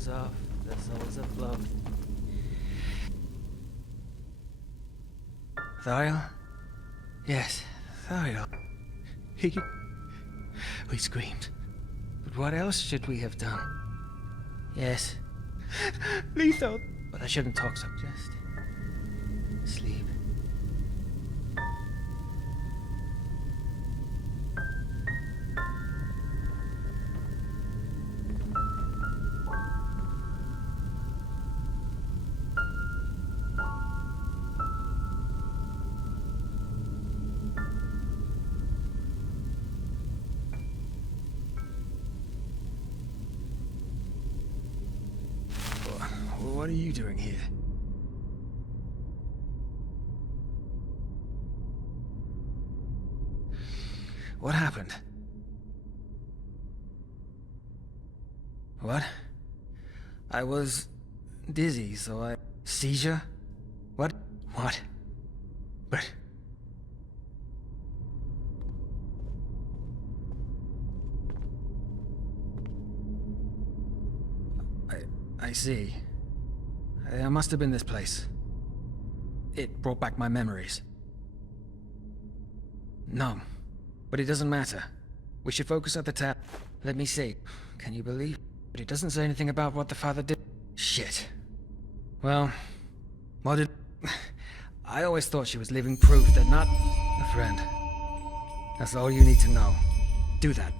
clothes off, the souls afloat. Thariel? Yes, Thariel. He... We screamed. But what else should we have done? Yes. Lethal! But I shouldn't talk so, just... sleep. What are you doing here? What happened? What? I was dizzy, so I... Seizure? What? What? But... I see. I must have been this place. It brought back my memories. No, but it doesn't matter. We should focus at the tap. Let me see. Can you believe? But it doesn't say anything about what the father did. Shit. Well, what did... I always thought she was living proof that not... A friend. That's all you need to know. Do that.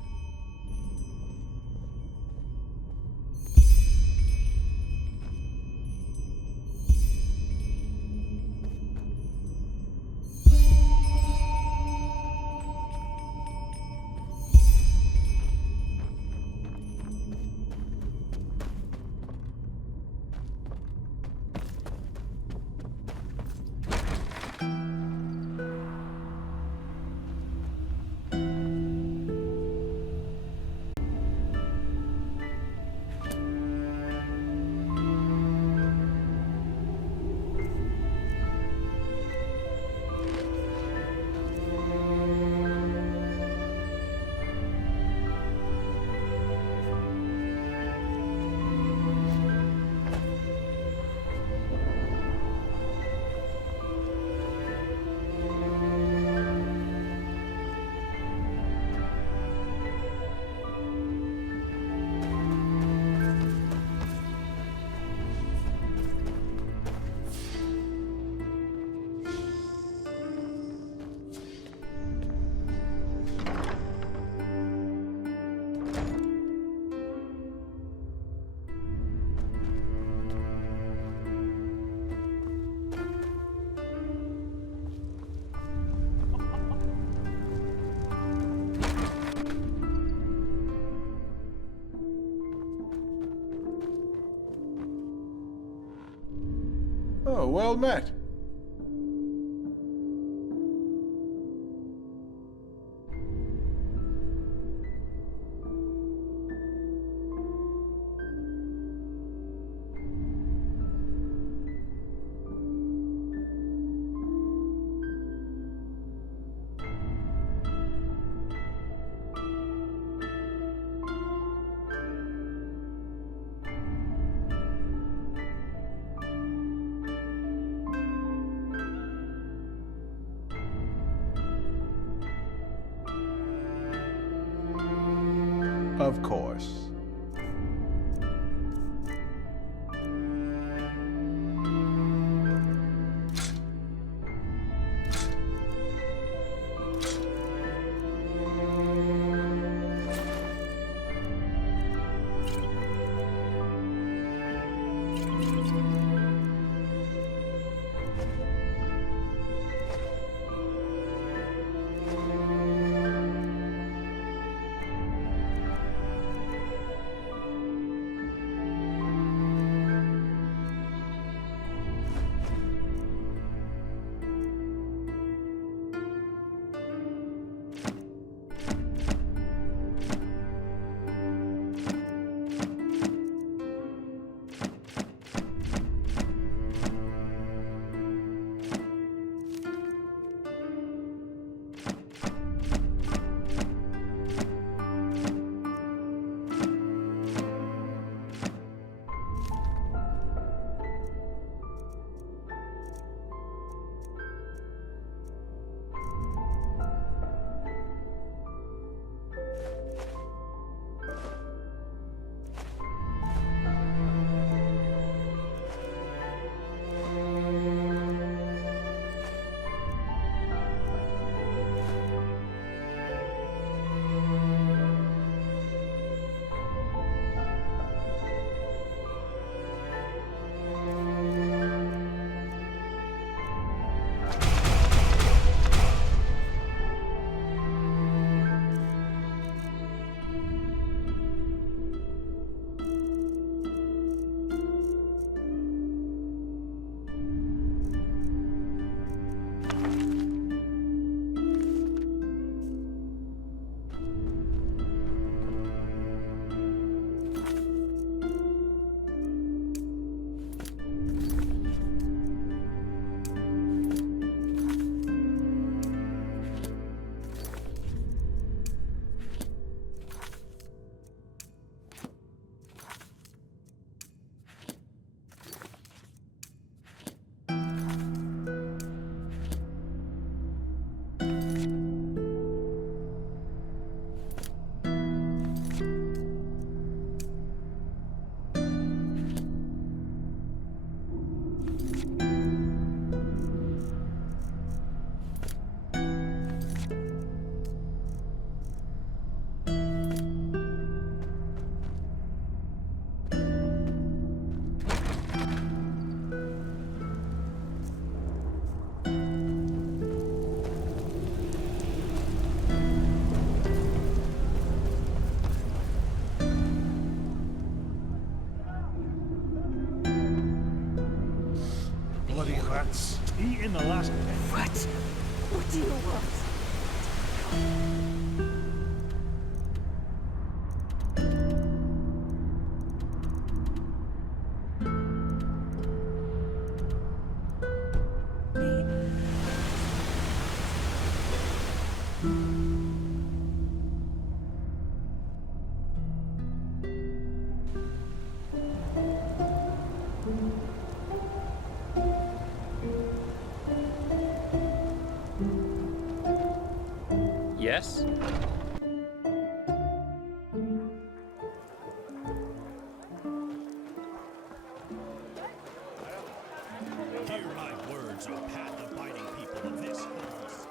Oh, well met. Of course. Eating the last... What? What do you want? Yes? Hear my words, O path-abiding people of this house.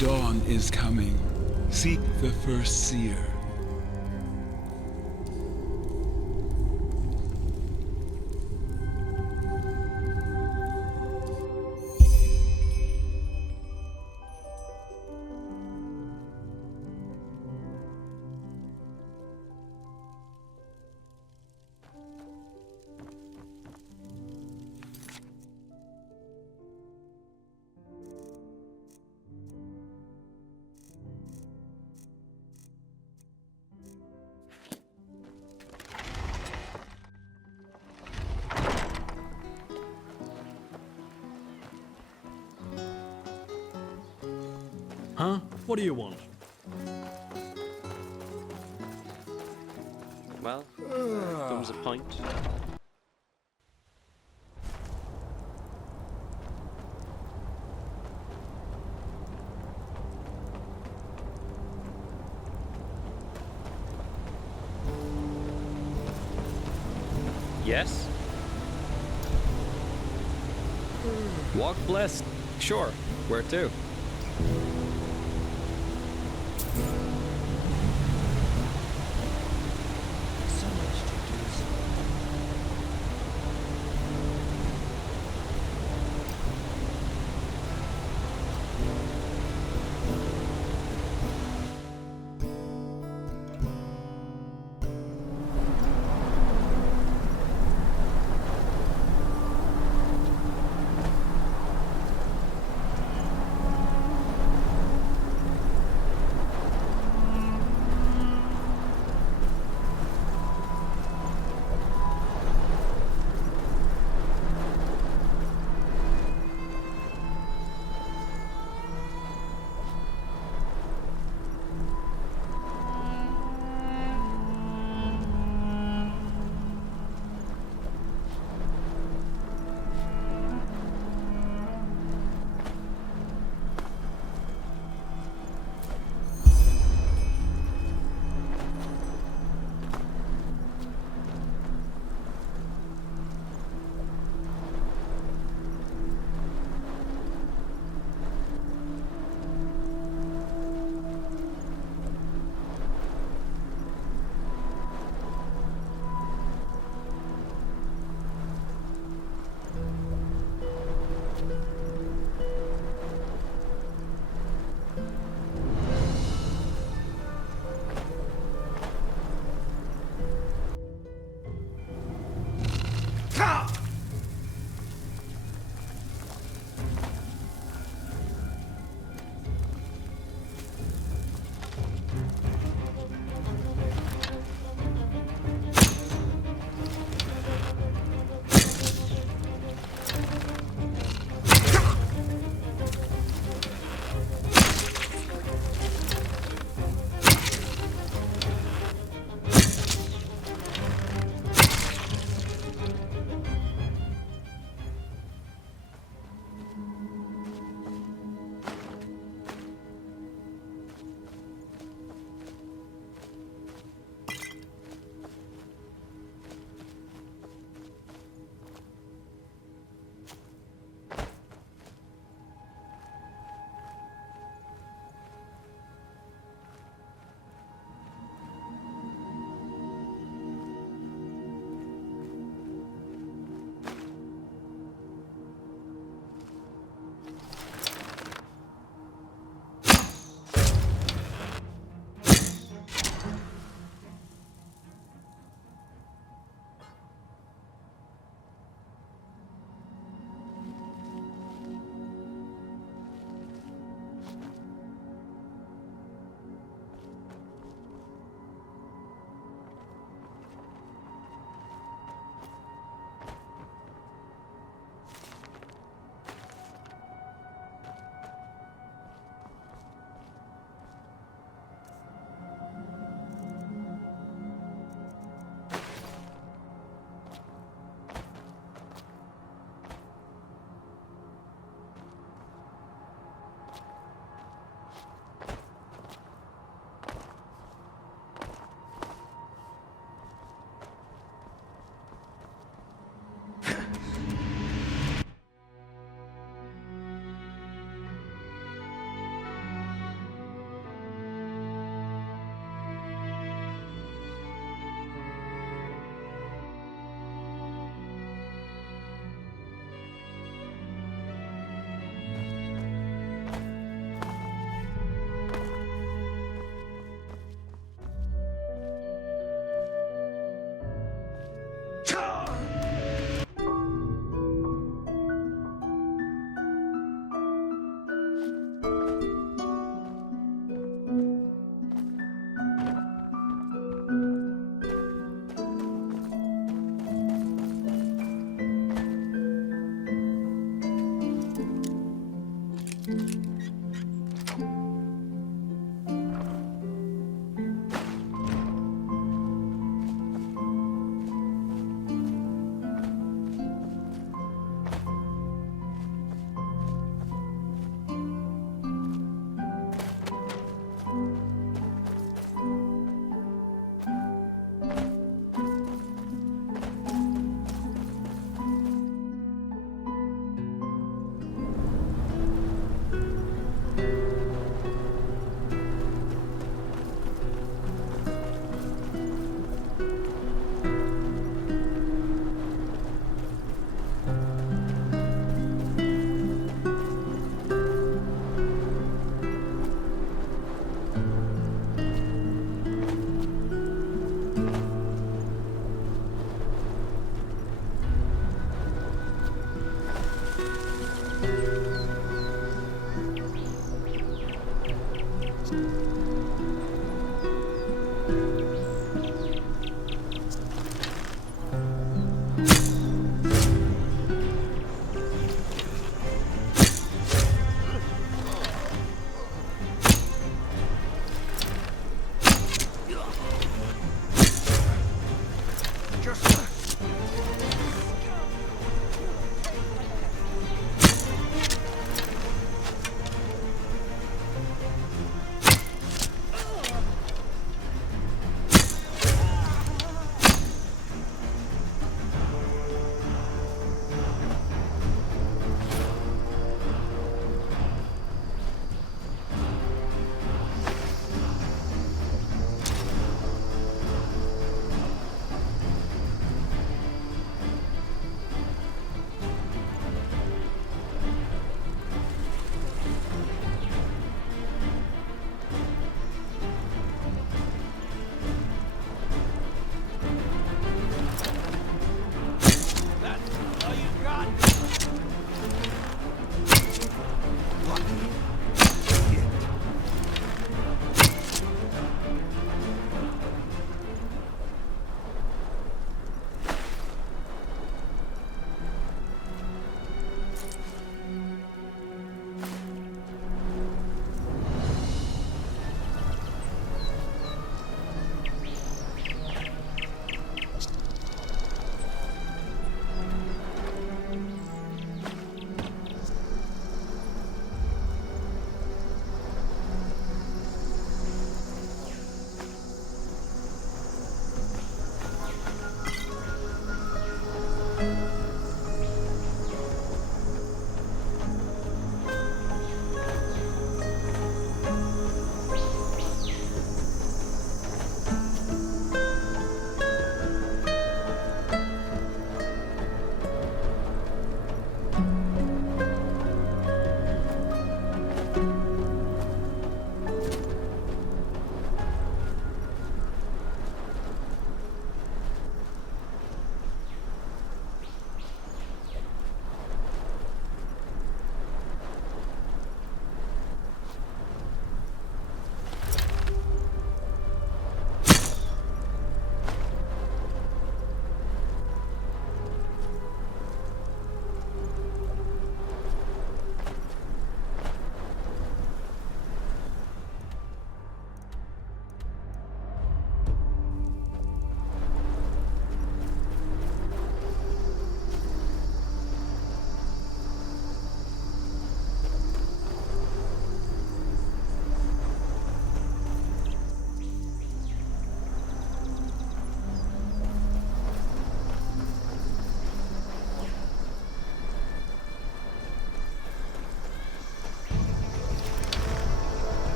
Dawn is coming. Seek the first seer. Huh? What do you want? Well, comes a point. Yes? Walk blessed. Sure. Where to? So much to do.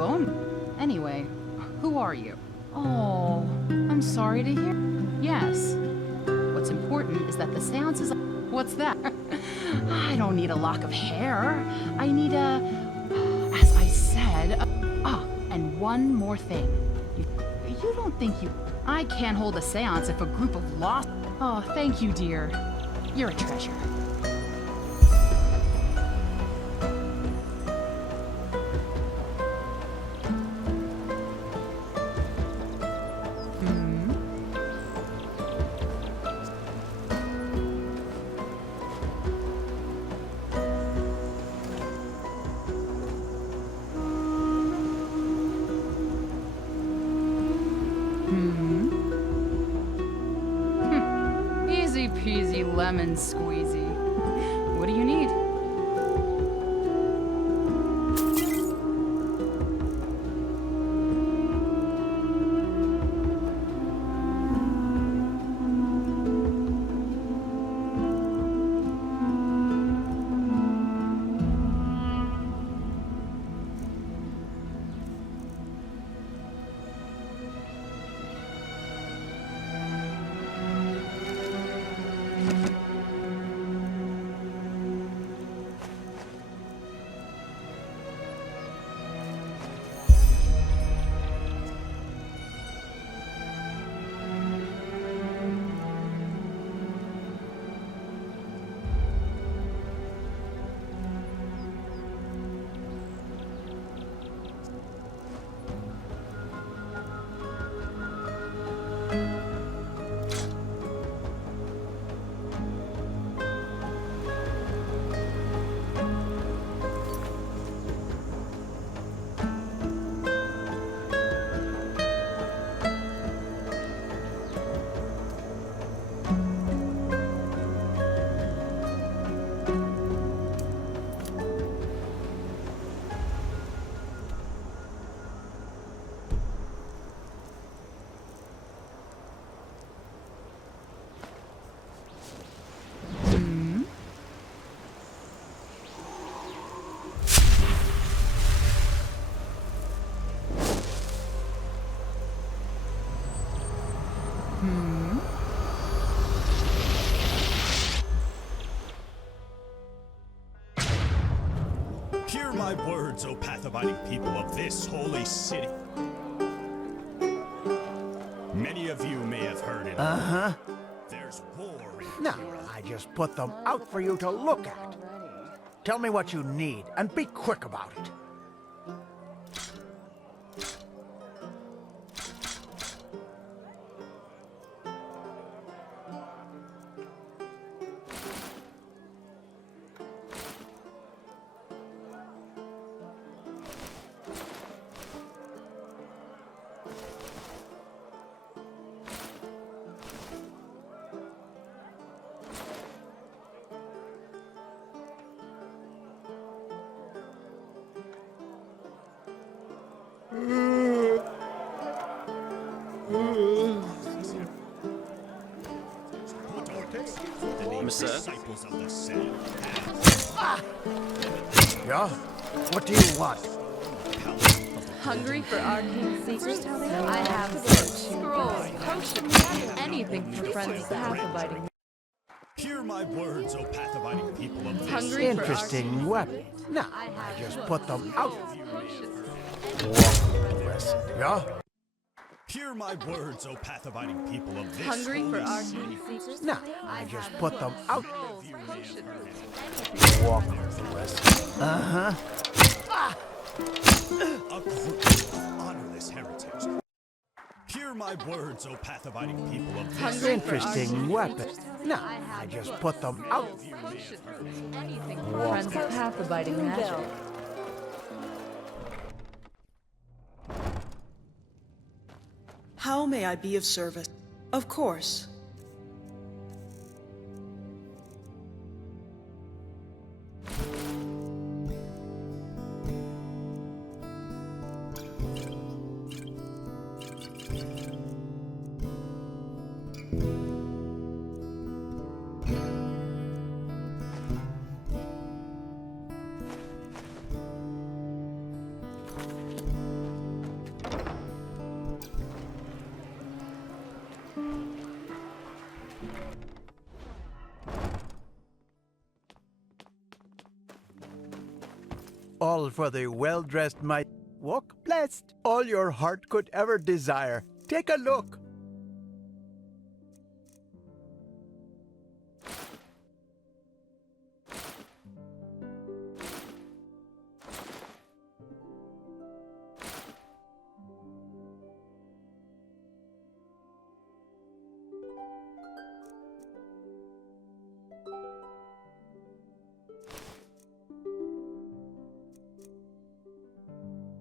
phone. Anyway, who are you? Oh, I'm sorry to hear. Yes. What's important is that the seance is... What's that? I don't need a lock of hair. I need a... As I said... and one more thing. You don't think you... I can't hold a seance if a group of lost... Oh, thank you, dear. You're a treasure. Easy peasy lemon squeezy. What do you need? Hear my words, O path-abiding people of this holy city. Many of you may have heard it. There's war in No, I just put them out for you to look at. Tell me what you need, and be quick about it. disciples of the same. Yeah? What do you want? Hungry for arcane secrets? I have scrolls, potions, anything for friends path-abiding. Hear my words, O path-abiding people of this. Hungry Interesting weapon. No, I just put them out. Yeah? Hear my words, O path-abiding people of this. Hungry for holy arcane secrets? No, I just put them out. Uh-huh. A group of honorless heretics. Hear my words, O path-abiding people of this. Interesting weapon. No, I just put them out. Friends of path-abiding magic. How may I be of service? Of course. all for the well-dressed might. Walk blessed, all your heart could ever desire. Take a look.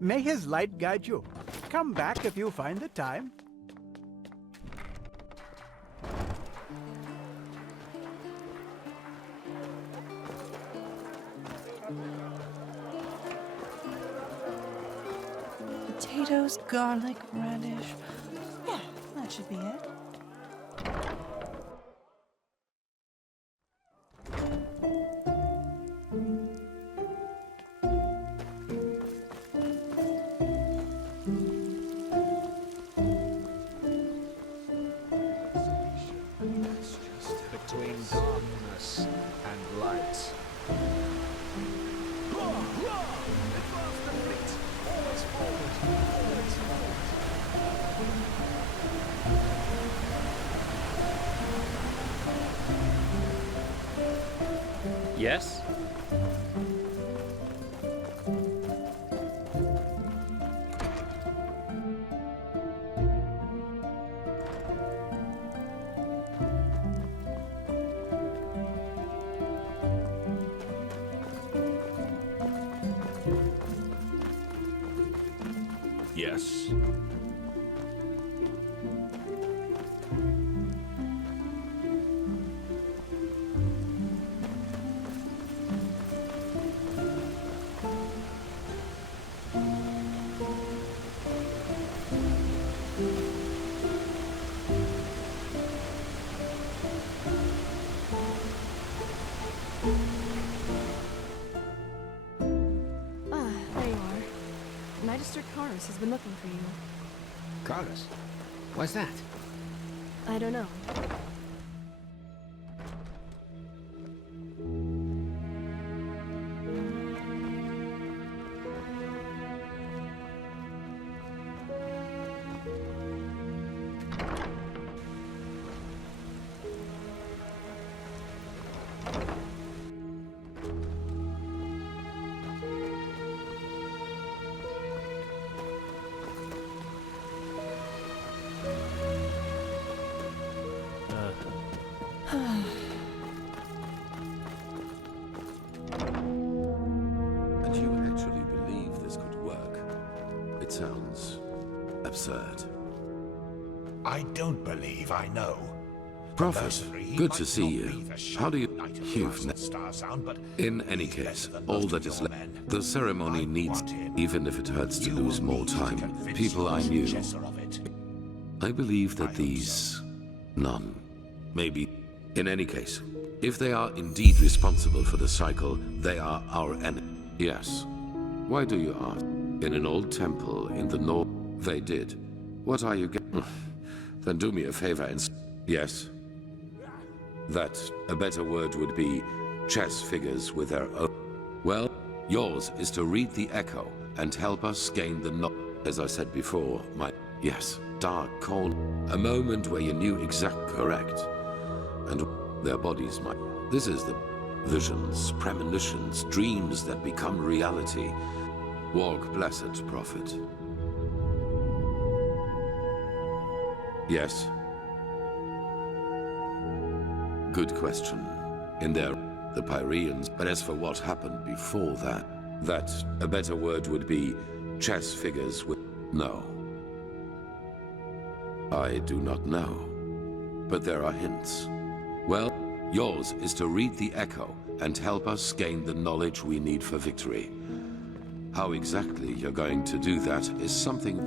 May his light guide you. Come back if you find the time. Potatoes, garlic, radish. Yeah, that should be it. Between darkness and light. Yes? Yes. There you are. Magister Karus has been looking for you. Carlos? What's that? I don't know. And you actually believe this could work? It sounds absurd. I don't believe I know. Prophet, good to see you. How do you... In any case, all that is left, the ceremony needs, even if it hurts to lose more time, people I knew. I believe that these... none. Maybe. In any case, if they are indeed responsible for the cycle, they are our enemy. Yes. Why do you ask? In an old temple in the north, they did. What are you getting? Then do me a favor and... Yes. That a better word would be chess figures with their own. Well, yours is to read the echo and help us gain the knowledge. As I said before, my... Yes, dark, cold. A moment where you knew exact correct. And their bodies might... This is the visions, premonitions, dreams that become reality. Walk blessed, Prophet. Yes. Good question. In there, the Pyreans. But as for what happened before that a better word would be chess figures with... No. I do not know. But there are hints. Well, yours is to read the echo and help us gain the knowledge we need for victory. How exactly you're going to do that is something...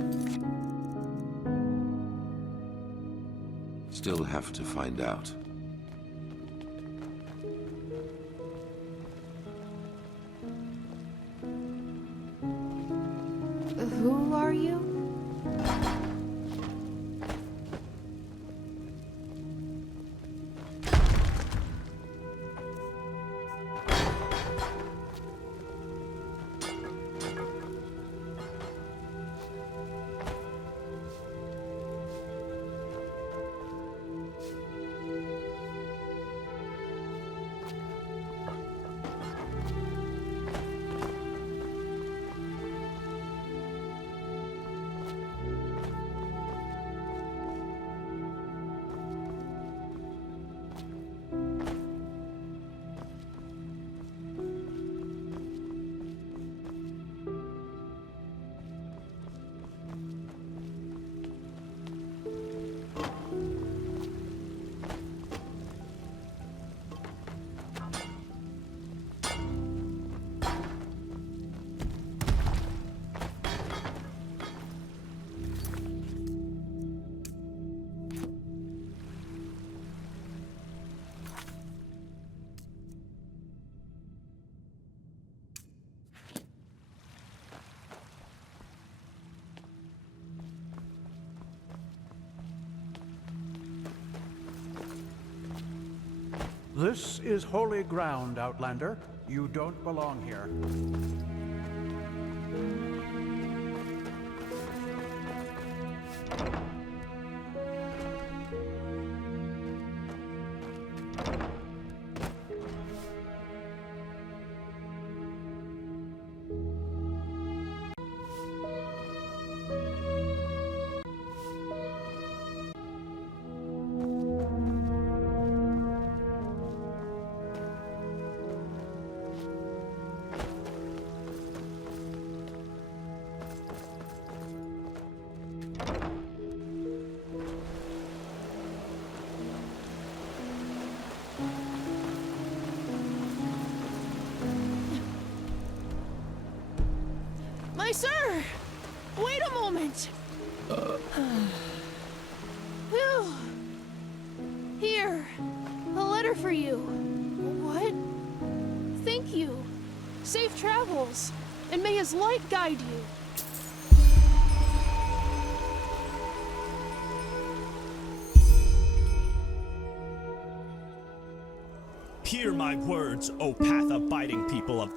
Still have to find out. Who are you? This is holy ground, Outlander. You don't belong here. My sir! Wait a moment! Phew. Here, a letter for you. What? Thank you. Safe travels, and may his light guide you. Hear my words, O path-abiding people of...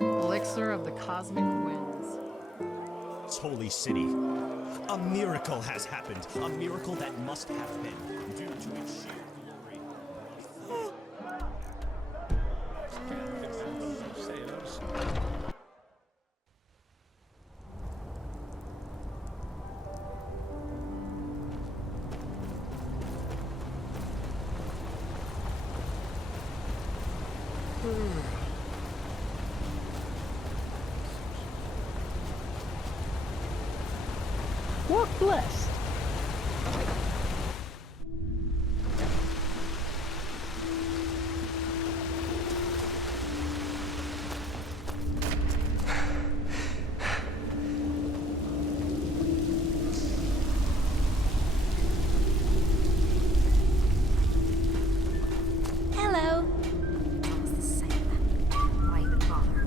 Elixir of the cosmic winds. Holy city. A miracle has happened. A miracle that must have been due to its sheer glory. Walk blessed. Hello. It's the same. Why even bother?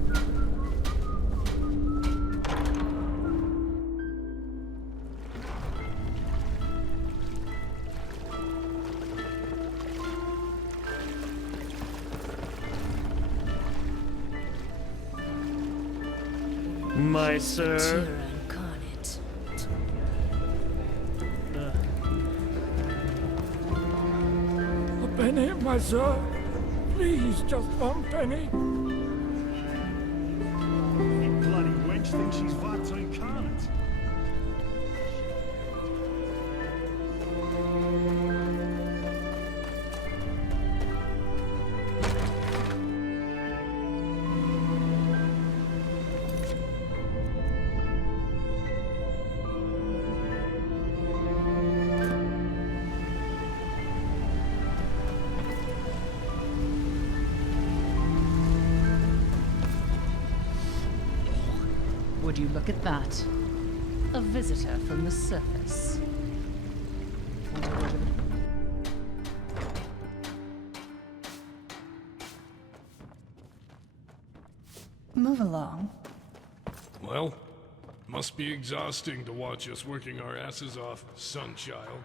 My sir. Tyra incarnate. A penny, my sir. Please, just one penny. You bloody wench thinks she's Vata incarnate. Would you look at that? A visitor from the surface. Move along. Well, must be exhausting to watch us working our asses off, Sunchild.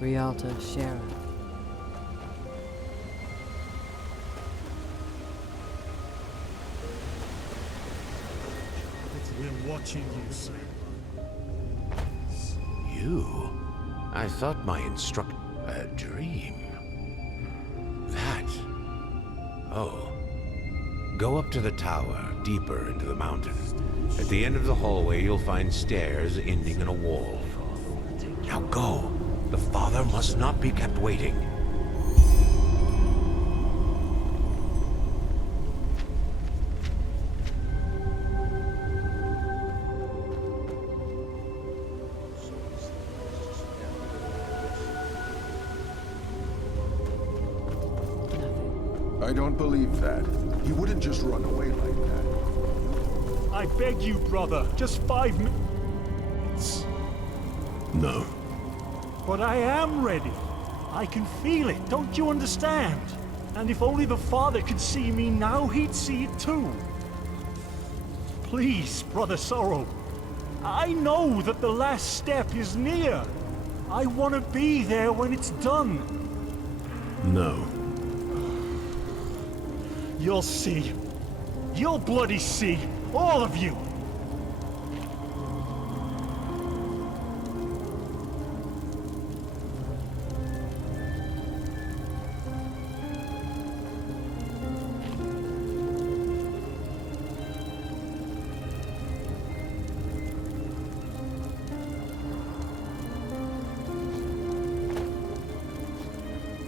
Rialta Sharon. We're watching you, sir. You? I thought my instruct... A dream. That... Oh. Go up to the tower, deeper into the mountain. At the end of the hallway, you'll find stairs ending in a wall. Now go. The father must not be kept waiting. I don't believe that. He wouldn't just run away like that. I beg you, brother, just 5 minutes. No. But I am ready. I can feel it, don't you understand? And if only the Father could see me now, he'd see it too. Please, Brother Sorrow. I know that the last step is near. I want to be there when it's done. No. You'll see. You'll bloody see. All of you.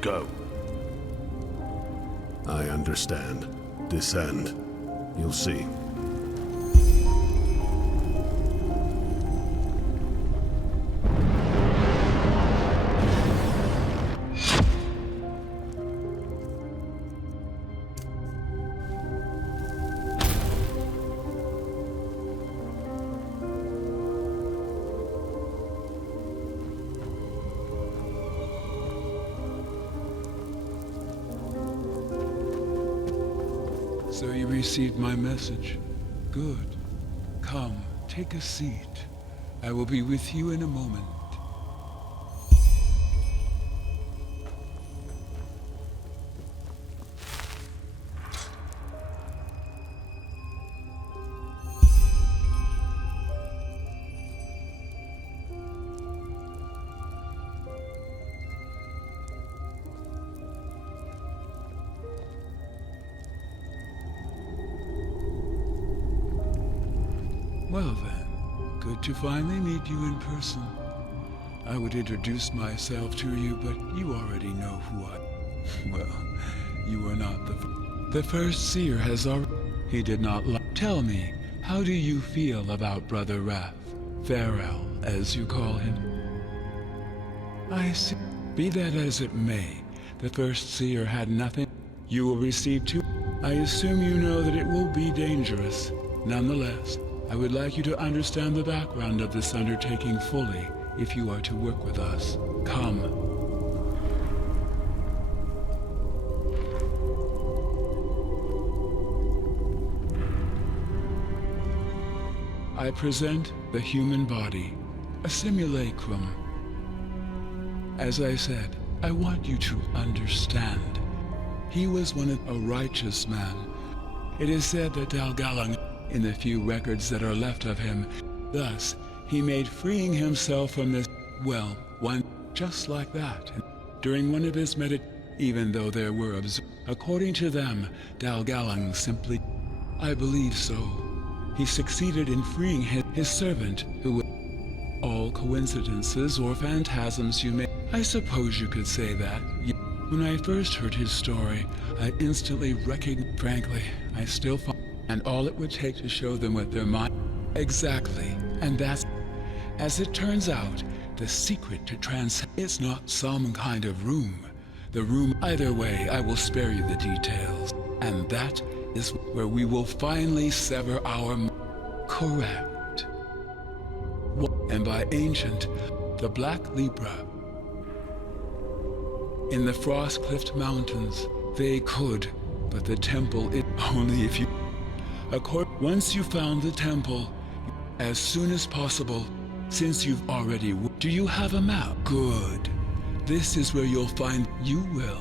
Go. I understand. Descend. You'll see. So you received my message. Good. Come, take a seat. I will be with you in a moment. Well then, good to finally meet you in person. I would introduce myself to you, but you already know who I... Well, you are not the first seer has already... He did not lie. Tell me, how do you feel about Brother Wrath? Farrell, as you call him. I see. Be that as it may, the first seer had nothing. You will receive two. I assume you know that it will be dangerous. Nonetheless, I would like you to understand the background of this undertaking fully if you are to work with us. Come. I present the human body, a simulacrum. As I said, I want you to understand. He was a righteous man. It is said that Dalgalang, in the few records that are left of him, thus, he made freeing himself from this, well, one just like that. During one of his even though there were according to them, Dalgalang simply, I believe so. He succeeded in freeing his servant, who all coincidences or phantasms you may, I suppose you could say that. When I first heard his story, I instantly recognized, frankly, I still find, and all it would take to show them with their mind. Exactly, and that's, as it turns out, the secret to is not some kind of room. The room, either way, I will spare you the details. And that is where we will finally sever our... Correct. And by ancient, the Black Libra. In the Frost-Cliffed Mountains, they could, but the temple, only if you... Once you found the temple, as soon as possible, since you've already... Do you have a map? Good. This is where you'll find... You will.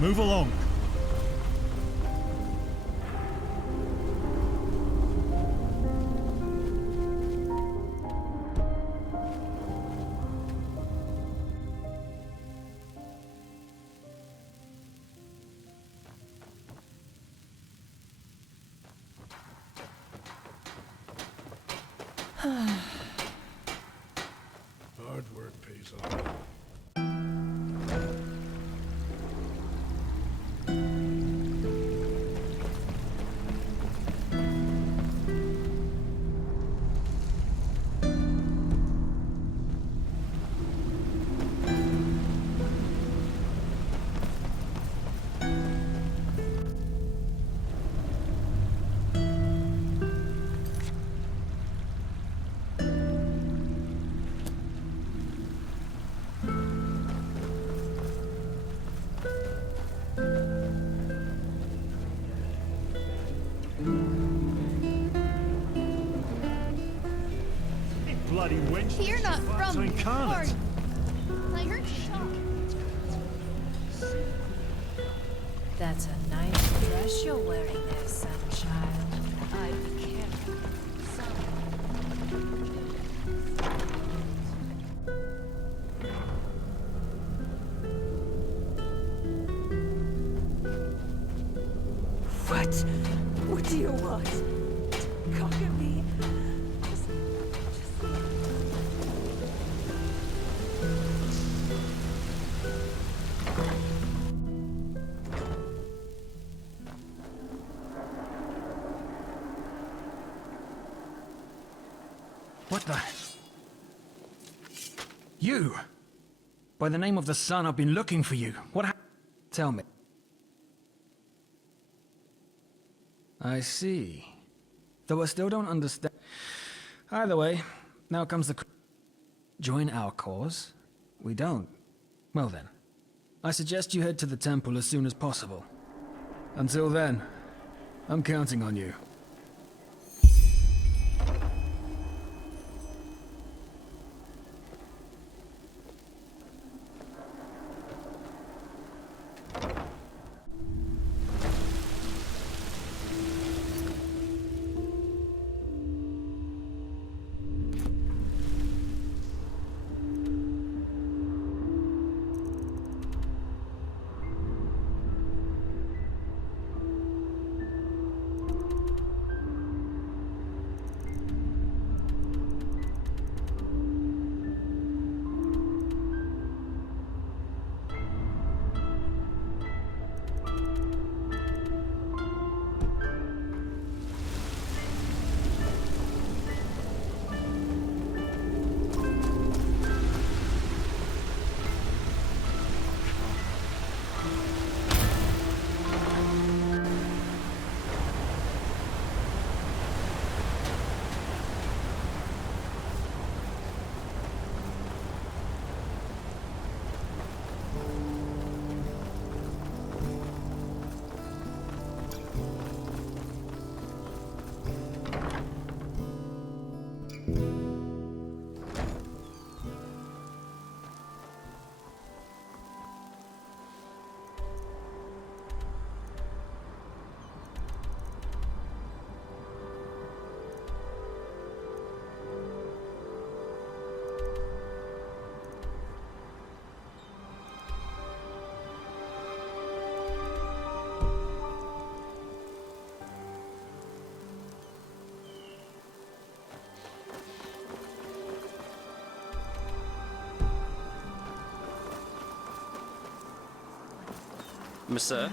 Move along. Hard work pays off. Bloody wench. You're not from So here, are incarnate. you? I heard you talk. That's a nice dress you're wearing there, sunchild. I'd be careful. What? What do you want? Cock at me? What the? You! By the name of the sun, I've been looking for you. What Tell me. I see. Though I still don't understand. Either way, now comes the... Join our cause? We don't. Well then, I suggest you head to the temple as soon as possible. Until then, I'm counting on you. Monsieur?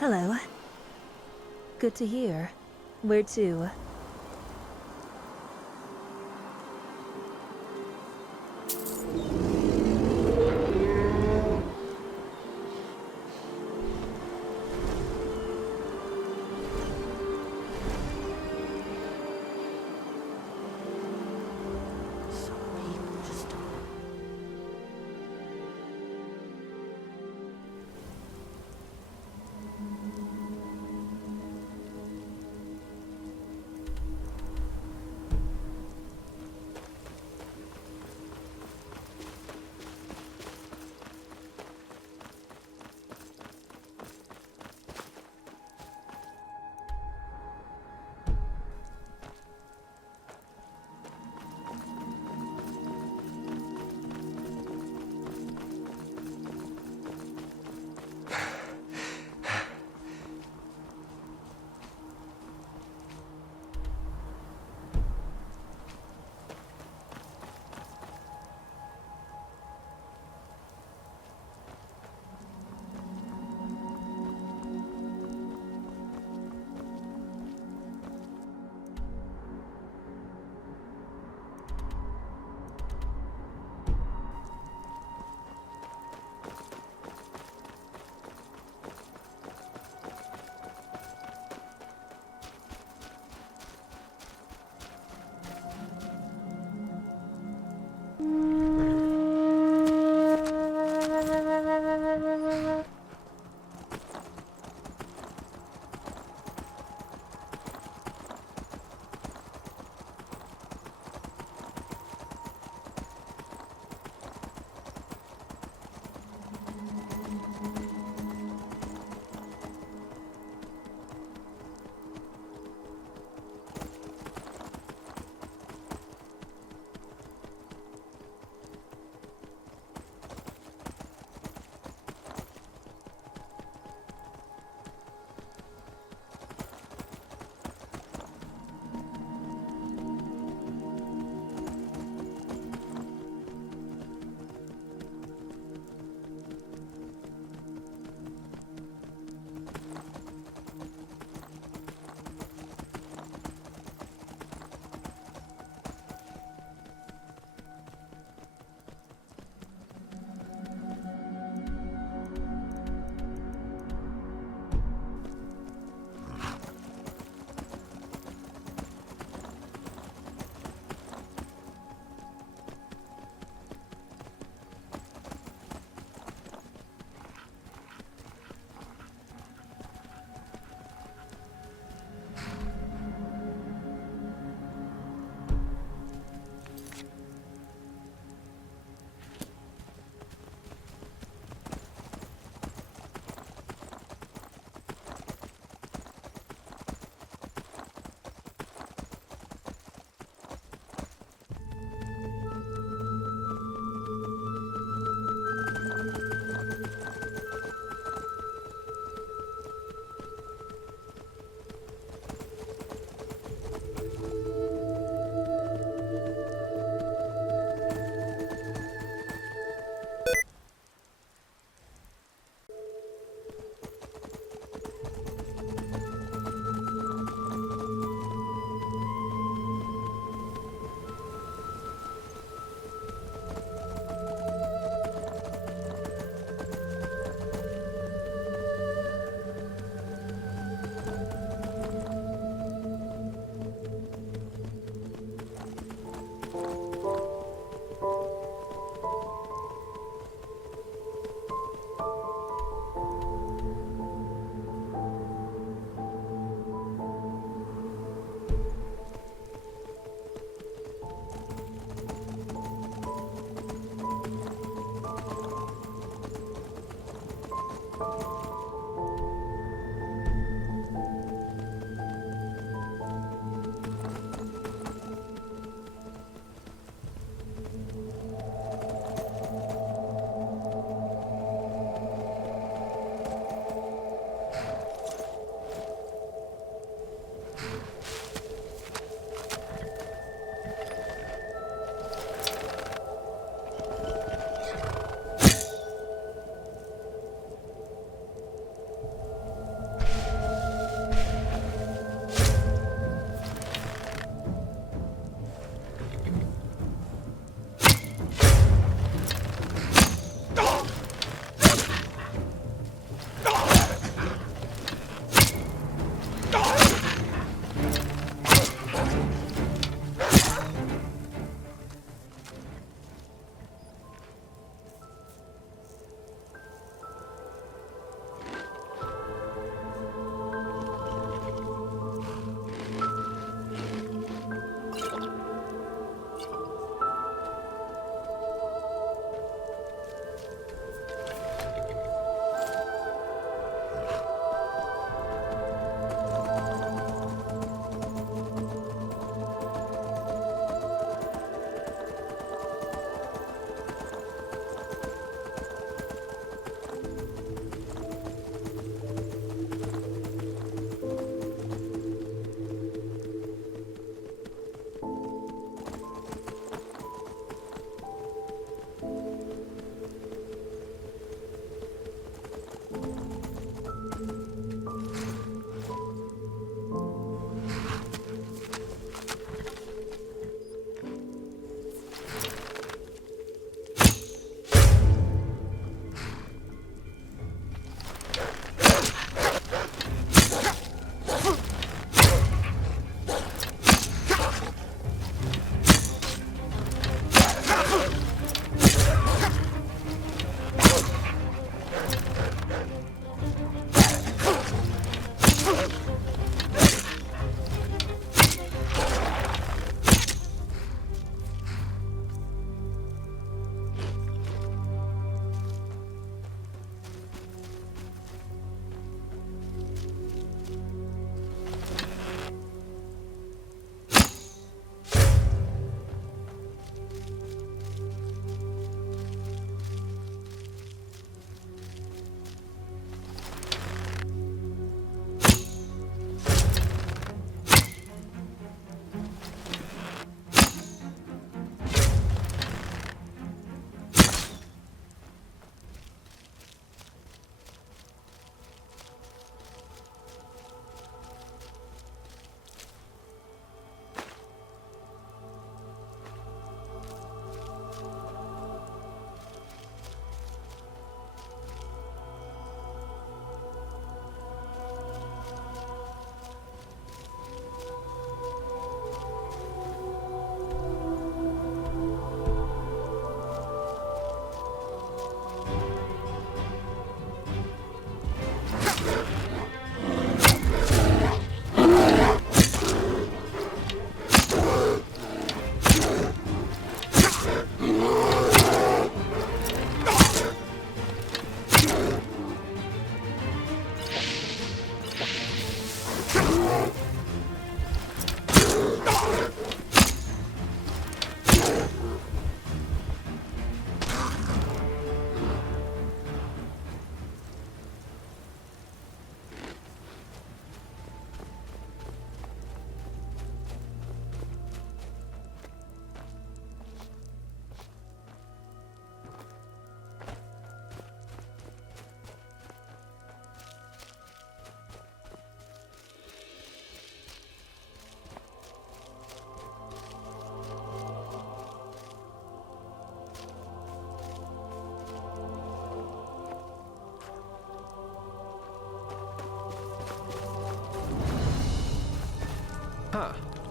Hello. Good to hear. Where to?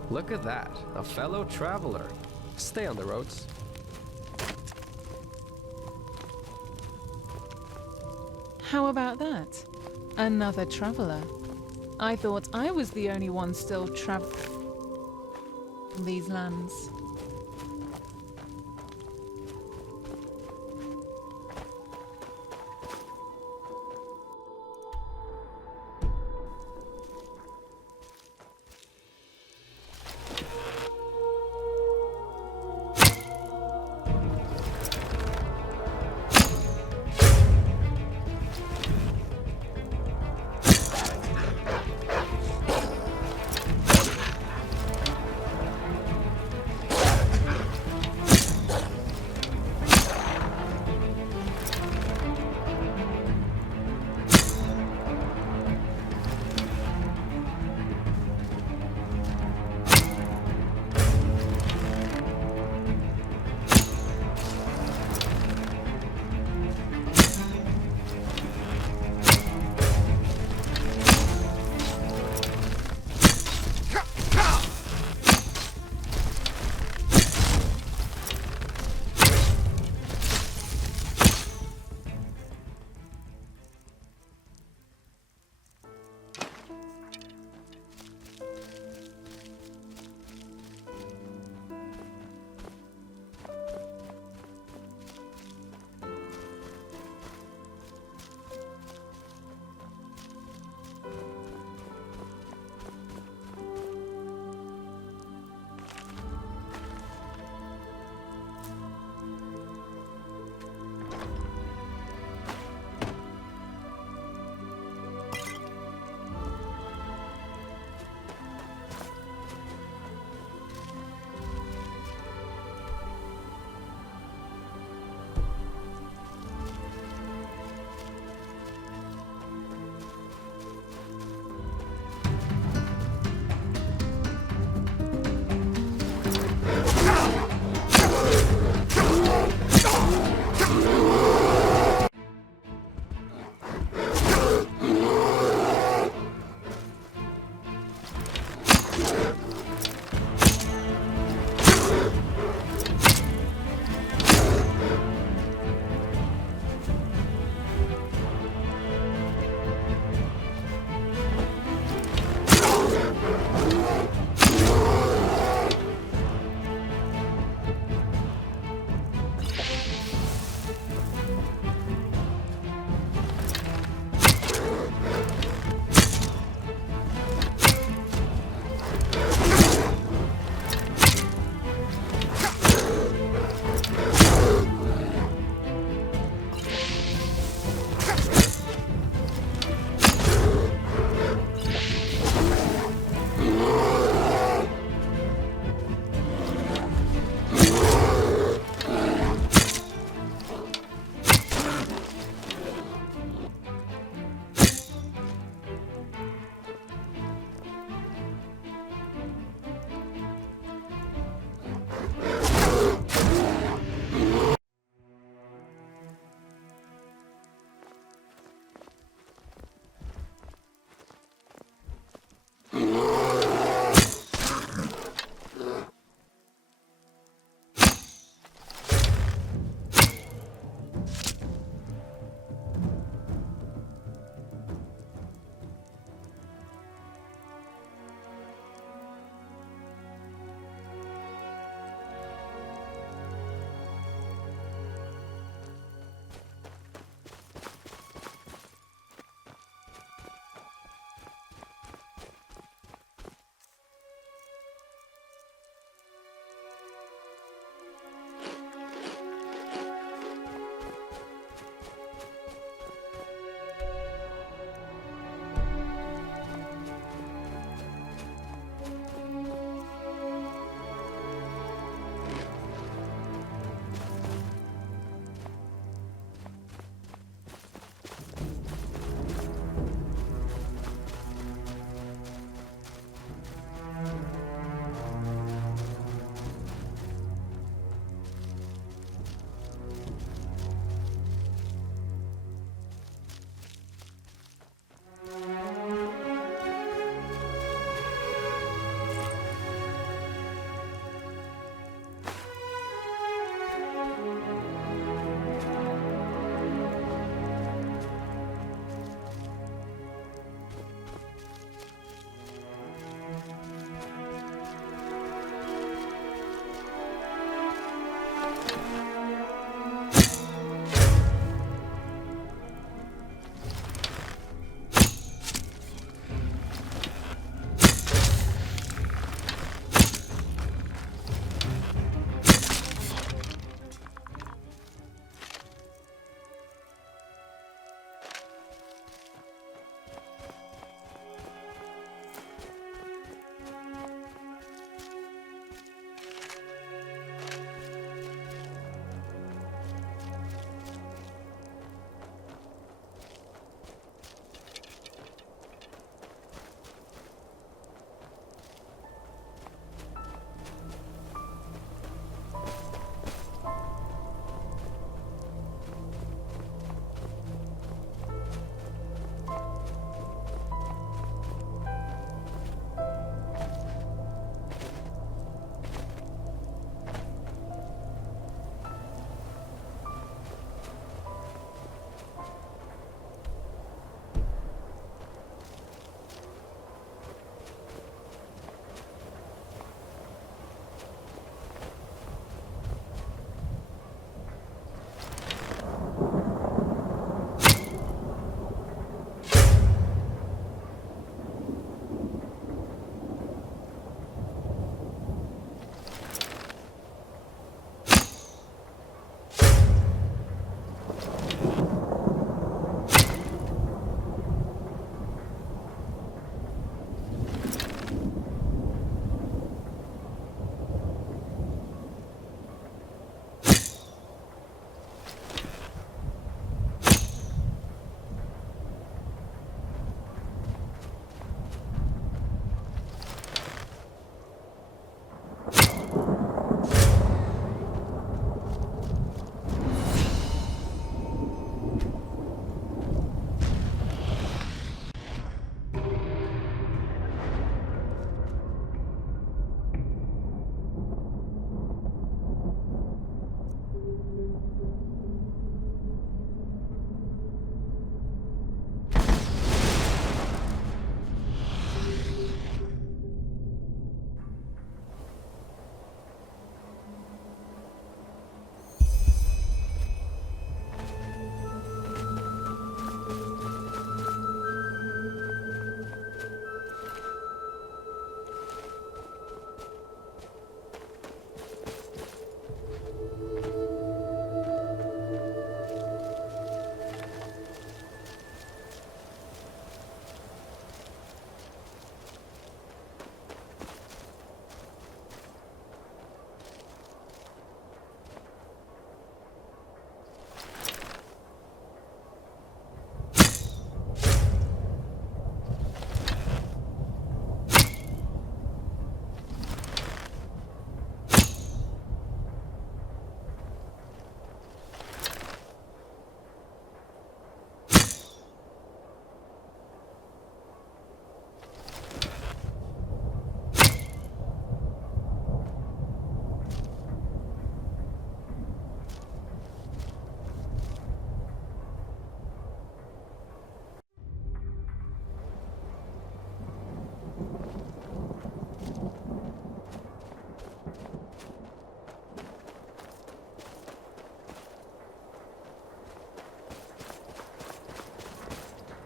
Look at that, a fellow traveler. Stay on the roads. How about that? Another traveler. I thought I was the only one still traveling these lands.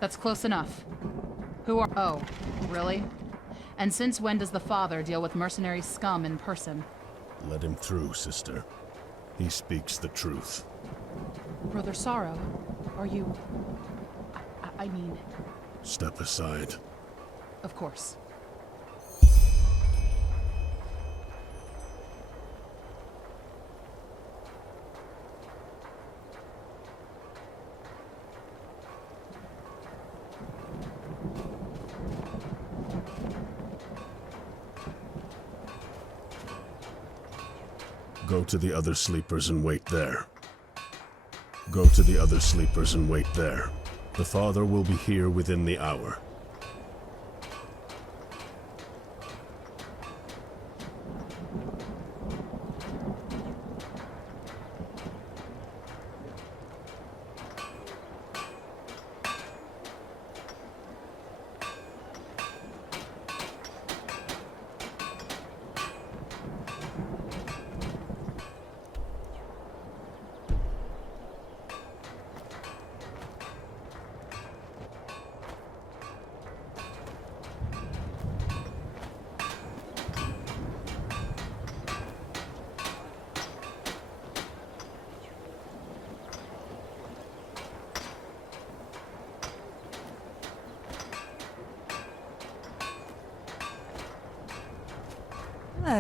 That's close enough. Who are... Oh, really? And since when does the father deal with mercenary scum in person? Let him through, sister. He speaks the truth. Brother Sorrow, are you... I mean... Step aside. Of course. Go to the other sleepers and wait there. Go to the other sleepers and wait there. The father will be here within the hour.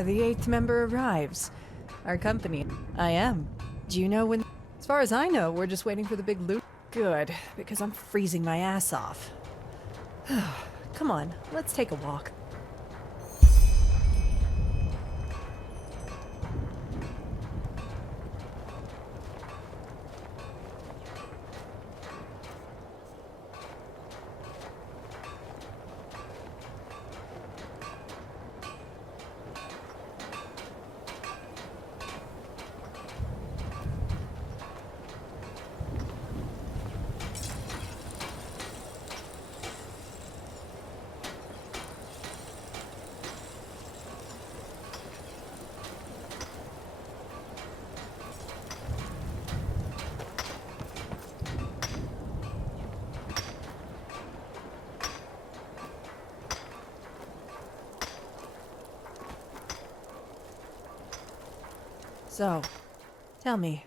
The 8th member arrives. Our company. I am. Do you know when? As far as I know, we're just waiting for the big loot. Good, because I'm freezing my ass off. Come on, let's take a walk. So, tell me,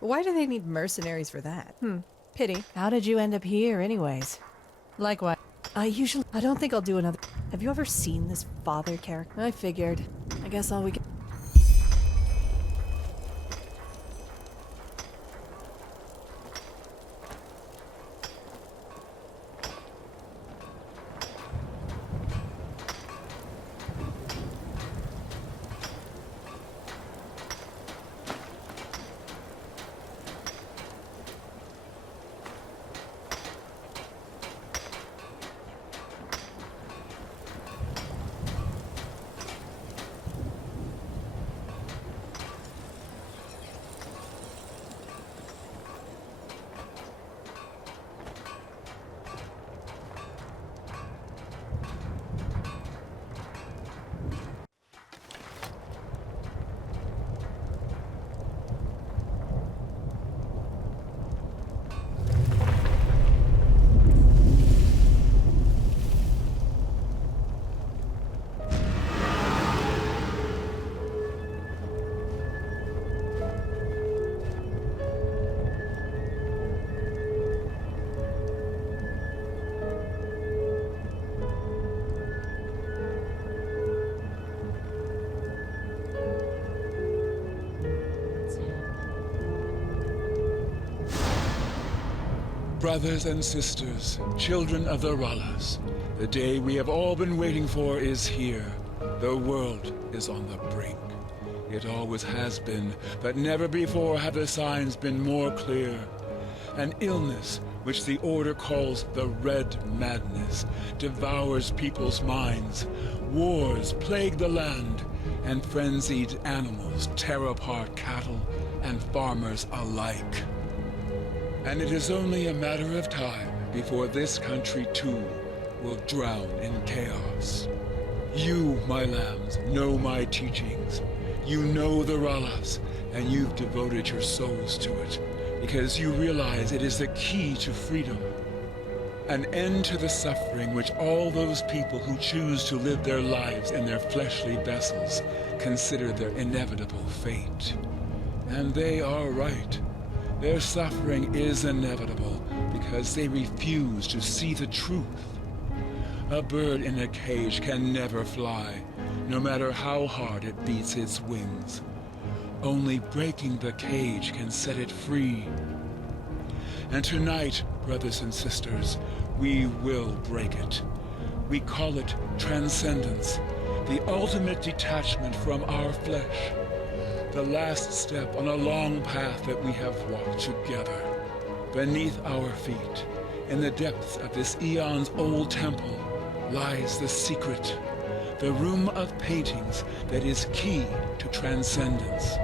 why do they need mercenaries for that? Pity. How did you end up here anyways? Likewise. I don't think I'll do another. Have you ever seen this father character? I figured. I guess all we can. Brothers and sisters, children of the Rallas, the day we have all been waiting for is here. The world is on the brink. It always has been, but never before have the signs been more clear. An illness, which the Order calls the Red Madness, devours people's minds. Wars plague the land, and frenzied animals tear apart cattle and farmers alike. And it is only a matter of time before this country too will drown in chaos. You, my lambs, know my teachings. You know the Rallas, and you've devoted your souls to it, because you realize it is the key to freedom. An end to the suffering which all those people who choose to live their lives in their fleshly vessels consider their inevitable fate. And they are right. Their suffering is inevitable because they refuse to see the truth. A bird in a cage can never fly, no matter how hard it beats its wings. Only breaking the cage can set it free. And tonight, brothers and sisters, we will break it. We call it transcendence, the ultimate detachment from our flesh, the last step on a long path that we have walked together. Beneath our feet, in the depths of this eons-old temple, lies the secret, the room of paintings that is key to transcendence.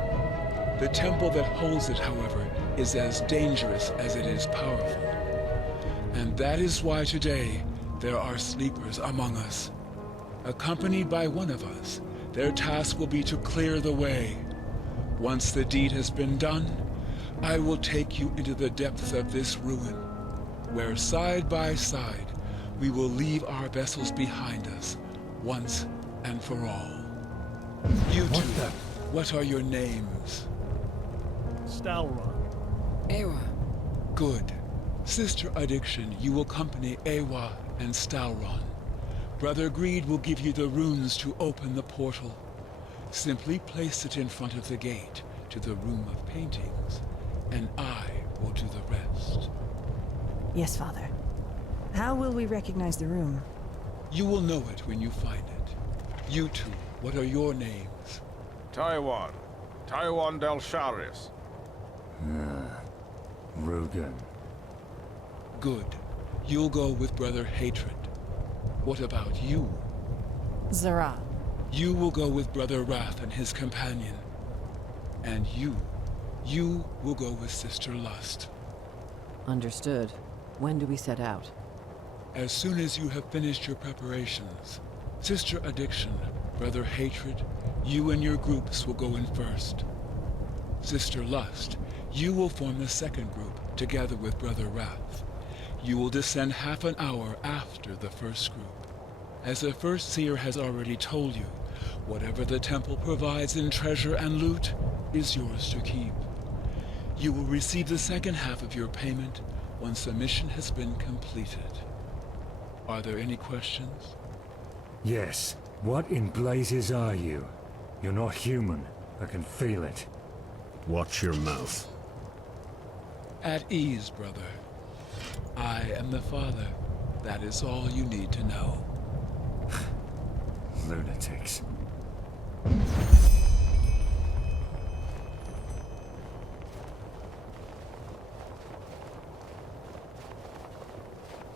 The temple that holds it, however, is as dangerous as it is powerful. And that is why today there are sleepers among us. Accompanied by one of us, their task will be to clear the way. Once the deed has been done, I will take you into the depths of this ruin, where side by side we will leave our vessels behind us, once and for all. You two, what are your names? Stalron. Ewa. Good. Sister Addiction, you will accompany Ewa and Stalron. Brother Greed will give you the runes to open the portal. Simply place it in front of the gate to the room of paintings, and I will do the rest. Yes, Father. How will we recognize the room? You will know it when you find it. You two, what are your names? Taiwan. Taiwan Del Sharis. Rugen. Good. You'll go with Brother Hatred. What about you? Zara. You will go with Brother Wrath and his companion. And you will go with Sister Lust. Understood. When do we set out? As soon as you have finished your preparations. Sister Addiction, Brother Hatred, you and your groups will go in first. Sister Lust, you will form the second group, together with Brother Wrath. You will descend half an hour after the first group. As the first seer has already told you, whatever the temple provides in treasure and loot is yours to keep. You will receive the second half of your payment once the mission has been completed. Are there any questions? Yes. What in blazes are you? You're not human. I can feel it. Watch your mouth. At ease, brother. I am the Father. That is all you need to know. Lunatics.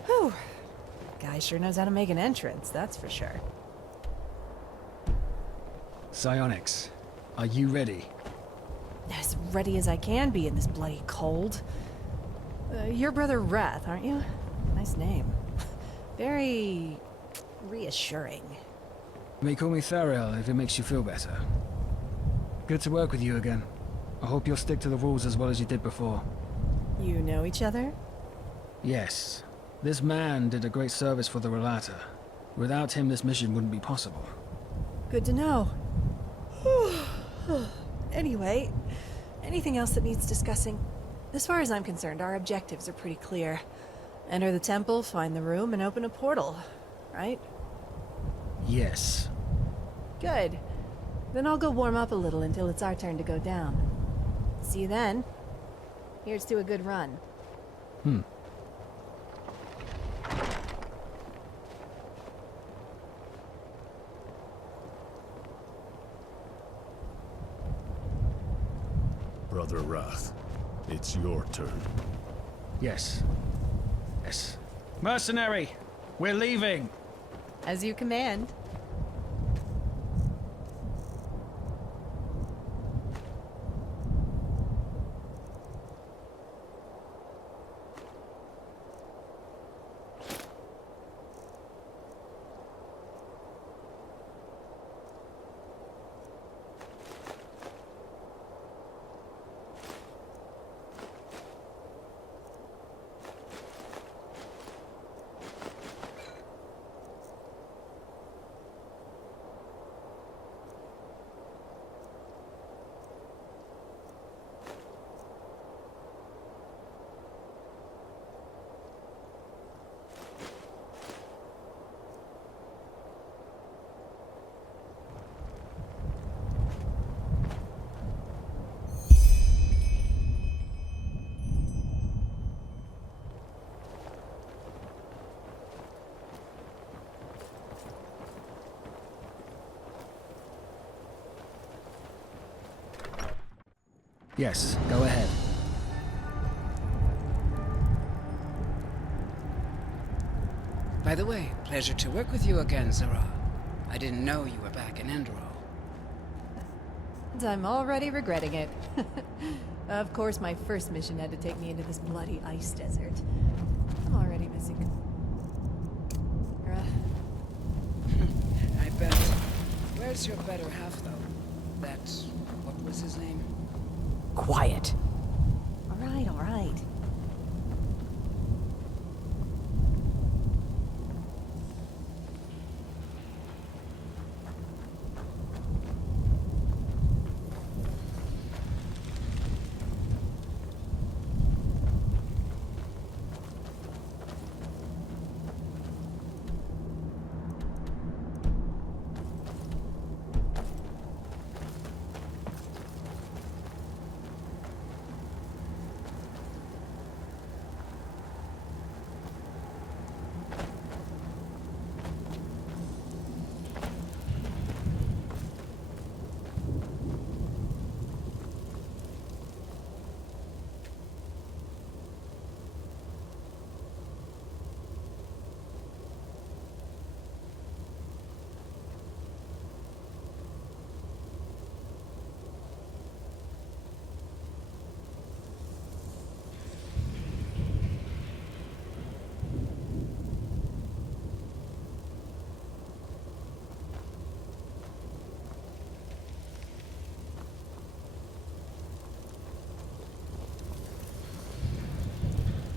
Whew. Guy sure knows how to make an entrance, that's for sure. Psionics, are you ready? As ready as I can be in this bloody cold. You're Brother Wrath, aren't you? Nice name. Very reassuring. You may call me Thariel if it makes you feel better. Good to work with you again. I hope you'll stick to the rules as well as you did before. You know each other? Yes. This man did a great service for the Relata. Without him, this mission wouldn't be possible. Good to know. Anyway, anything else that needs discussing? As far as I'm concerned, our objectives are pretty clear. Enter the temple, find the room, and open a portal, right? Yes. Good. Then I'll go warm up a little until it's our turn to go down. See you then. Here's to a good run. Brother Wrath, it's your turn. Yes. Yes. Mercenary! We're leaving! As you command. Yes, go ahead. By the way, pleasure to work with you again, Zara. I didn't know you were back in Enderal. And I'm already regretting it. Of course, my first mission had to take me into this bloody ice desert. I'm already missing... I bet. Where's your better half, though? What was his name? Quiet. All right, all right.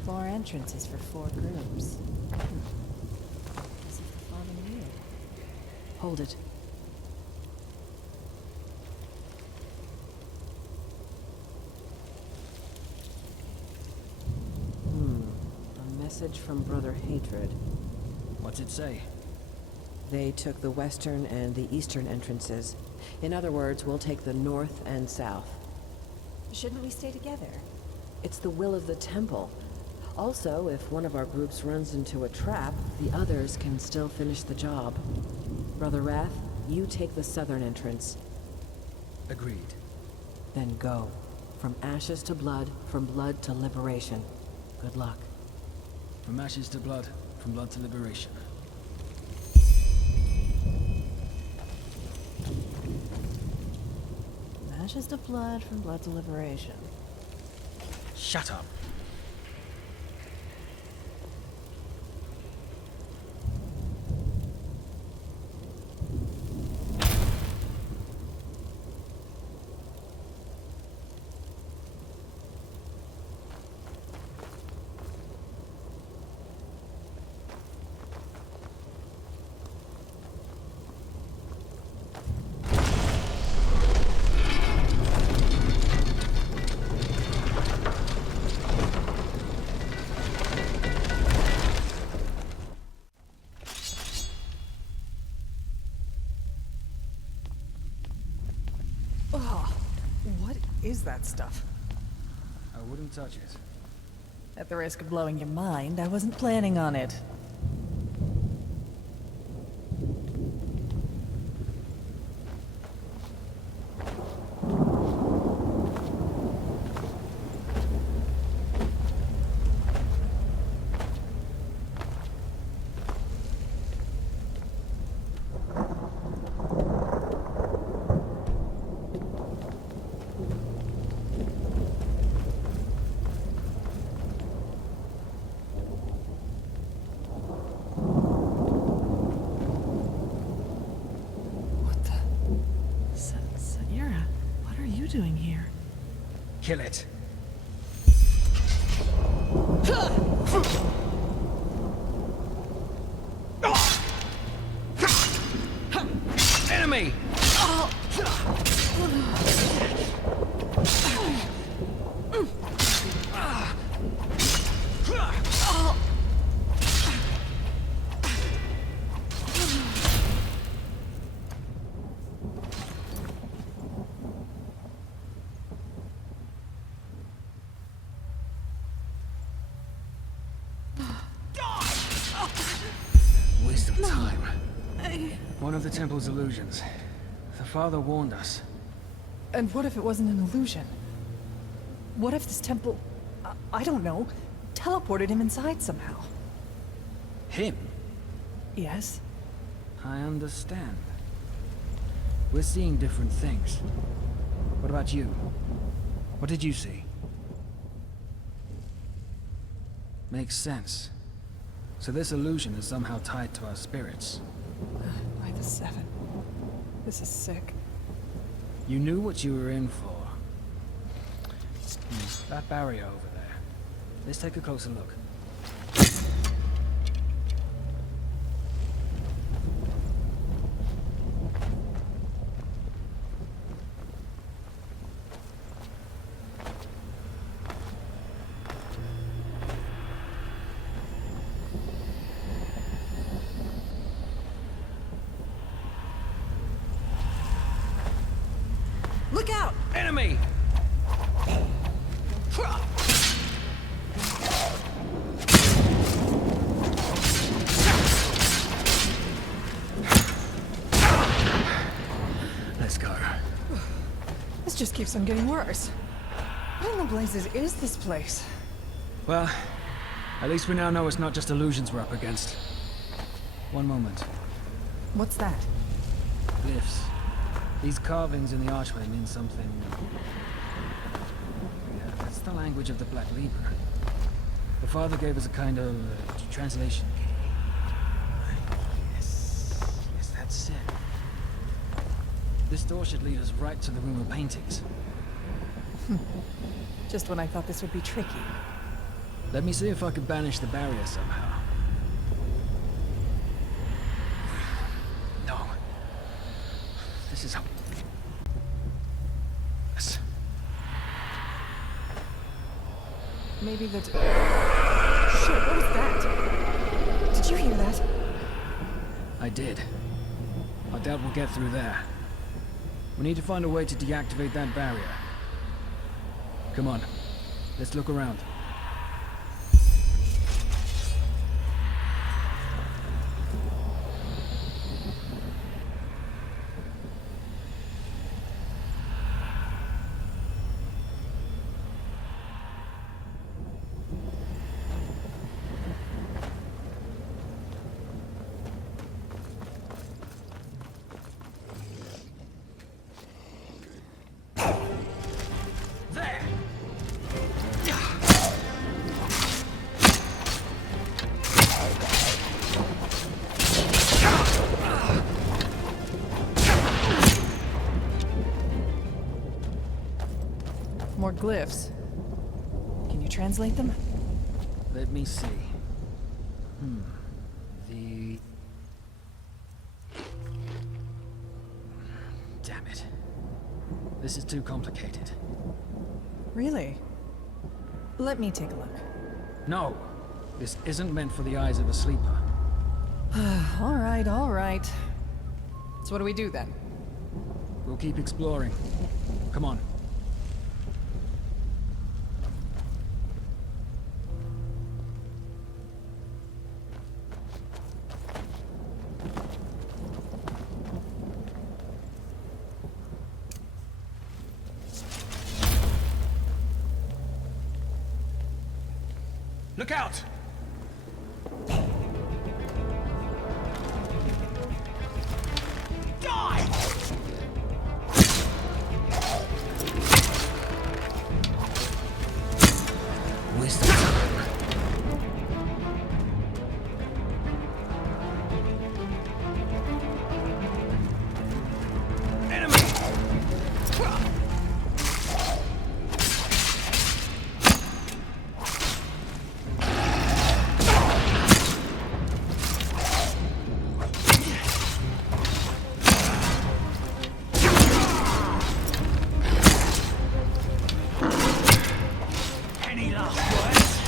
Four entrances for 4 groups. This is the father knew. Hold it. A message from Brother Hatred. What's it say? They took the western and the eastern entrances. In other words, we'll take the north and south. Shouldn't we stay together? It's the will of the temple. Also, if one of our groups runs into a trap, the others can still finish the job. Brother Wrath, you take the southern entrance. Agreed. Then go. From ashes to blood, from blood to liberation. Good luck. From ashes to blood, from blood to liberation. From ashes to blood, from blood to liberation. Shut up. Oh, what is that stuff? I wouldn't touch it. At the risk of blowing your mind, I wasn't planning on it. Doing here? Kill it. Enemy! Waste of time. One of the temple's illusions. The father warned us. And what if it wasn't an illusion? What if this temple, I don't know, teleported him inside somehow? Him? Yes? I understand. We're seeing different things. What about you? What did you see? Makes sense. So this illusion is somehow tied to our spirits. By the seven. This is sick. You knew what you were in for. That barrier over there. Let's take a closer look. Look out! Enemy! Let's go. This just keeps on getting worse. What in the blazes is this place? Well, at least we now know it's not just illusions we're up against. One moment. What's that? Glyphs. These carvings in the archway mean something. Yeah, that's the language of the Black Reaper. The father gave us a kind of translation key. Yes, that's it. This door should lead us right to the room of paintings. Just when I thought this would be tricky. Let me see if I can banish the barrier somehow. No. This is how... Yes. Maybe the... Shit, what was that? Did you hear that? I did. I doubt we'll get through there. We need to find a way to deactivate that barrier. Come on, let's look around. More glyphs. Can you translate them? Let me see. The... Damn it. This is too complicated. Really? Let me take a look. No! This isn't meant for the eyes of a sleeper. All right, all right. So what do we do then? We'll keep exploring. Come on. Look out! Die! Wisdom time. Enemy! Any last words?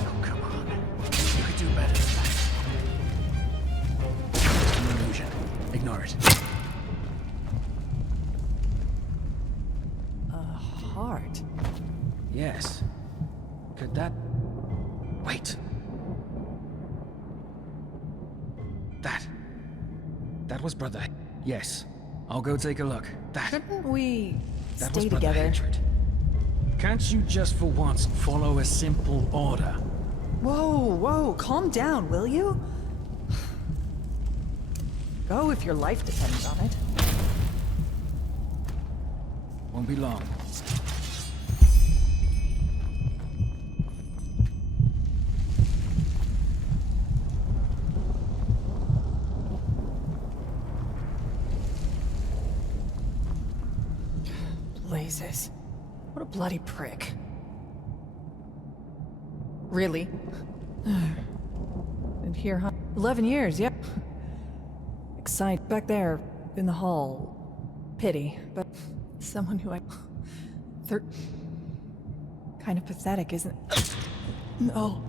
Oh, come on. You could do better than that. It's an illusion. Ignore it. A heart. Yes. Could that... Wait. That was Brother. Yes. I'll go take a look. Shouldn't we That was stay Brother together? Hatred. Can't you just for once follow a simple order? Whoa, calm down, will you? Go if your life depends on it. Won't be long. Blazes. What a bloody prick. Really? And here, huh? 11 years, yeah. Excited. Back there, in the hall. Pity, but someone who I... Kind of pathetic, isn't it? No.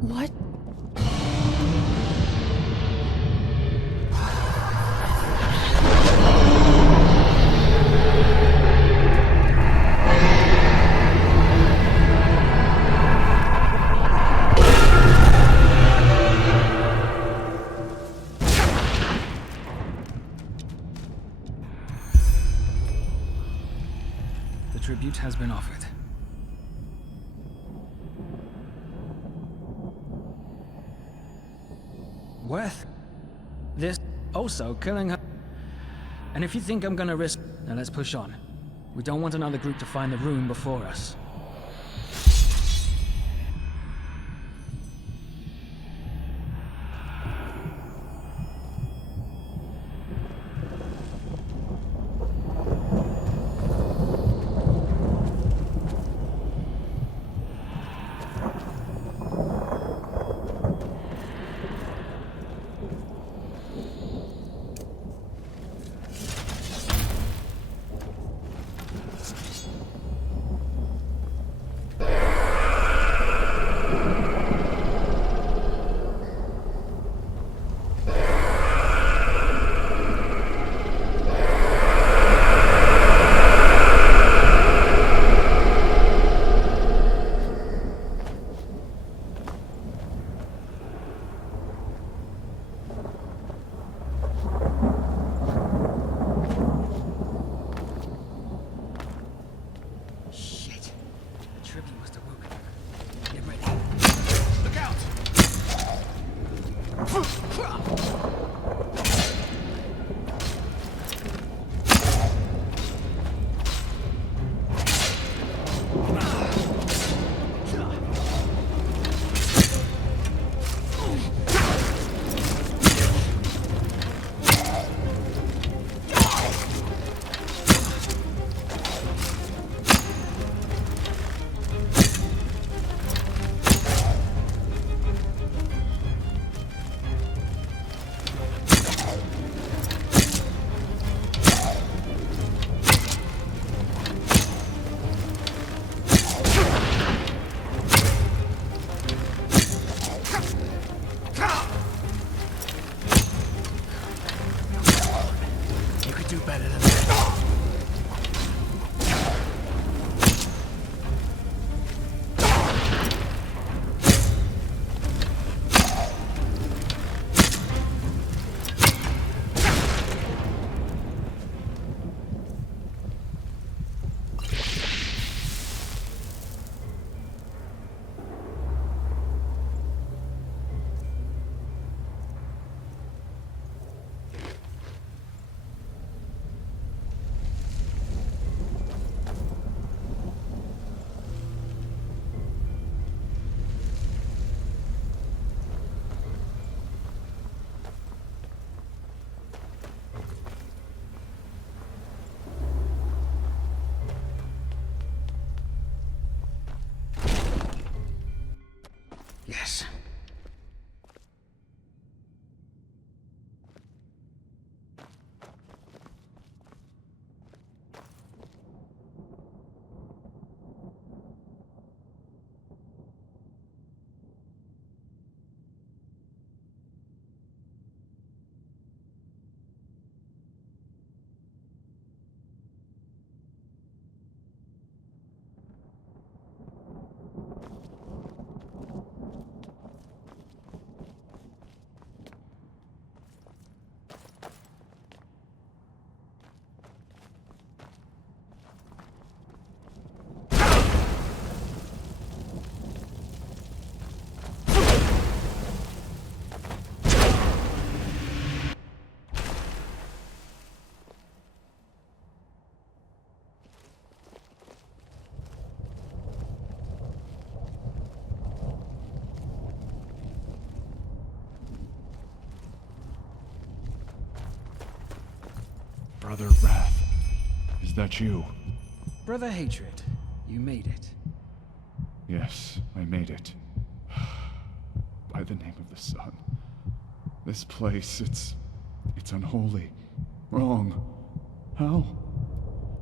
What? The tribute has been offered. Worth this also killing her. And if you think I'm gonna risk, now let's push on. We don't want another group to find the room before us. Yes. Brother Wrath, is that you? Brother Hatred, you made it. Yes, I made it. By the name of the sun. This place, it's unholy. Wrong. How?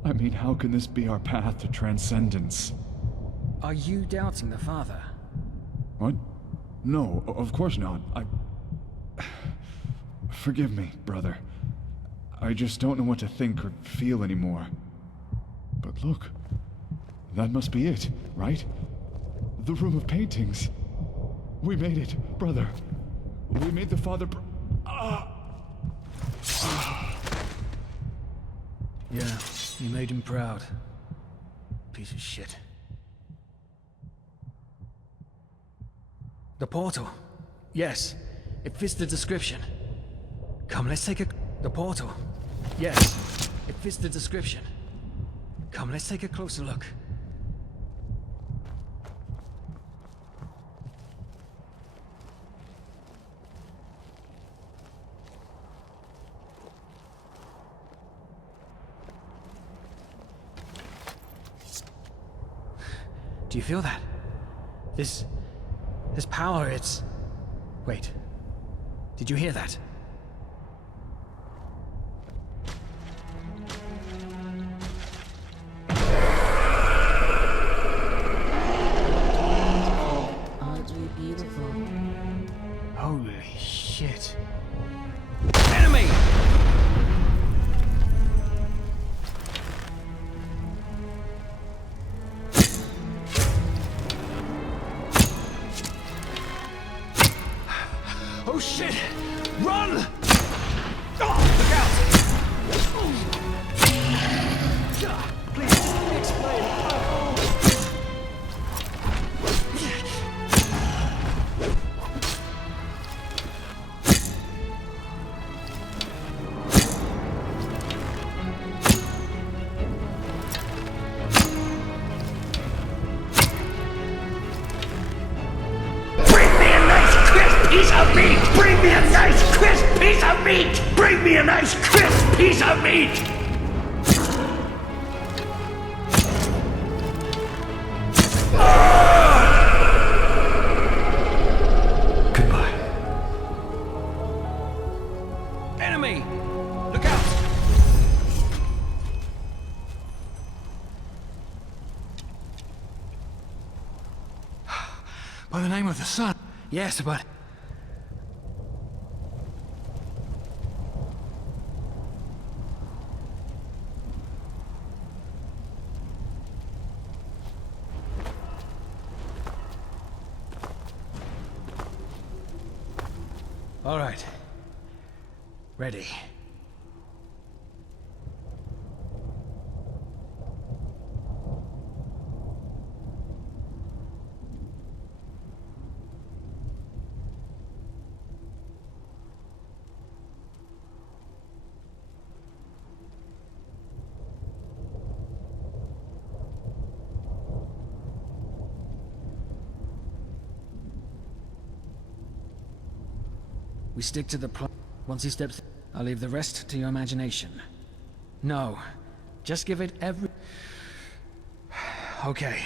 I mean, how can this be our path to transcendence? Are you doubting the Father? What? No, of course not. Forgive me, brother. I just don't know what to think or feel anymore. But look, that must be it, right? The room of paintings. We made it, brother. We made the Father Yeah, you made him proud. Piece of shit. The portal. Yes, it fits the description. Come, let's take a... The portal. Yes, it fits the description. Come, let's take a closer look. Do you feel that? This power, it's... Wait. Did you hear that? Oddly beautiful. Holy shit. Enemy! Oh shit! Run! Oh, look out! Please, just explain. Piece of meat! Bring me a nice crisp piece of meat! Bring me a nice crisp piece of meat! Goodbye. Enemy! Look out! By the name of the sun. Yes, but... All right. Ready. We stick to the plan. Once he steps, I'll leave the rest to your imagination. No, just give it every... Okay.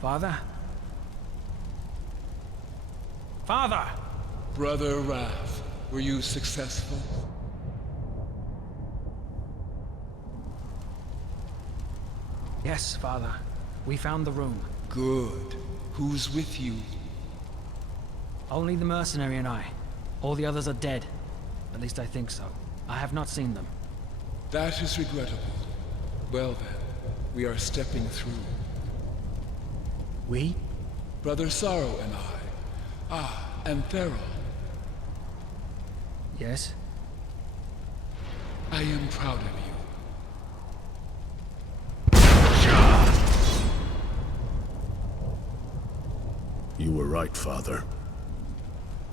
Father? Father! Brother Wrath, were you successful? Yes, Father. We found the room. Good. Who's with you? Only the mercenary and I. All the others are dead. At least I think so. I have not seen them. That is regrettable. Well then, we are stepping through. We? Brother Sorrow and I. Ah, and Enderal. Yes? I am proud of you. You were right, Father.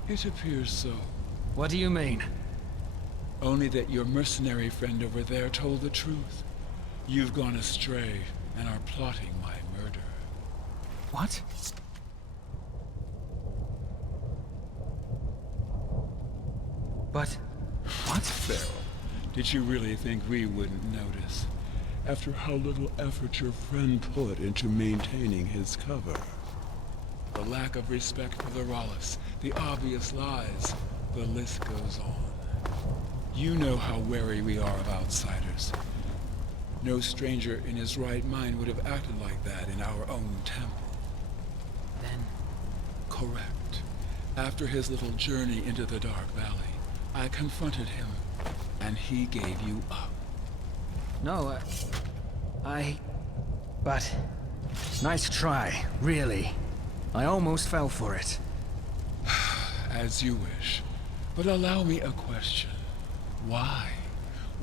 It appears so. What do you mean? Only that your mercenary friend over there told the truth. You've gone astray and are plotting my murder. What? But... what? Farrell, did you really think we wouldn't notice? After how little effort your friend put into maintaining his cover. The lack of respect for the Rollis, the obvious lies, the list goes on. You know how wary we are of outsiders. No stranger in his right mind would have acted like that in our own temple. Then... Correct. After his little journey into the Dark Valley, I confronted him, and he gave you up. No, But... nice try, really. I almost fell for it. As you wish. But allow me a question. Why?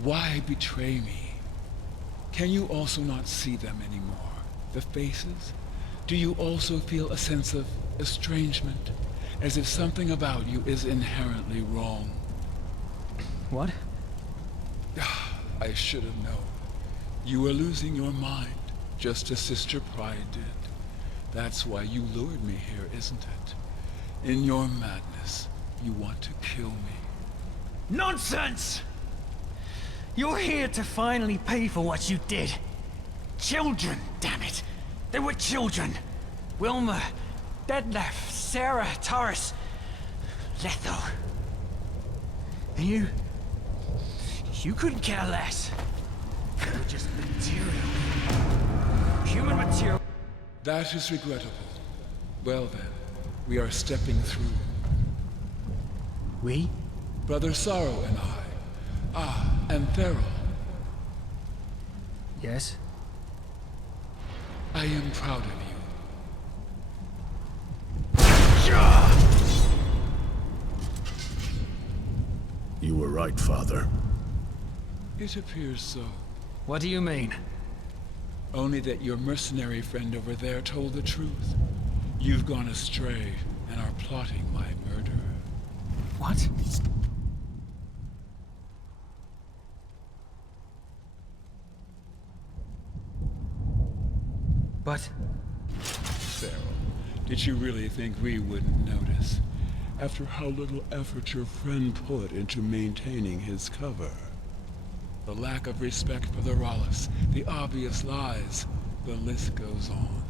Why betray me? Can you also not see them anymore? The faces? Do you also feel a sense of estrangement? As if something about you is inherently wrong? What? I should have known. You were losing your mind, just as Sister Pride did. That's why you lured me here, isn't it? In your madness, you want to kill me. Nonsense! You're here to finally pay for what you did. Children, damn it. They were children. Wilma, Detlef, Sarah, Taurus, Letho. And you couldn't care less. They were just material. Human material. That is regrettable. Well then, we are stepping through. We? Brother Sorrow and I. Ah, and Enderal. Yes? I am proud of you. You were right, Father. It appears so. What do you mean? Only that your mercenary friend over there told the truth. You've gone astray and are plotting my murder. What? But... Farrell, did you really think we wouldn't notice? After how little effort your friend put into maintaining his cover. The lack of respect for the Rollis, the obvious lies, the list goes on.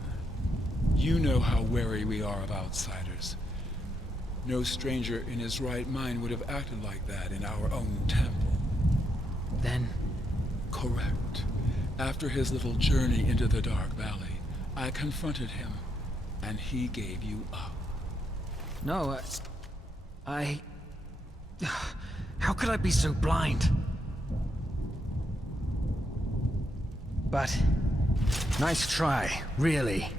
You know how wary we are of outsiders. No stranger in his right mind would have acted like that in our own temple. Then... Correct. After his little journey into the Dark Valley, I confronted him, and he gave you up. No, How could I be so blind? But... nice try, really.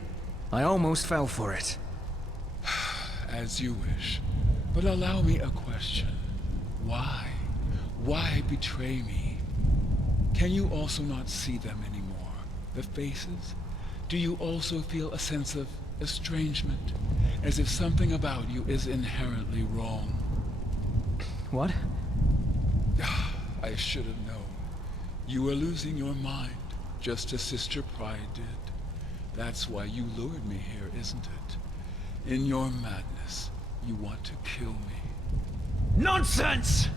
I almost fell for it. As you wish. But allow me a question. Why? Why betray me? Can you also not see them anymore? The faces? Do you also feel a sense of estrangement? As if something about you is inherently wrong? What? I should have known. You were losing your mind, just as Sister Pride did. That's why you lured me here, isn't it? In your madness, you want to kill me. Nonsense!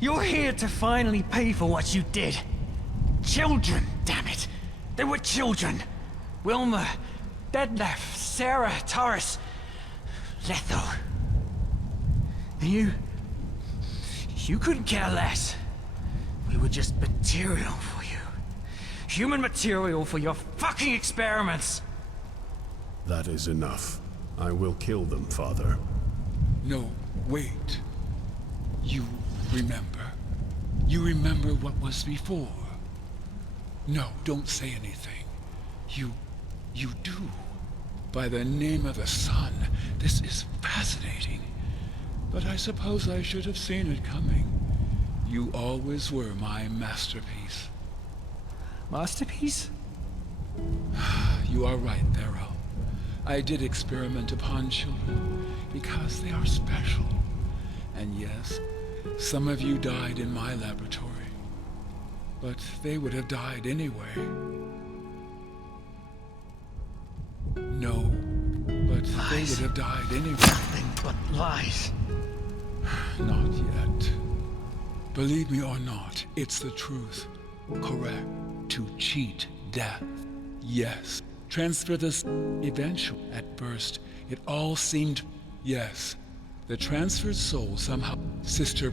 You're here to finally pay for what you did. Children, damn it. They were children. Wilma, Detlef, Sarah, Taurus, Letho. And you couldn't care less. We were just material for you. Human material for your fucking experiments. That is enough. I will kill them, Father. No, wait. You remember? You remember what was before? No, don't say anything. You do. By the name of the sun, this is fascinating. But I suppose I should have seen it coming. You always were my masterpiece. Masterpiece? You are right, Enderal. I did experiment upon children because they are special. And yes, Some of you died in my laboratory, but they would have died anyway. No, but they would have died anyway. Nothing but lies. Not yet. Believe me or not, it's the truth. Correct. To cheat death. Yes. Transfer this eventually. At first, it all seemed... Yes. The transferred soul somehow... Sister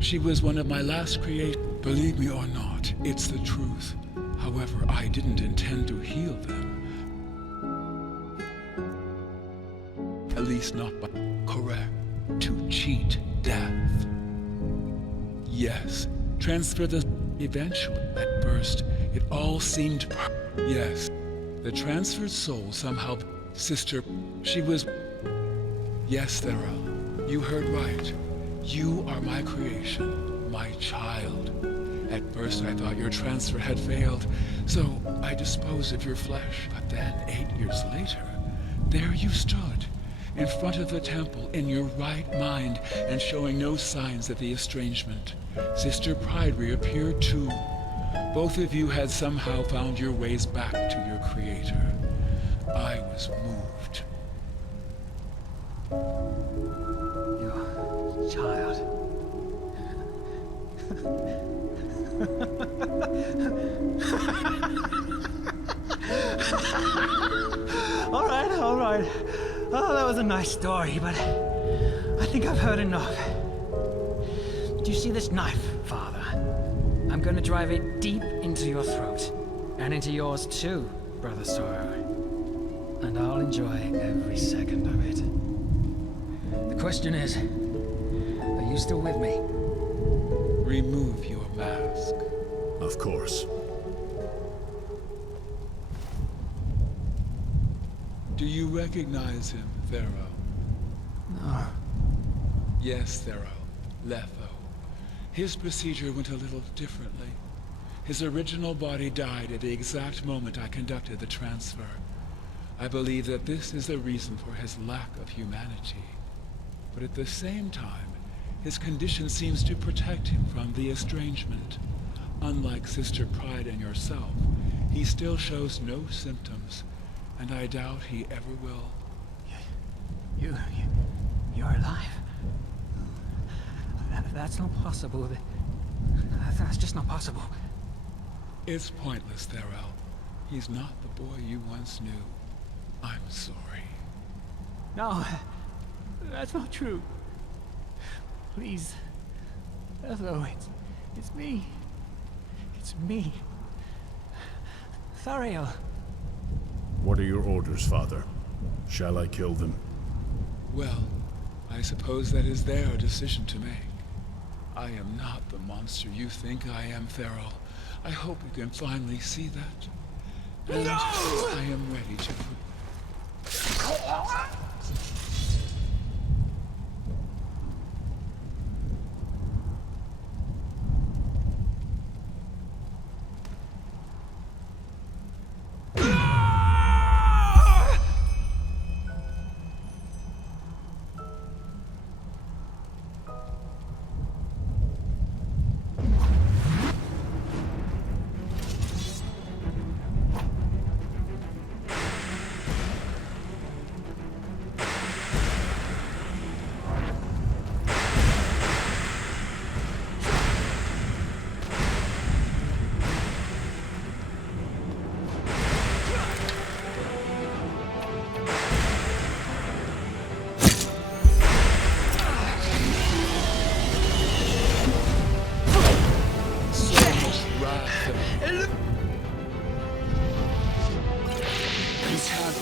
She was one of my last creations. Believe me or not, it's the truth. However, I didn't intend to heal them. At least not by... Correct. To cheat death. Yes. Transfer the... Eventually. At first, it all seemed... Yes. The transferred soul somehow... Sister... She was... Yes, Thera. You heard right. You are my creation. My child. At first, I thought your transfer had failed, so I disposed of your flesh. But then, 8 years later, there you stood, in front of the temple, in your right mind, and showing no signs of the estrangement. Sister Pride reappeared too. Both of you had somehow found your ways back to your creator. I was moved. Your child. All right. Oh, that was a nice story, but I think I've heard enough. Do you see this knife, Father? I'm gonna drive it deep into your throat. And into yours too, Brother Sorrow. And I'll enjoy every second of it. The question is, are you still with me? Remove your mask. Of course. Do you recognize him, Thero? No. Yes, Thero. Letho. His procedure went a little differently. His original body died at the exact moment I conducted the transfer. I believe that this is the reason for his lack of humanity. But at the same time, his condition seems to protect him from the estrangement. Unlike Sister Pride and yourself, he still shows no symptoms, and I doubt he ever will. You're alive? That's not possible. That's just not possible. It's pointless, Thero. He's not the boy you once knew. I'm sorry. No, that's not true. Please. Hello, it's me. It's me. Thariel. What are your orders, Father? Shall I kill them? Well, I suppose that is their decision to make. I am not the monster you think I am, Thero. I hope you can finally see that. And I am ready to...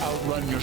Outrun your...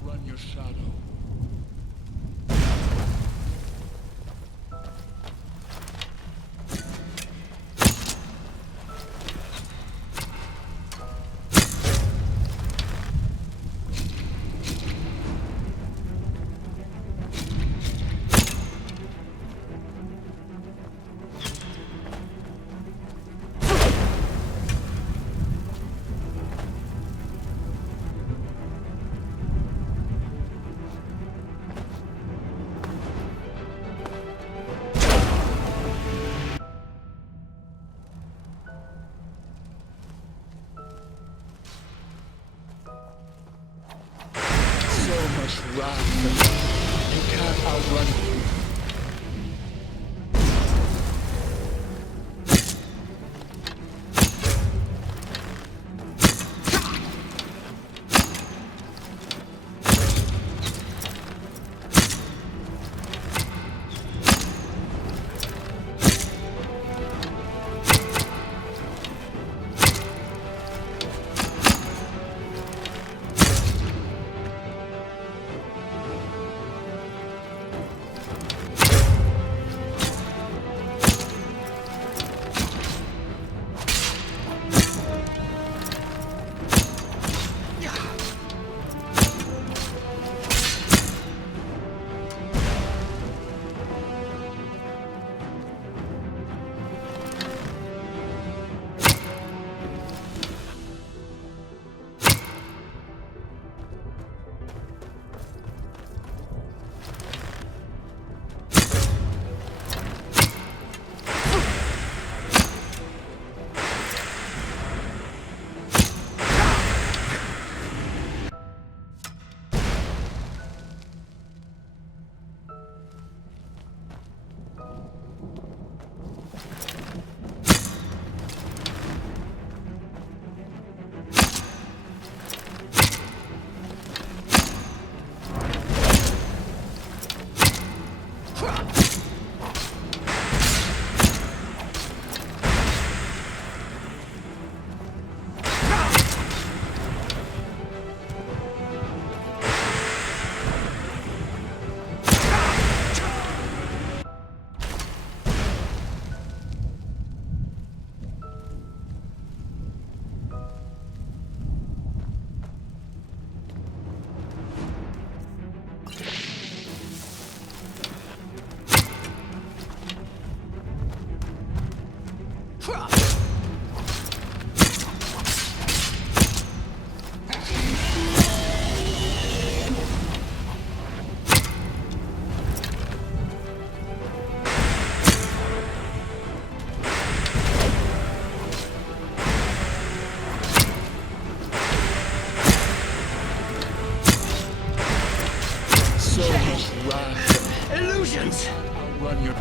outrun your shadow. So much wrath, you can't outrun me. So much wrath. Illusions! Outrun your...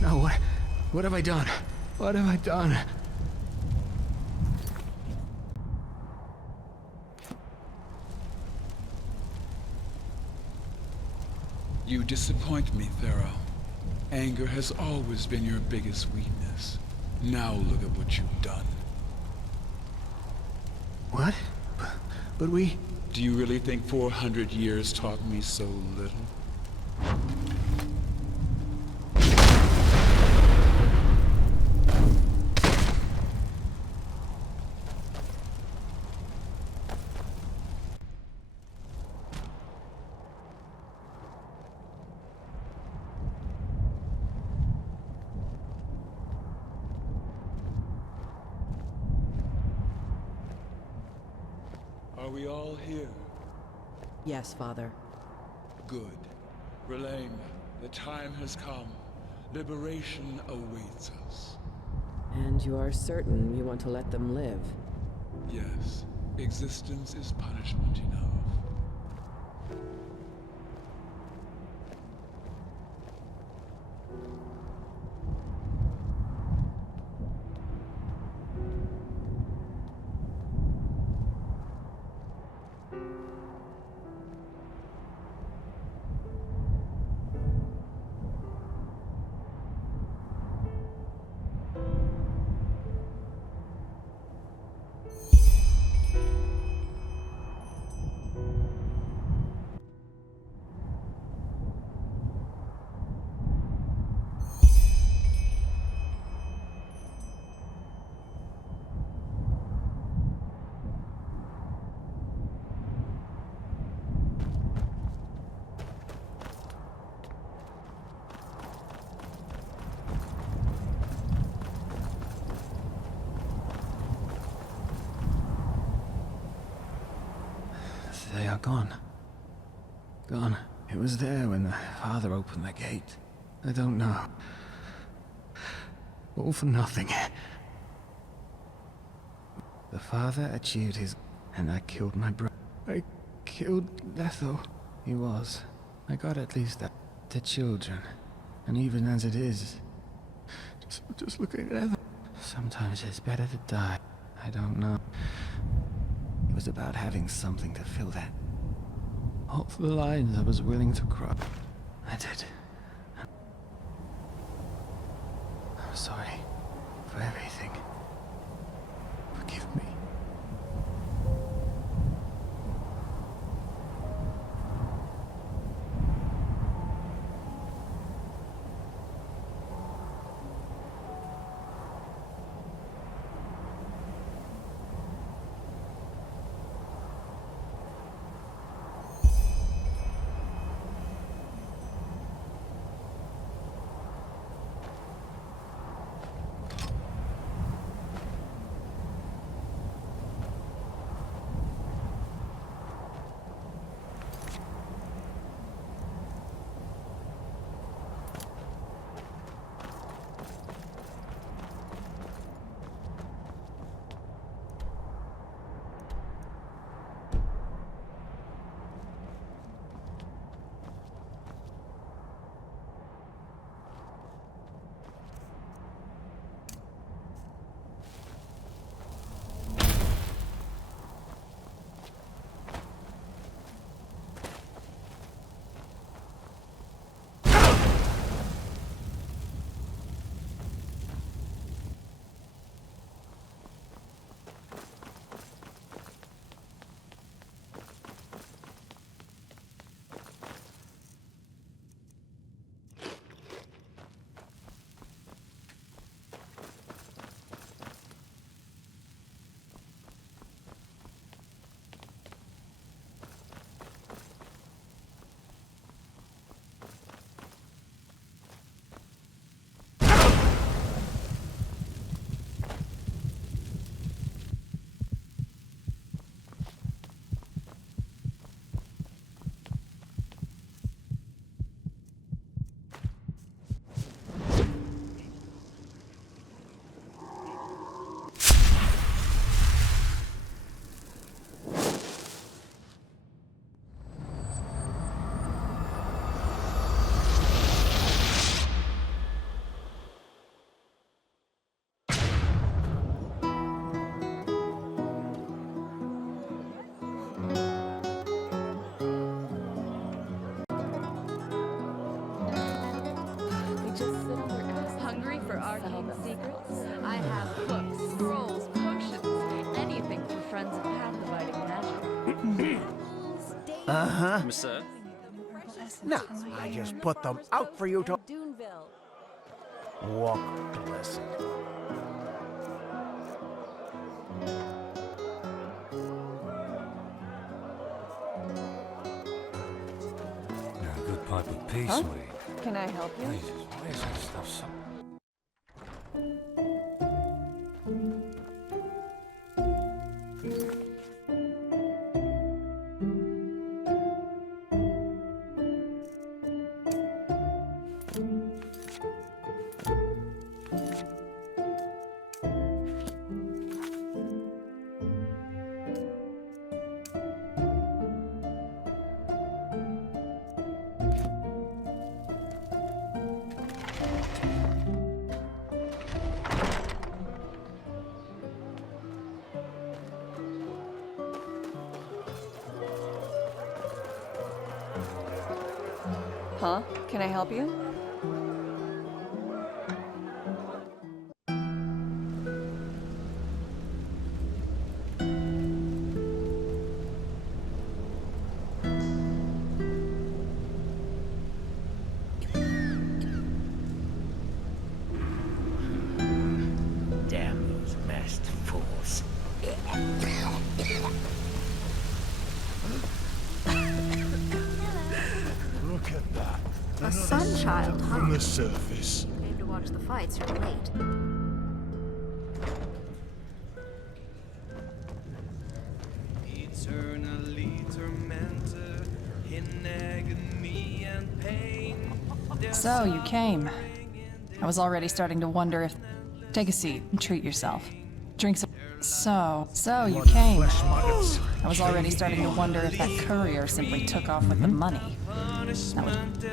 No, what have I done? What have I done? You disappoint me, Thero. Anger has always been your biggest weakness. Now look at what you've done. What? But we... Do you really think 400 years taught me so little? Are we all here? Yes, Father. Good. Relaine, the time has come. Liberation awaits us. And you are certain you want to let them live? Yes, existence is punishment enough. They are gone. Gone. It was there when the father opened the gate. I don't know. All for nothing. The father achieved his... and I killed my brother. I killed Letho. He was. I got at least that. The children. And even as it is... Just looking at them. Sometimes it's better to die. I don't know. It was about having something to fill that. All the lines I was willing to cross. I did. I'm sorry for everything. Forgive me. Uh-huh. Monsieur? No, I just put them out for you to walk blessed. Now, a good pipe of peace, Huh? sweet. Can I help you? Jesus, why is that stuff so... Huh? Can I help you? Damn those masked fools. Look at that. A sun child, huh? From the surface. Came to watch the fights, you're late. Eternally tormented in agony and pain. So, you came. I was already starting to wonder if... Take a seat and treat yourself. Drink some... So you came. I was already starting to wonder if that courier simply took off with the money. Now,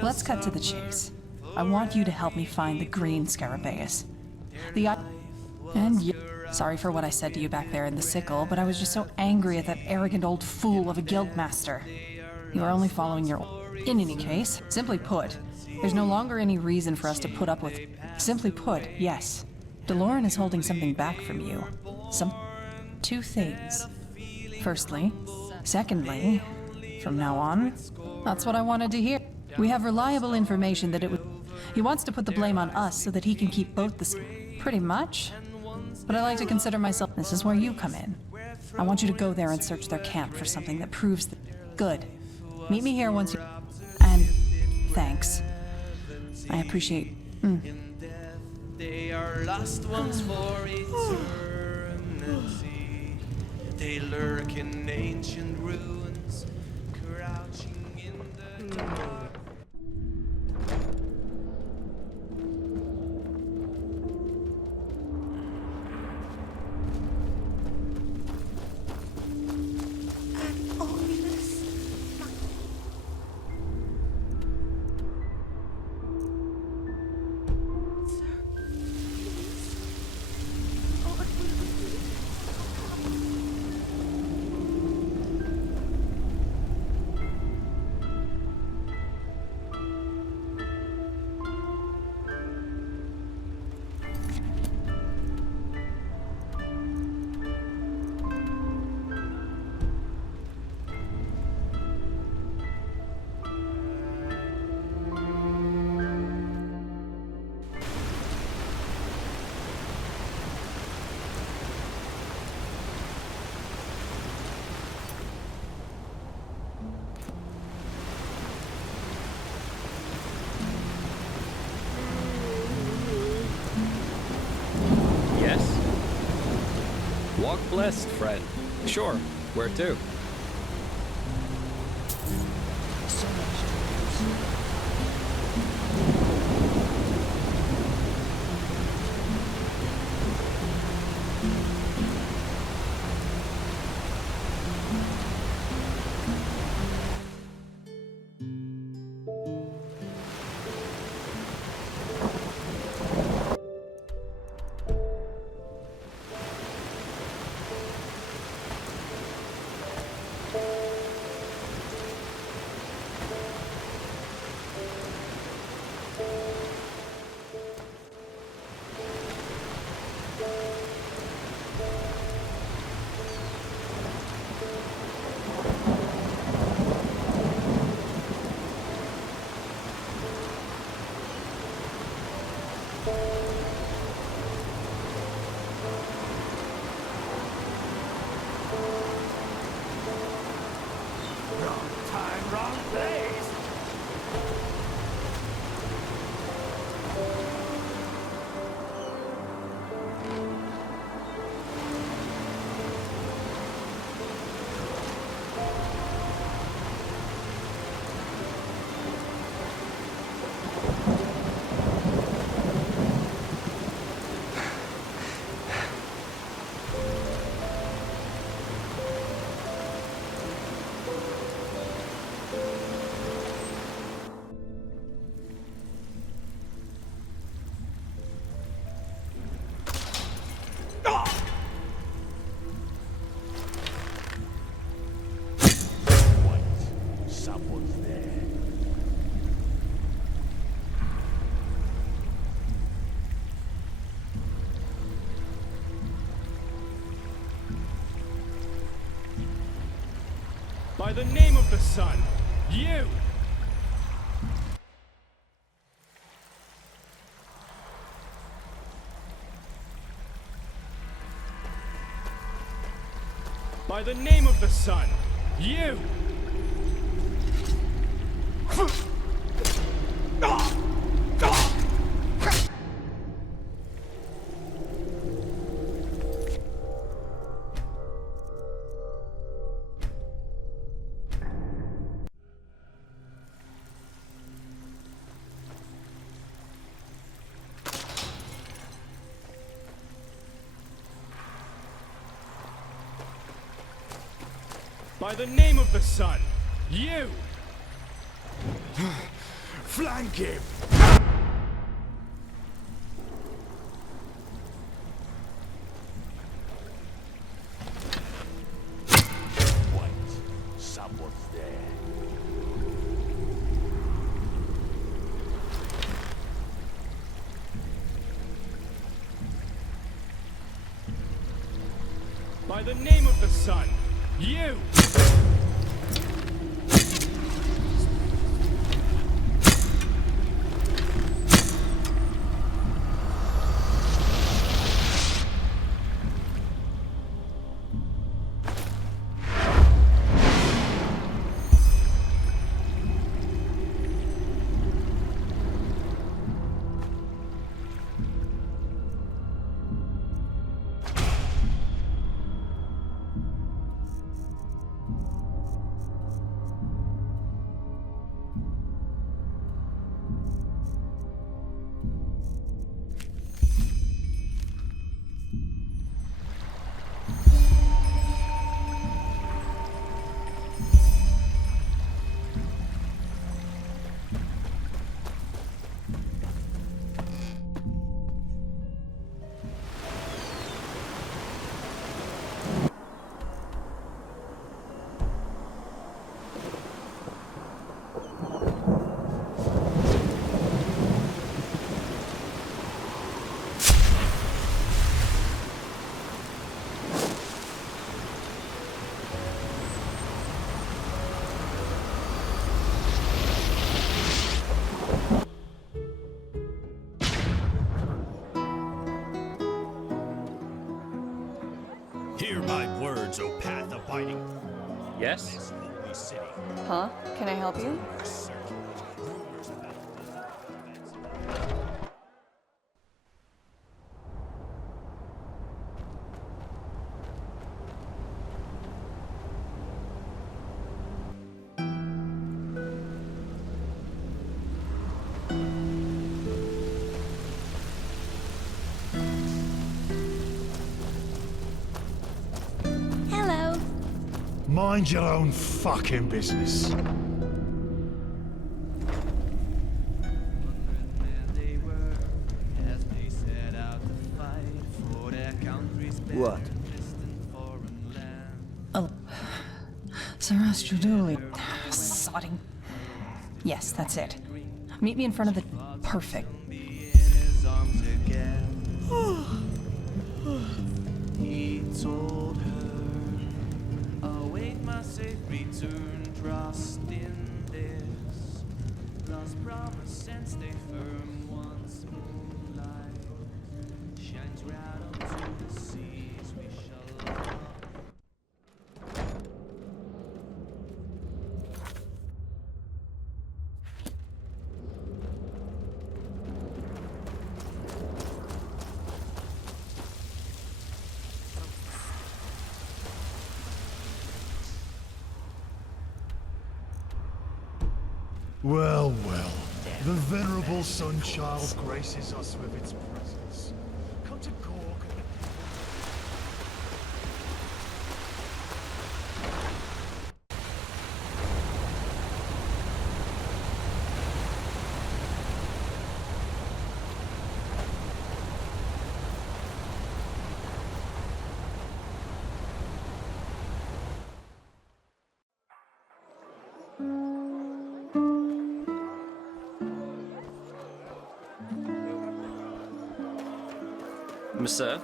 let's cut to the chase. I want you to help me find the green Scarabaeus. Sorry for what I said to you back there in the sickle, but I was just so angry at that arrogant old fool of a guildmaster. You are only following your... In any case, simply put, there's no longer any reason for us to put up with... Simply put, yes. DeLorean is holding something back from you. Two things. Firstly. Secondly, from now on, that's what I wanted to hear. We have reliable information that it would... He wants to put the blame on us so that he can keep both the... Pretty much. But I like to consider myself... This is where you come in. I want you to go there and search their camp for something that proves that... Good. Meet me here once you... And... Thanks. I appreciate... They are lost ones for eternity. They lurk in ancient ruins, crouching in the dark. Walk blessed, friend. Sure. Where to? By the name of the sun, you! By the name of the sun, you! By the name of the sun, you! Flank him! Wait, someone's there. By the name of the sun, you! Hear my words, O path abiding. Yes? This holy city. Huh? Can I help you? Hello. Mind your own fucking business. What? Oh. Sarastraduli. Sodding. Yes, that's it. Meet me in front of the... Perfect. He told her, await my safe return, trust in this. Lost promise and stay firm once moonlight shines right onto the seas we shall love. Well, well. The venerable Sunchild graces us with its presence. Come to Gork. Monsieur?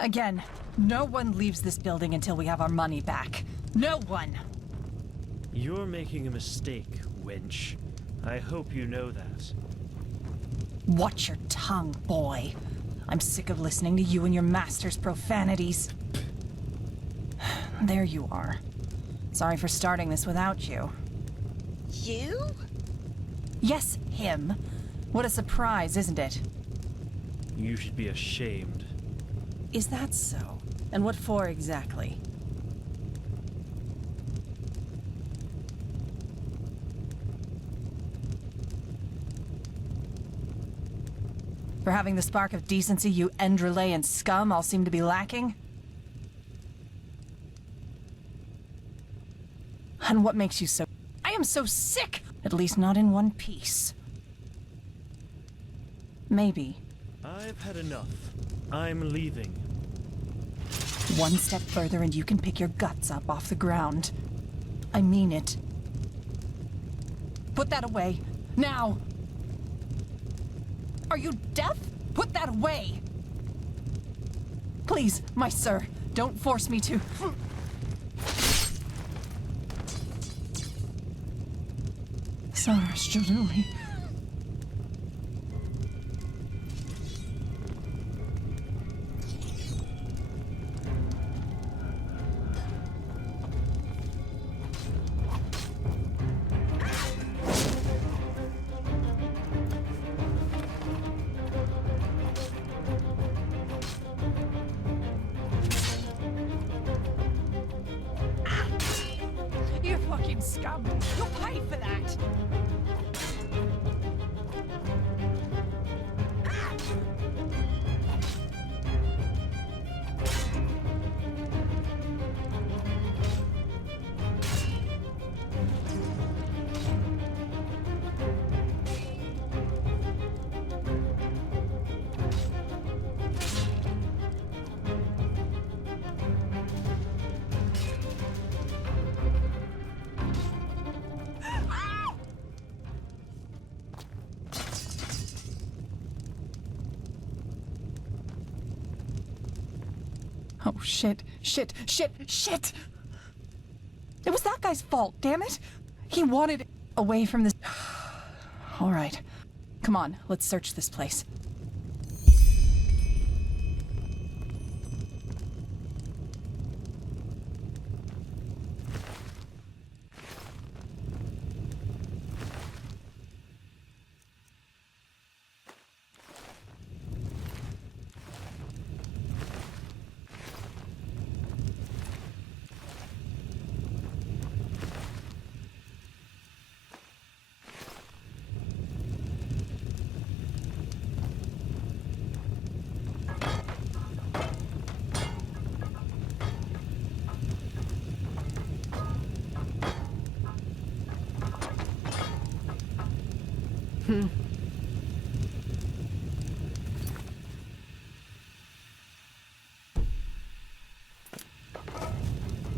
Again, no one leaves this building until we have our money back. No one! You're making a mistake, wench. I hope you know that. Watch your tongue, boy. I'm sick of listening to you and your master's profanities. There you are. Sorry for starting this without you. You? Yes, him. What a surprise, isn't it? You should be ashamed. Is that so? And what for exactly? For having the spark of decency you Enderal and scum all seem to be lacking? And what makes you so... I am so sick! At least not in one piece. Maybe. I've had enough. I'm leaving. One step further and you can pick your guts up off the ground. I mean it. Put that away. Now! Are you deaf? Put that away! Please, my sir, don't force me to... Sarah Struduli. You fucking scum! You'll pay for that! Oh, shit, shit, shit, shit! It was that guy's fault, damn it! He wanted away from this... All right. Come on, let's search this place.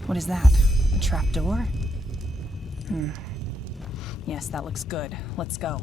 What is that? A trapdoor? Yes, that looks good. Let's go.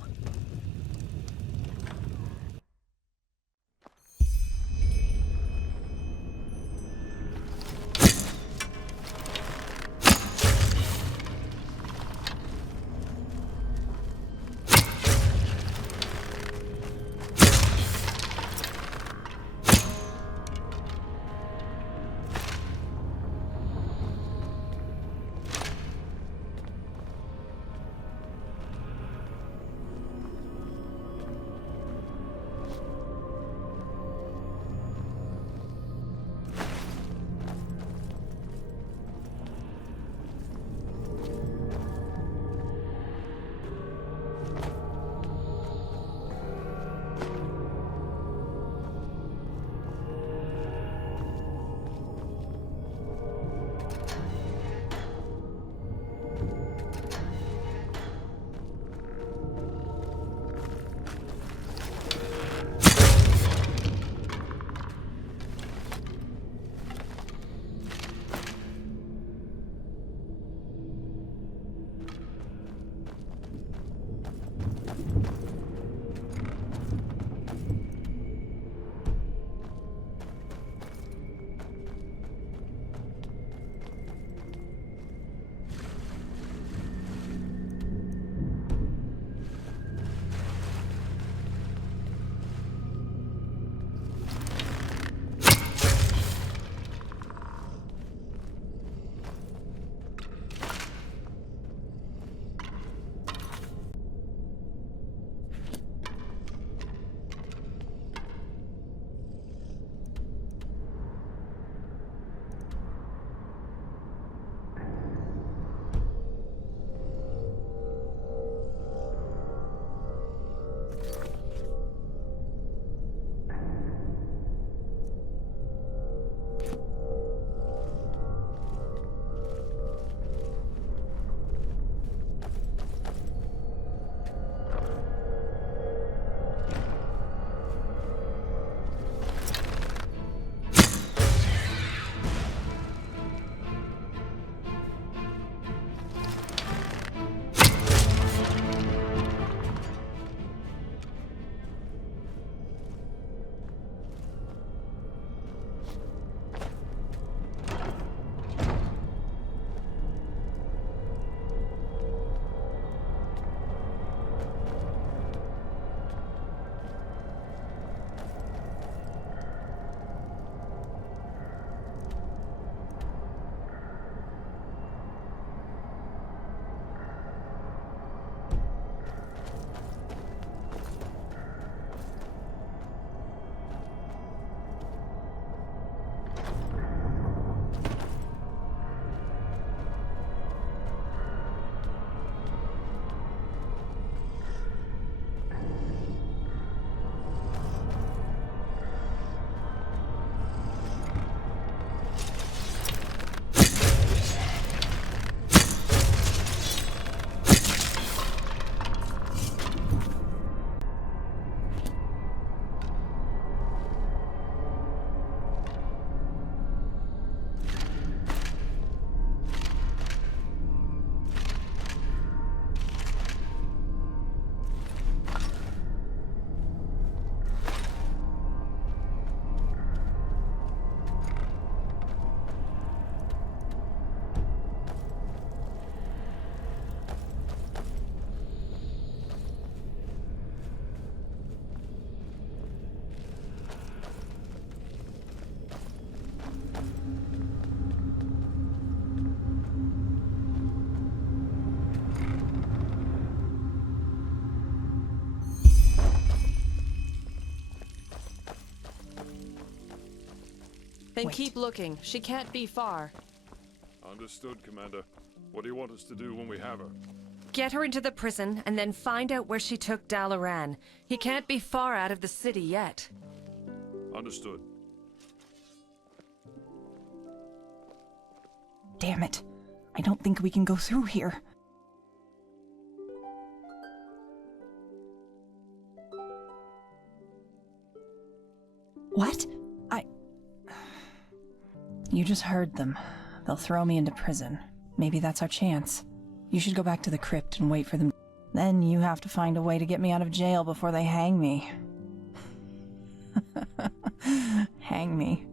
Then keep looking. She can't be far. Understood, Commander. What do you want us to do when we have her? Get her into the prison, and then find out where she took Dalaran. He can't be far out of the city yet. Understood. Damn it. I don't think we can go through here. What? You just heard them. They'll throw me into prison. Maybe that's our chance. You should go back to the crypt and wait for them. Then you have to find a way to get me out of jail before they hang me. Hang me.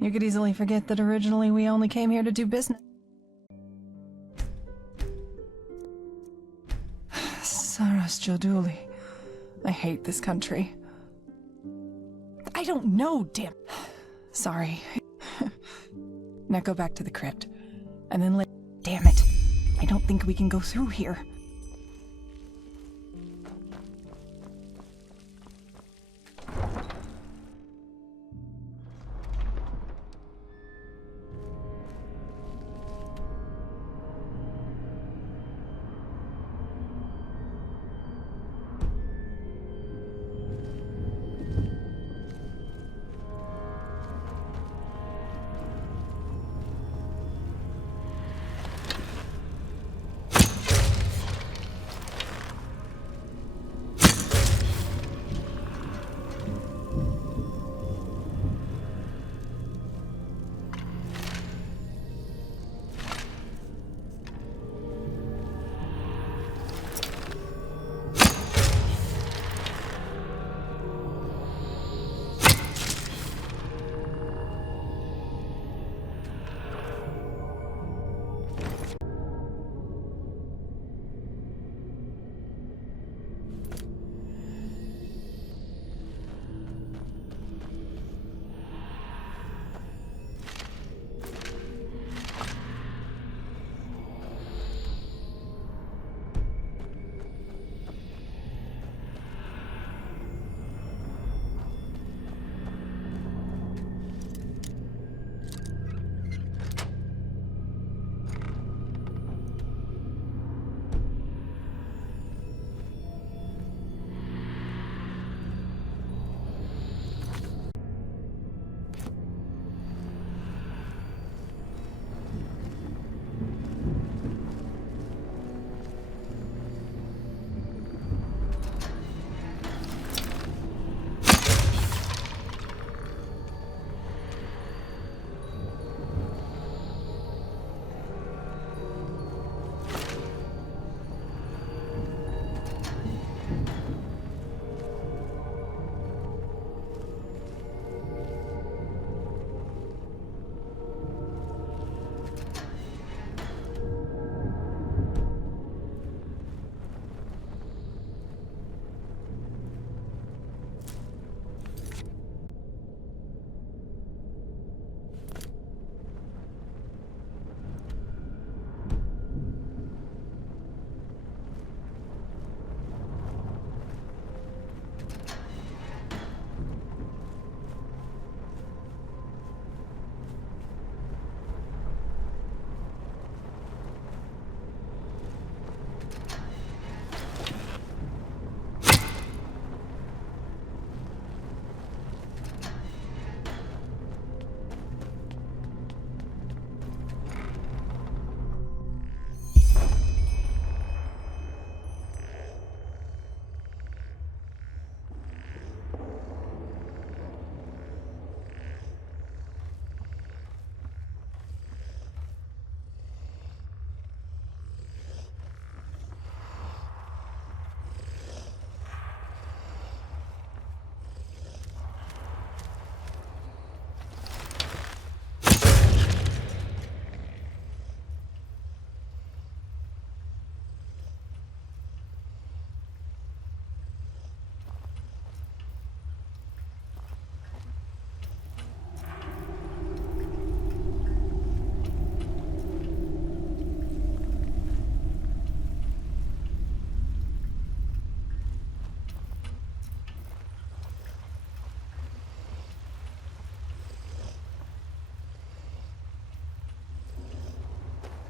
You could easily forget that originally we only came here to do business. Saras Joduli. I hate this country. I don't know, damn. Sorry. Now go back to the crypt. And then damn it. I don't think we can go through here.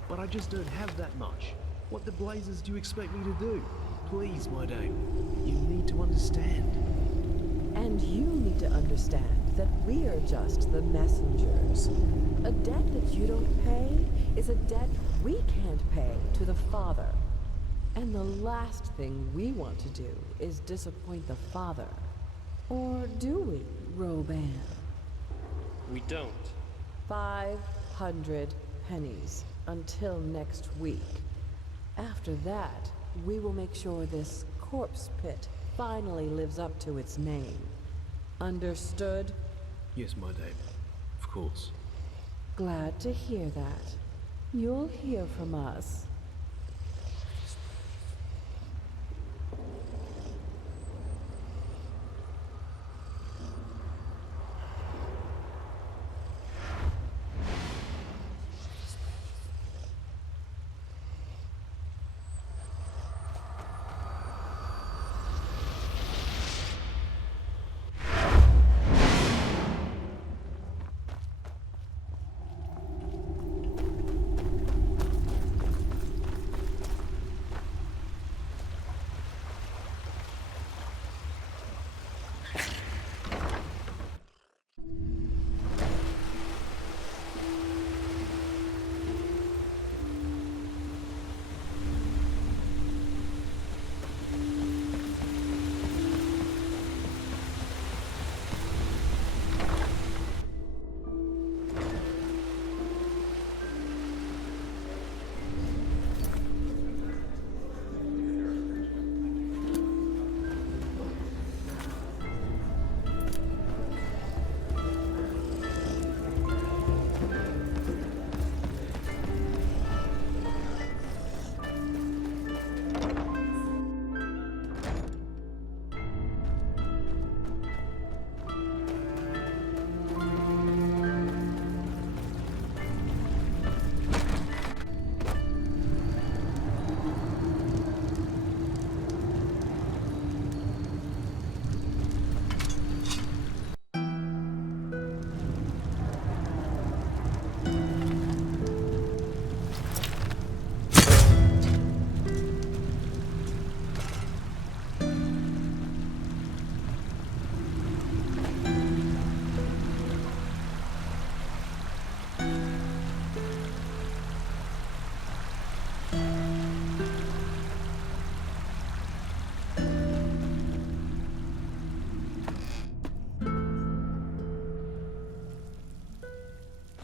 but I just don't have that much. What the blazes do you expect me to do? Please, my dame, you need to understand. And you need to understand that we are just the messengers. A debt that you don't pay is a debt we can't pay to the Father. And the last thing we want to do is disappoint the Father. Or do we, Roban? We don't. 500 pennies until next week. After that, we will make sure this corpse pit finally lives up to its name. Understood? Yes, my dame. Of course. Glad to hear that. You'll hear from us.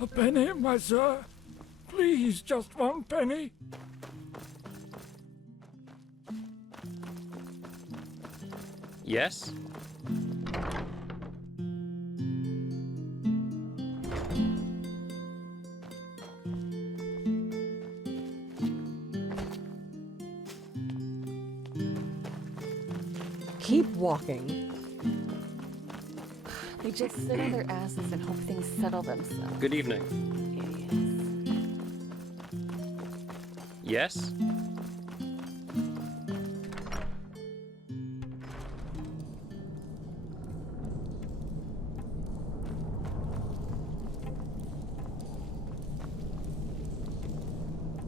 A penny, my sir. Please, just one penny. Yes? Keep walking. They just sit on their asses and hope things settle themselves. Good evening. Idiots. Yes?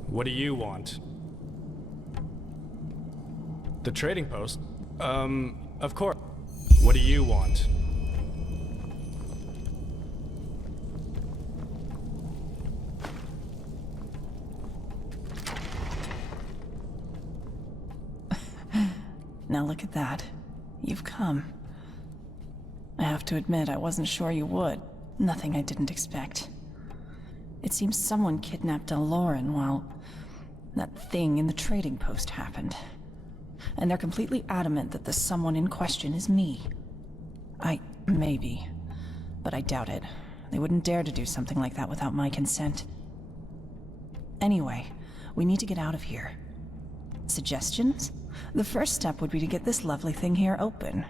What do you want? The trading post? Of course. What do you want? Now look at that. You've come. I have to admit, I wasn't sure you would. Nothing I didn't expect. It seems someone kidnapped Lauren while that thing in the trading post happened. And they're completely adamant that the someone in question is me. Maybe. But I doubt it. They wouldn't dare to do something like that without my consent. Anyway, we need to get out of here. Suggestions? The first step would be to get this lovely thing here open.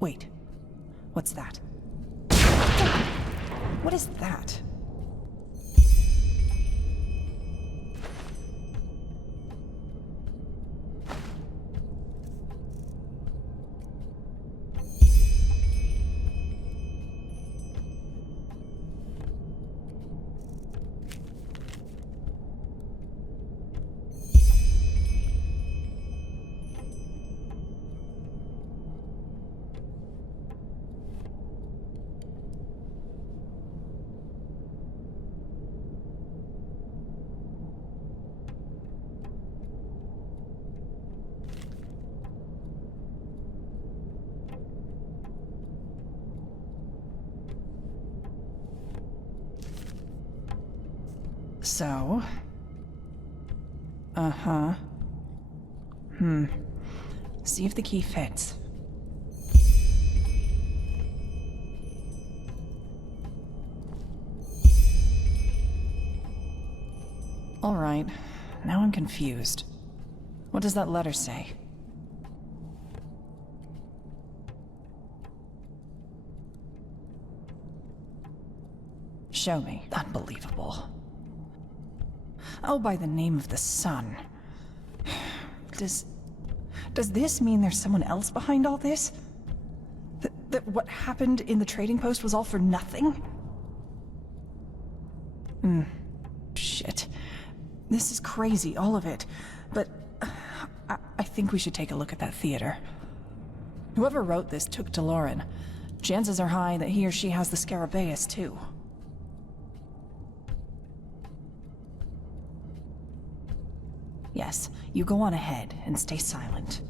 Wait. What's that? What is that? So... Uh-huh. See if the key fits. All right. Now I'm confused. What does that letter say? Show me. Unbelievable. Oh, by the name of the sun. Does this mean there's someone else behind all this? That what happened in the trading post was all for nothing? Shit. This is crazy, all of it. But I think we should take a look at that theater. Whoever wrote this took to Lauren. Chances are high that he or she has the Scarabaeus, too. Yes, you go on ahead and stay silent.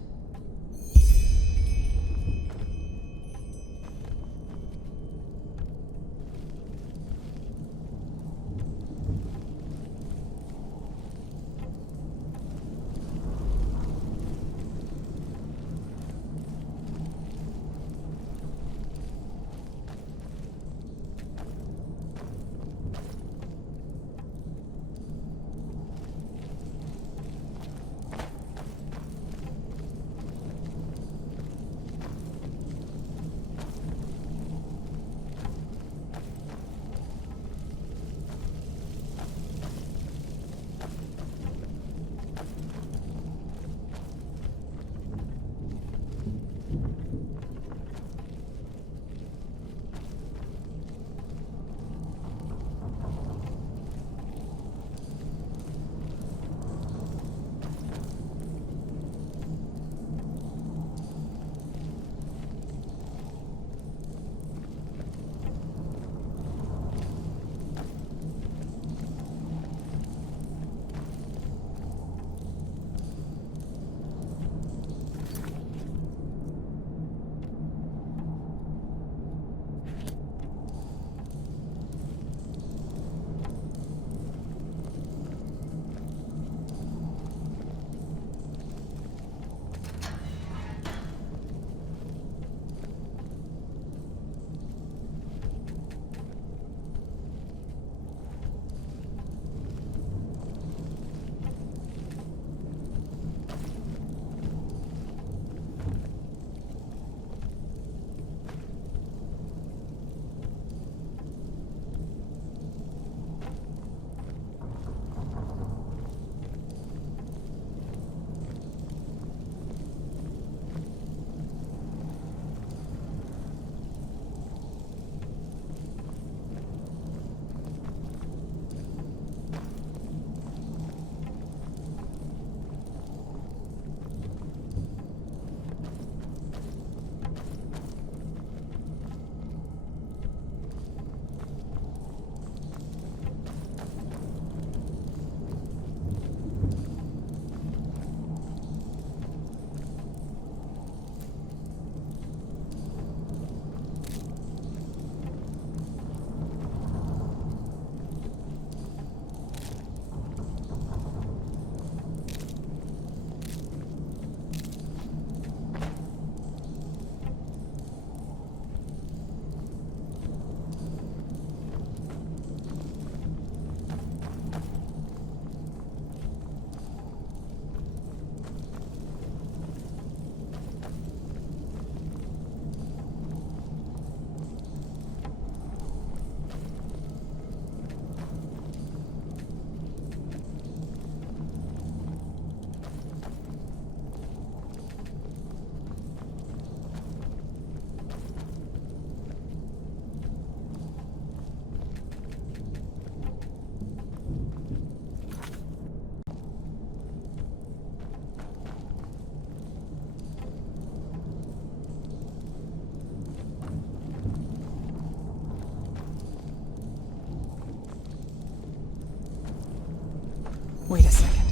Wait a second.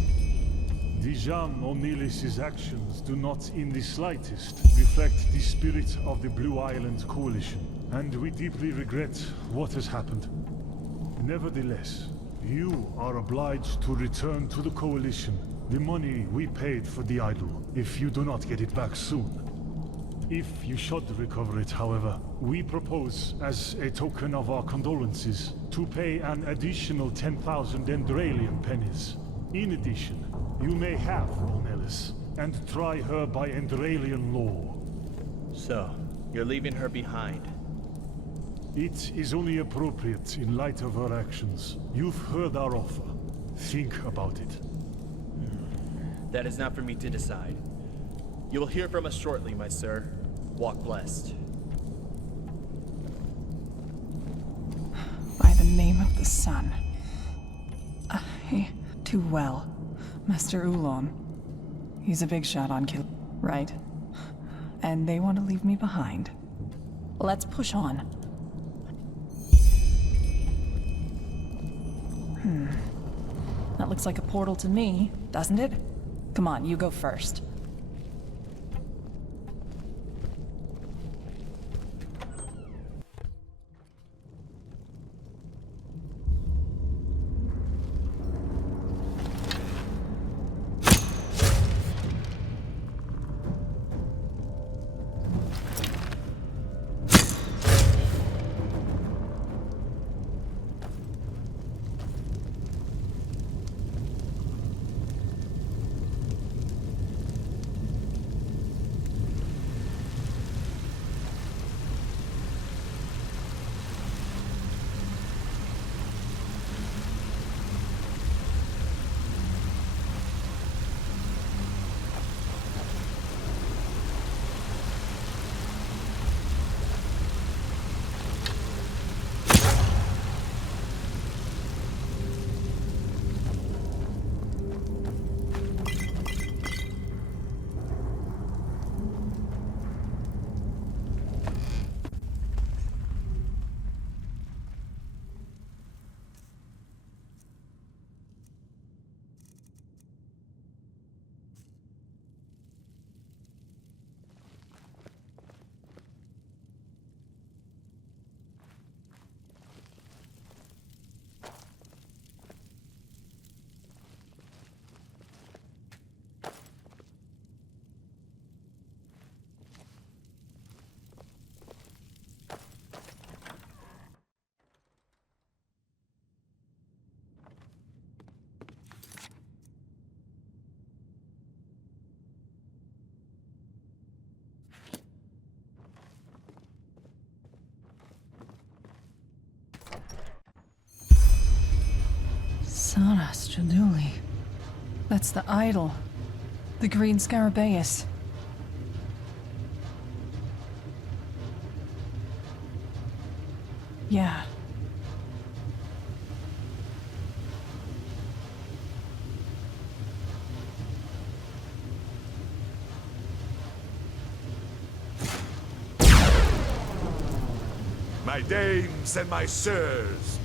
Dijam O'Neillis's actions do not in the slightest reflect the spirit of the Blue Island Coalition, and we deeply regret what has happened. Nevertheless, You are obliged to return to the Coalition the money we paid for the idol, if you do not get it back soon. If you should recover it, however, we propose, as a token of our condolences, to pay an additional 10,000 Enderalian pennies. In addition, you may have Ronellis, and try her by Enderalian law. So, you're leaving her behind? It is only appropriate in light of her actions. You've heard our offer. Think about it. That is not for me to decide. You will hear from us shortly, my sir. Walk blessed. By the name of the sun. Too well. Master Ulon. He's a big shot on kill, right? And they want to leave me behind. Let's push on. That looks like a portal to me, doesn't it? Come on, you go first. Saras Jaduli. That's the idol. The green scarabaeus. Yeah. My dames and my sirs,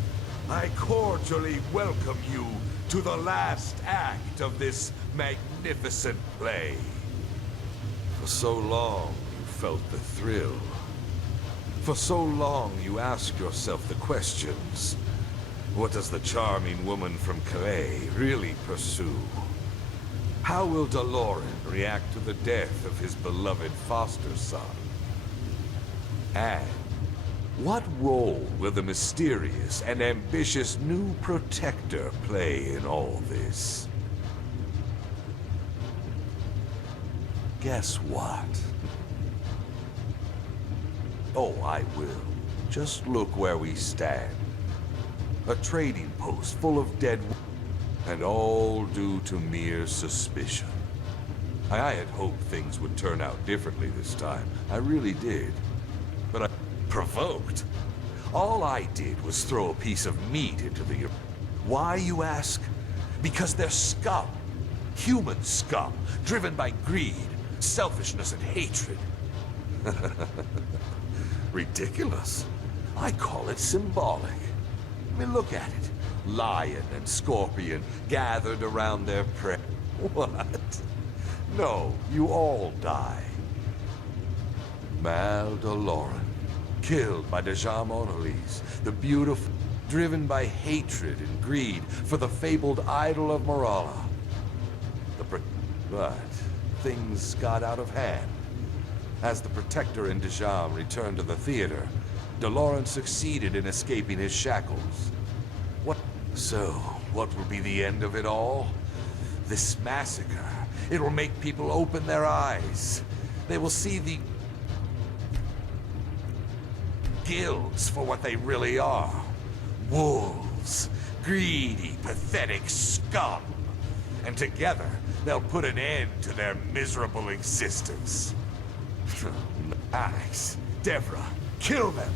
I cordially welcome you to the last act of this magnificent play. For so long, you felt the thrill. For so long, you asked yourself the questions. What does the charming woman from Calais really pursue? How will Daloran react to the death of his beloved foster son? And what role will the mysterious and ambitious new protector play in all this? Guess what? Oh, I will. Just look where we stand. A trading post full of dead, and all due to mere suspicion. I had hoped things would turn out differently this time. I really did. But I... Provoked? All I did was throw a piece of meat into the... Why, you ask? Because they're scum. Human scum, driven by greed, selfishness, and hatred. Ridiculous. I call it symbolic. I mean, look at it. Lion and scorpion gathered around their prey. What? No, you all die. Mal Daloran, killed by Dejah Monolise, the beautiful... driven by hatred and greed for the fabled idol of Morala. But things got out of hand. As the Protector and Dejam returned to the theater, DeLauren succeeded in escaping his shackles. What will be the end of it all? This massacre. It will make people open their eyes. They will see the guilds for what they really are. Wolves. Greedy, pathetic scum. And together, they'll put an end to their miserable existence. Alex, Devra, kill them!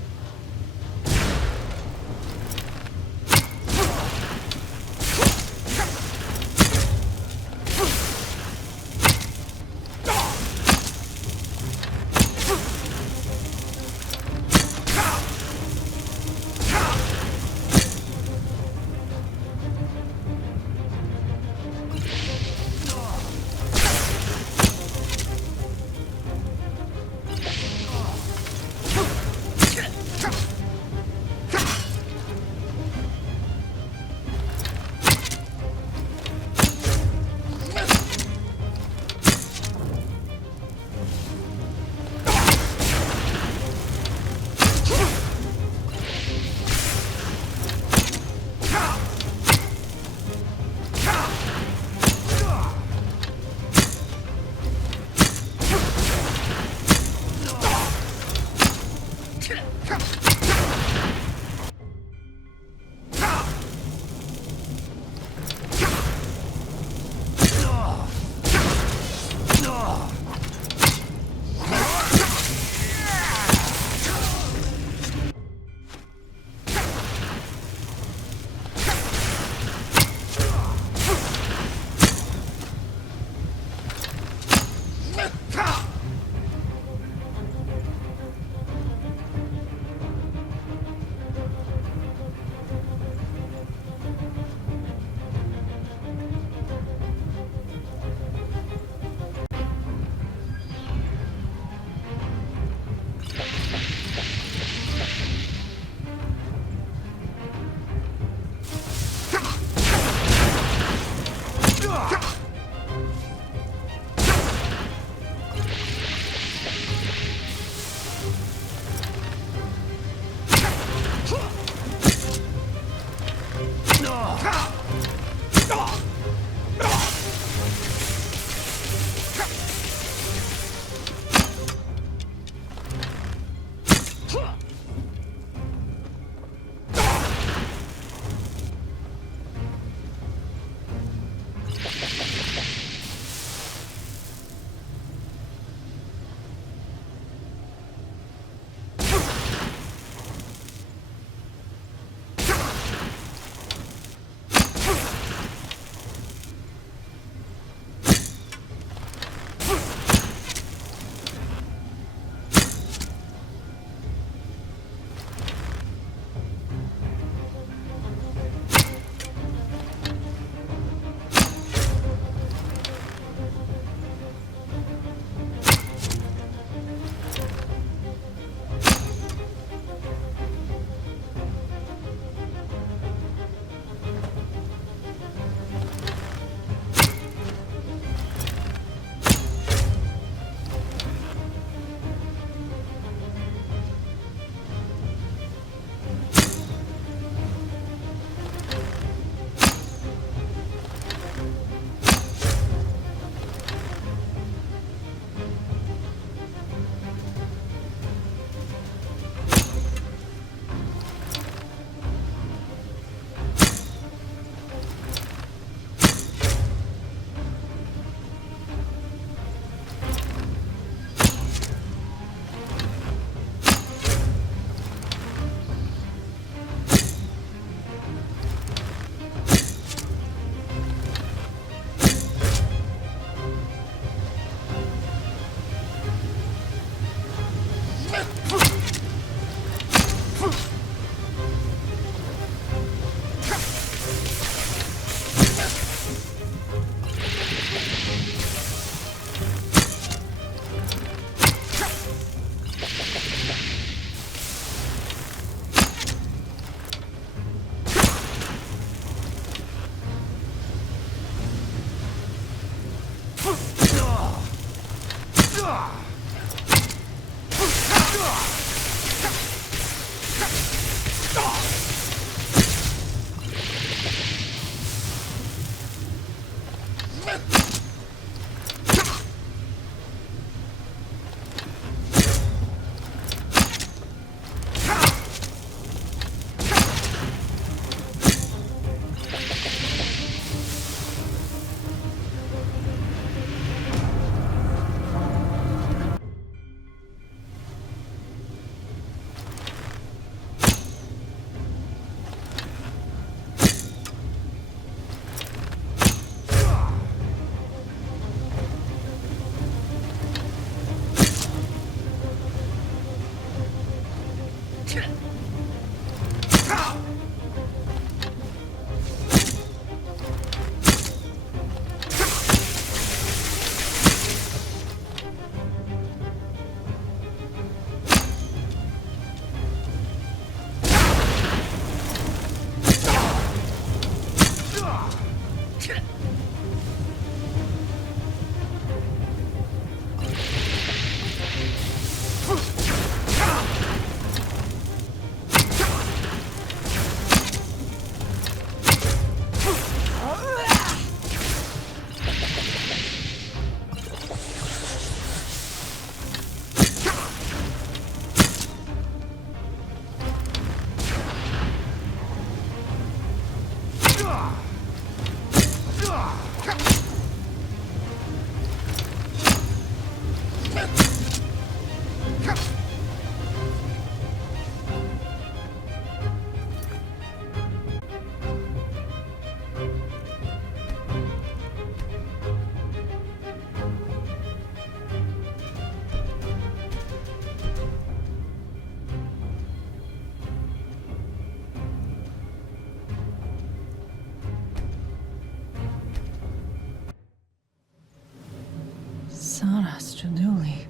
Saras Jaduli.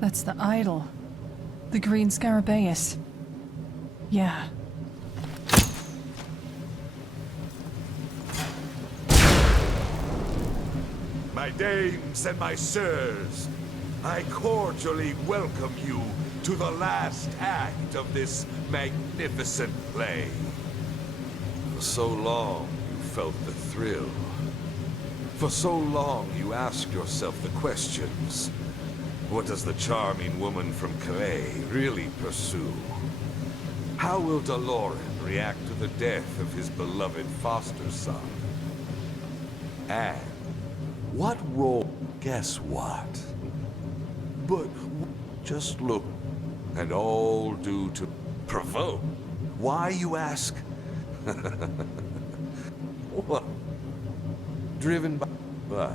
That's the idol. The green scarabaeus. Yeah. My dames and my sirs, I cordially welcome you to the last act of this magnificent play. For so long you felt the thrill. For so long you asked yourself the questions. What does the charming woman from Calais really pursue? How will Delorean react to the death of his beloved foster son? And what role? Guess what? But just look, and all due to provoke. Why, you ask? What? Driven by... But...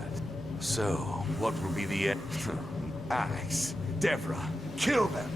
So, what will be the end? Alex, Deborah, kill them!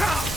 Ha!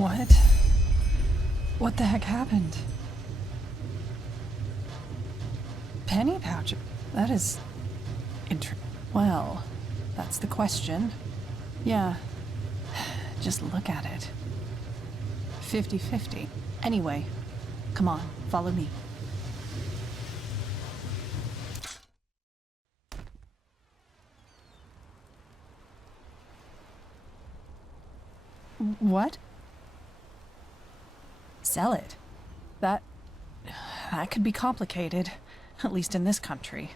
What? What the heck happened? Penny pouch. That is... Well, that's the question. Yeah. Just look at it. 50-50. Anyway, come on, follow me. What? Sell it? That could be complicated, at least in this country.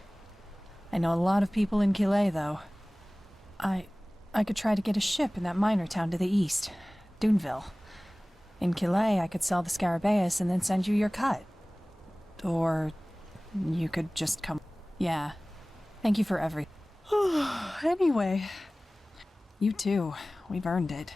I know a lot of people in Killet, though. I could try to get a ship in that minor town to the east, Duneville. In Killet, I could sell the Scarabaeus and then send you your cut. Or you could just come... Yeah. Thank you for everything. Anyway, you too. We've earned it.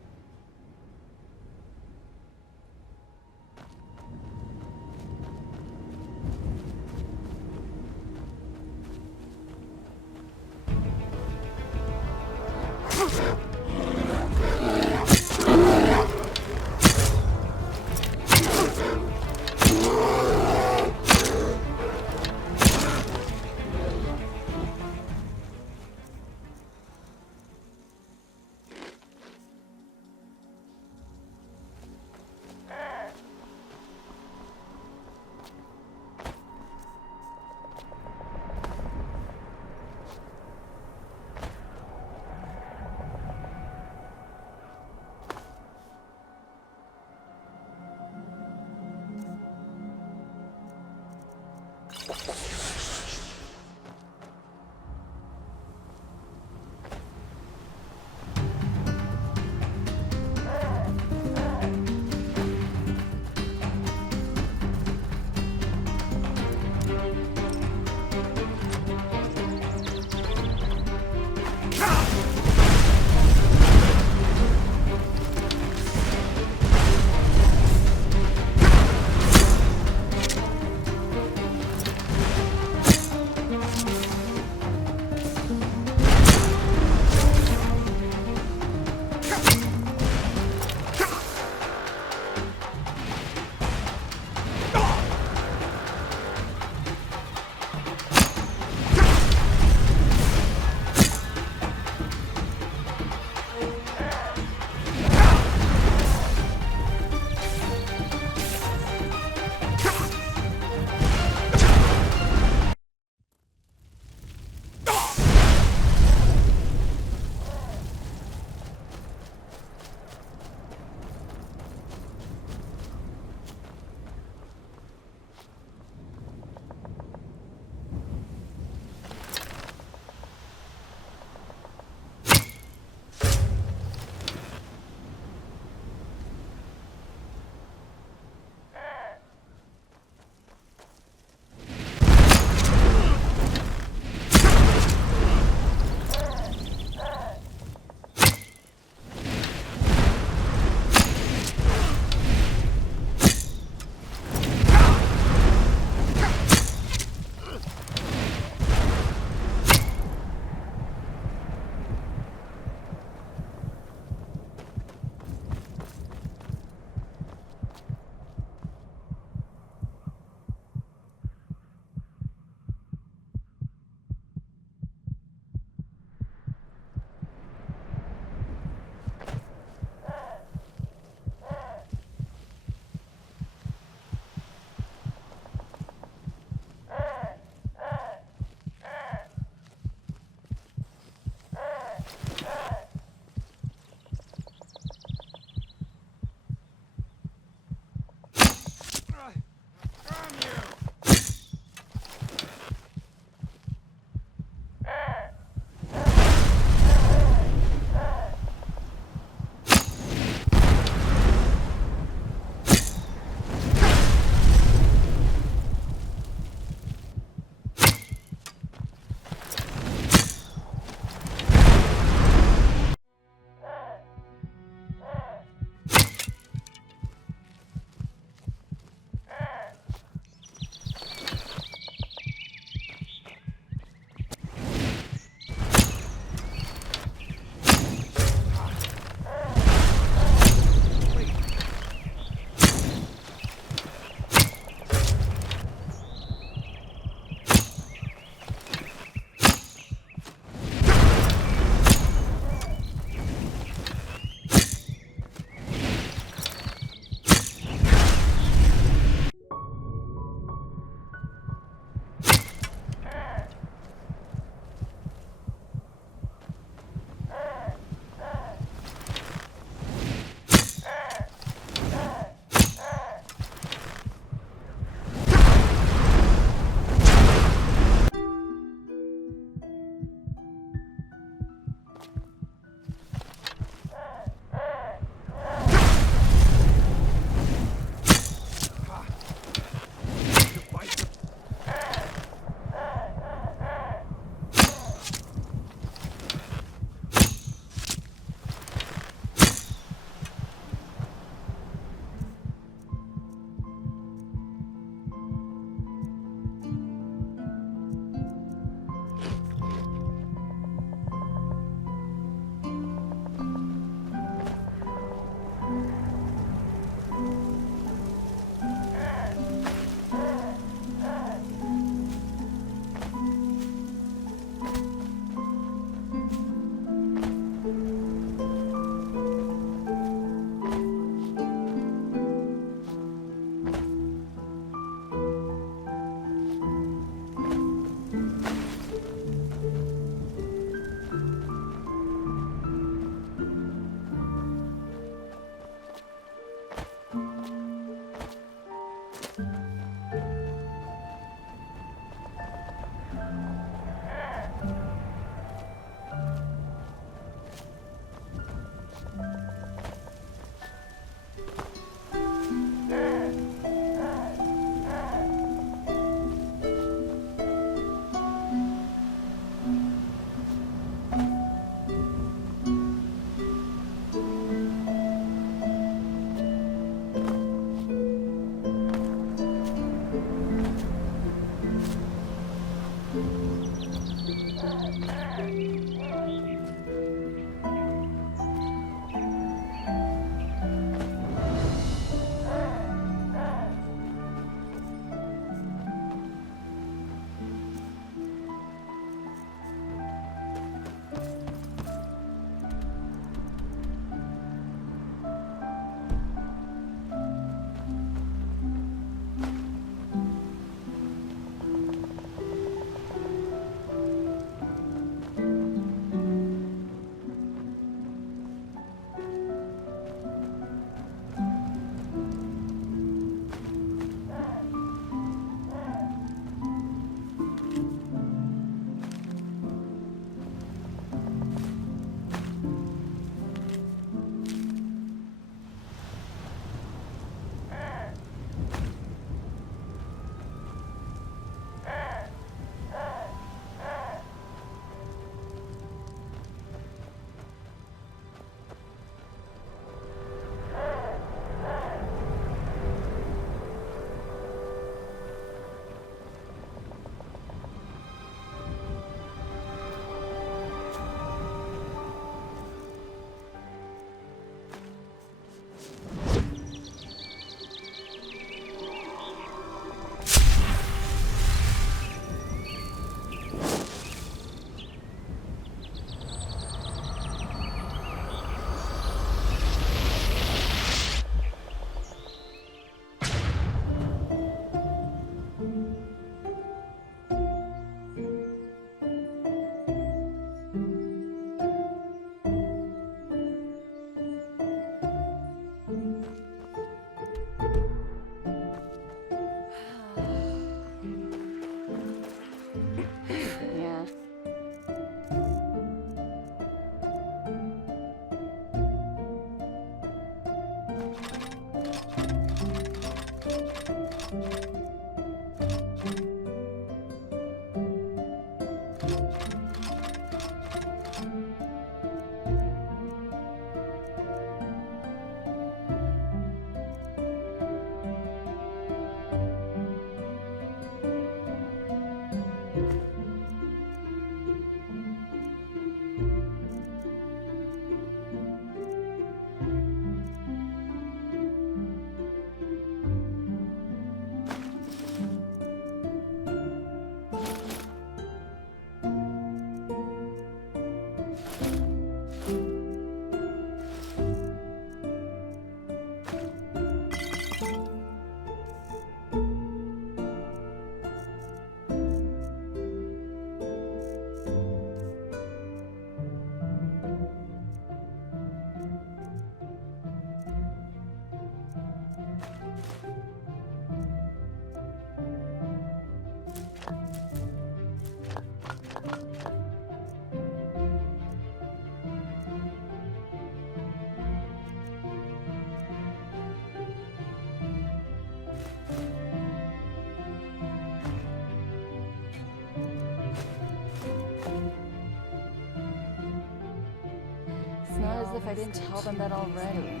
As if I didn't tell them that already.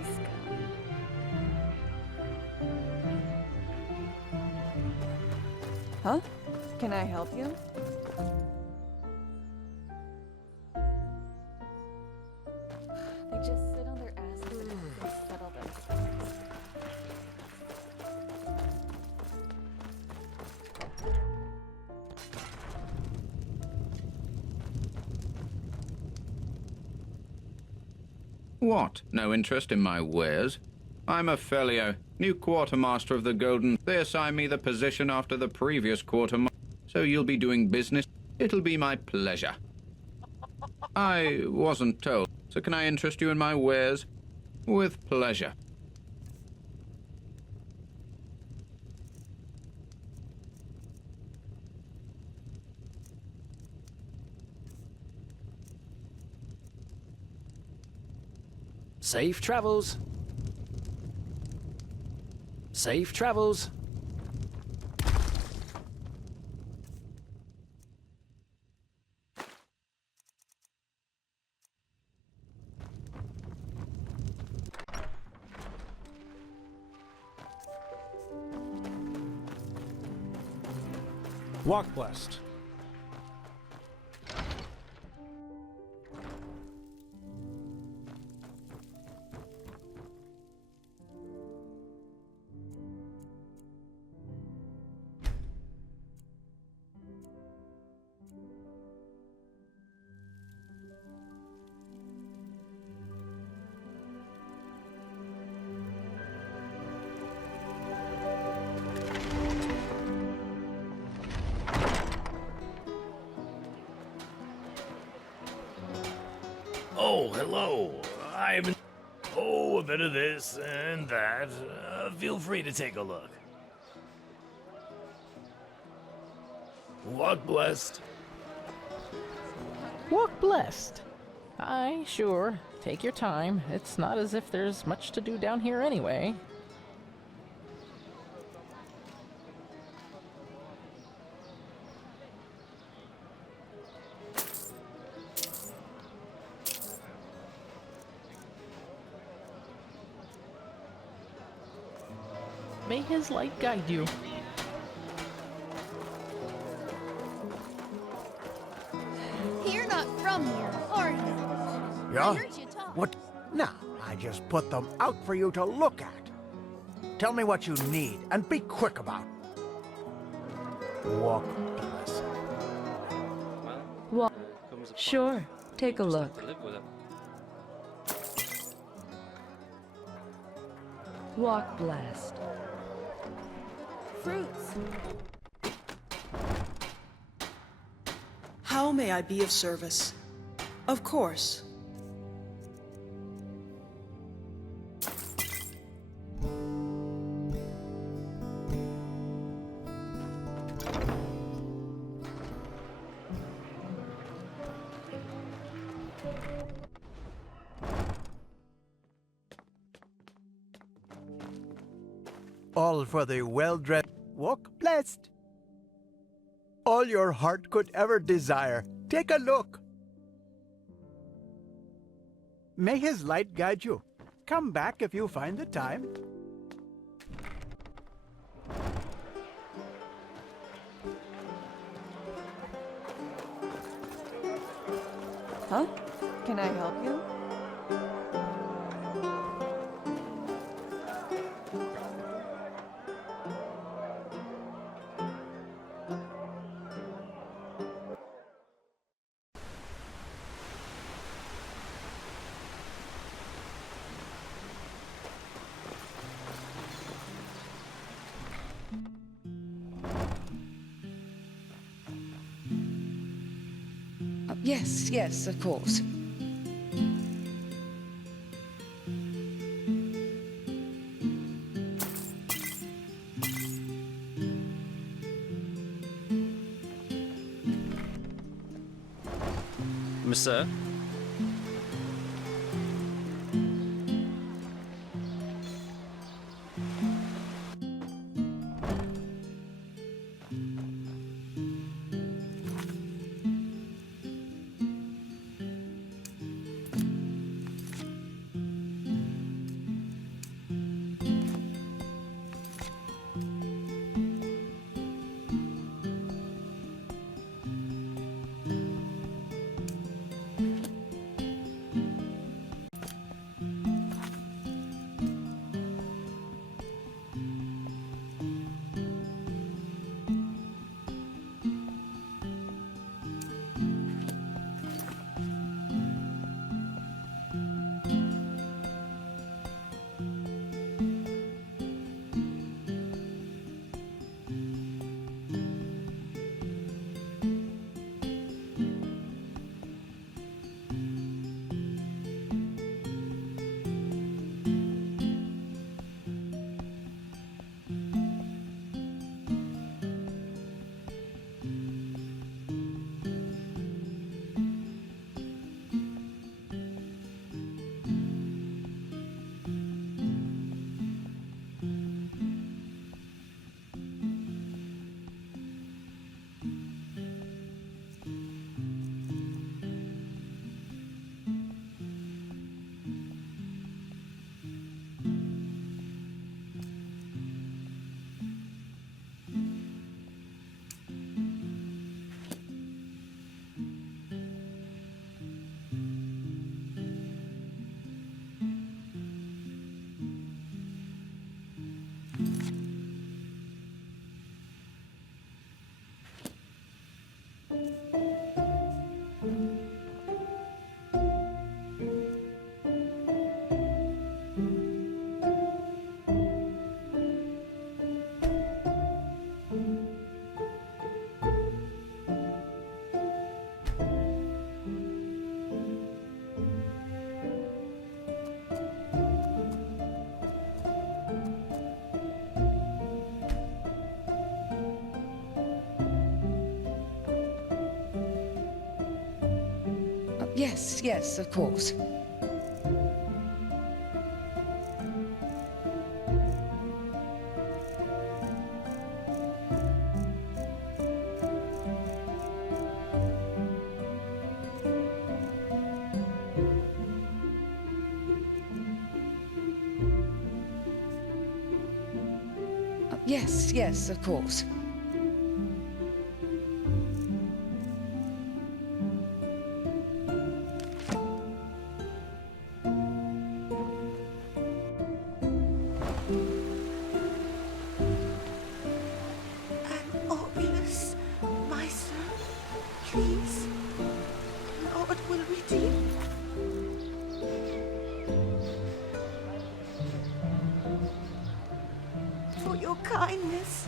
Huh? Can I help you? They just sit on their asses and hope things settle themselves. What? No interest in my wares? I'm a Felio, new quartermaster of the Golden. They assign me the position after the previous quartermaster, so you'll be doing business. It'll be my pleasure. I wasn't told, so can I interest you in my wares? With pleasure. Safe travels. Safe travels. Walk blessed. Oh, hello. I've a bit of this and that. Feel free to take a look. Walk blessed. Walk blessed. Aye, sure. Take your time. It's not as if there's much to do down here anyway. May his light guide you. You're not from here, are you? Yeah? I heard you talk. What? No, I just put them out for you to look at. Tell me what you need, and be quick about it. Walk blessed. What? Sure. Take a look. Walk blessed. Fruits. How may I be of service? Of course. All for the well-dressed. Walk blessed. All your heart could ever desire. Take a look. May his light guide you. Come back if you find the time. Huh? Can I help you? Yes, yes, of course. Monsieur? Yes, yes, of course. Yes, yes, of course. Obvious, my son, please. Lord will redeem. For your kindness.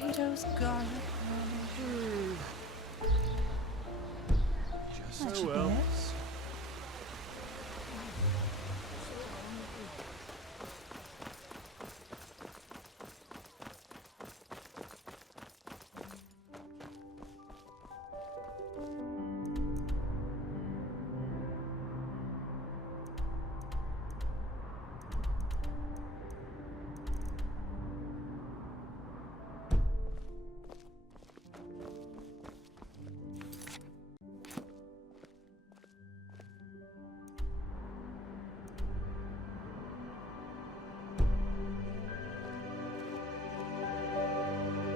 Potatoes, garlic, Just That so should be well. it.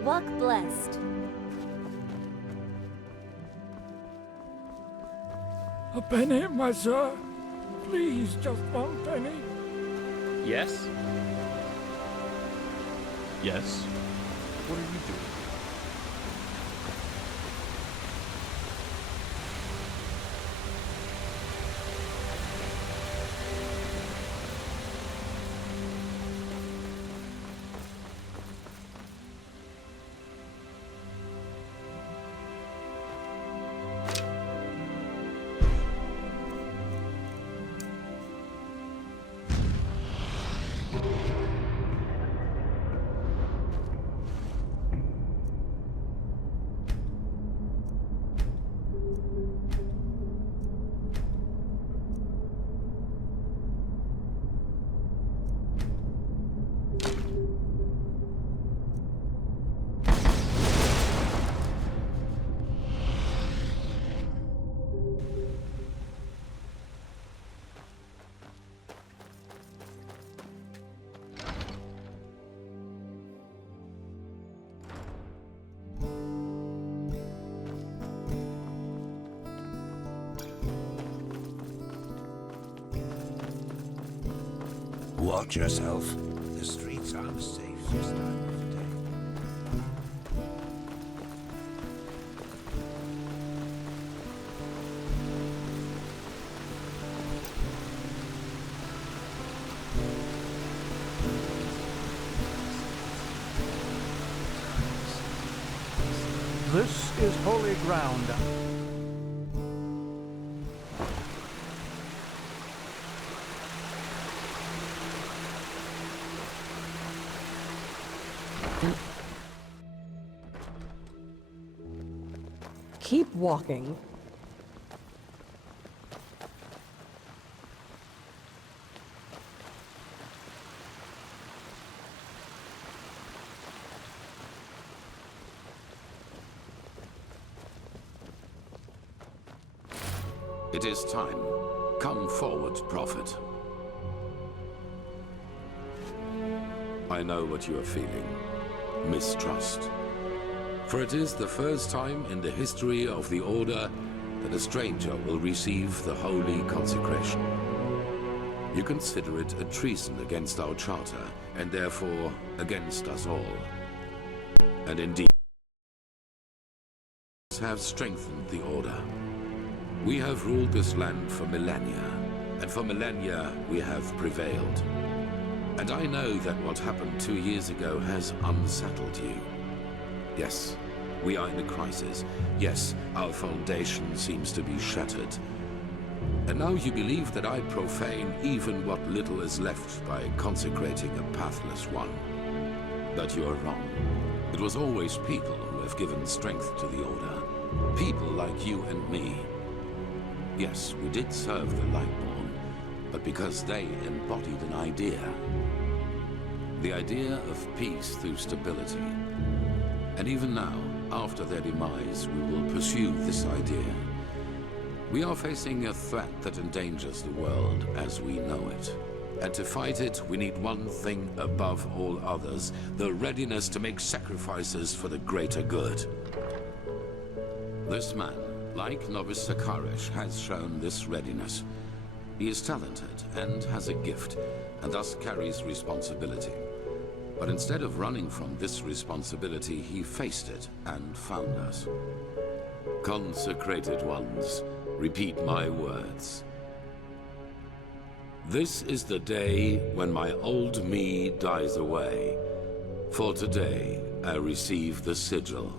Walk blessed. A penny, my sir. Please, just one penny. Yes? Yes? What are you doing? Watch yourself. The streets aren't safe this time of day. This is holy ground. Keep walking. It is time. Come forward, Prophet. I know what you are feeling. Mistrust. For it is the first time in the history of the Order that a stranger will receive the holy consecration. You consider it a treason against our charter, and therefore against us all. And indeed, have strengthened the Order. We have ruled this land for millennia, and for millennia we have prevailed. And I know that what happened 2 years ago has unsettled you. Yes, we are in a crisis. Yes, our foundation seems to be shattered. And now you believe that I profane even what little is left by consecrating a pathless one. But you are wrong. It was always people who have given strength to the Order. People like you and me. Yes, we did serve the Lightborn, but because they embodied an idea. The idea of peace through stability. And even now, after their demise, we will pursue this idea. We are facing a threat that endangers the world as we know it. And to fight it, we need one thing above all others, the readiness to make sacrifices for the greater good. This man, like Novice Sakaresh, has shown this readiness. He is talented and has a gift, and thus carries responsibility. But instead of running from this responsibility, he faced it and found us. Consecrated ones, repeat my words. This is the day when my old me dies away. For today, I receive the sigil.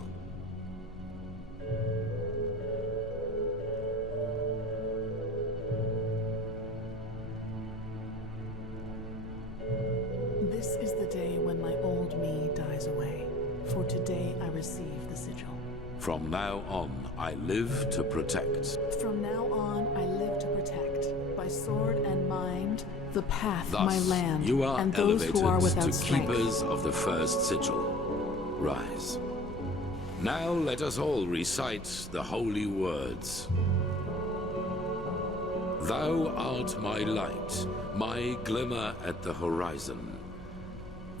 This is the day when my old me dies away. For today I receive the sigil. From now on, I live to protect. From now on, I live to protect, by sword and mind, the path, Thus, my land, you are and those elevated who are without to strength. keepers of the first sigil. Rise. Now let us all recite the holy words. Thou art my light, my glimmer at the horizon.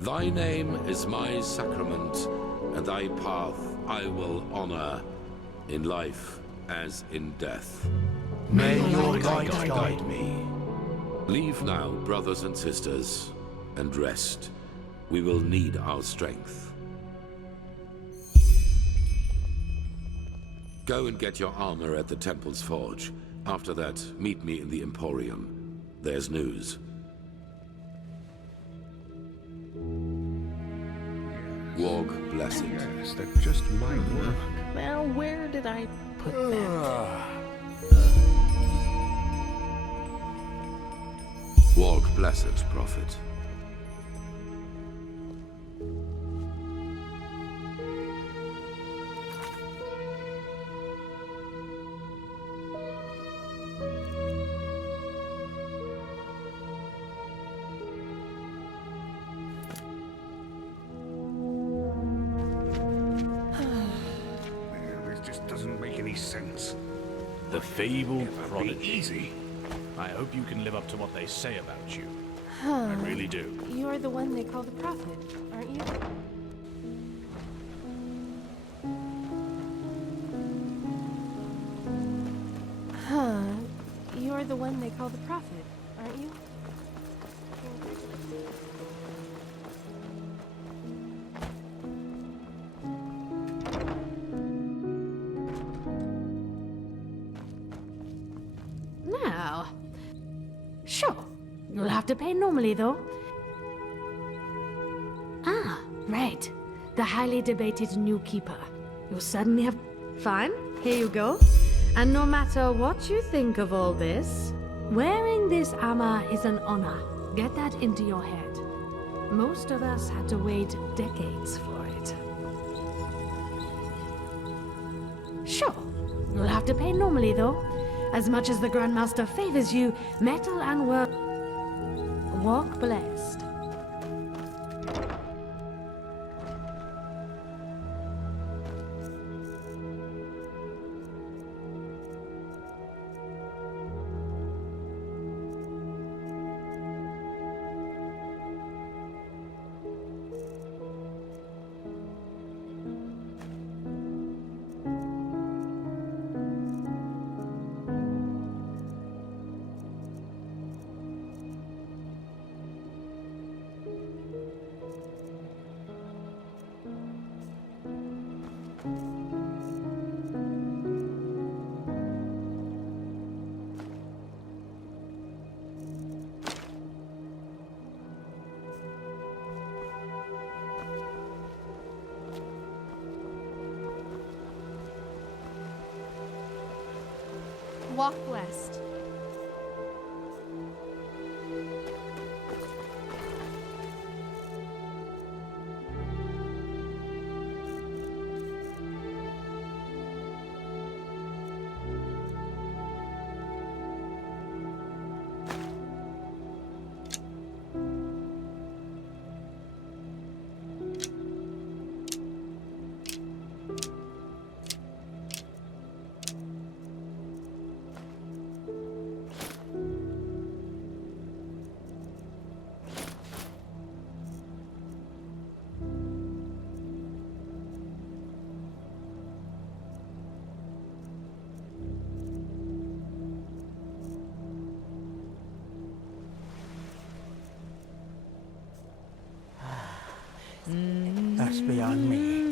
Thy name is my sacrament, and thy path I will honor, in life as in death. May your light guide me. Leave now, brothers and sisters, and rest. We will need our strength. Go and get your armor at the Temple's Forge. After that, meet me in the Emporium. There's news. Walk blessed. Yes, that just might work. Now, where did I put that? Walk blessed, Prophet. This just doesn't make any sense. The fabled Be prodigy. easy. I hope you can live up to what they say about you. Huh. I really do. You're the one they call the prophet, aren't you? Huh. You're the one they call the prophet, aren't you? Now, sure, you'll have to pay normally though. Ah, right. The highly debated new keeper. You'll suddenly have... Fine, here you go. And no matter what you think of all this, wearing this armor is an honor. Get that into your head. Most of us had to wait decades for it. Sure, you'll have to pay normally though. As much as the Grandmaster favors you, metal and work. Walk blessed. Walk blessed. That's beyond me.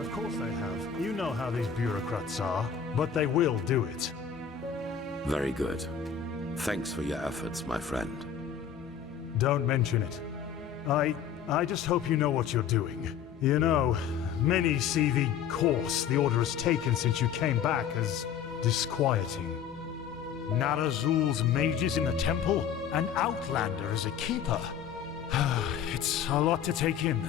Of course they have. You know how these bureaucrats are, but they will do it. Very good. Thanks for your efforts, my friend. Don't mention it. I just hope you know what you're doing. You know, many see the course the Order has taken since you came back as disquieting. Narazul's mages in the temple, an outlander as a keeper. It's a lot to take in.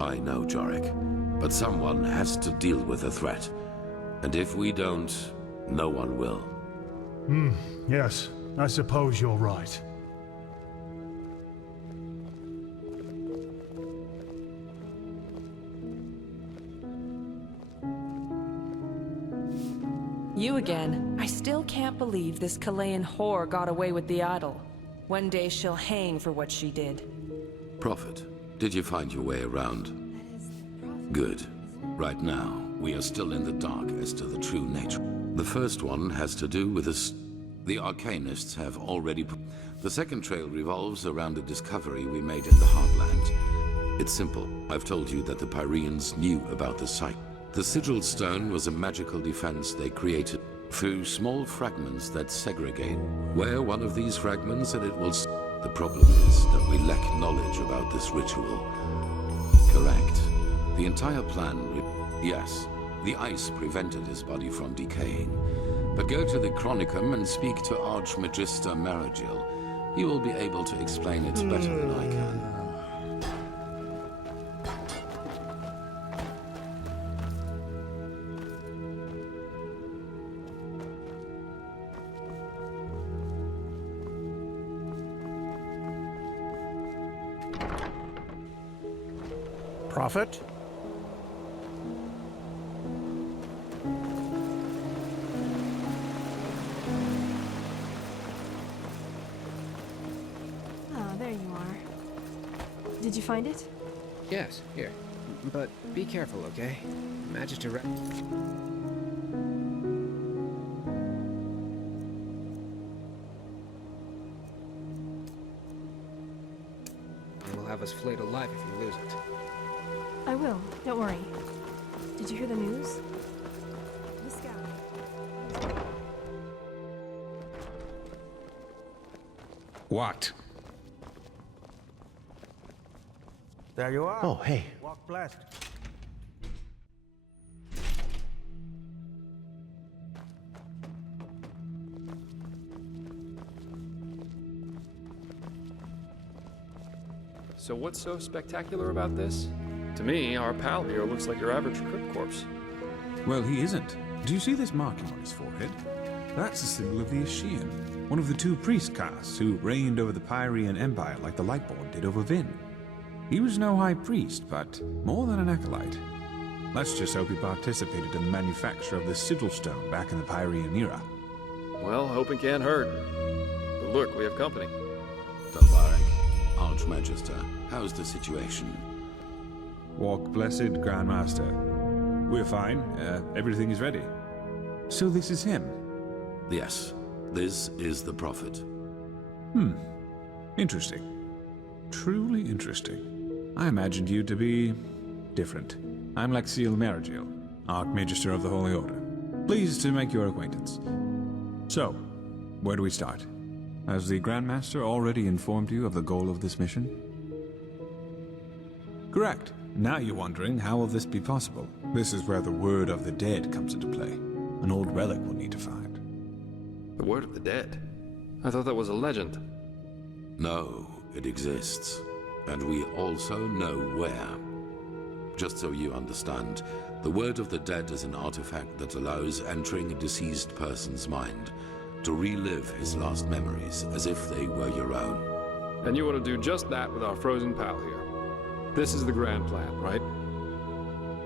I know, Jorik, but someone has to deal with the threat. And if we don't, no one will. Yes, I suppose you're right. You again. I still can't believe this Chilean whore got away with the idol. One day she'll hang for what she did. Prophet, did you find your way around? Good. Right now, we are still in the dark as to the true nature. The first one has to do with the Arcanists have already... The second trail revolves around a discovery we made in the Heartland. It's simple. I've told you that the Pyreans knew about the site. The sigil stone was a magical defense they created through small fragments that segregate. Wear one of these fragments and it will... The problem is that we lack knowledge about this ritual. Correct. The entire plan... Yes, the ice prevented his body from decaying. But go to the Chronicum and speak to Archmagister Maragil. He will be able to explain it better than I can. Prophet? Ah, there you are. Did you find it? Yes, here. But be careful, okay? Magister... will have us flayed alive if you lose it. I will. Don't worry. Did you hear the news? The scout. What? There you are. Oh, hey. Walk blessed. So what's so spectacular about this? To me, our pal here looks like your average crypt corpse. Well, he isn't. Do you see this marking on his forehead? That's the symbol of the Ashian, one of the two priest castes who reigned over the Pyrean Empire like the Lightborn did over Vin. He was no high priest, but more than an acolyte. Let's just hope he participated in the manufacture of the sigil stone back in the Pyrean era. Well, hoping can't hurt. But look, we have company. Dalvarek, Archmagister, how's the situation? Walk blessed, Grandmaster. We're fine. Everything is ready. So this is him? Yes, this is the Prophet. Interesting. Truly interesting. I imagined you to be... different. I'm Lexiel Maragil, Archmagister of the Holy Order. Pleased to make your acquaintance. So, where do we start? Has the Grandmaster already informed you of the goal of this mission? Correct. Now you're wondering, how will this be possible? This is where the Word of the Dead comes into play. An old relic we'll need to find. The Word of the Dead? I thought that was a legend. No, it exists. And we also know where. Just so you understand, the Word of the Dead is an artifact that allows entering a deceased person's mind to relive his last memories as if they were your own. And you want to do just that with our frozen pal here. This is the grand plan, right?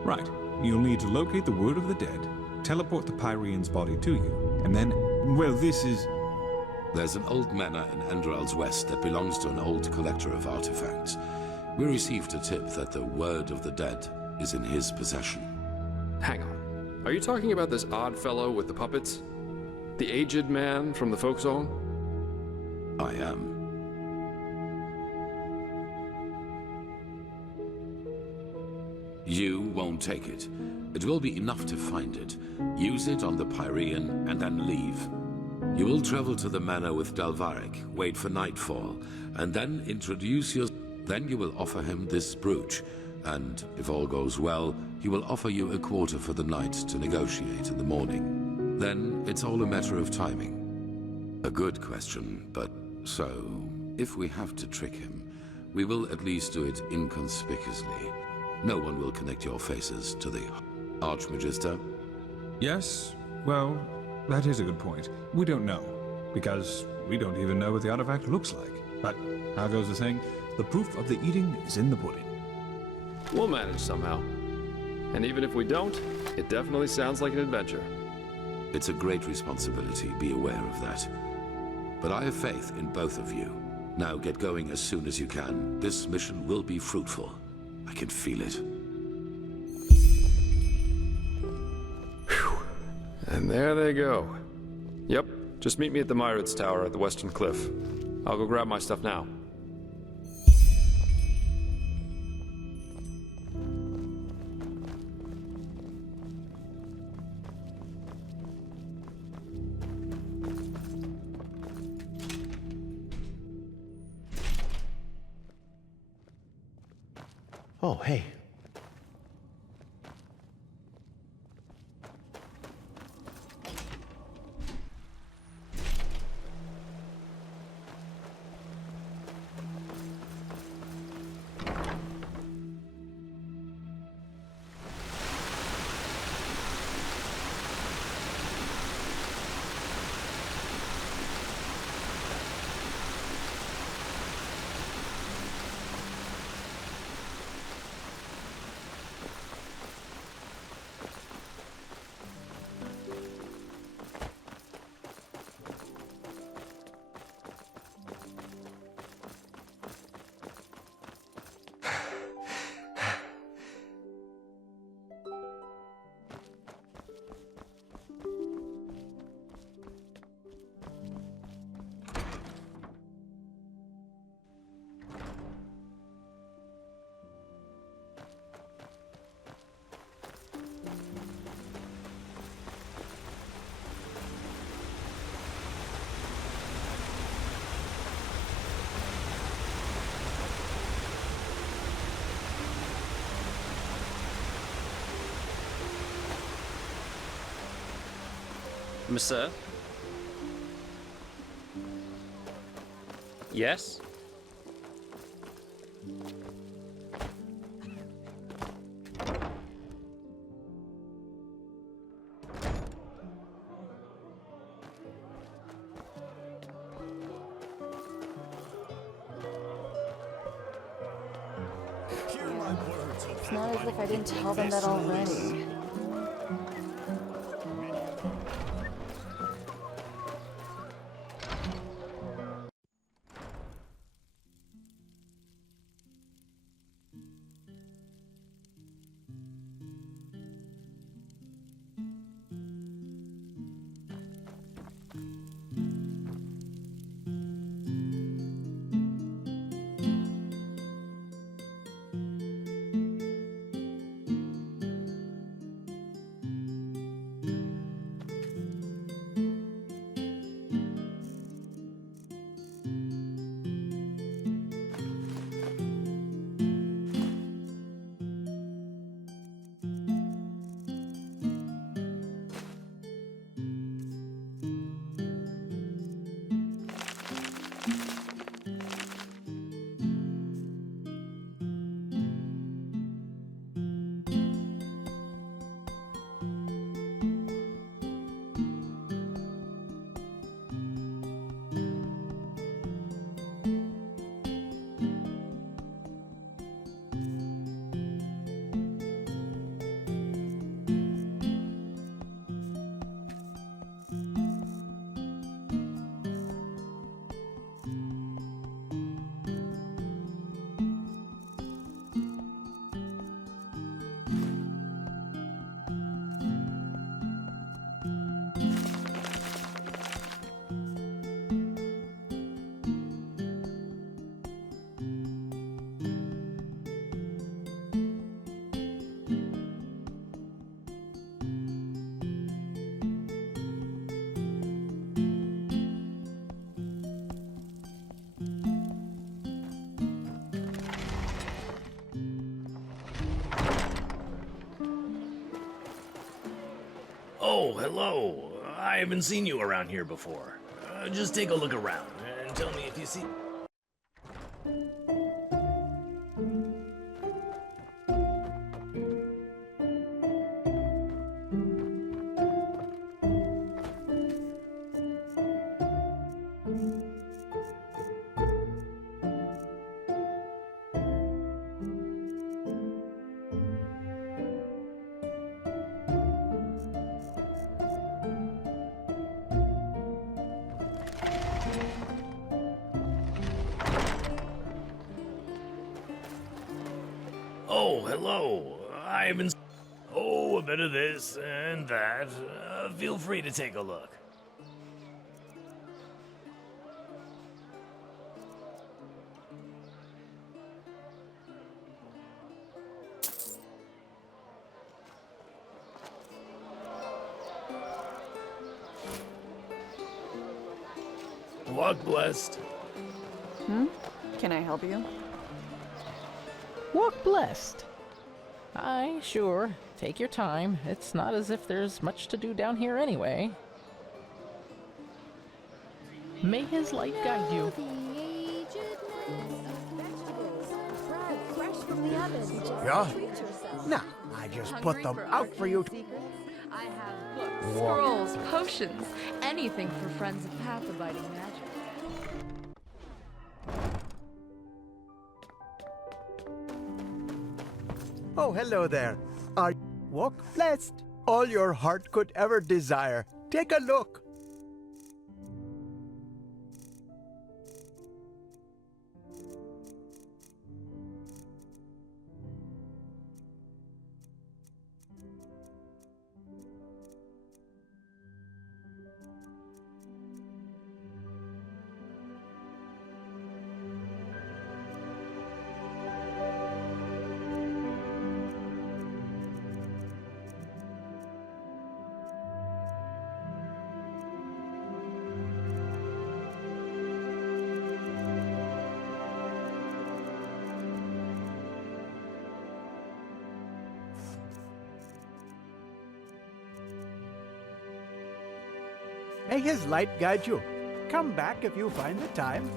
Right. You'll need to locate the Word of the Dead, teleport the Pyrean's body to you, and then, well, this is... There's an old manor in Enderal's west that belongs to an old collector of artifacts. We received a tip that the Word of the Dead is in his possession. Hang on. Are you talking about this odd fellow with the puppets? The aged man from the folk song? I am. You won't take it. It will be enough to find it, use it on the Pyrean, and then leave. You will travel to the manor with Dalvarik, wait for nightfall, and then introduce your... Then you will offer him this brooch, and if all goes well, he will offer you a quarter for the night to negotiate in the morning. Then it's all a matter of timing. A good question, but so, if we have to trick him, we will at least do it inconspicuously. No one will connect your faces to the Archmagister. Yes, well, that is a good point. We don't know, because we don't even know what the artifact looks like. But, how goes the saying? The proof of the eating is in the pudding. We'll manage somehow. And even if we don't, it definitely sounds like an adventure. It's a great responsibility, be aware of that. But I have faith in both of you. Now get going as soon as you can. This mission will be fruitful. I can feel it. Whew. And there they go. Yep, just meet me at the Myrids Tower at the Western Cliff. I'll go grab my stuff now. Oh, hey. Monsieur? Yes? It's not as if I didn't tell them that already. Oh, hello. I haven't seen you around here before. Just take a look around and tell me if you see... Oh, hello. I haven't... Oh, a bit of this and that. Feel free to take a look. Walk blessed. Can I help you? Walk blessed. Aye, sure. Take your time. It's not as if there's much to do down here anyway. May his light guide you. Yeah? No, I just put them out for you to... I have books, scrolls, potions, anything for friends of path-abiding magic. Oh, hello there. Walk blessed. All your heart could ever desire. Take a look. May his light guide you. Come back if you find the time.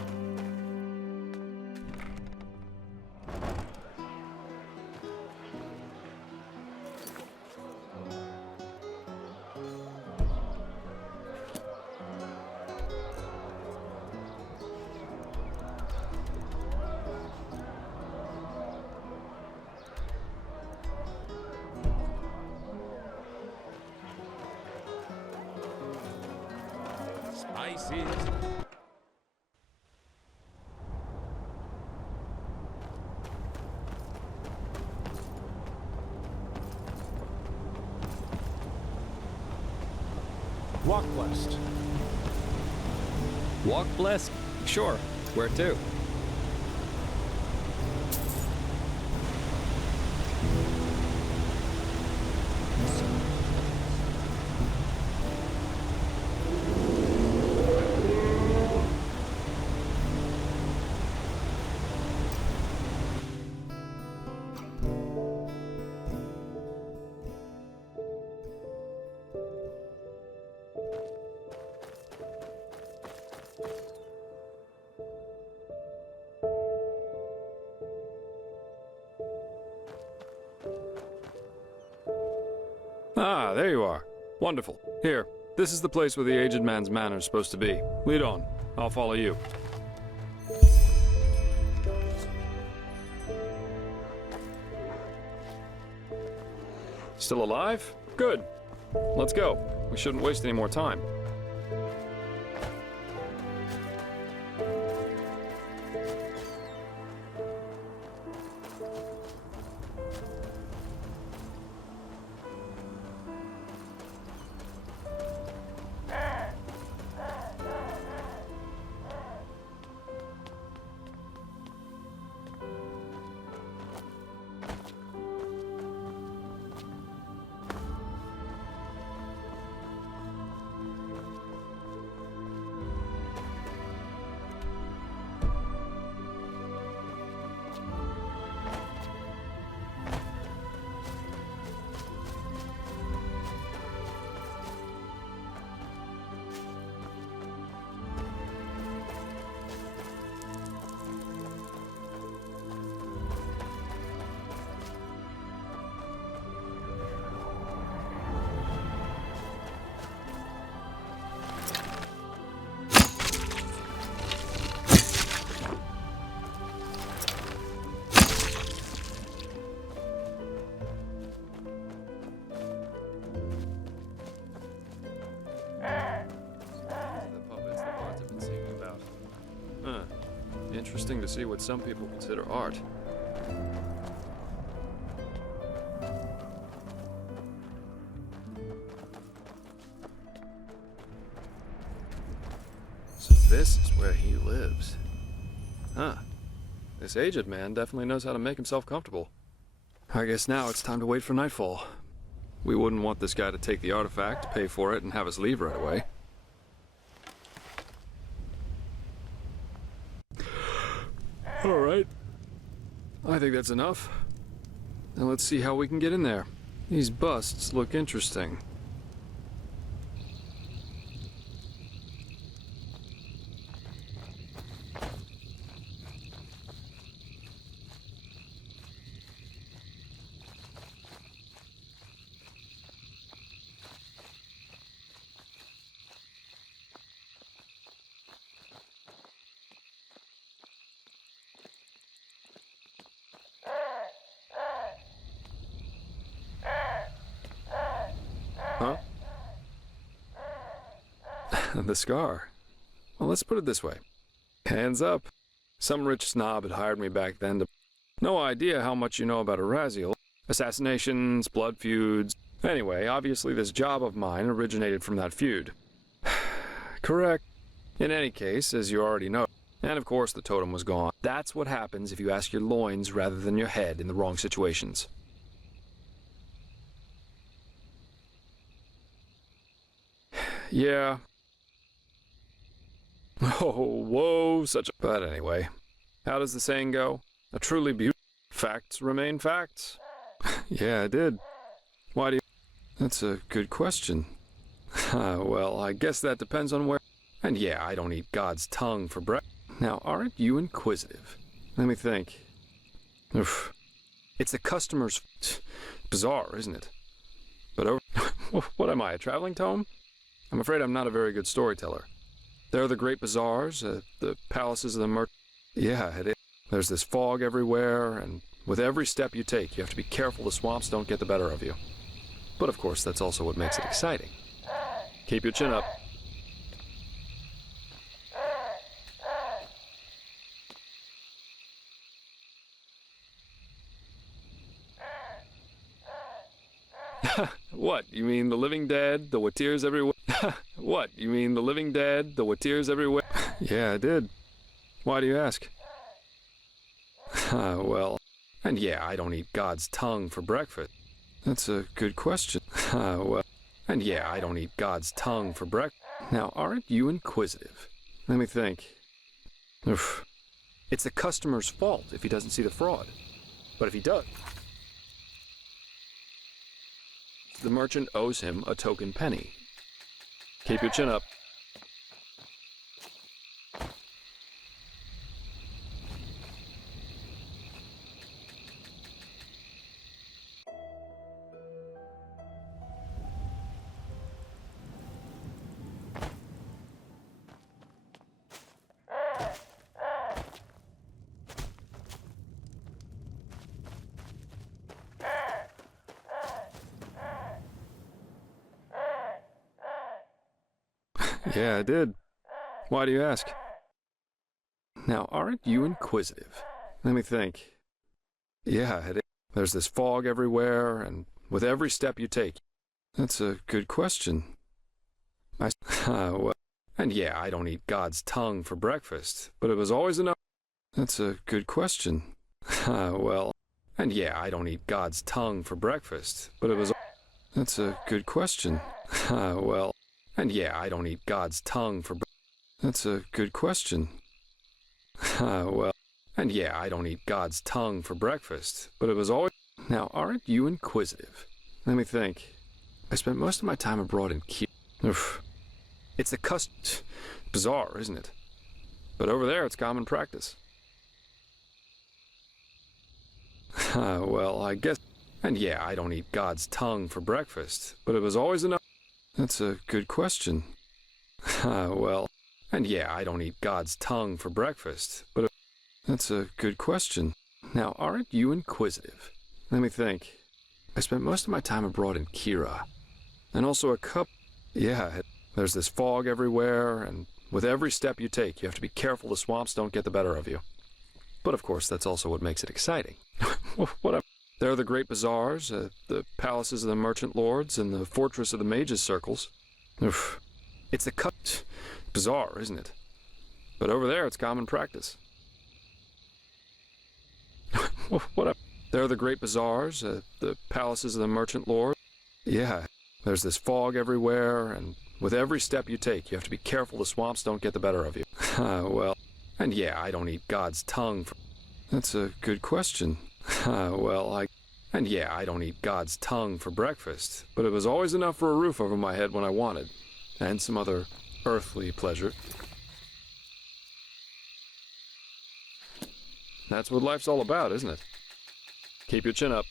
Spices. Walk blessed. Walk blessed? Sure. Where to? Ah, there you are. Wonderful. Here, this is the place where the aged man's manor is supposed to be. Lead on. I'll follow you. Still alive? Good. Let's go. We shouldn't waste any more time. Interesting to see what some people consider art. So this is where he lives. Huh. This aged man definitely knows how to make himself comfortable. I guess now it's time to wait for nightfall. We wouldn't want this guy to take the artifact, pay for it, and have us leave right away. Alright. I think that's enough. Now let's see how we can get in there. These busts look interesting. Huh? The scar. Well, let's put it this way. Hands up. Some rich snob had hired me back then to... No idea how much you know about Araziel. Assassinations, blood feuds... Anyway, obviously this job of mine originated from that feud. Correct. In any case, as you already know, and of course the totem was gone. That's what happens if you ask your loins rather than your head in the wrong situations. Yeah. Oh, whoa, such a... But anyway, how does the saying go? A truly beautiful... Facts remain facts. Yeah, I did. Why do you... That's a good question. Well, I guess that depends on where... And yeah, I don't eat God's tongue for breakfast. Now, aren't you inquisitive? Let me think. Oof. It's the customer's... Bizarre, isn't it? But over... What am I, a traveling tome? I'm afraid I'm not a very good storyteller. There are the great bazaars, the palaces of the merchants. Yeah, it is. There's this fog everywhere, and with every step you take, you have to be careful the swamps don't get the better of you. But of course, that's also what makes it exciting. Keep your chin up. What, you mean the living dead, the watirs everywhere? What, you mean the living dead, the watirs everywhere? Yeah, I did. Why do you ask? Well, and yeah, I don't eat God's tongue for breakfast. That's a good question. Well, and yeah, I don't eat God's tongue for breakfast. Now, aren't you inquisitive? Let me think. Oof. It's the customer's fault if he doesn't see the fraud. But if he does... The merchant owes him a token penny. Keep your chin up. Yeah, I did. Why do you ask? Now, aren't you inquisitive? Let me think. Yeah, there's this fog everywhere, and with every step you take. That's a good question. Well, and yeah, I don't eat God's tongue for breakfast, but it was always enough. That's a good question. Well, and yeah, I don't eat God's tongue for breakfast, but it was. That's a good question. Well, and yeah, I don't eat God's tongue for. That's a good question. Well, and yeah, I don't eat God's tongue for breakfast, but it was always. Now, aren't you inquisitive? Let me think. I spent most of my time abroad in Kiev. It's a bizarre, isn't it? But over there, it's common practice. Well, I guess. And yeah, I don't eat God's tongue for breakfast, but it was always enough. That's a good question. Well, and yeah, I don't eat God's tongue for breakfast, but that's a good question. Now, aren't you inquisitive? Let me think. I spent most of my time abroad in Kira, and also a cup. Yeah, there's this fog everywhere, and with every step you take, you have to be careful the swamps don't get the better of you. But of course, that's also what makes it exciting. Whatever. There are the great bazaars, the palaces of the merchant lords, and the fortress of the mages' circles. It's a bizarre, isn't it? But over there, it's common practice. Whatever. There are the great bazaars, the palaces of the merchant lords. Yeah, there's this fog everywhere, and with every step you take, you have to be careful the swamps don't get the better of you. Well, and yeah, I don't eat God's tongue for. That's a good question. Well, and yeah, I don't eat God's tongue for breakfast, but it was always enough for a roof over my head when I wanted, and some other earthly pleasure. That's what life's all about, isn't it? Keep your chin up.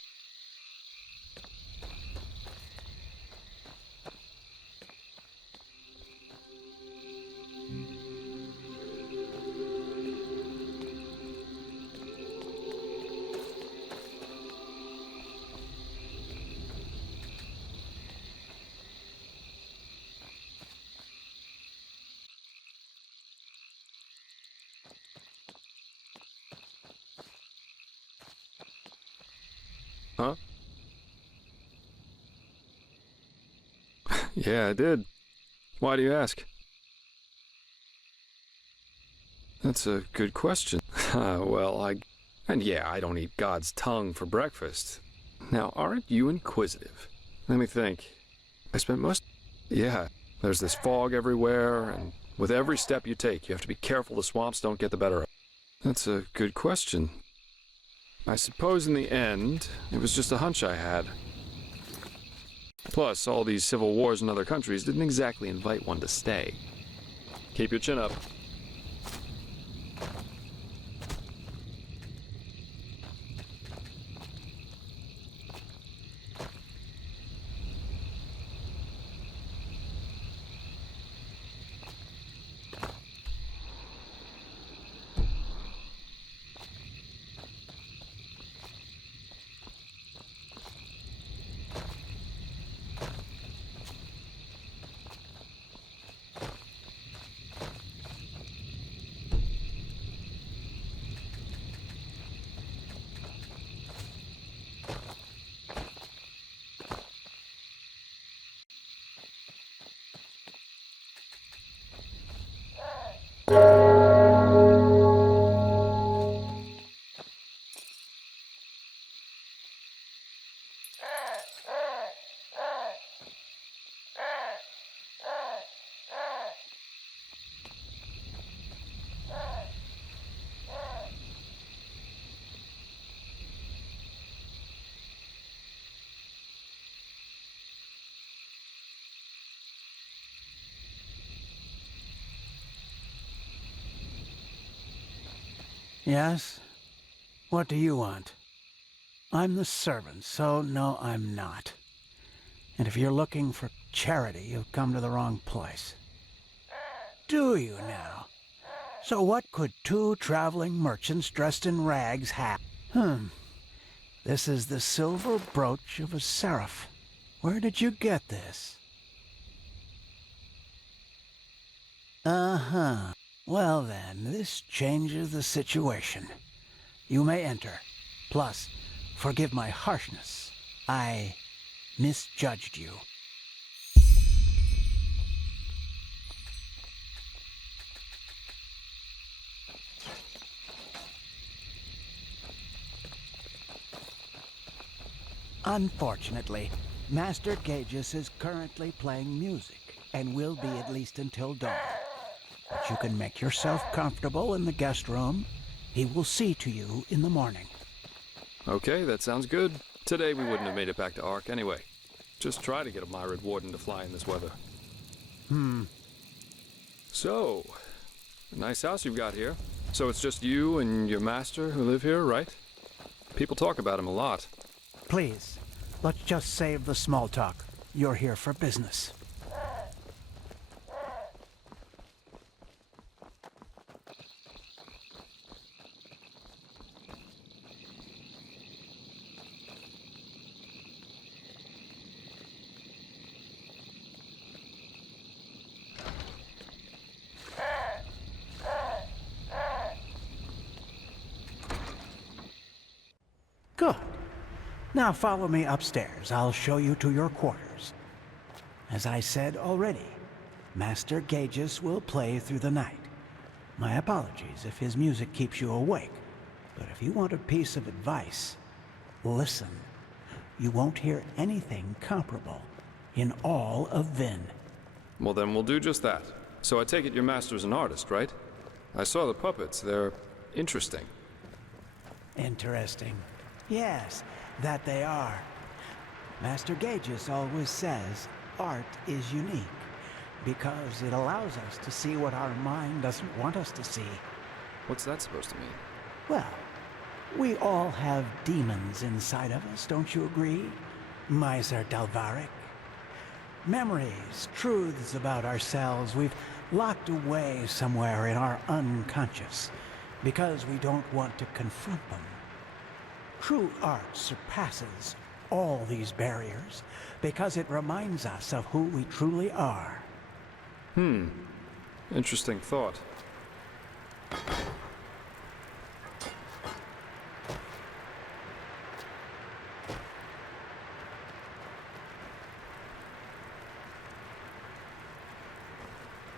Huh? Yeah, I did. Why do you ask? That's a good question. Well, and yeah, I don't eat God's tongue for breakfast. Now, aren't you inquisitive? Let me think. I spent most. Yeah, there's this fog everywhere, and with every step you take, you have to be careful the swamps don't get the better of. That's a good question. I suppose in the end, it was just a hunch I had. Plus, all these civil wars in other countries didn't exactly invite one to stay. Keep your chin up. Yes? What do you want? I'm the servant, so no, I'm not. And if you're looking for charity, you've come to the wrong place. Do you now? So what could two traveling merchants dressed in rags have? This is the silver brooch of a seraph. Where did you get this? Uh-huh. Well then, this changes the situation. You may enter. Plus, forgive my harshness. I misjudged you. Unfortunately, Master Gages is currently playing music, and will be at least until dawn. But you can make yourself comfortable in the guest room. He will see to you in the morning. Okay, that sounds good. Today we wouldn't have made it back to Ark anyway. Just try to get a Myrid Warden to fly in this weather. So, a nice house you've got here. So it's just you and your master who live here, right? People talk about him a lot. Please, let's just save the small talk. You're here for business. Good. Now follow me upstairs. I'll show you to your quarters. As I said already, Master Gages will play through the night. My apologies if his music keeps you awake, but if you want a piece of advice, listen. You won't hear anything comparable in all of Vin. Well, then we'll do just that. So I take it your master's an artist, right? I saw the puppets. They're interesting. Interesting. Yes, that they are. Master Gages always says art is unique because it allows us to see what our mind doesn't want us to see. What's that supposed to mean? Well, we all have demons inside of us, don't you agree, Miser Dalvaric? Memories, truths about ourselves we've locked away somewhere in our unconscious because we don't want to confront them. True art surpasses all these barriers because it reminds us of who we truly are. Interesting thought.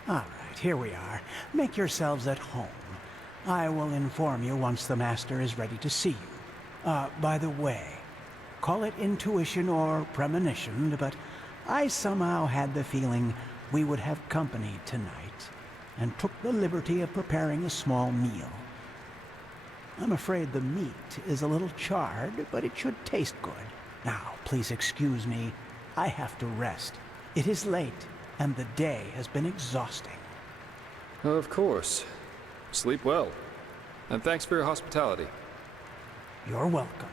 All right, here we are. Make yourselves at home. I will inform you once the Master is ready to see you. By the way, call it intuition or premonition, but I somehow had the feeling we would have company tonight, and took the liberty of preparing a small meal. I'm afraid the meat is a little charred, but it should taste good. Now, please excuse me. I have to rest. It is late, and the day has been exhausting. Of course. Sleep well. And thanks for your hospitality. You're welcome.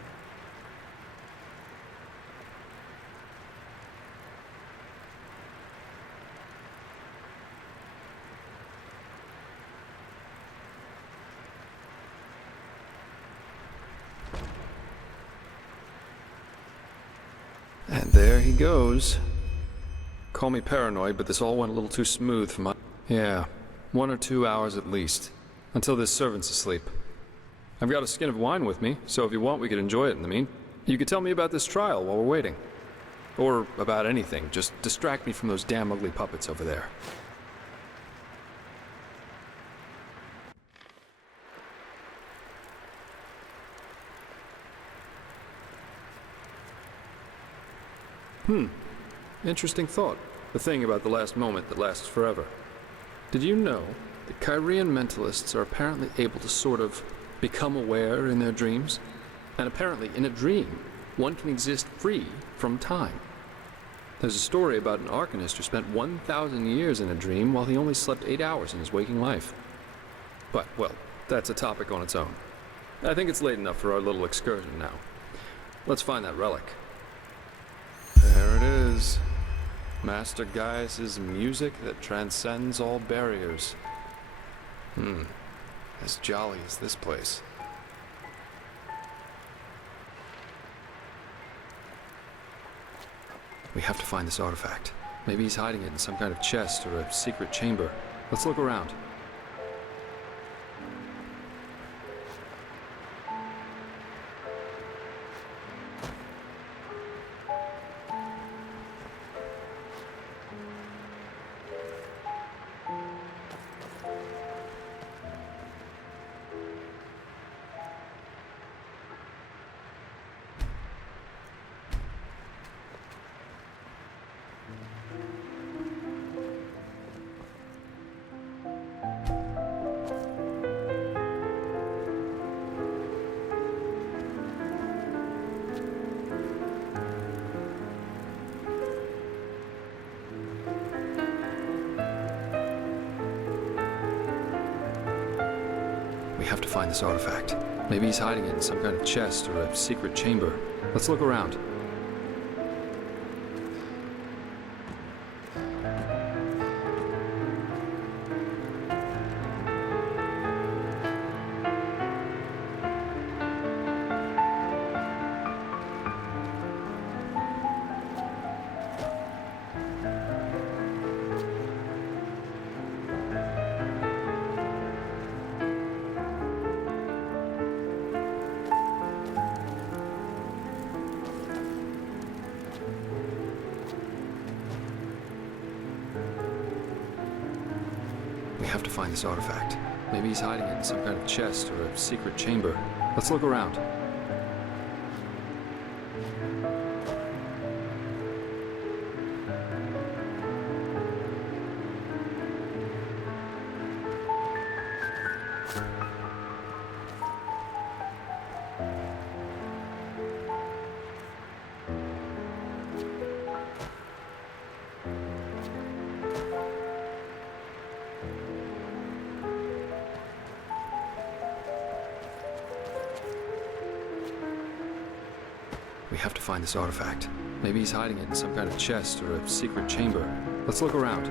And there he goes. Call me paranoid, but this all went a little too smooth for my... Yeah, 1 or 2 hours at least. Until this servant's asleep. I've got a skin of wine with me, so if you want, we could enjoy it in the mean. You could tell me about this trial while we're waiting. Or about anything. Just distract me from those damn ugly puppets over there. Interesting thought. The thing about the last moment that lasts forever. Did you know that Kyrian mentalists are apparently able to sort of become aware in their dreams? And apparently, in a dream, one can exist free from time. There's a story about an Arcanist who spent 1,000 years in a dream while he only slept 8 hours in his waking life. But, well, that's a topic on its own. I think it's late enough for our little excursion now. Let's find that relic. There it is. Master Gaius' music that transcends all barriers. As jolly as this place. We have to find this artifact. Maybe he's hiding it in some kind of chest or a secret chamber. Let's look around. We have to find this artifact. Maybe he's hiding it in some kind of chest or a secret chamber. Let's look around. We have to find this artifact. Maybe he's hiding it in some kind of chest or a secret chamber. Let's look around. We have to find this artifact. Maybe he's hiding it in some kind of chest or a secret chamber. Let's look around.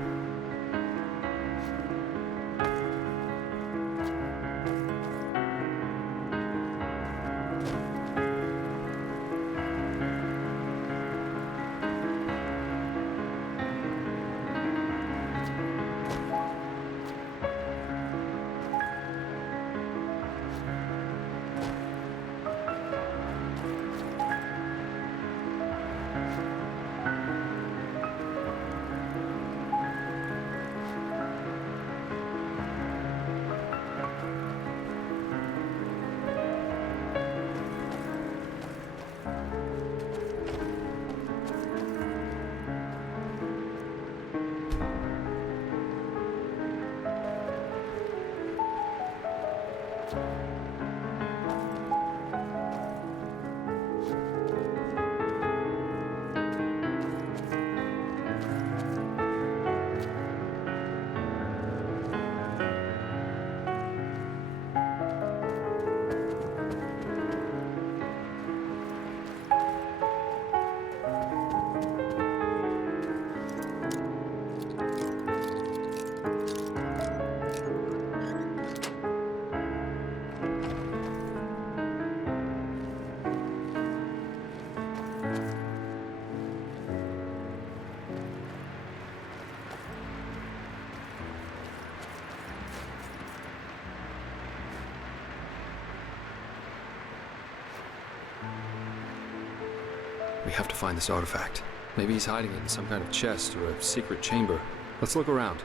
We have to find this artifact. Maybe he's hiding it in some kind of chest or a secret chamber. Let's look around.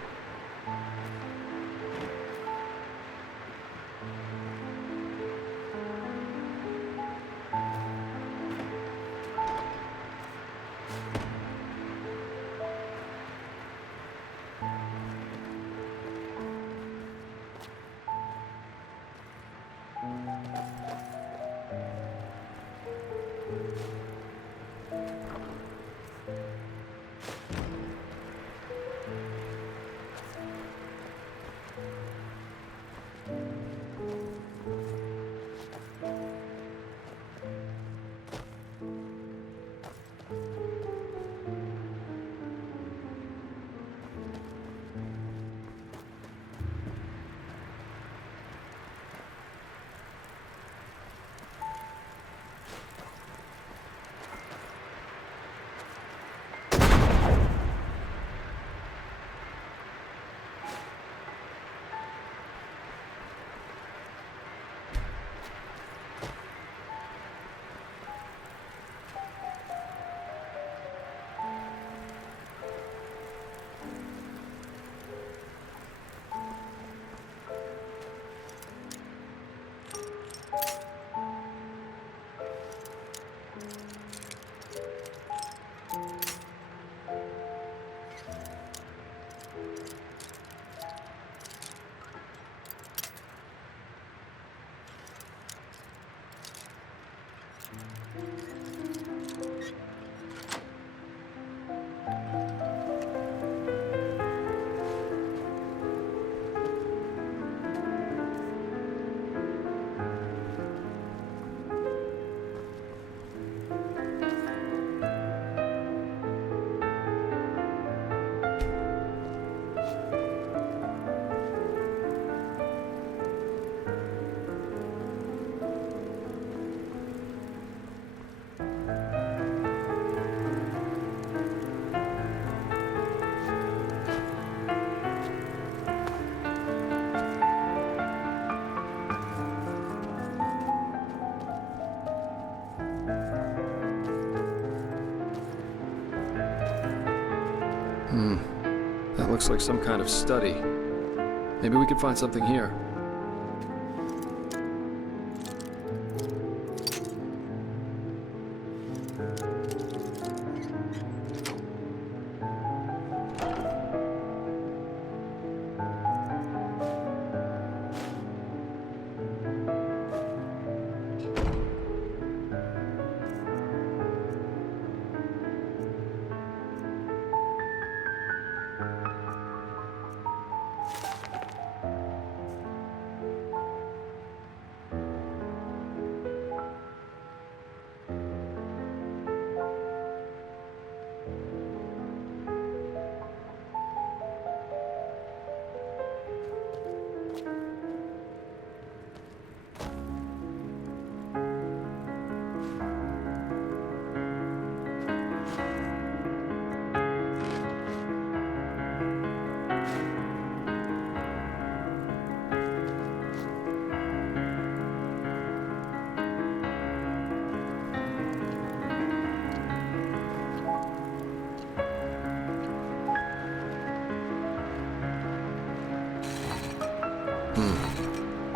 That looks like some kind of study. Maybe we could find something here.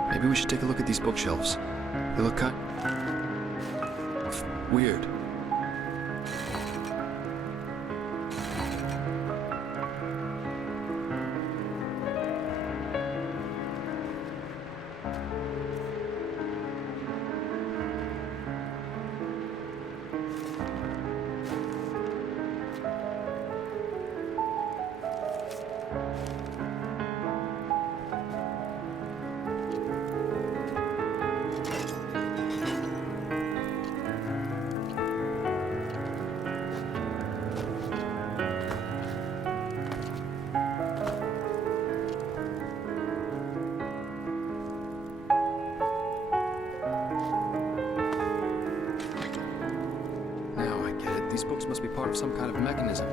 Maybe we should take a look at these bookshelves. They look kind of weird. These books must be part of some kind of mechanism.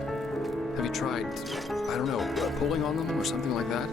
Have you tried, I don't know, pulling on them or something like that?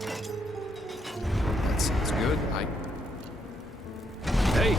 That sounds good. Hey!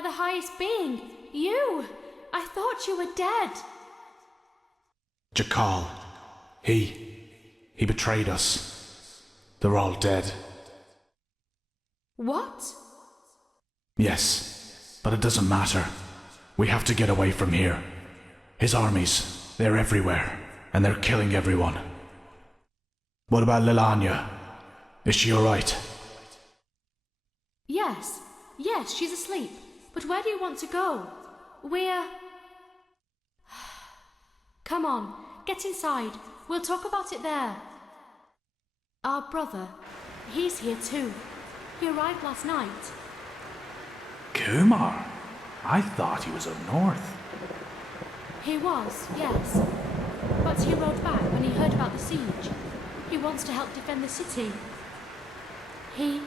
by the highest being. You! I thought you were dead. Jakal. He betrayed us. They're all dead. What? Yes, but it doesn't matter. We have to get away from here. His armies, they're everywhere, and they're killing everyone. What about Lilanya? Is she alright? Yes, she's asleep. But where do you want to go? We're... Come on, get inside. We'll talk about it there. Our brother, he's here too. He arrived last night. Kumar? I thought he was up north. He was, yes. But he rode back when he heard about the siege. He wants to help defend the city. He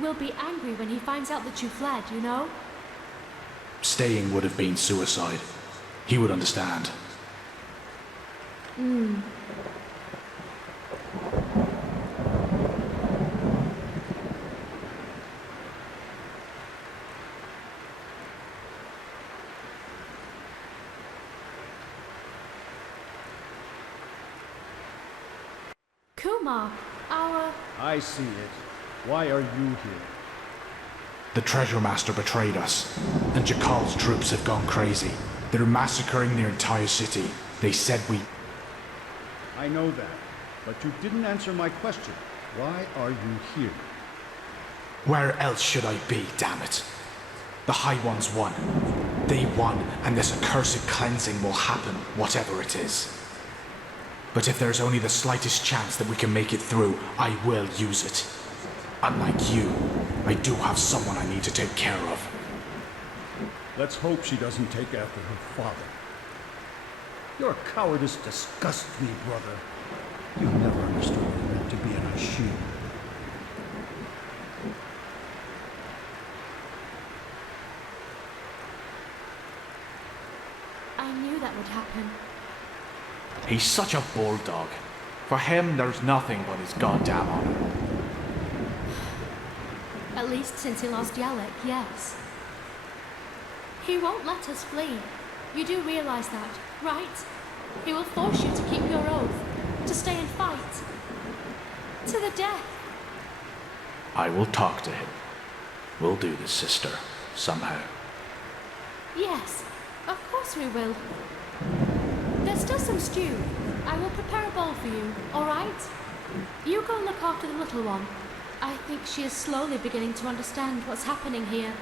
will be angry when he finds out that you fled, you know? Staying would have been suicide. He would understand. Kumar, I see it. Why are you here? The Treasure Master betrayed us, and Jakal's troops have gone crazy. They're massacring their entire city. They said we... I know that, but you didn't answer my question. Why are you here? Where else should I be, damn it? The High Ones won. They won, and this accursed cleansing will happen, whatever it is. But if there's only the slightest chance that we can make it through, I will use it. Unlike you, I do have someone I need to take care of. Let's hope she doesn't take after her father. Your cowardice disgusts me, brother. You never understood what it meant to be an Ashin. I knew that would happen. He's such a bulldog. For him, there's nothing but his goddamn honor. At least since he lost Yalek, yes. He won't let us flee. You do realize that, right? He will force you to keep your oath, to stay and fight. To the death. I will talk to him. We'll do this, sister, somehow. Yes, of course we will. There's still some stew. I will prepare a bowl for you, all right? You go look after the little one. I think she is slowly beginning to understand what's happening here.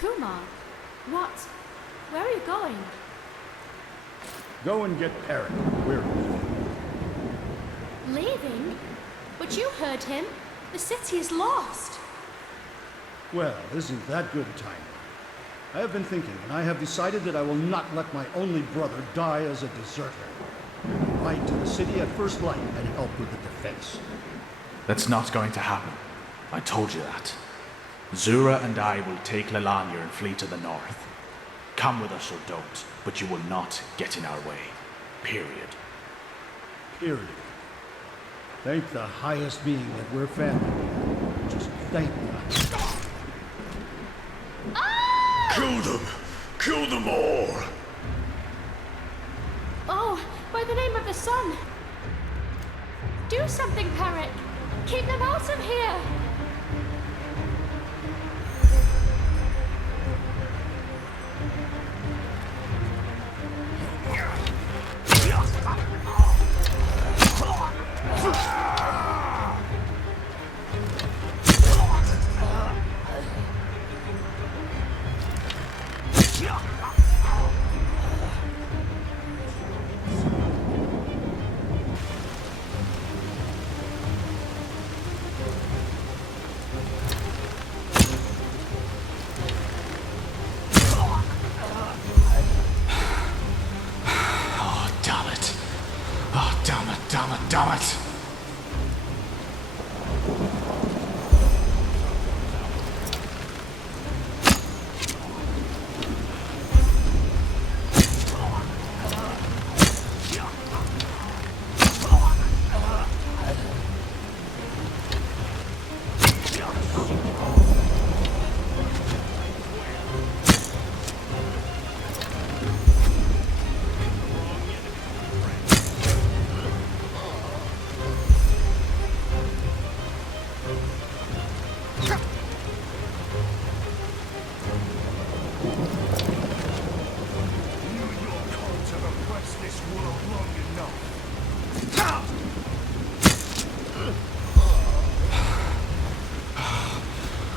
Kumar, what? Where are you going? Go and get Perrin. We're leaving. Leaving? But you heard him. The city is lost. Well, isn't that good timing? I have been thinking, and I have decided that I will not let my only brother die as a deserter. We will ride to the city at first light and help with the defense. That's not going to happen. I told you that. Zura and I will take Lelania and flee to the north. Come with us or don't, but you will not get in our way. Period. Period. Thank the highest being that we're family. Just thank God. Kill them! Kill them all! Oh, by the name of the sun! Do something, Perrick! Keep them out of here! Damn it!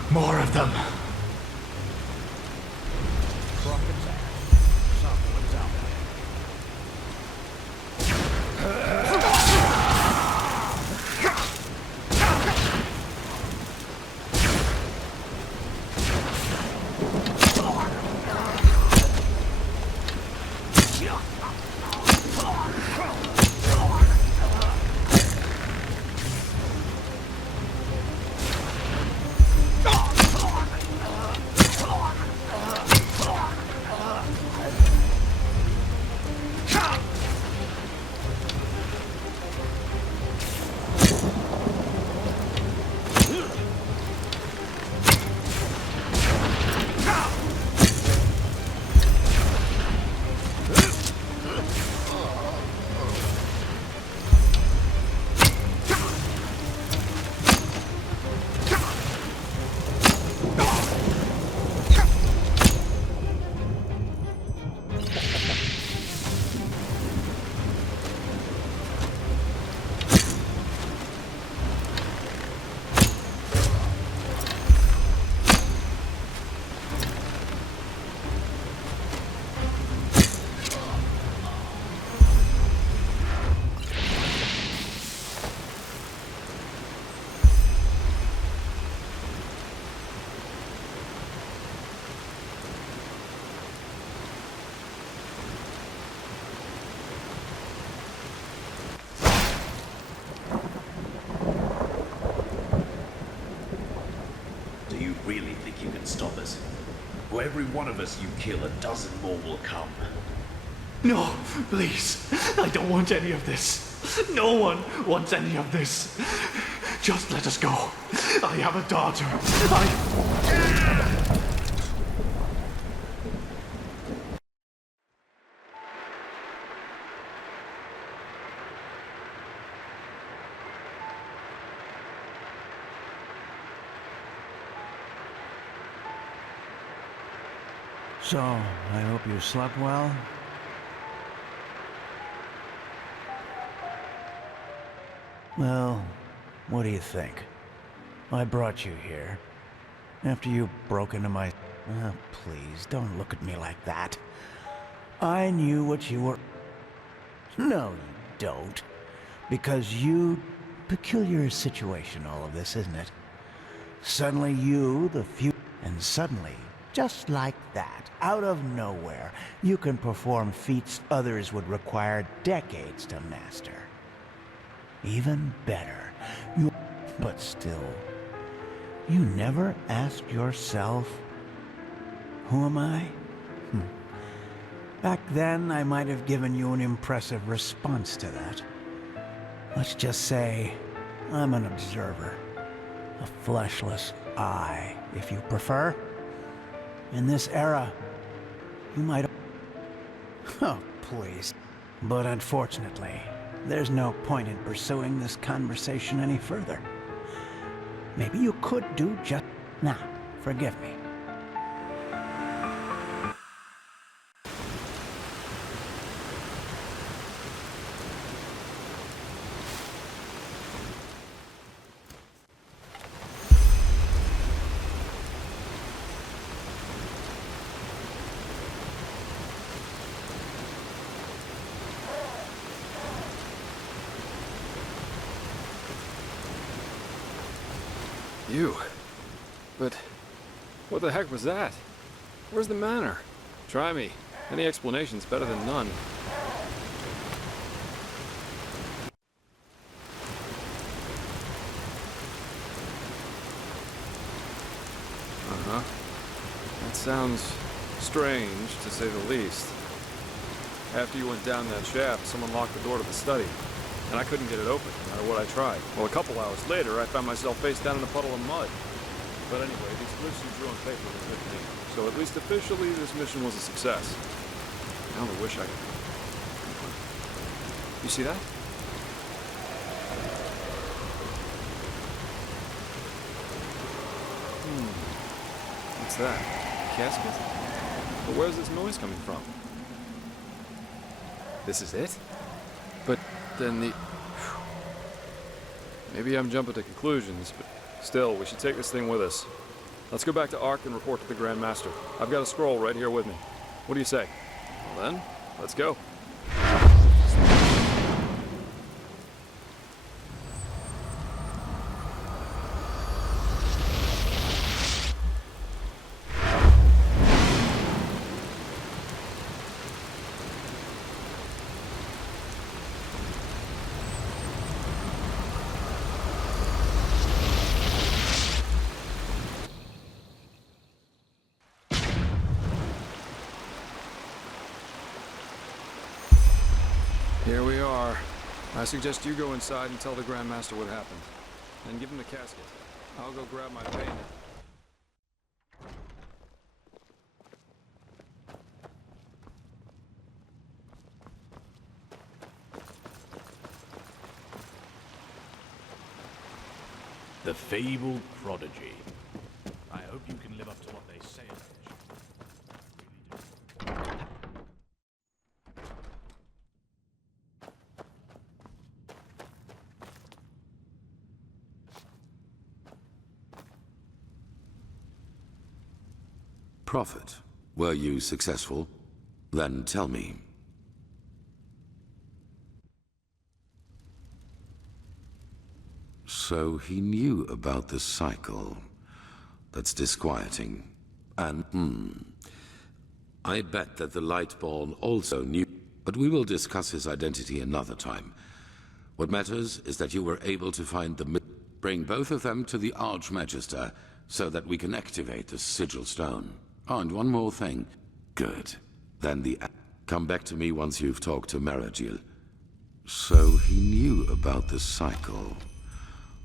More of them. Really think you can stop us? For every one of us you kill, a dozen more will come. No, please. I don't want any of this. No one wants any of this. Just let us go. I have a daughter. So, I hope you slept well? Well, what do you think? I brought you here. After you broke into my... Please, don't look at me like that. I knew what you were... No, you don't. Because you... Peculiar situation, all of this, isn't it? Suddenly you, the few... And suddenly, just like that, out of nowhere, you can perform feats others would require decades to master. Even better, you... But still, you never asked yourself, who am I? Back then, I might have given you an impressive response to that. Let's just say, I'm an observer. A fleshless eye, if you prefer. In this era, you might... Oh, please. But unfortunately, there's no point in pursuing this conversation any further. Maybe you could do just... Now, forgive me. You? But what the heck was that? Where's the manor? Try me. Any explanation's better than none. Uh-huh. That sounds strange, to say the least. After you went down that shaft, someone locked the door to the study. And I couldn't get it open, no matter what I tried. Well, a couple hours later, I found myself face down in a puddle of mud. But anyway, these glyphs you drew on paper were good to me. So at least officially, this mission was a success. I only wish I could... You see that? What's that? A casket? But where's this noise coming from? This is it? But then the... Maybe I'm jumping to conclusions, but still, we should take this thing with us. Let's go back to Ark and report to the Grand Master. I've got a scroll right here with me. What do you say? Well then, let's go. Here we are. I suggest you go inside and tell the Grand Master what happened. And give him the casket. I'll go grab my bayonet. The fabled prodigy. I hope you can live up to what they say. Prophet, were you successful? Then tell me. So he knew about the cycle. That's disquieting. And, I bet that the Lightborn also knew, but we will discuss his identity another time. What matters is that you were able to find the... Bring both of them to the Archmagister, so that we can activate the Sigil Stone. Oh, and one more thing. Good. Then come back to me once you've talked to Maragil. So he knew about the cycle.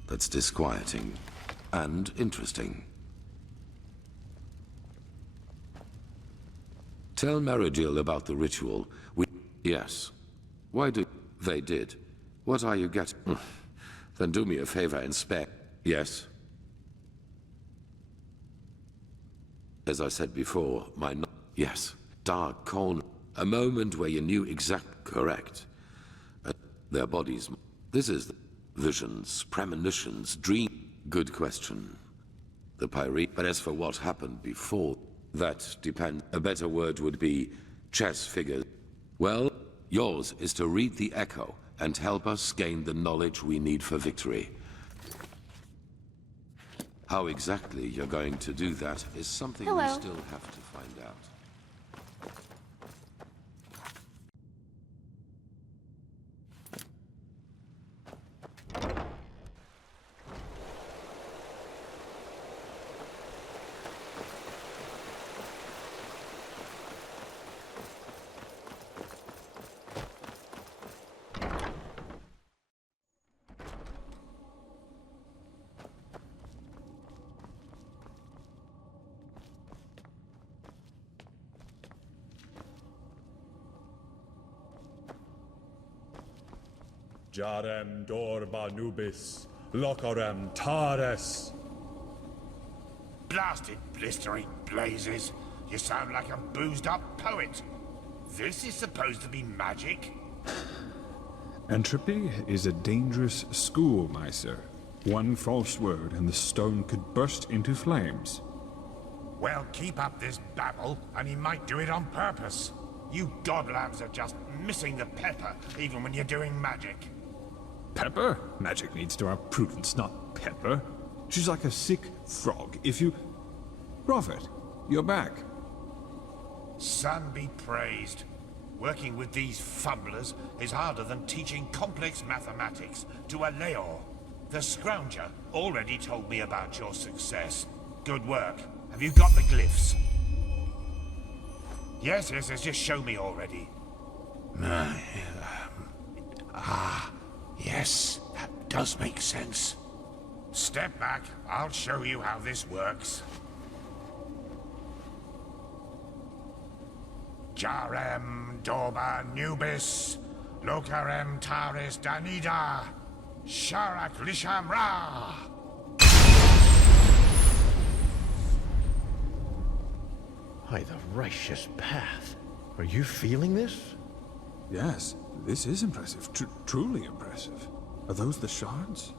That's disquieting. And interesting. Tell Maragil about the ritual. Yes. Why do... They did. What are you getting? Then do me a favor and spare... Yes? As I said before, yes, dark corner. A moment where you knew correct. Their bodies. This is visions, premonitions, dream. Good question. The Pyre. But as for what happened before, That depends. A better word would be chess figures. Well, yours is to read the echo and help us gain the knowledge we need for victory. How exactly you're going to do that is something we Hello. still have to find out. Jarem dorba nubis, locorem tares. Blasted blistering blazes. You sound like a boozed up poet. This is supposed to be magic? Entropy is a dangerous school, my sir. One false word and the stone could burst into flames. Well, keep up this babble, and he might do it on purpose. You godlabs are just missing the pepper, even when you're doing magic. Pepper? Magic needs to have prudence, not pepper. She's like a sick frog. If you... Prophet, you're back. Sun be praised. Working with these fumblers is harder than teaching complex mathematics to a Leor. The Scrounger already told me about your success. Good work. Have you got the glyphs? Yes, just show me already. Yes, that does make sense. Step back, I'll show you how this works. Jarem Dorba Nubis, Locarem Taris Danida, Sharak Lisham Ra. By the righteous path. Are you feeling this? Yes, this is impressive. Truly impressive. Are those the shards?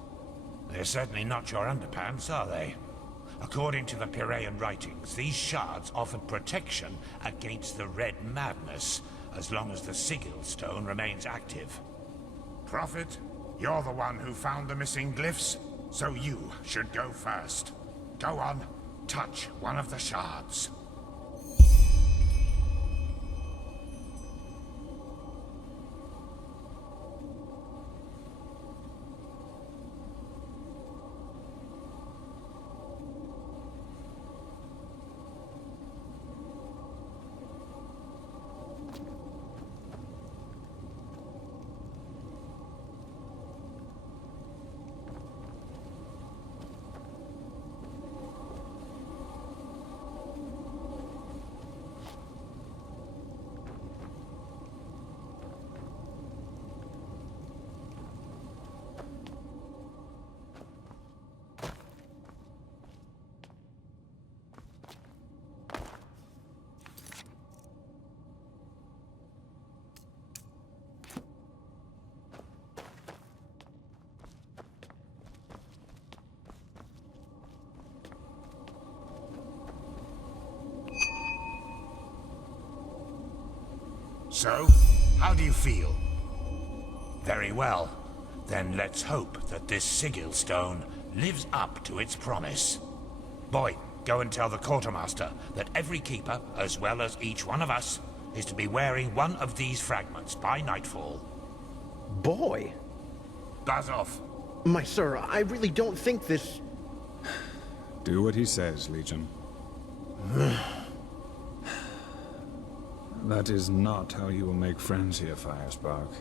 They're certainly not your underpants, are they? According to the Piraean writings, these shards offered protection against the Red Madness, as long as the Sigil Stone remains active. Prophet, you're the one who found the missing glyphs, so you should go first. Go on, touch one of the shards. So, how do you feel? Very well. Then let's hope that this Sigil Stone lives up to its promise. Boy, go and tell the quartermaster that every keeper, as well as each one of us, is to be wearing one of these fragments by nightfall. Boy! Buzz off. My sir, I really don't think this... Do what he says, Legion. That is not how you will make friends here, Firespark.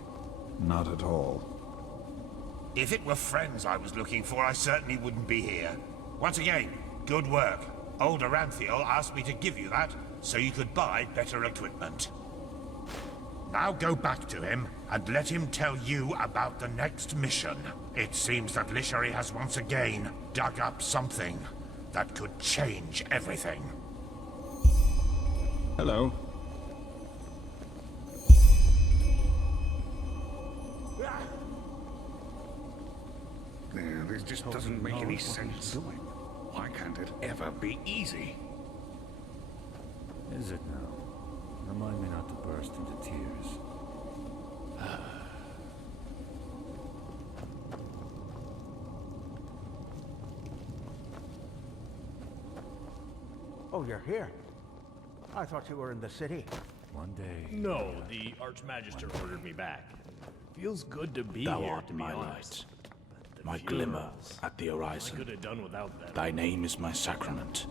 Not at all. If it were friends I was looking for, I certainly wouldn't be here. Once again, good work. Old Aranthiel asked me to give you that, so you could buy better equipment. Now go back to him, and let him tell you about the next mission. It seems that Lishari has once again dug up something that could change everything. Hello. This just doesn't make any sense. Why can't it ever be easy? Is it now? Remind me not to burst into tears. Oh, you're here. I thought you were in the city. One day. No, the Archmagister ordered me back. Feels good to be Thou here, art to be my honest. light, my glimmer at the I horizon. could have done without them. Thy name is my sacrament,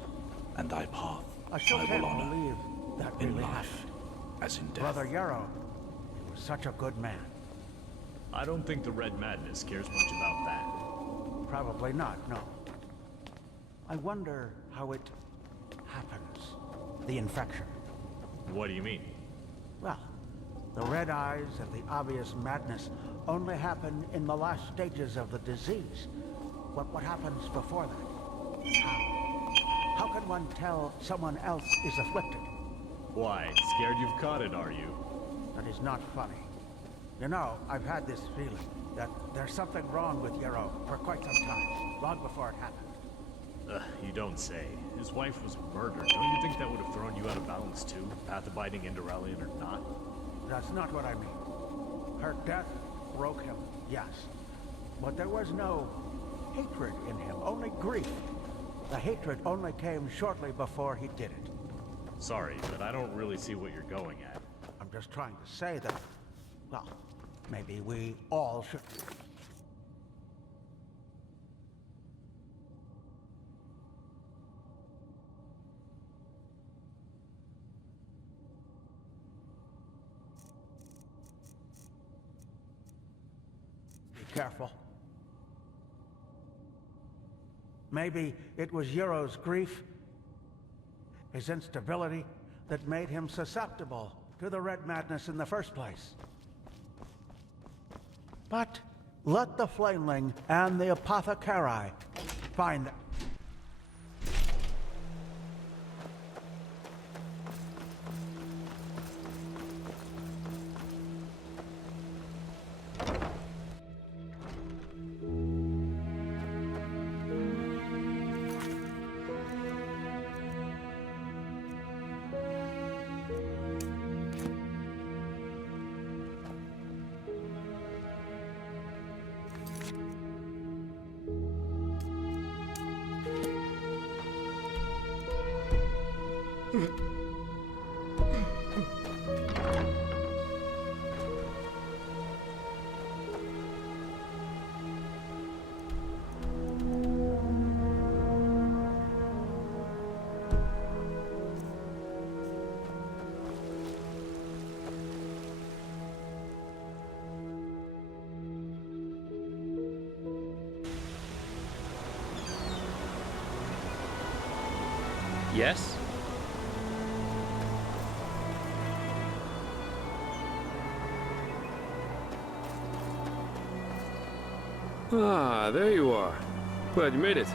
and thy path I still I can't will honor believe that in really life happened. as in death. Brother Yarrow, he was such a good man. I don't think the Red Madness cares much about that. Probably not, no. I wonder how it happens. The infection. What do you mean? Well, the red eyes and the obvious madness only happen in the last stages of the disease. What happens before that? How can one tell someone else is afflicted? Why? Scared you've caught it, are you? That is not funny. You know, I've had this feeling that there's something wrong with Yarrow for quite some time, long before it happened. You don't say. His wife was murdered. Don't you think that would have thrown you out of balance too? Path-abiding Enderalian or not? That's not what I mean. Her death broke him, yes. But there was no hatred in him, only grief. The hatred only came shortly before he did it. Sorry, but I don't really see what you're going at. I'm just trying to say that, well, maybe we all should... Be careful. Maybe it was Yarrow's grief, his instability, that made him susceptible to the Red Madness in the first place. But let the Flameling and the Apothecari find them. Yes? Ah, there you are. Glad you made it.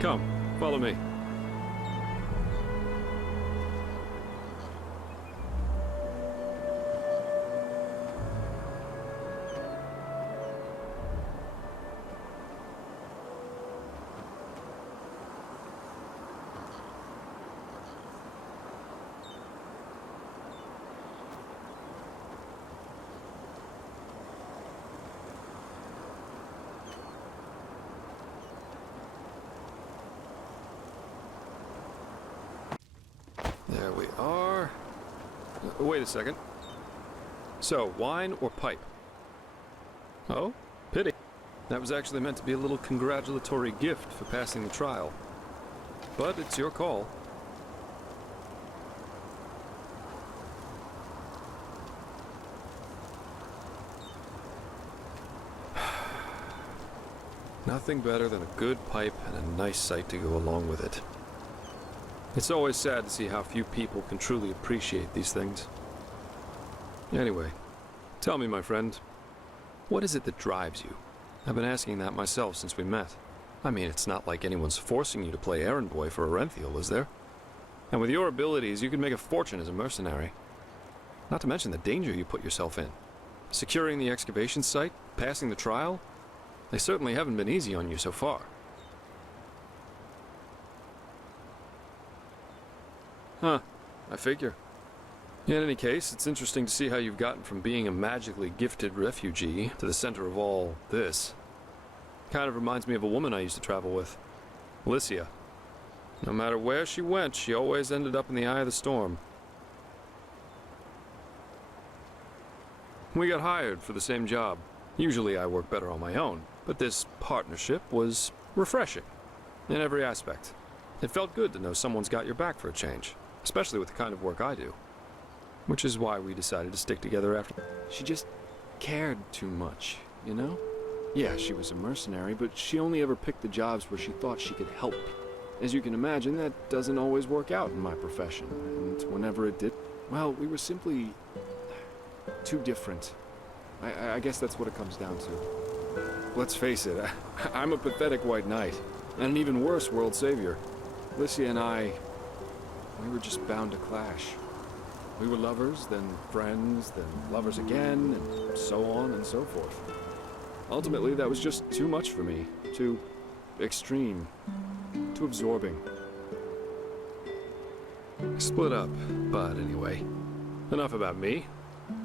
Come, follow me. There we are. Wait a second. So, wine or pipe? Oh, pity. That was actually meant to be a little congratulatory gift for passing the trial. But it's your call. Nothing better than a good pipe and a nice sight to go along with it. It's always sad to see how few people can truly appreciate these things. Anyway, tell me, my friend, what is it that drives you? I've been asking that myself since we met. I mean, it's not like anyone's forcing you to play errand boy for Orenthiel, is there? And with your abilities, you could make a fortune as a mercenary. Not to mention the danger you put yourself in. Securing the excavation site, passing the trial, they certainly haven't been easy on you so far. Huh. I figure. In any case, it's interesting to see how you've gotten from being a magically gifted refugee to the center of all this. Kind of reminds me of a woman I used to travel with, Alicia. No matter where she went, she always ended up in the eye of the storm. We got hired for the same job. Usually I work better on my own, but this partnership was refreshing in every aspect. It felt good to know someone's got your back for a change, especially with the kind of work I do. Which is why we decided to stick together after. She just cared too much, you know? Yeah, she was a mercenary, but she only ever picked the jobs where she thought she could help. As you can imagine, that doesn't always work out in my profession, and whenever it did, well, we were simply too different. I guess that's what it comes down to. Let's face it, I'm a pathetic white knight, and an even worse world savior. Alicia and I, we were just bound to clash. We were lovers, then friends, then lovers again, and so on and so forth. Ultimately, that was just too much for me. Too extreme. Too absorbing. Split up, but anyway. Enough about me.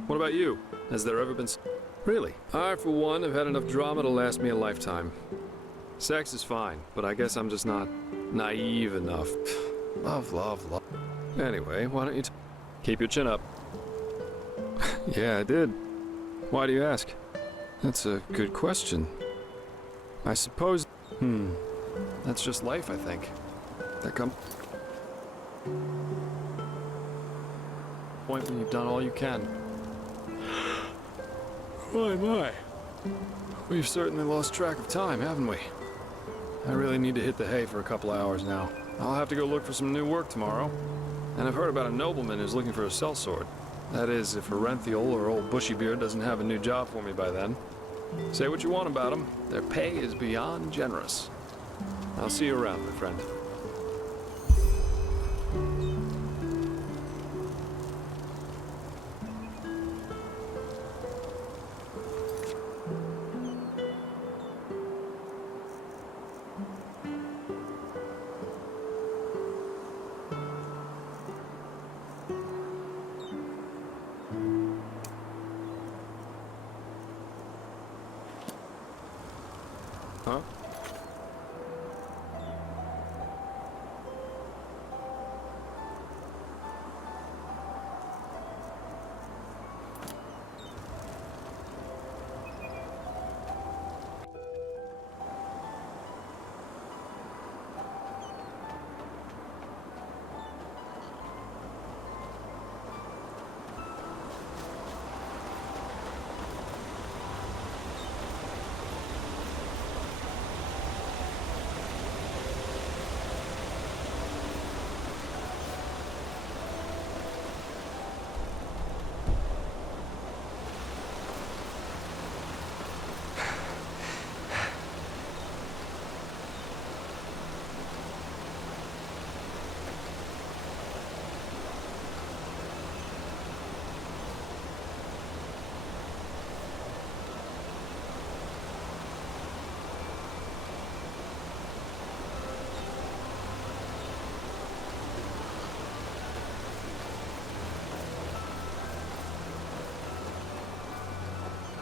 What about you? Has there ever been... Really? I, for one, have had enough drama to last me a lifetime. Sex is fine, but I guess I'm just not naive enough. Love, love, love. Anyway, why don't you... Keep your chin up. Yeah, I did. Why do you ask? That's a good question. I suppose... That's just life, I think. That comes... Point when you've done all you can. My. We've certainly lost track of time, haven't we? I really need to hit the hay for a couple hours now. I'll have to go look for some new work tomorrow. And I've heard about a nobleman who's looking for a sellsword. That is, if Herenthiel or old Bushybeard doesn't have a new job for me by then. Say what you want about them, their pay is beyond generous. I'll see you around, my friend. Huh?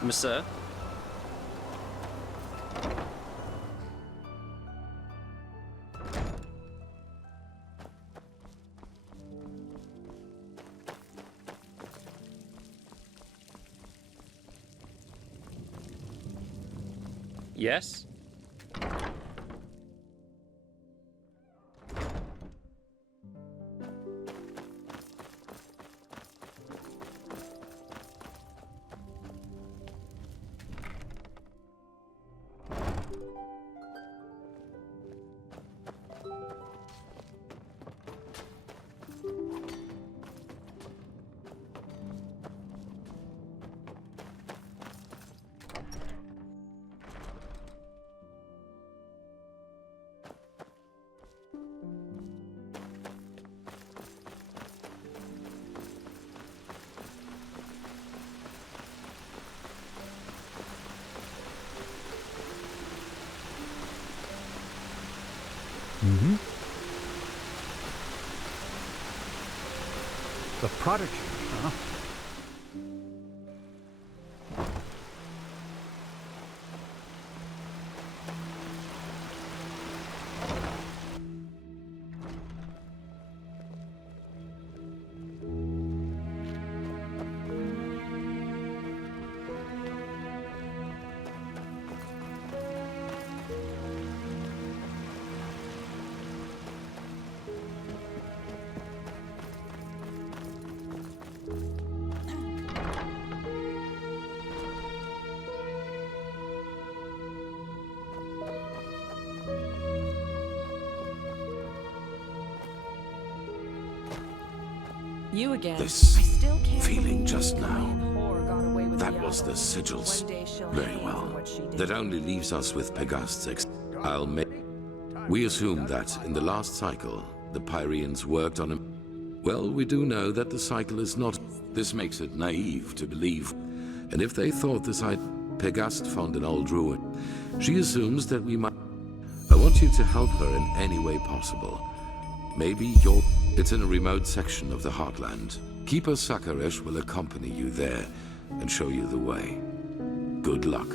Sir? Yes? The prodigy, huh? You again. This I still can't feeling believe just the now, Chilean whore got away with that the was idol. the sigils. One day she'll Very hang for well. what she did. That only leaves us with Pegast's I'll make... We assume that in the last cycle, the Pyrians worked on him. Well, we do know that the cycle is not... This makes it naive to believe. And if they thought this Pegast found an old ruin, she assumes that we might... I want you to help her in any way possible. Maybe you're... It's in a remote section of the Heartland. Keeper Sakaresh will accompany you there and show you the way. Good luck.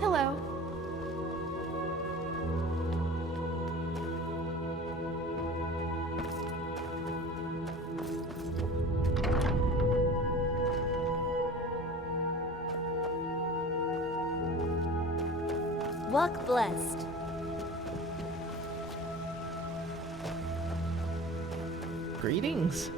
Hello. Walk blessed. Greetings.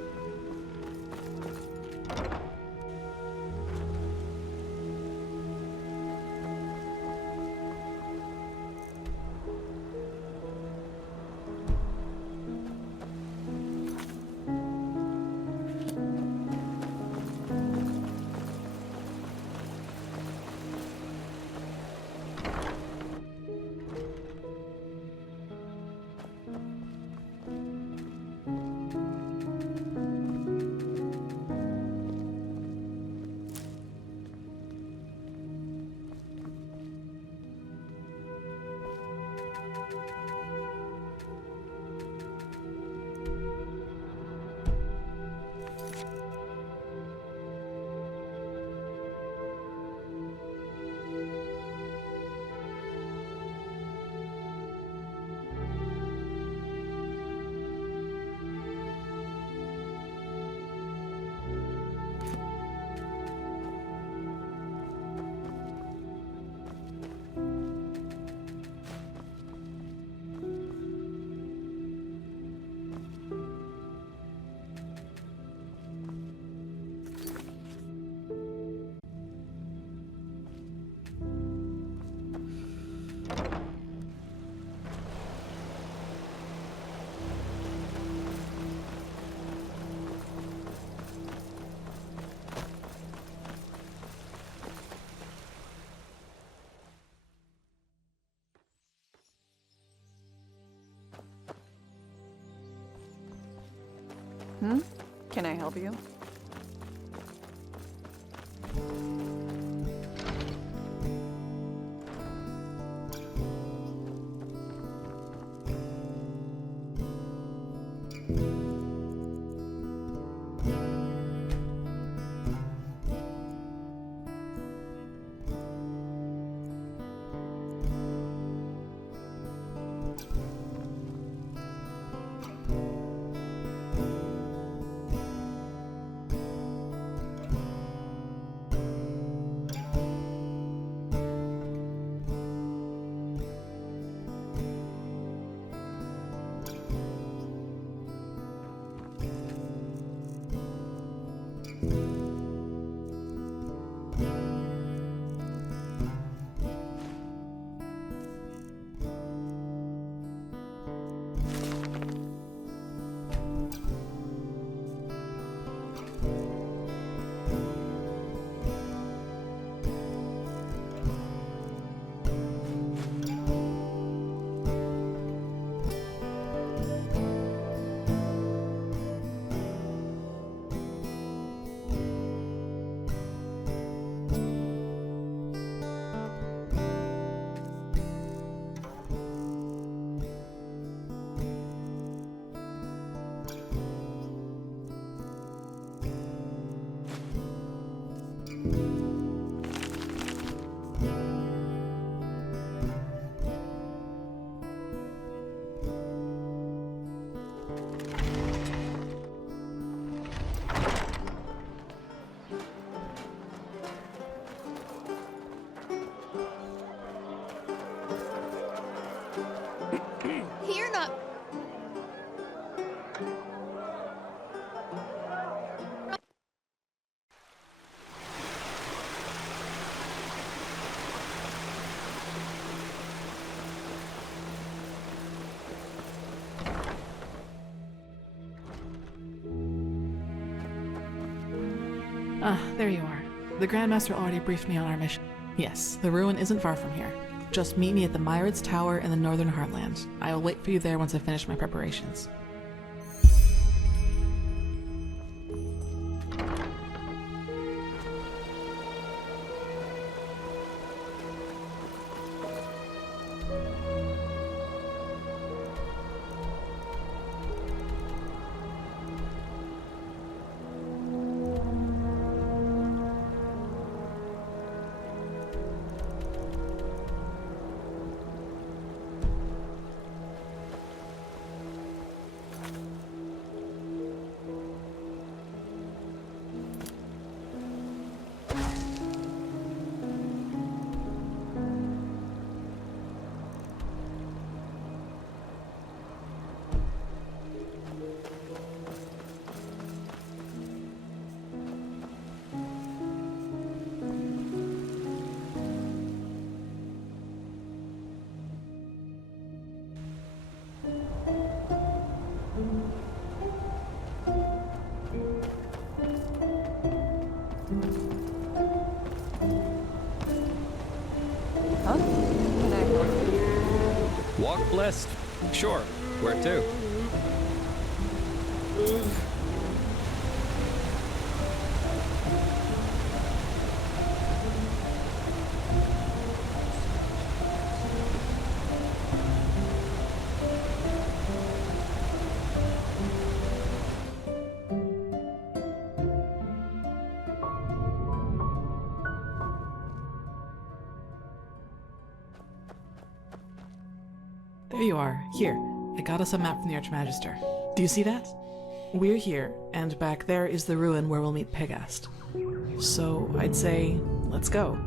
Can I help you? Ah, there you are. The Grandmaster already briefed me on our mission. Yes, the ruin isn't far from here. Just meet me at the Myrids Tower in the Northern Heartland. I will wait for you there once I finish my preparations. Huh? Can I help you? Walk blessed. Sure. Where to? There you are. Here, I got us a map from the Archmagister. Do you see that? We're here, and back there is the ruin where we'll meet Pegast. So, I'd say, let's go.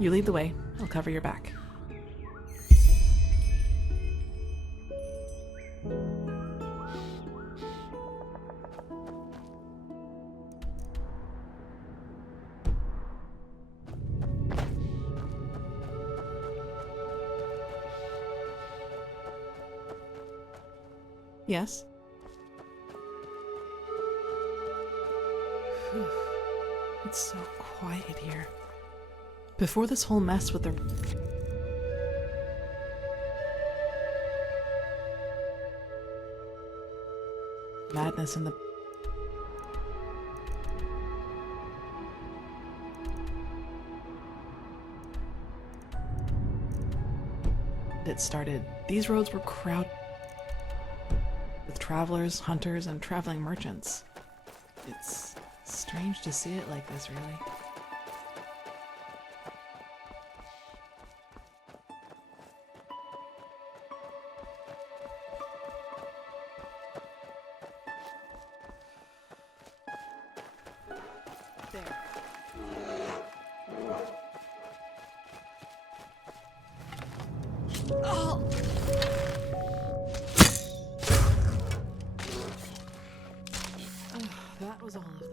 You lead the way, I'll cover your back. Yes? Whew. It's so quiet here. Before this whole mess with the... madness in the... it started, these roads were crowded with travelers, hunters, and traveling merchants. It's strange to see it like this, really. There. Oh! That was all of them.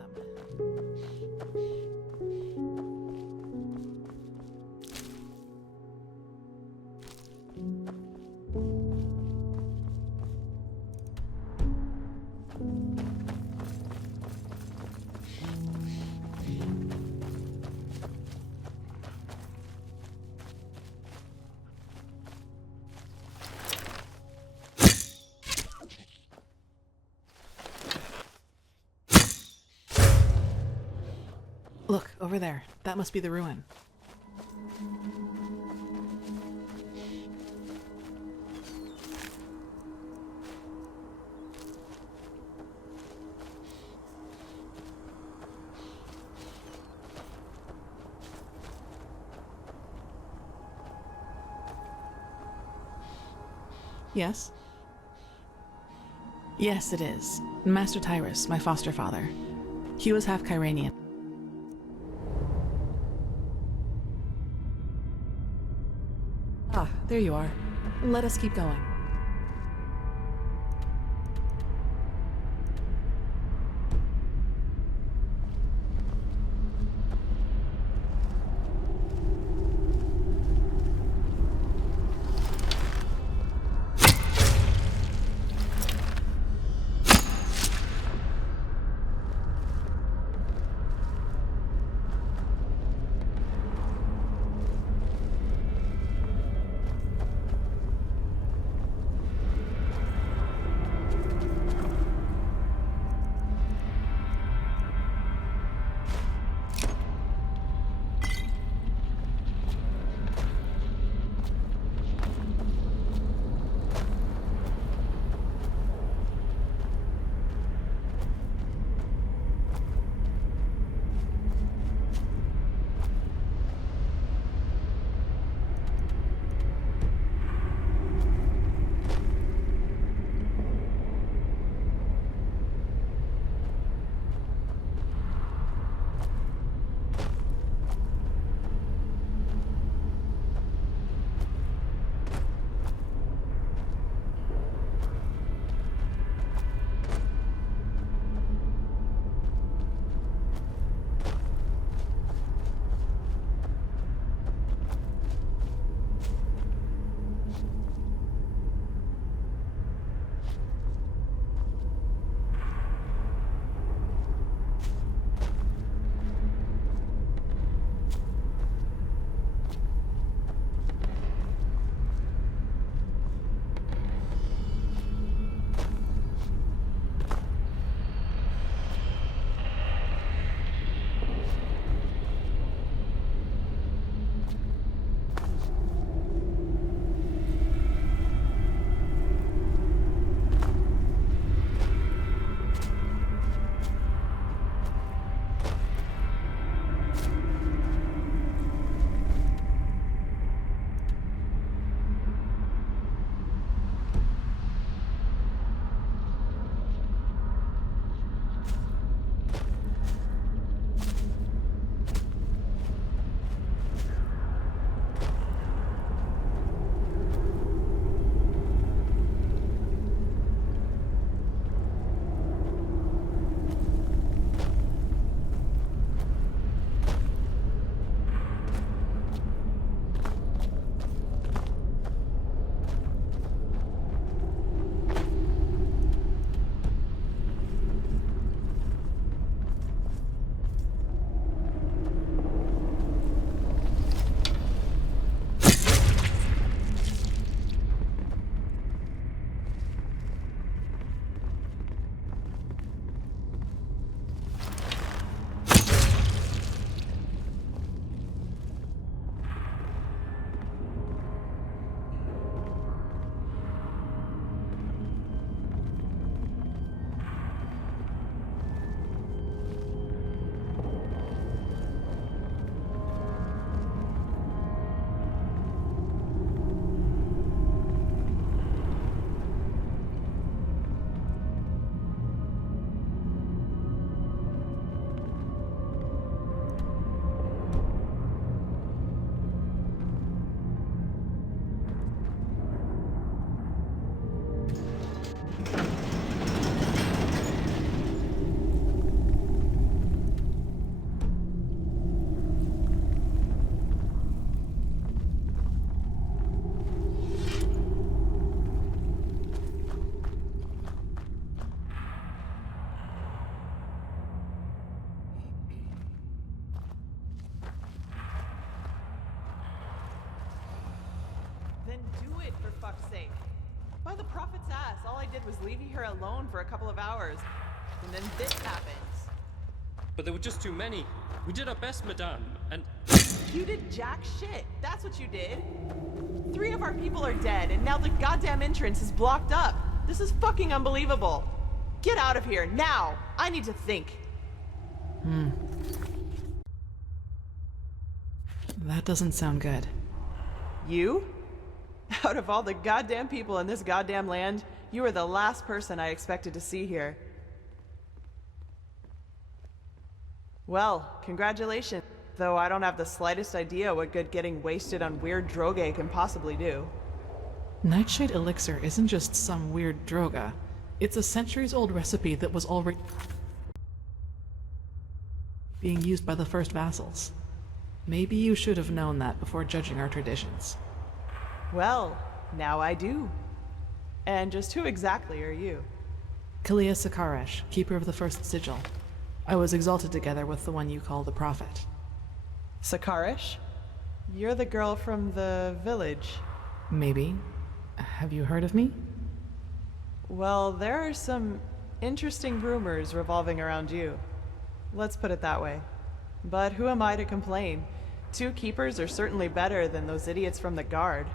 Look, over there. That must be the ruin. Yes? Yes, it is. Master Tyrus, my foster father. He was half Kyranian. Ah, there you are. Let us keep going. fuck's sake. By the prophet's ass, all I did was leave you here alone for a couple of hours. And then this happens. But there were just too many. We did our best, madame, and... You did jack shit. That's what you did. 3 of our people are dead, and now the goddamn entrance is blocked up. This is fucking unbelievable. Get out of here, now! I need to think. That doesn't sound good. You? Out of all the goddamn people in this goddamn land, you are the last person I expected to see here. Well, congratulations. Though I don't have the slightest idea what good getting wasted on weird droge can possibly do. Nightshade elixir isn't just some weird droga. It's a centuries-old recipe that was already being used by the first vassals. Maybe you should have known that before judging our traditions. Well, now I do. And just who exactly are you? Kalia Sakaresh, keeper of the first sigil. I was exalted together with the one you call the prophet. Sakaresh? You're the girl from the village. Maybe. Have you heard of me? Well, there are some interesting rumors revolving around you. Let's put it that way. But who am I to complain? 2 keepers are certainly better than those idiots from the guard.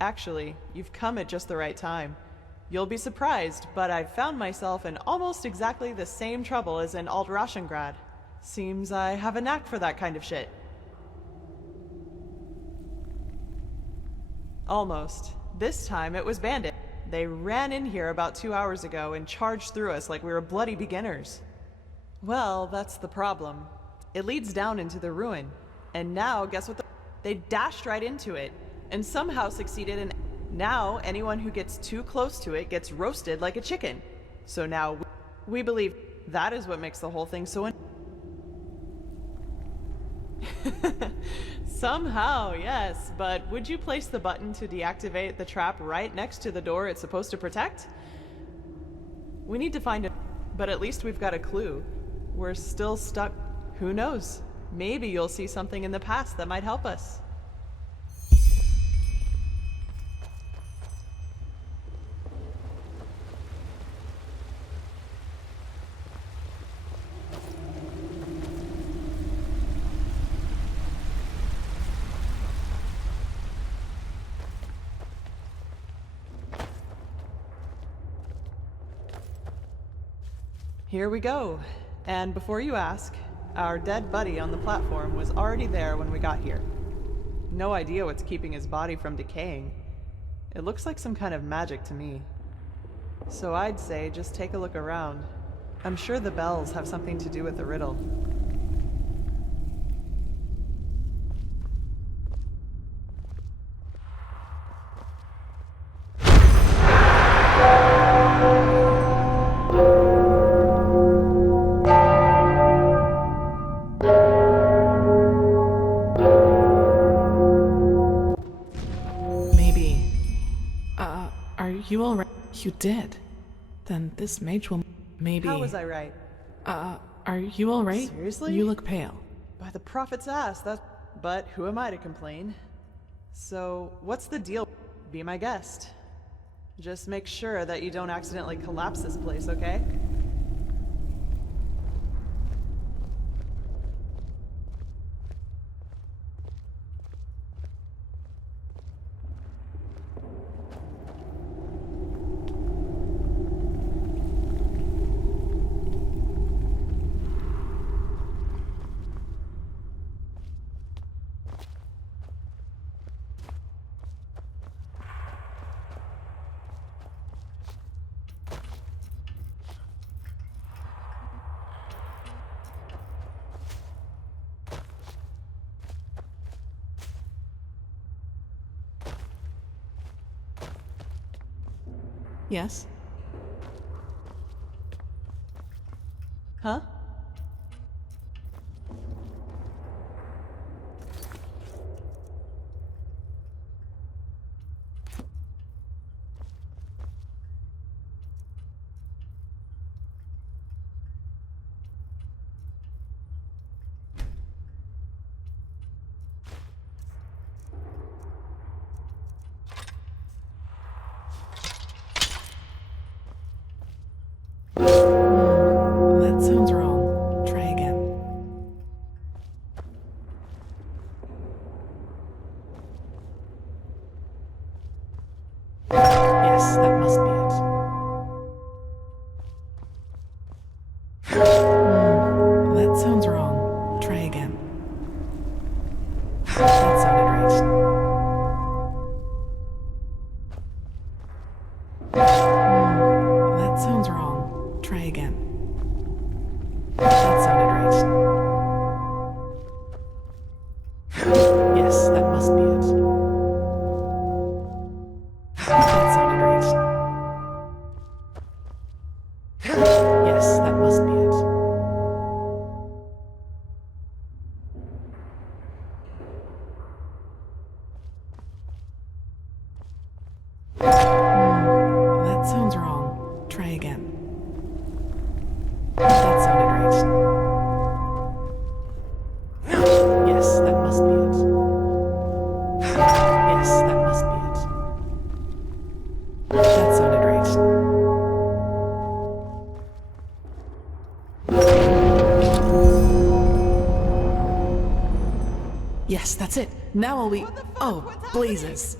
Actually, you've come at just the right time. You'll be surprised, but I've found myself in almost exactly the same trouble as in Alt-Rashengrad. Seems I have a knack for that kind of shit. Almost. This time it was bandit. They ran in here about 2 hours ago and charged through us like we were bloody beginners. Well, that's the problem. It leads down into the ruin. And now, guess what they dashed right into it, and somehow succeeded in... Now, anyone who gets too close to it gets roasted like a chicken. So now, we believe that is what makes the whole thing so... Somehow, yes, but would you place the button to deactivate the trap right next to the door it's supposed to protect? We need to find it, but at least we've got a clue. We're still stuck. Who knows? Maybe you'll see something in the past that might help us. Here we go. And before you ask, our dead buddy on the platform was already there when we got here. No idea what's keeping his body from decaying. It looks like some kind of magic to me. So I'd say just take a look around. I'm sure the bells have something to do with the riddle. You alright? You did. Then this mage will maybe... How was I right? Are you alright? Seriously? You look pale. By the prophet's ass, that's... But who am I to complain? So, what's the deal? Be my guest. Just make sure that you don't accidentally collapse this place, okay? Yes? Huh? That sounded right. That sounds wrong. Try again. That sounded right. Yes, that must be it. That sounded right. Yes, that must be it. That sounds wrong. Try again. That sounded right. Yes, that must be it. Yes, that must be it. That sounded right. Yes, that's it. Now I'll be. Oh, blazes.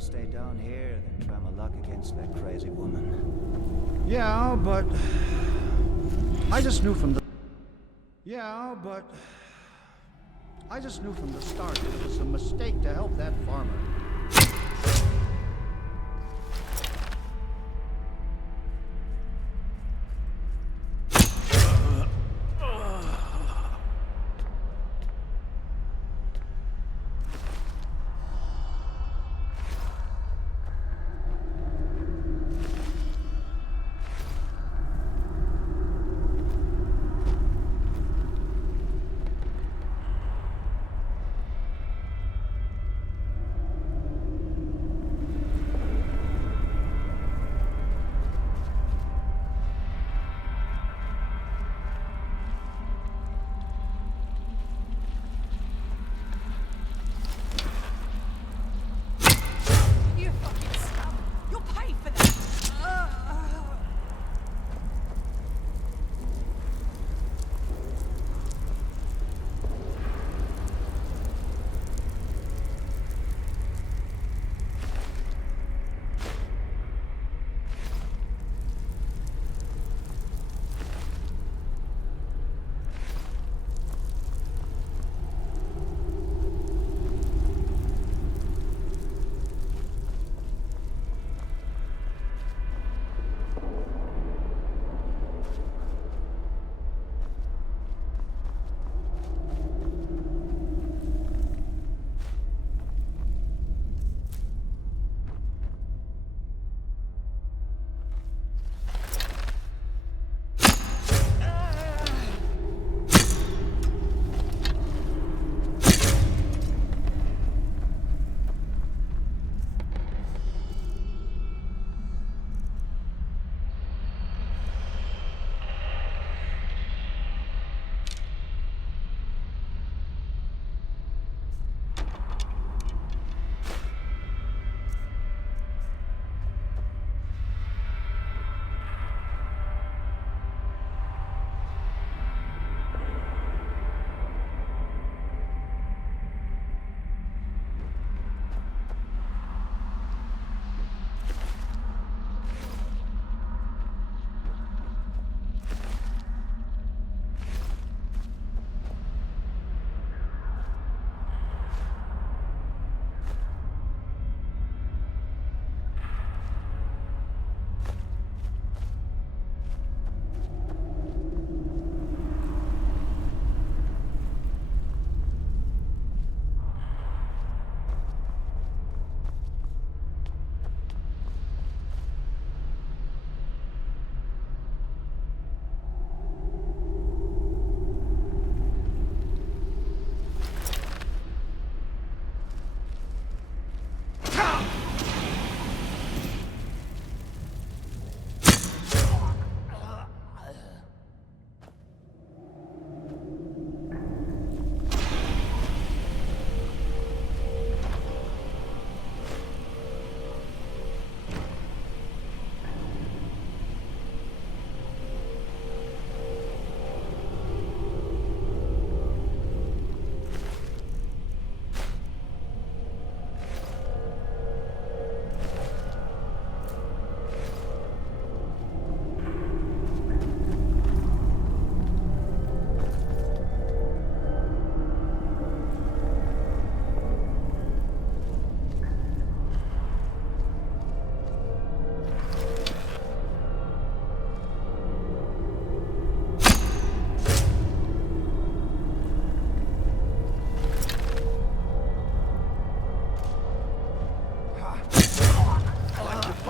Stay down here than try my luck against that crazy woman. Yeah, but I just knew from the start that it was a mistake to help that farmer.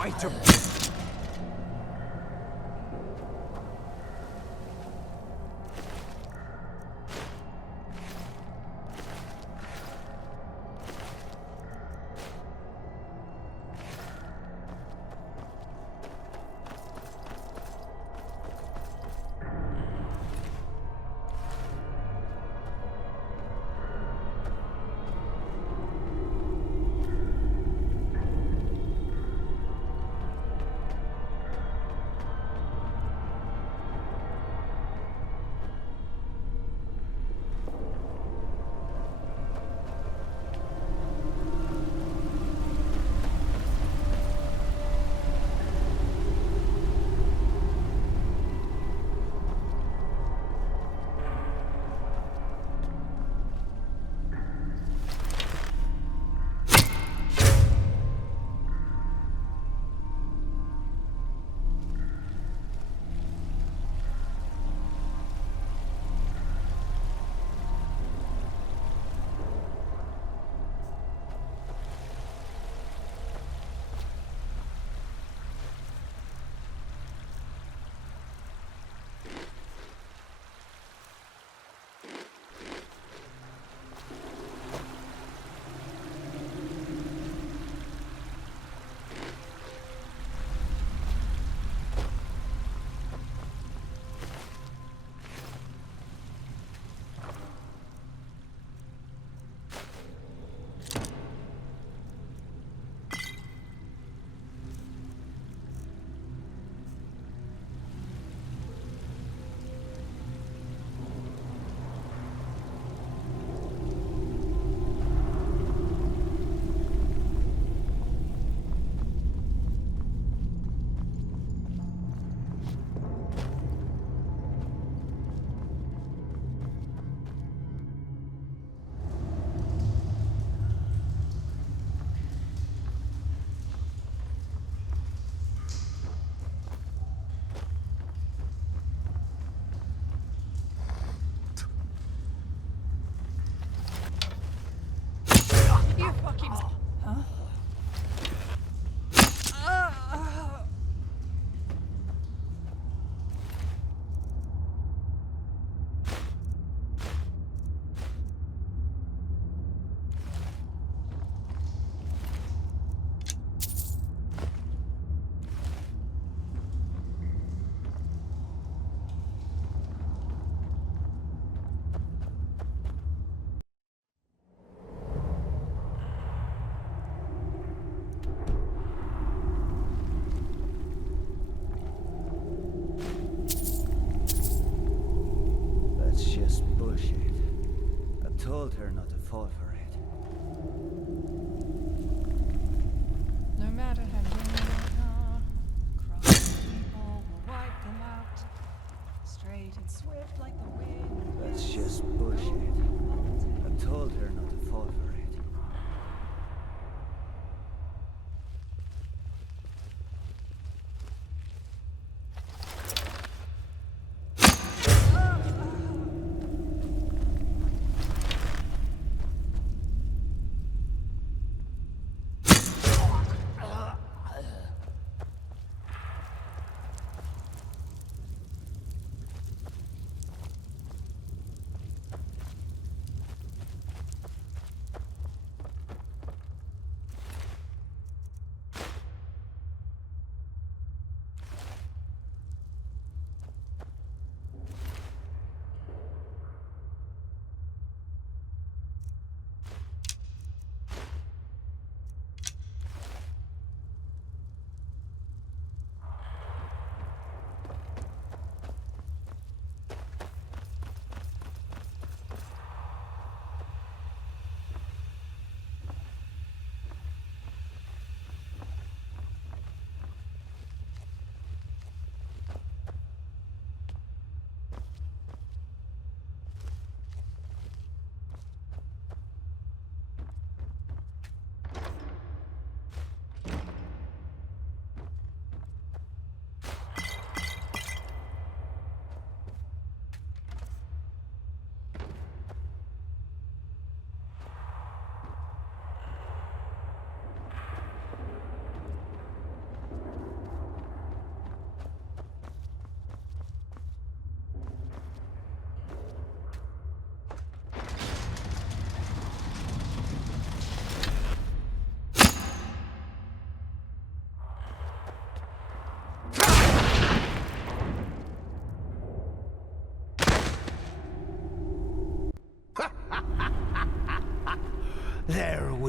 fighter.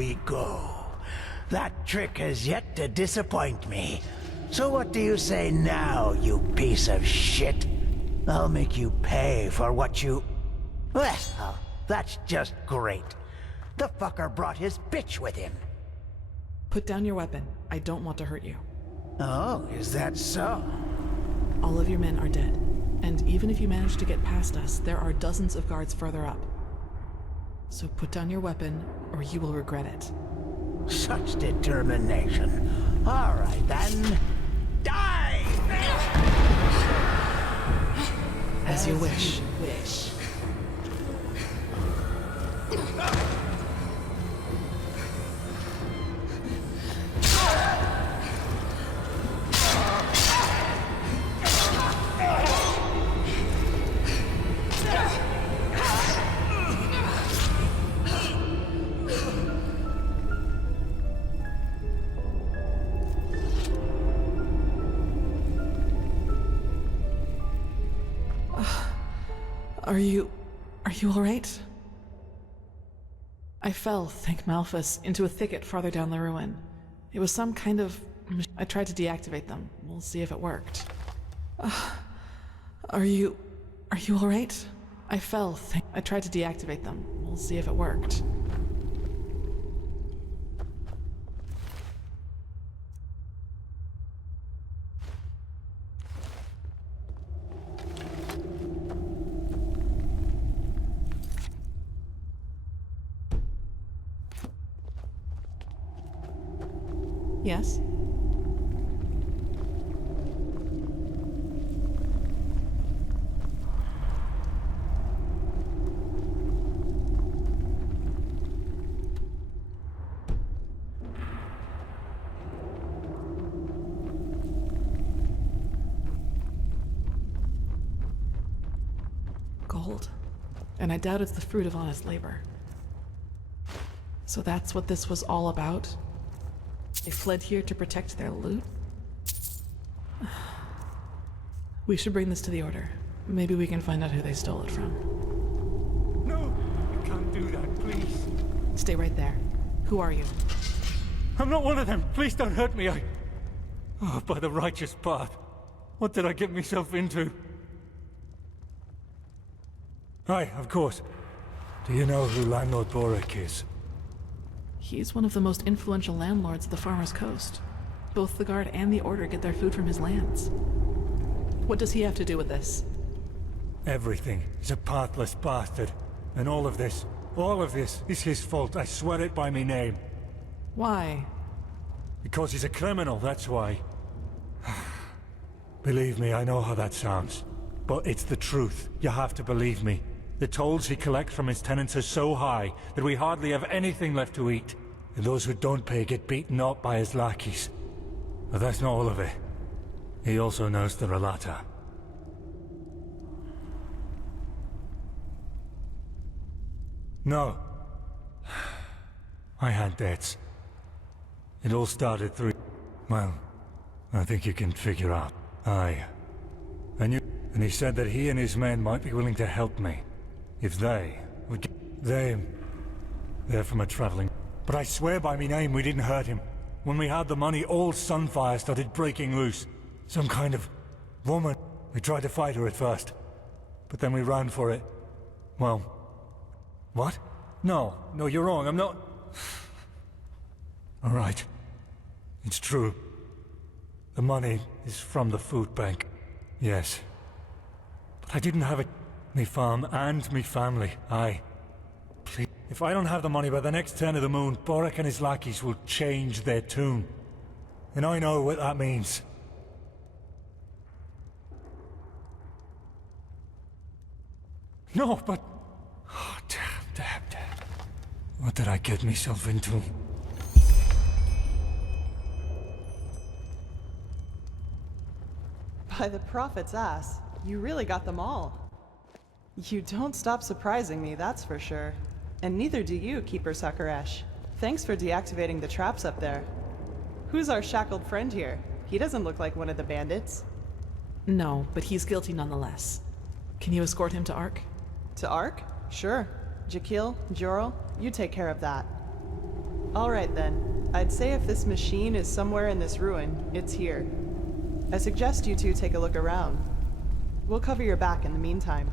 we go. That trick has yet to disappoint me. So what do you say now, you piece of shit? I'll make you pay for what you... Well, that's just great. The fucker brought his bitch with him. Put down your weapon. I don't want to hurt you. Oh, is that so? All of your men are dead. And even if you manage to get past us, there are dozens of guards further up. So put down your weapon, or you will regret it. Such determination. All right, then. Die! As you wish. Are you all right? I fell, thank Malphus, into a thicket farther down the ruin. It was some kind of... I tried to deactivate them. We'll see if it worked. Are you all right? I fell, I tried to deactivate them. We'll see if it worked. Yes? Gold. And I doubt it's the fruit of honest labor. So that's what this was all about? They fled here to protect their loot? We should bring this to the Order. Maybe we can find out who they stole it from. No! You can't do that, please. Stay right there. Who are you? I'm not one of them. Please don't hurt me. Oh, by the righteous path. What did I get myself into? Aye, of course. Do you know who Landlord Boric is? He's one of the most influential landlords of the Farmer's Coast. Both the Guard and the Order get their food from his lands. What does he have to do with this? Everything. He's a pathless bastard. And all of this is his fault. I swear it by me name. Why? Because he's a criminal, that's why. Believe me, I know how that sounds. But it's the truth. You have to believe me. The tolls he collects from his tenants are so high that we hardly have anything left to eat. And those who don't pay get beaten up by his lackeys. But that's not all of it. He also knows the Relata. No. I had debts. It all started through... Well, I think you can figure out. And he said that he and his men might be willing to help me. If they would get... They're from a traveling... But I swear by me name we didn't hurt him. When we had the money, all Sunfire started breaking loose. Some kind of woman. We tried to fight her at first. But then we ran for it. Well... What? No, you're wrong. I'm not... All right. It's true. The money is from the food bank. Yes. But I didn't have it. Me farm and me family. Please. If I don't have the money by the next turn of the moon, Boric and his lackeys will change their tune. And I know what that means. No, but... Oh, damn. What did I get myself into? By the Prophet's ass, you really got them all. You don't stop surprising me, that's for sure. And neither do you, Keeper Sakaresh. Thanks for deactivating the traps up there. Who's our shackled friend here? He doesn't look like one of the bandits. No, but he's guilty nonetheless. Can you escort him to Ark? To Ark? Sure. Jakil, Jorel, you take care of that. Alright then. I'd say if this machine is somewhere in this ruin, it's here. I suggest you two take a look around. We'll cover your back in the meantime.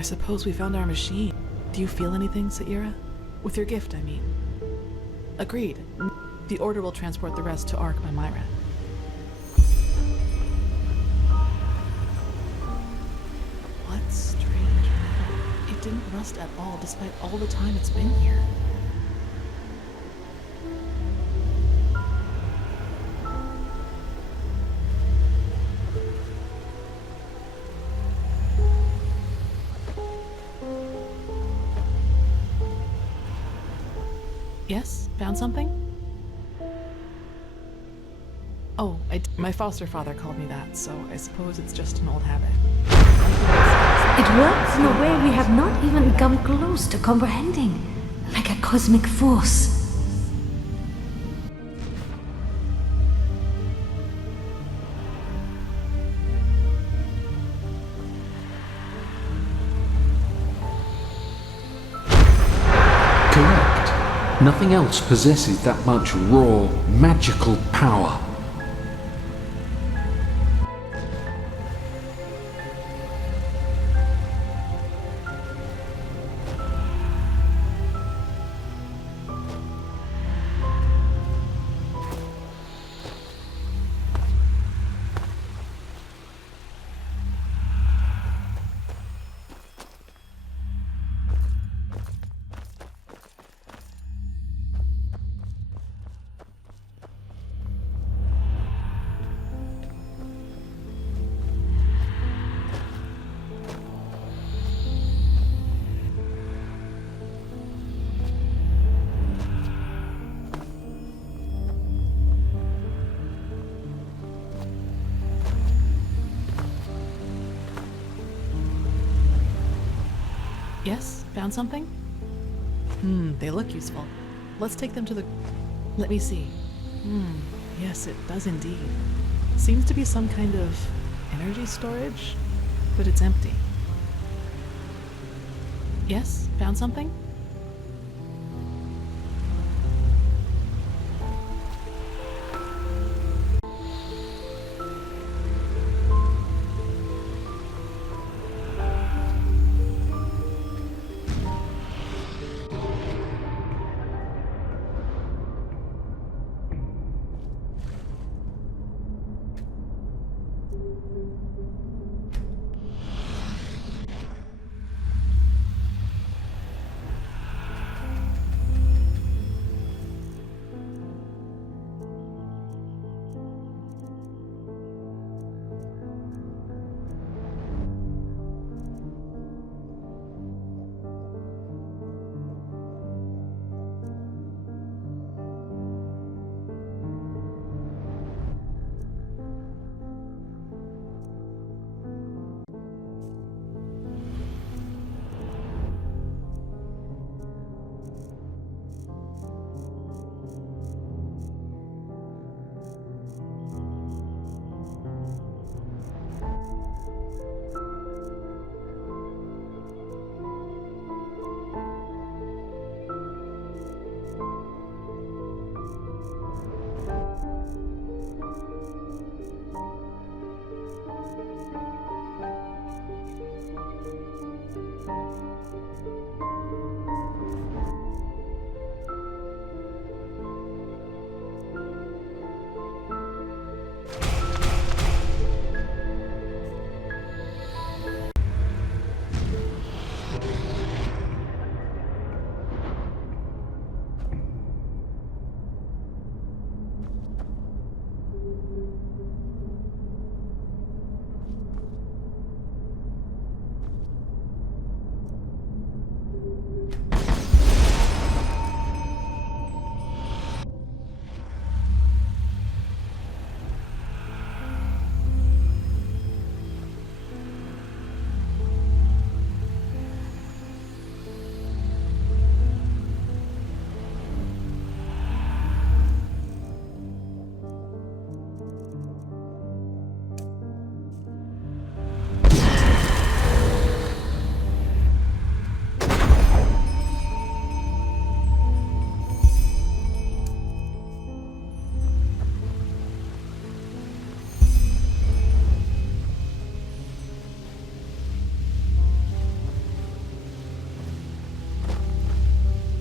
I suppose we found our machine. Do you feel anything, Saira? With your gift, I mean. Agreed. The Order will transport the rest to Ark by Myra. What strange metal. It didn't rust at all, despite all the time it's been here. Yes? Found something? Oh, my foster father called me that, so I suppose it's just an old habit. It works in a way we have not even come close to comprehending. Like a cosmic force. Correct. Nothing else possesses that much raw, magical power. Yes? Found something? They look useful. Let's take them to the... Let me see. Yes, it does indeed. Seems to be some kind of energy storage, but it's empty. Yes? Found something?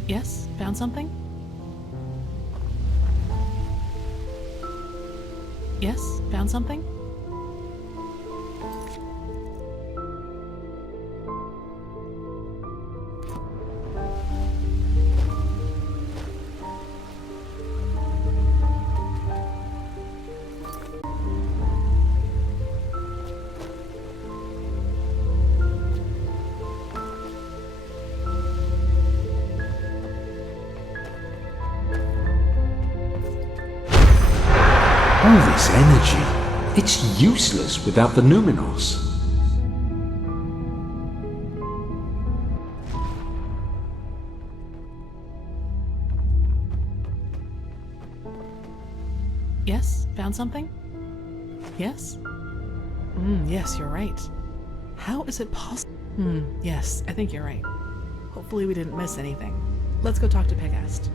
Yes? Found something? Yes? Found something? All this energy, it's useless without the Numinos. Yes? Found something? Yes? Yes, you're right. How is it possible? Yes, I think you're right. Hopefully we didn't miss anything. Let's go talk to Pegast.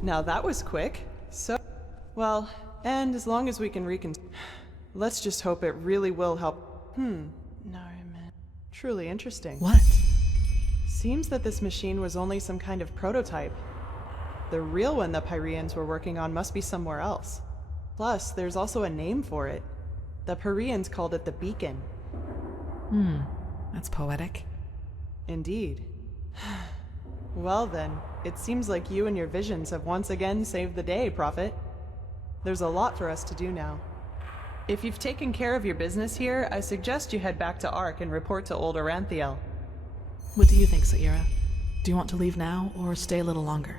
Now that was quick. So, well, and as long as we can let's just hope it really will help. Truly interesting. What? Seems that this machine was only some kind of prototype. The real one the Pyreans were working on must be somewhere else. Plus, there's also a name for it. The Pyreans called it the Beacon. That's poetic. Indeed. Well then, it seems like you and your visions have once again saved the day, Prophet. There's a lot for us to do now. If you've taken care of your business here, I suggest you head back to Ark and report to old Oranthiel. What do you think, Saira? Do you want to leave now, or stay a little longer?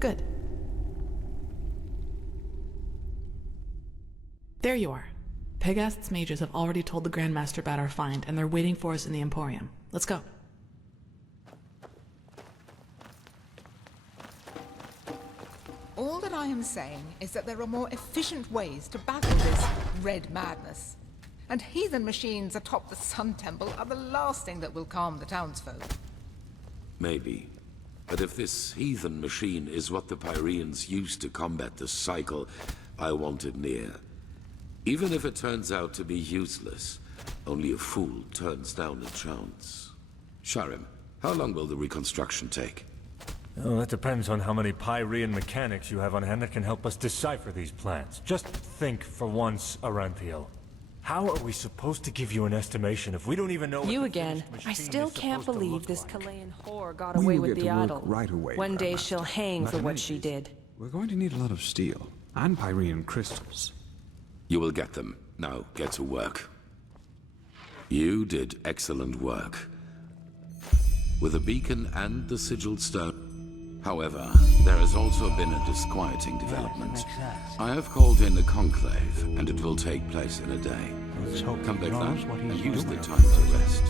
Good. There you are. Pegast's mages have already told the Grandmaster about our find, and they're waiting for us in the Emporium. Let's go. All that I am saying is that there are more efficient ways to battle this red madness. And heathen machines atop the Sun Temple are the last thing that will calm the townsfolk. Maybe. But if this heathen machine is what the Pyreans used to combat the cycle, I want it near. Even if it turns out to be useless, only a fool turns down a chance. Sharim, how long will the reconstruction take? Well, that depends on how many Pyrean mechanics you have on hand that can help us decipher these plans. Just think for once, Oranthiel. How are we supposed to give you an estimation if we don't even know You what the again. finished I machine still is can't supposed to believe look this like? Chilean whore got We away will with get the to work idol. right away, One day Grandmaster. she'll hang Not for in what any she case. did. We're going to need a lot of steel and Pyrean crystals. You will get them. Now, get to work. You did excellent work. With the beacon and the sigil stone. However, there has also been a disquieting development. I have called in a conclave, and it will take place in a day. Come back then, and use the time to rest.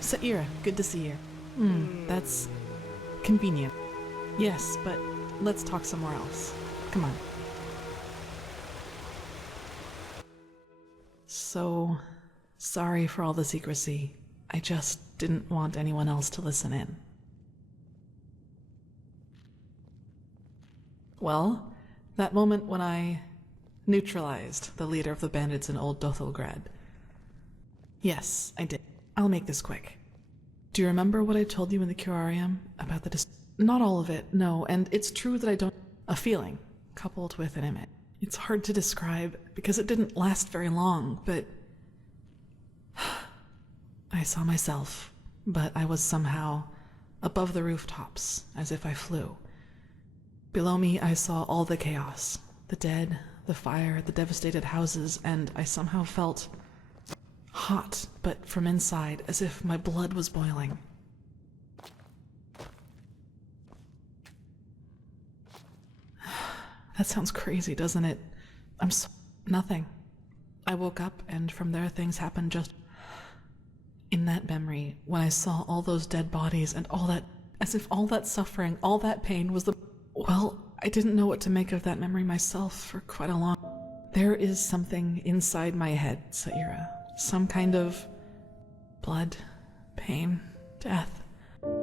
Saira, good to see you. That's convenient. Yes, but let's talk somewhere else. Come on. Sorry for all the secrecy. I just didn't want anyone else to listen in. Well, that moment when I neutralized the leader of the bandits in Old Dothelgrad. Yes, I did. I'll make this quick. Do you remember what I told you in the curarium about the Not all of it, no, and it's true that I don't... A feeling, coupled with an image. It's hard to describe because it didn't last very long, but... I saw myself, but I was somehow above the rooftops, as if I flew. Below me, I saw all the chaos, the dead, the fire, the devastated houses, and I somehow felt hot, but from inside, as if my blood was boiling. That sounds crazy, doesn't it? Nothing. I woke up, and from there things happened just... In that memory, when I saw all those dead bodies and all that, as if all that suffering, all that pain was the... Well, I didn't know what to make of that memory myself for quite a long... There is something inside my head, Saira. Some kind of blood, pain, death.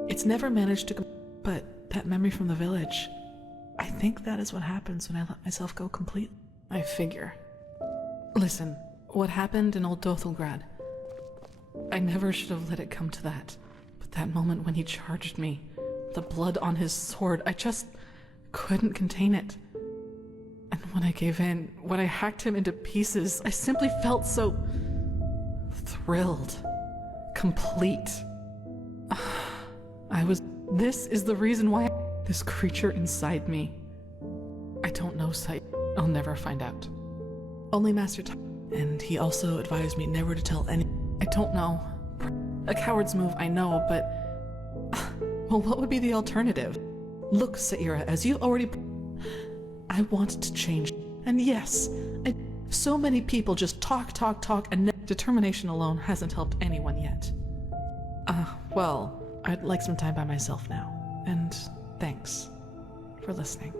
It's never managed to... But that memory from the village, I think that is what happens when I let myself go completely. I figure. Listen, what happened in Old Dothelgrad, I never should have let it come to that. But that moment when he charged me, the blood on his sword, I just couldn't contain it. And when I gave in, when I hacked him into pieces, I simply felt so... thrilled. Complete. This is the reason why this creature inside me. I don't know, Sight. I'll never find out. Only Master and he also advised me never to tell any... I don't know. A coward's move, I know, but... Well, what would be the alternative? Look, Saira, as you already... I want to change. And yes, so many people just talk, and determination alone hasn't helped anyone yet. Well, I'd like some time by myself now. And thanks for listening.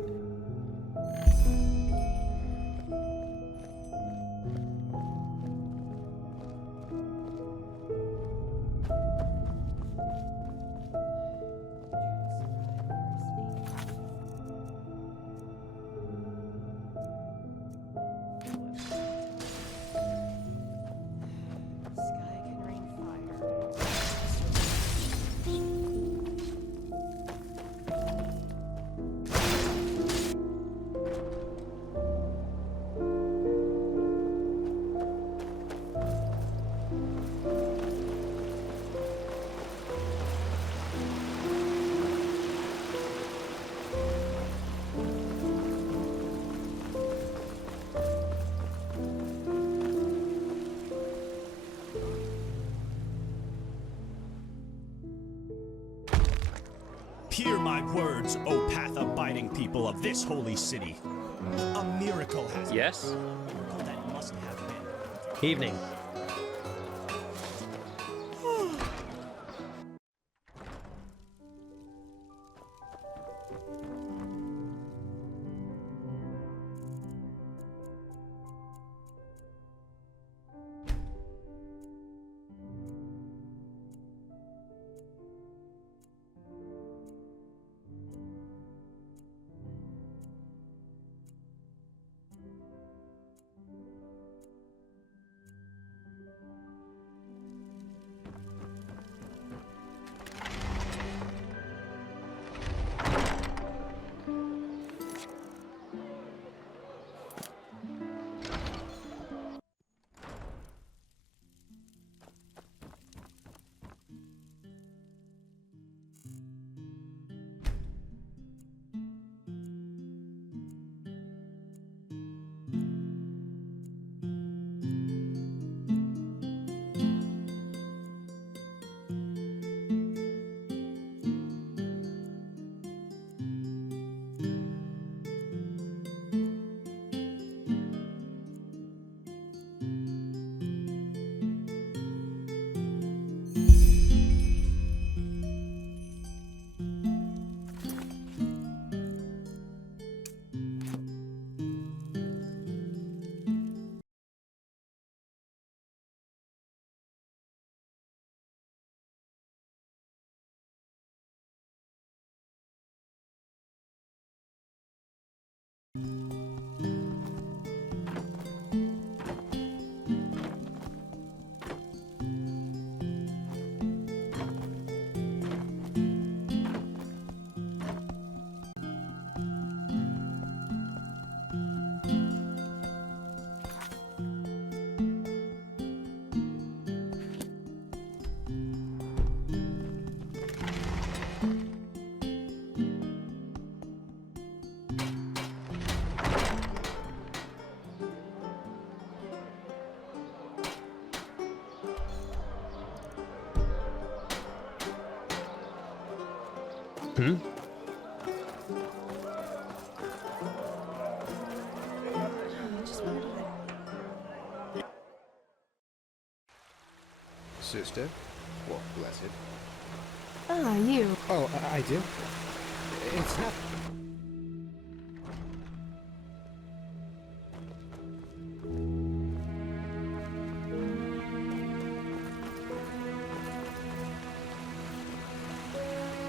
Hear my words, O path-abiding people of this holy city. A miracle has been. Yes? A miracle that must have been. Evening. Hmm? Sister? What, blessed? Ah, you. Oh, I do? It's not...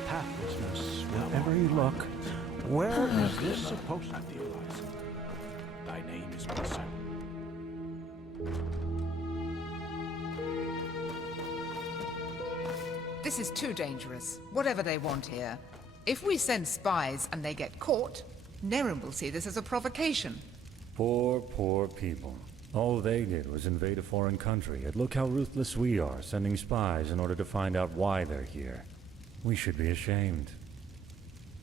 Pathlessness, wherever you look. Where is this supposed to be? Thy name is blessed. This is too dangerous, whatever they want here. If we send spies and they get caught, Nerim will see this as a provocation. Poor, poor people. All they did was invade a foreign country, and look how ruthless we are, sending spies in order to find out why they're here. We should be ashamed.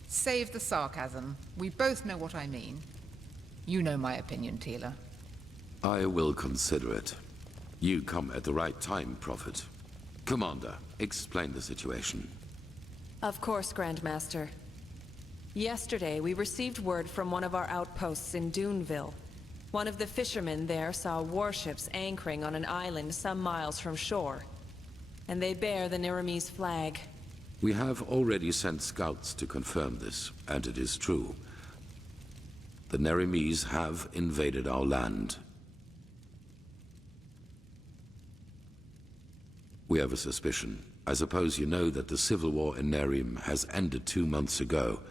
Save the sarcasm. We both know what I mean. You know my opinion, Tila. I will consider it. You come at the right time, Prophet. Commander, explain the situation. Of course, Grandmaster. Yesterday, we received word from one of our outposts in Duneville. One of the fishermen there saw warships anchoring on an island some miles from shore. And they bear the Nerimese flag. We have already sent scouts to confirm this, and it is true. The Nerimese have invaded our land. We have a suspicion. I suppose you know that the civil war in Nerim has ended 2 months ago.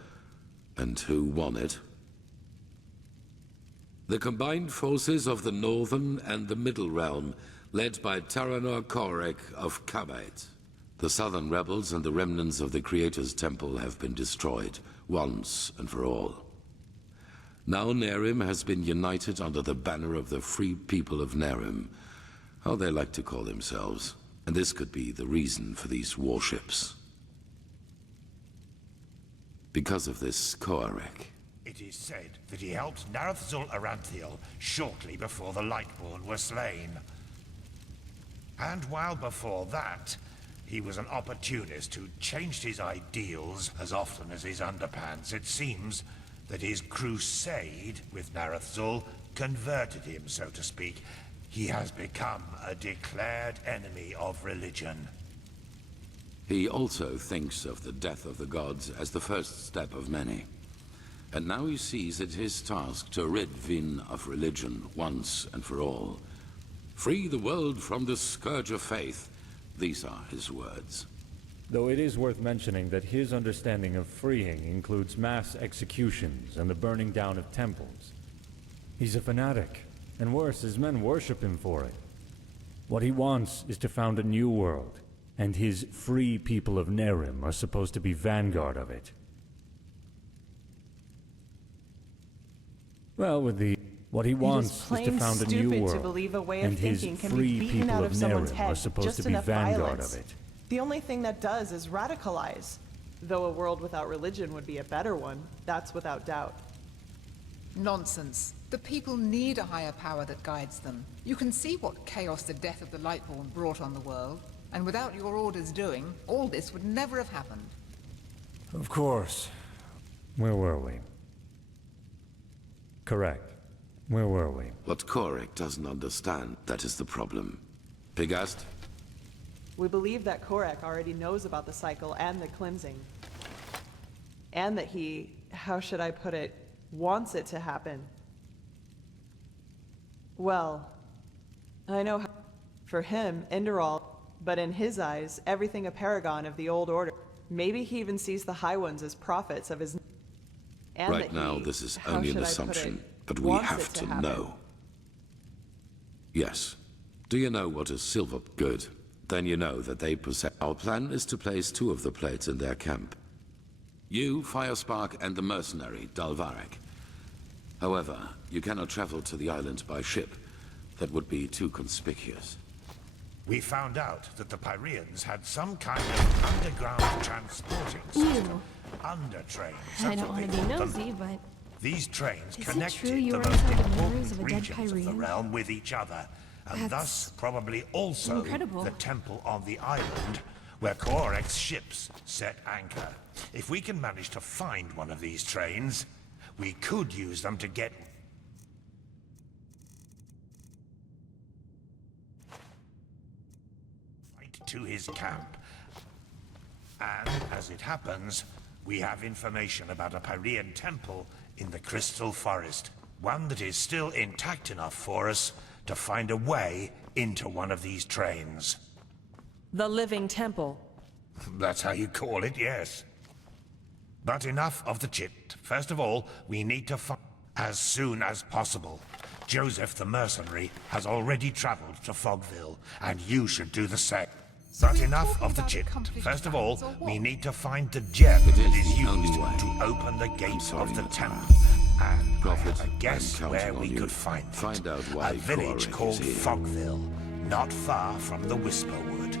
And who won it? The combined forces of the Northern and the Middle Realm, led by Taranor Korek of Kabait. The Southern rebels and the remnants of the Creator's Temple have been destroyed, once and for all. Now Nerim has been united under the banner of the Free People of Nerim, how they like to call themselves. And this could be the reason for these warships. Because of this Koarek. It is said that he helped Narathzul Aranthiel shortly before the Lightborn were slain. And while before that, he was an opportunist who changed his ideals as often as his underpants. It seems that his crusade with Narathzul converted him, so to speak. He has become a declared enemy of religion. He also thinks of the death of the gods as the first step of many. And now he sees it his task to rid Vin of religion once and for all. Free the world from the scourge of faith. These are his words. Though it is worth mentioning that his understanding of freeing includes mass executions and the burning down of temples. He's a fanatic, and worse, his men worship him for it. What he wants is to found a new world, and his free people of Nerim are supposed to be vanguard of it. Well, what he wants is to found a new stupid world, to believe a way of and his thinking can be free beaten people out of of someone's Nerim head are supposed just to be enough vanguard violence. of it. The only thing that does is radicalize. Though a world without religion would be a better one, that's without doubt. Nonsense. The people need a higher power that guides them. You can see what chaos the death of the Lightborn brought on the world, and without your orders doing, all this would never have happened. Of course. Where were we? Correct. Where were we? What Korek doesn't understand, that is the problem. Pegast? We believe that Korek already knows about the cycle and the cleansing. And that he, how should I put it, wants it to happen. Well, I know how, for him, Enderal, but in his eyes, everything a paragon of the old order. Maybe he even sees the High Ones as prophets of his... And right that now, he, this is how only an should I put assumption, it, but we wants have it to happen. know. Yes. Do you know what is silver? Good. Then you know that they possess... Our plan is to place 2 of the plates in their camp. You, Firespark, and the mercenary, Dalvarek. However, you cannot travel to the island by ship. That would be too conspicuous. We found out that the Pyreans had some kind of underground transporting system under trains. I don't want to be nosy, but These trains is it connected true you the were most inside the important mirrors of a dead regions of the Pyrean? realm with each other, and That's thus probably also incredible. the temple on the island where Korek's ships set anchor. If we can manage to find one of these trains, we could use them to get right to his camp. And as it happens, we have information about a Pyrean temple in the Crystal Forest. One that is still intact enough for us to find a way into one of these trains. The Living Temple. That's how you call it, yes. But enough of the chit. First of all, we need to find as soon as possible. Joseph the mercenary has already traveled to Fogville, and you should do the same. But enough of the chit. First of all, we need to find the gem that is used to open the gates of the temple. And Prophet, I guess where we could find it. Find out why a village Korek called is here. Fogville, not far from the Whisperwood.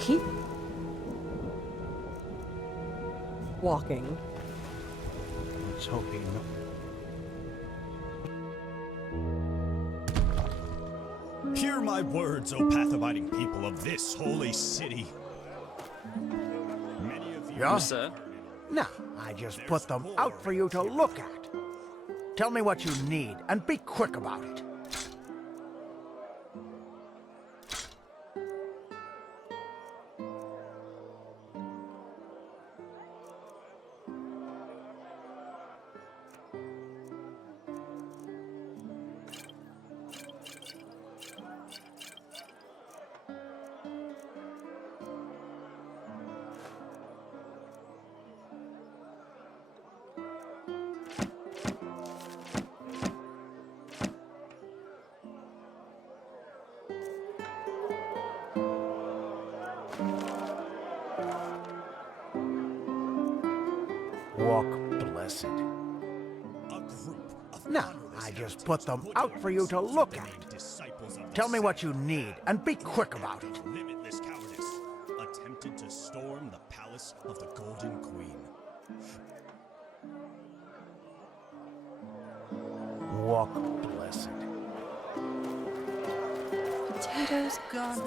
Keep walking. Let's hope he Hear my words, O path-abiding people of this holy city. Many of you... Yeah? Sir? No, I just put them out for you to look at. Tell me what you need, and be quick about it. Walk blessed. No, I just put them out for you to look at. Tell me what you need, and be quick about it. Limitless cowardice attempted to storm the palace of the Golden Queen. Walk blessed. Potatoes gone.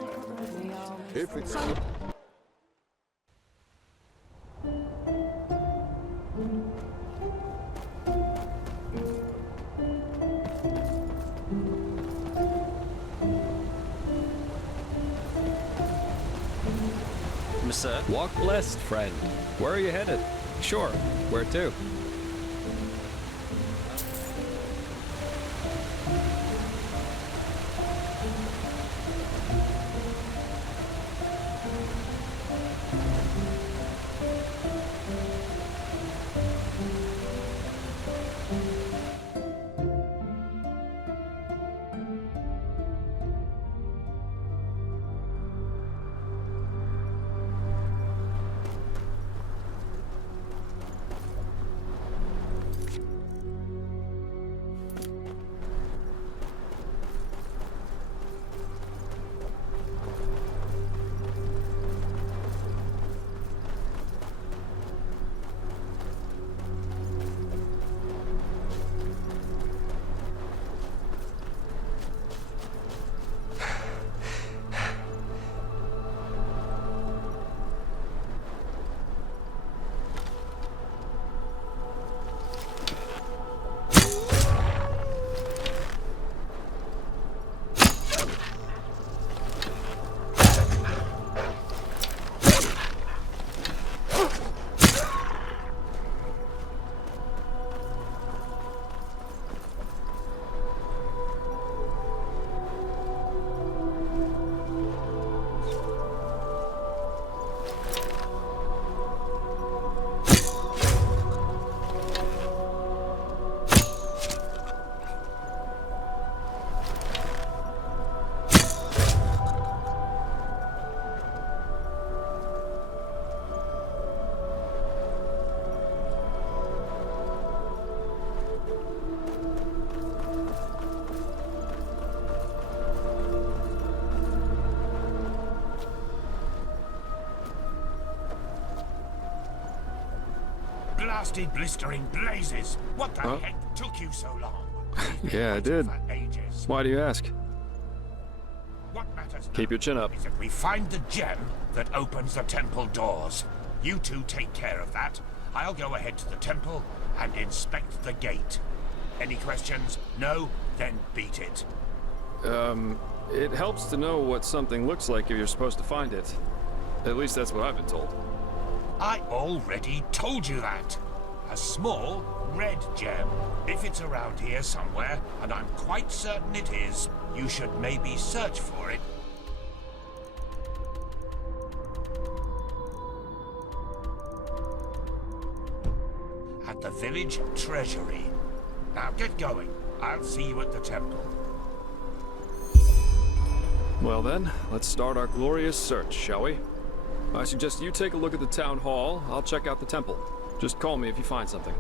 Sir? Walk blessed, friend. Where are you headed? Sure. Where to? Blasted blistering blazes! What the Huh? heck took you so long? Yeah, I did. For ages. Why do you ask? What matters Keep your chin up. is that we find the gem that opens the temple doors. You two take care of that. I'll go ahead to the temple and inspect the gate. Any questions? No? Then beat it. It helps to know what something looks like if you're supposed to find it. At least that's what I've been told. I already told you that. A small, red gem. If it's around here somewhere, and I'm quite certain it is, you should maybe search for it. At the village treasury. Now get going. I'll see you at the temple. Well then, let's start our glorious search, shall we? I suggest you take a look at the town hall. I'll check out the temple. Just call me if you find something.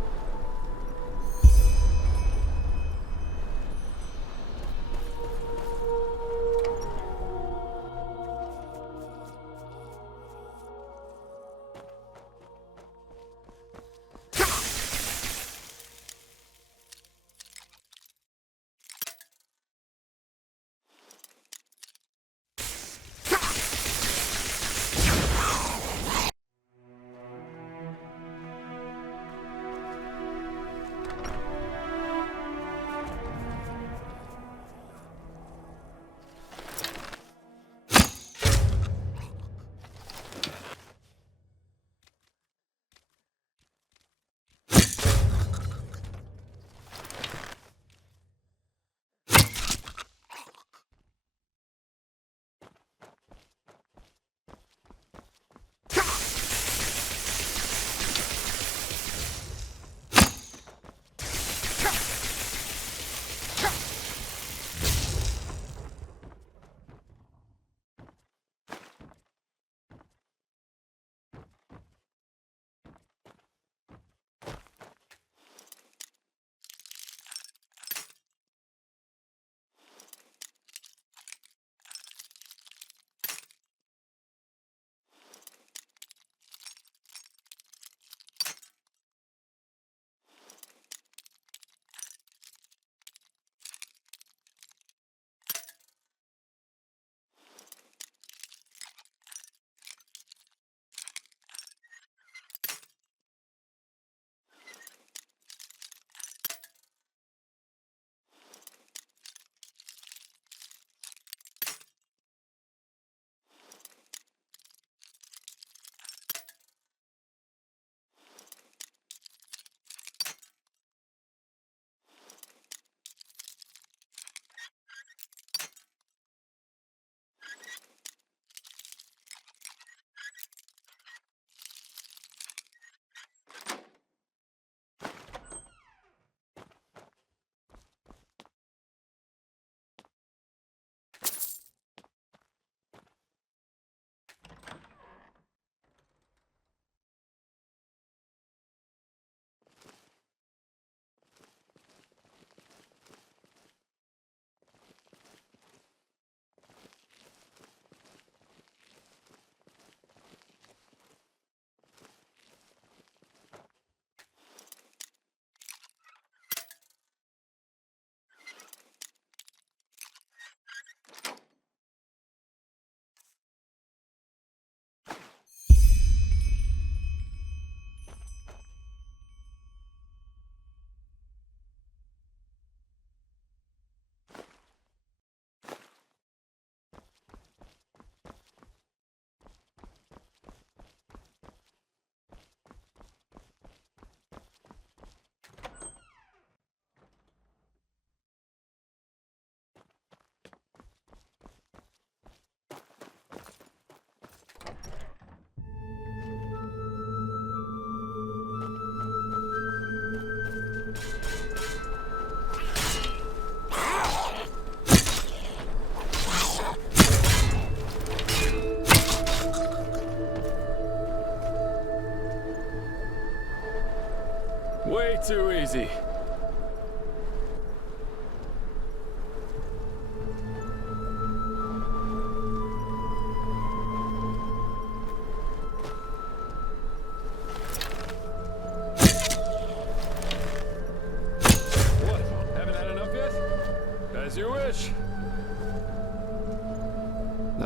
Way too easy.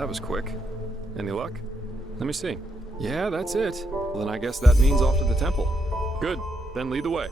That was quick. Any luck? Let me see. Yeah, that's it. Well, then I guess that means off to the temple. Good. Then lead the way.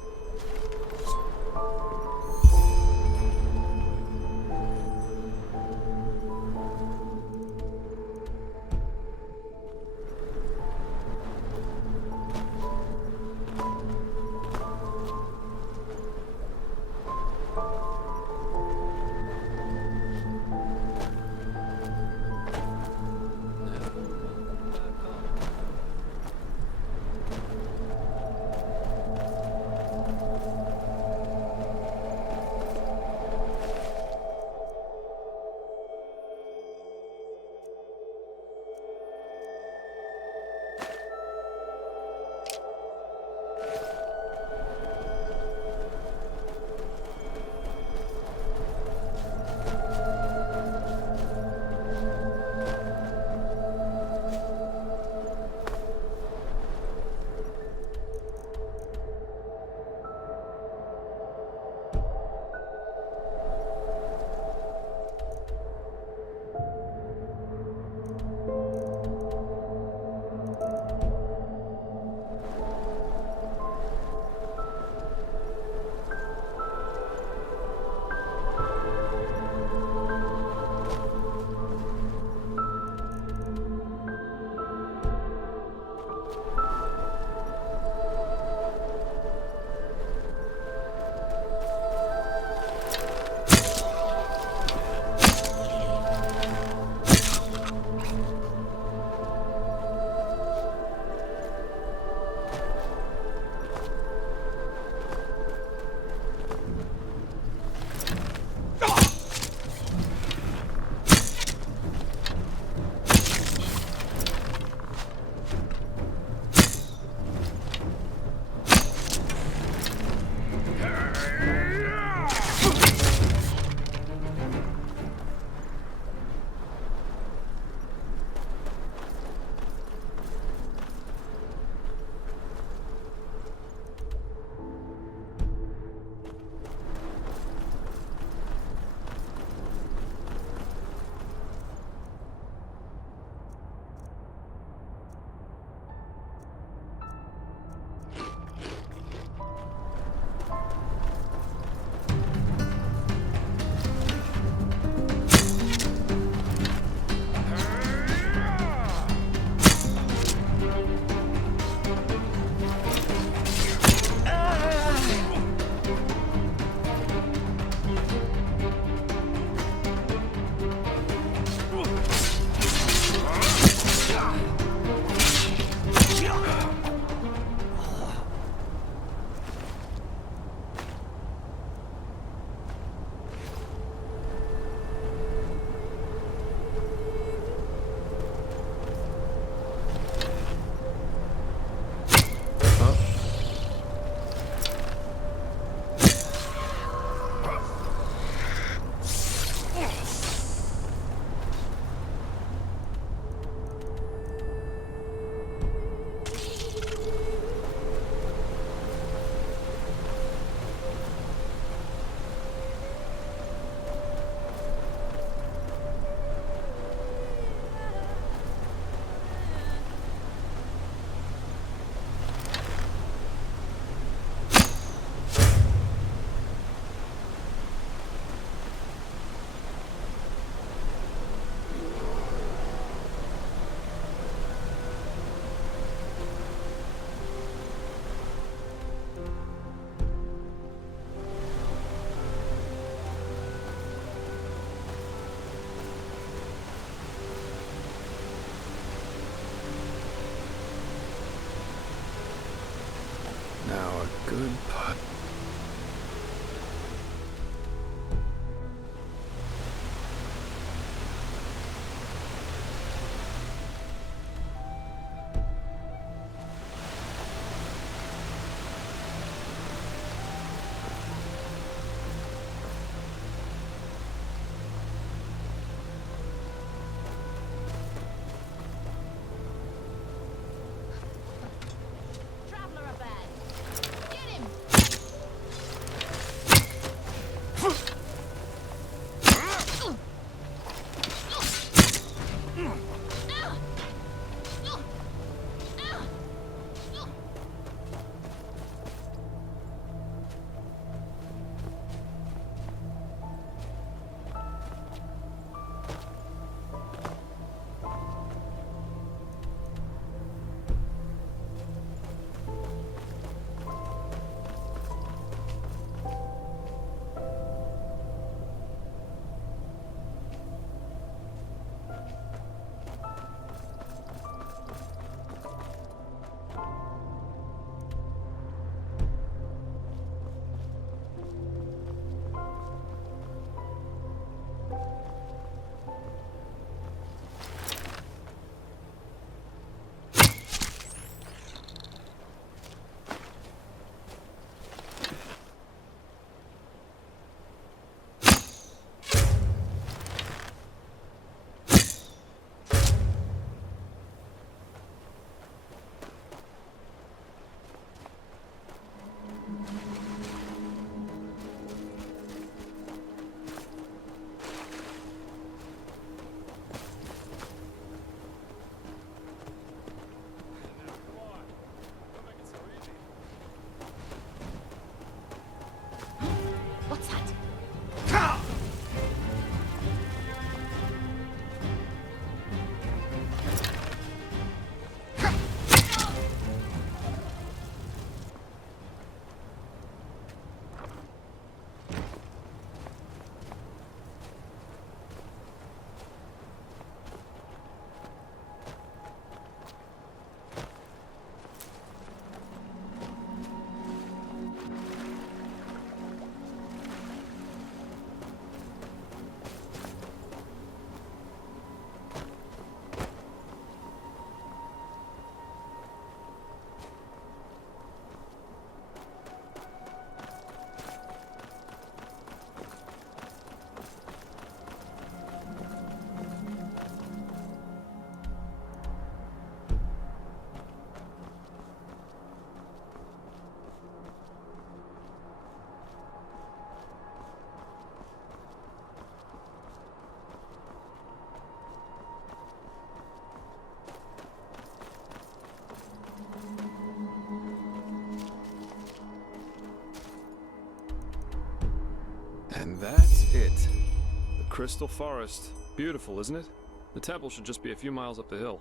Crystal Forest. Beautiful, isn't it? The temple should just be a few miles up the hill.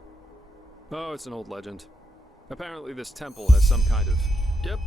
Oh, it's an old legend. Apparently this temple has some kind of... Yep.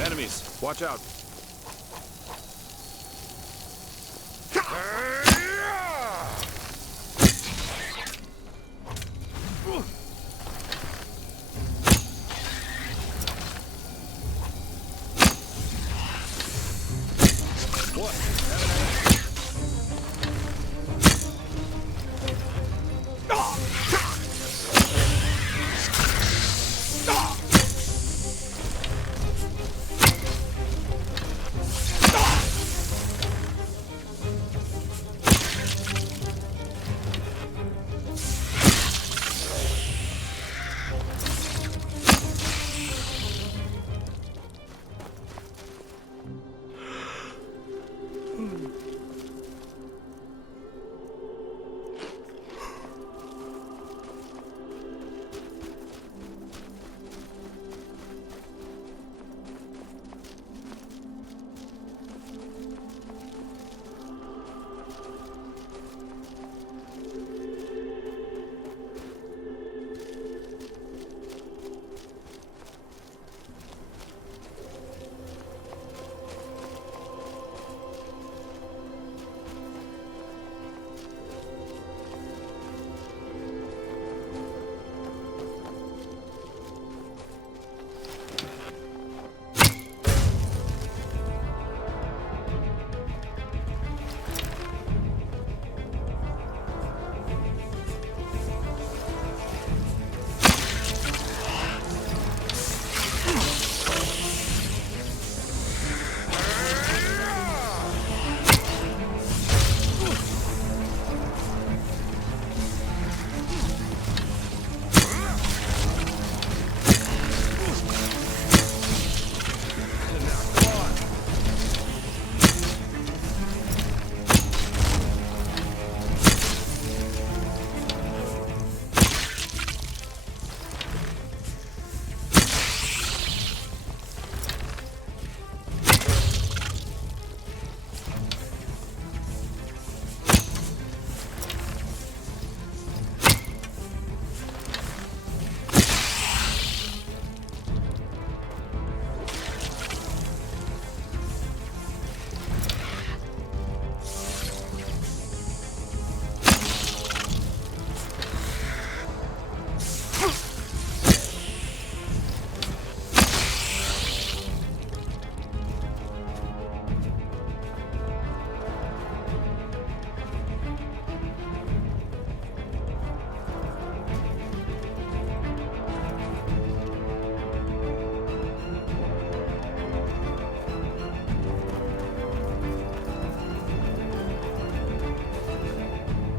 Enemies, watch out.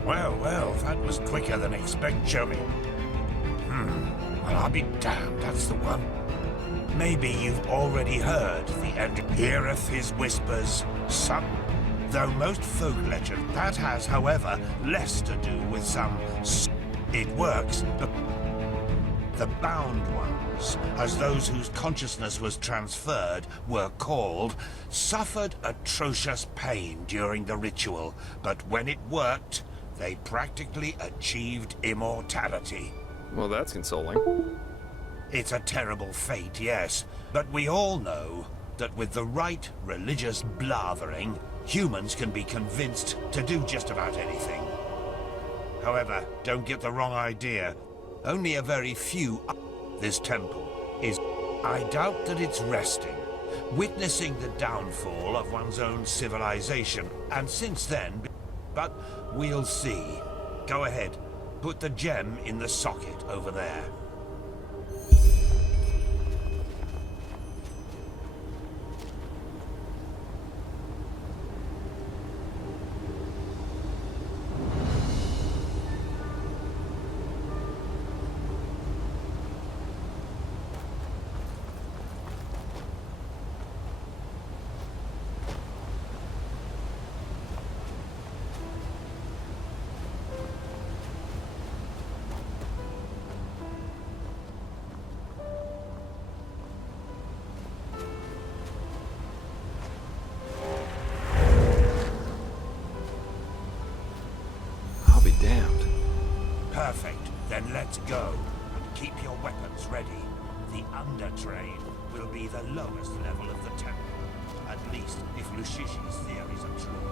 Well, that was quicker than expected, Joey. Well, I'll be damned, that's the one. Maybe you've already heard the end. Heareth his whispers, some. Though most folk legend, that has, however, less to do with some. It works. The bound ones, as those whose consciousness was transferred were called, suffered atrocious pain during the ritual, but when it worked, they practically achieved immortality. Well, that's consoling. It's a terrible fate, yes, but we all know that with the right religious blathering, humans can be convinced to do just about anything. However, don't get the wrong idea. Only a very few this temple is. I doubt that it's resting, witnessing the downfall of one's own civilization, and since then, but we'll see. Go ahead, put the gem in the socket over there. Damned. Perfect. Then let's go. And keep your weapons ready. The undertrain will be the lowest level of the temple. At least if Lushishi's theories are true.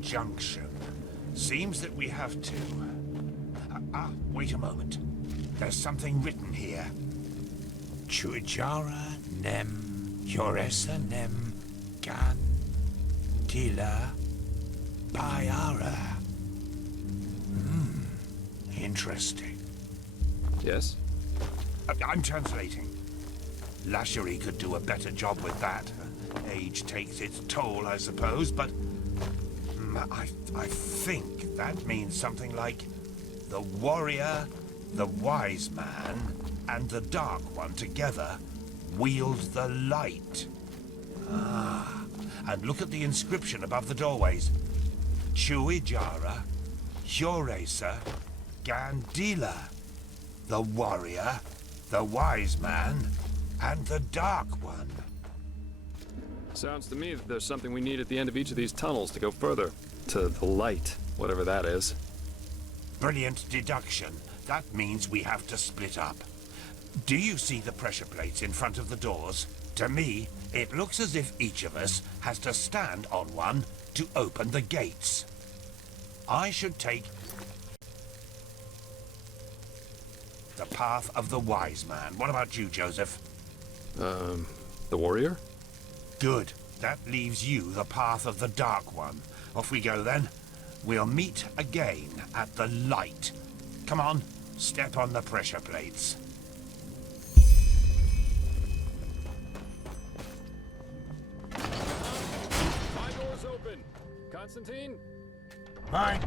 Junction. Seems that we have to... wait a moment. There's something written here. Chujara nem Yoresa nem gan tila bayara. Interesting. Yes? I'm translating. Lashery could do a better job with that. Age takes its toll, I suppose, but... I think that means something like the warrior, The wise man and the dark one together wield the light. Ah, and look at the inscription above the doorways. Chuijara, Hjoresa, Gandila. The warrior, the wise man, and the dark one. Sounds to me that there's something we need at the end of each of these tunnels to go further. To the light, whatever that is. Brilliant deduction. That means we have to split up. Do you see the pressure plates in front of the doors? To me, it looks as if each of us has to stand on one to open the gates. I should take the path of the wise man. What about you, Joseph? The warrior? Good. That leaves you the path of the dark one. Off we go then. We'll meet again at the light. Come on, step on the pressure plates. My door's open. Constantine? Fine.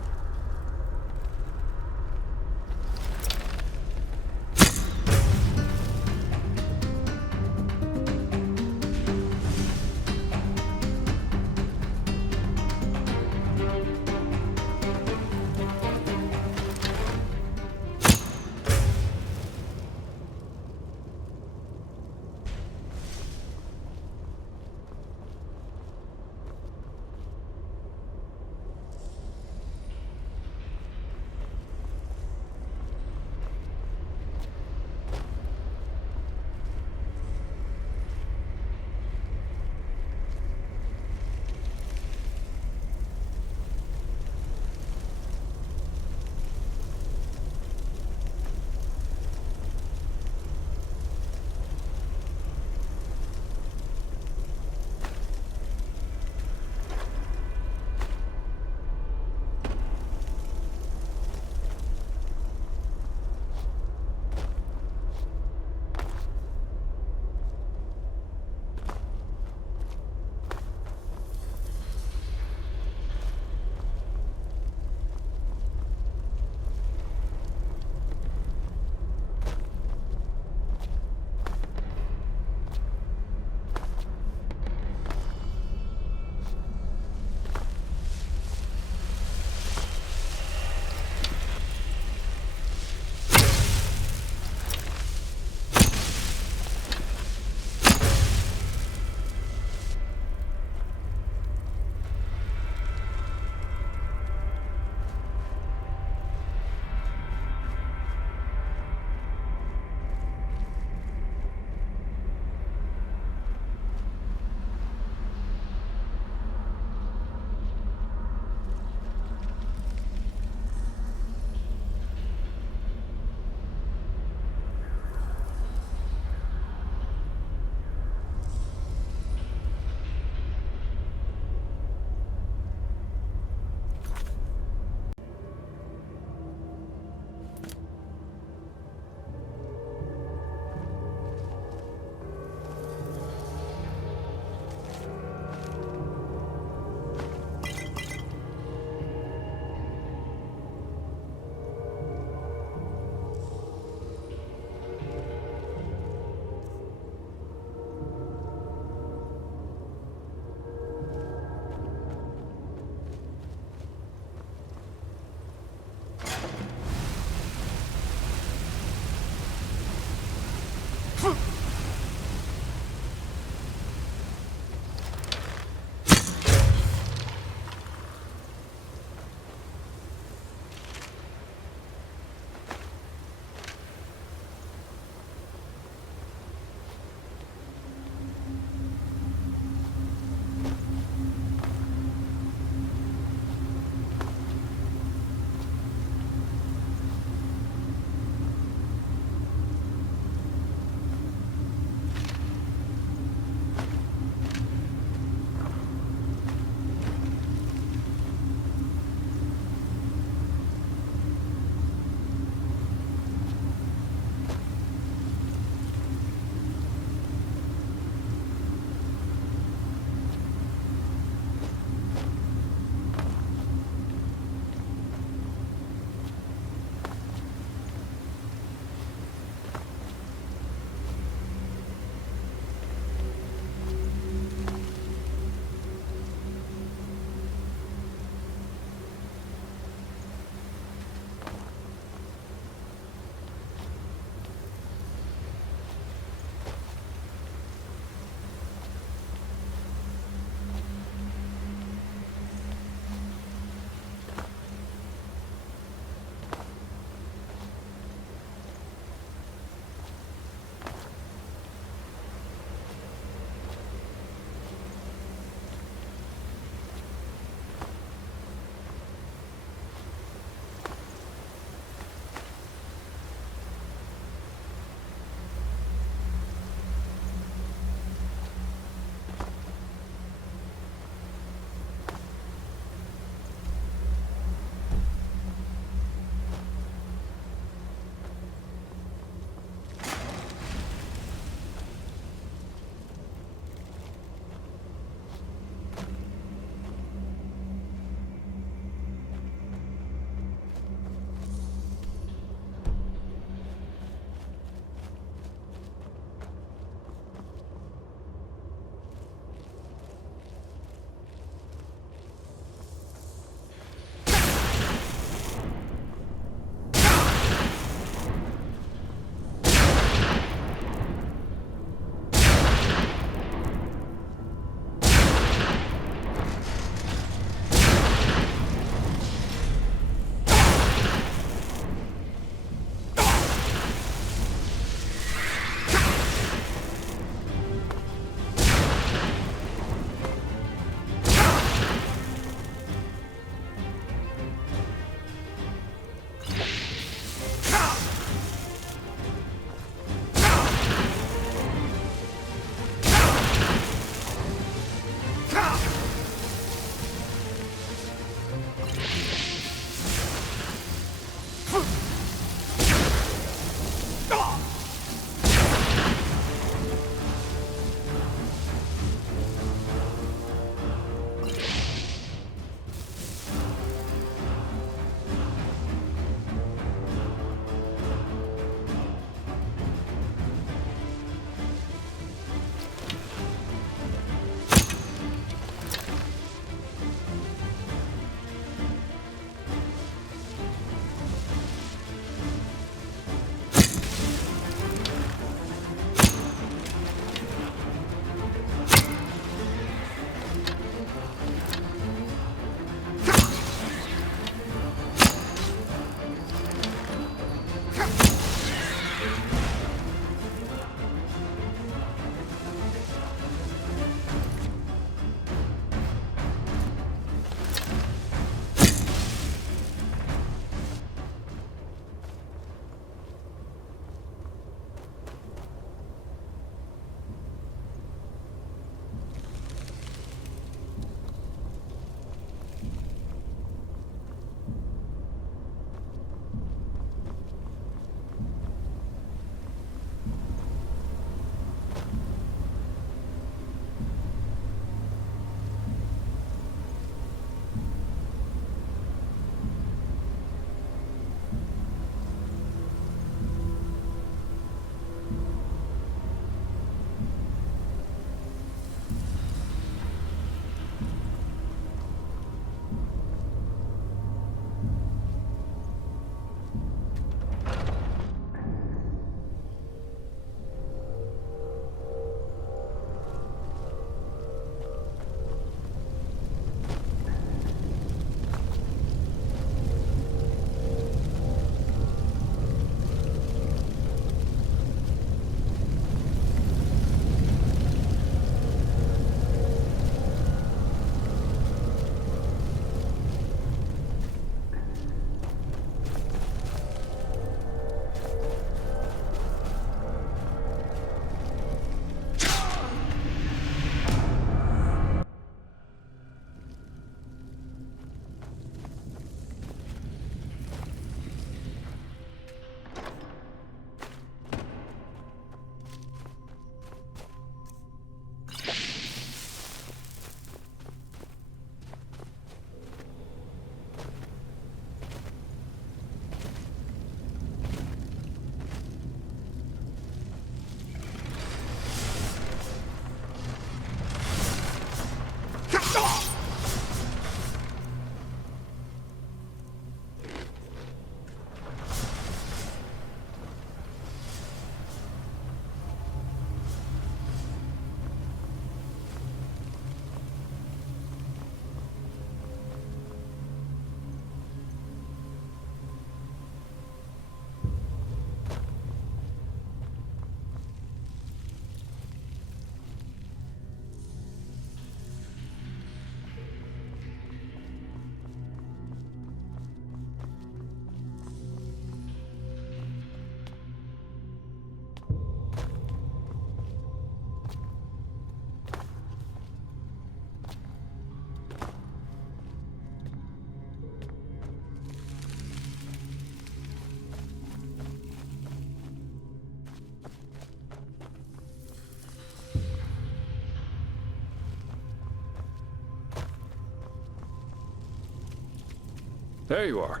There you are.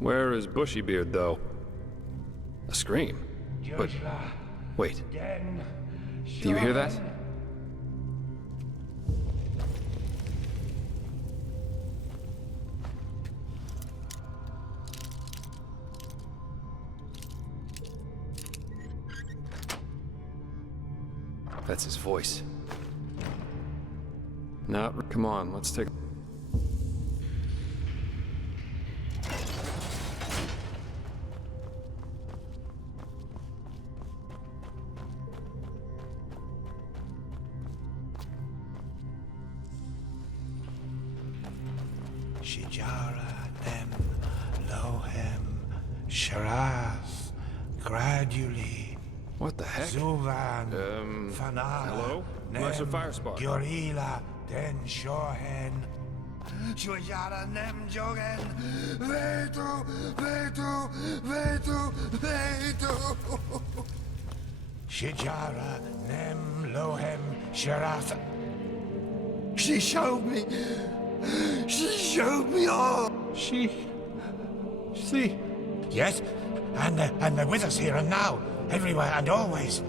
Where is Bushybeard, though? A scream? But... wait. Do you hear that? That's his voice. No, come on, let's take... Shijara, Dem, Lohem, Shiraz, gradually. What the heck? Zulvan, Fanala, hello? Master Firespark. Gurila, Den Shohen. Shijara, Nem Jogen, Vetu, Vetu, Vetu, Vetu. Shijara, Nem, Lohem, Shiraz. She showed me. She showed me all. See? Yes, and they're with us here and now, everywhere and always.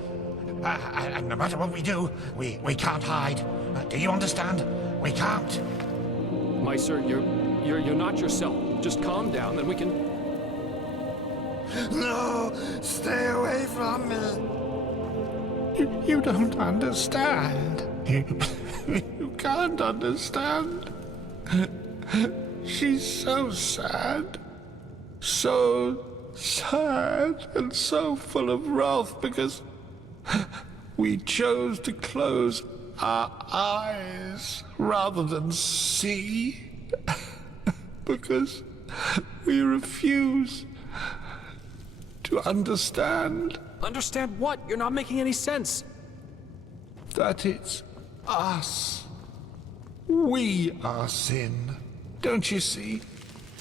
And no matter what we do, we can't hide. Do you understand? We can't. Meister, you're not yourself. Just calm down, then we can... No, stay away from me. You don't understand. You can't understand. She's so sad. So sad and so full of wrath because we chose to close our eyes rather than see. Because we refuse to understand. Understand what? You're not making any sense. That it's us. We are sin. Don't you see?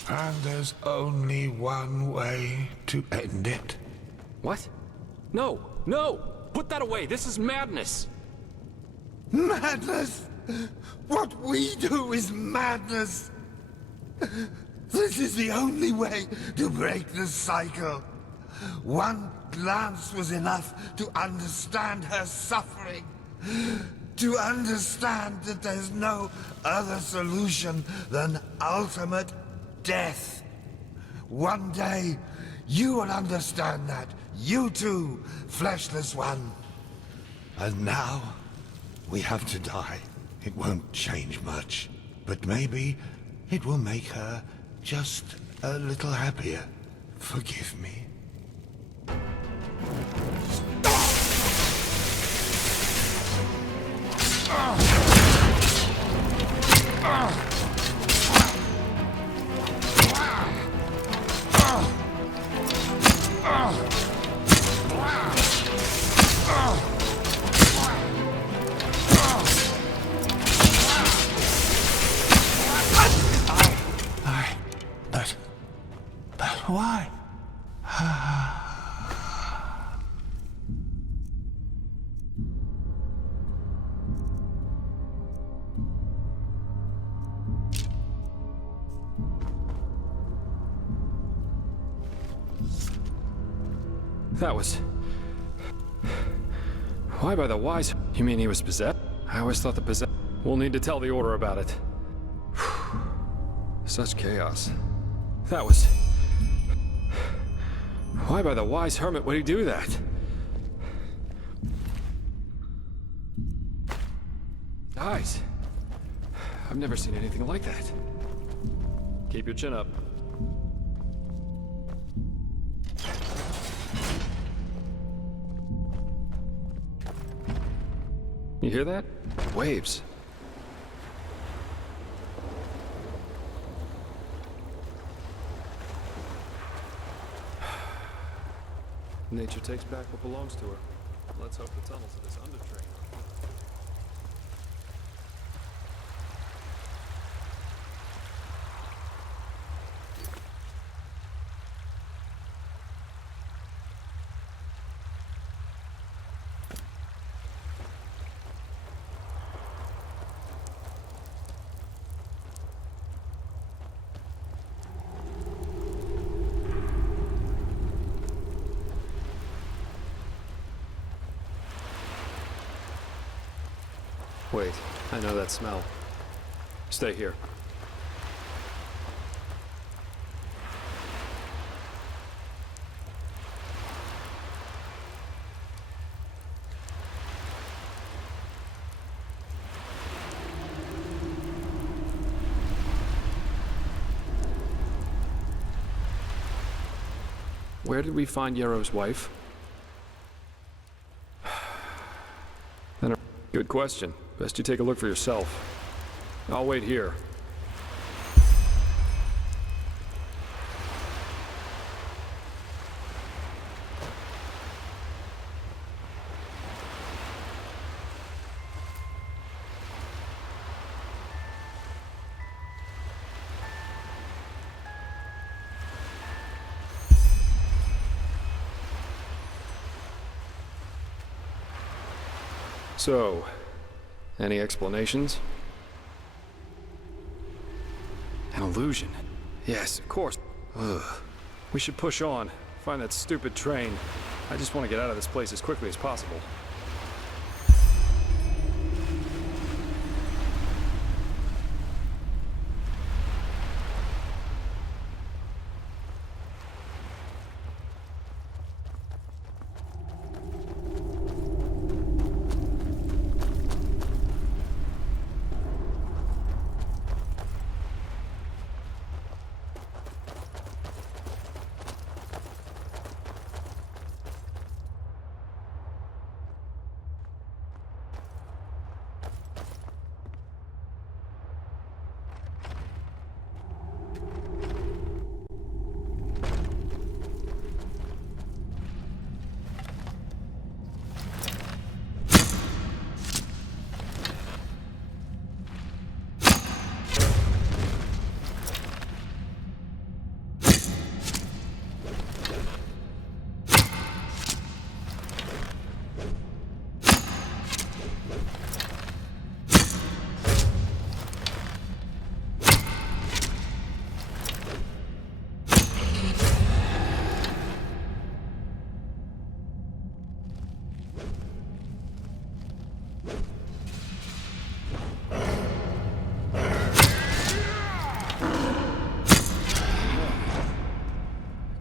And there's only one way to end it. What? No, no! Put that away! This is madness! Madness? What we do is madness! This is the only way to break the cycle. One glance was enough to understand her suffering. To understand that there's no other solution than ultimate death. One day, you will understand that. You too, fleshless one. And now, we have to die. It won't change much. But maybe it will make her just a little happier. Forgive me. But why? That was... Why by the wise... You mean he was possessed? I always thought the possessed... We'll need to tell the Order about it. Such chaos. That was... Why by the wise hermit would he do that? Eyes. I've never seen anything like that. Keep your chin up. You hear that? Waves. Nature takes back what belongs to her. Let's hope the tunnels of this undertrain. Wait, I know that smell. Stay here. Where did we find Yarrow's wife? Good question. Best you take a look for yourself. I'll wait here. So, any explanations? An illusion? Yes, of course. Ugh. We should push on. Find that stupid train. I just want to get out of this place as quickly as possible.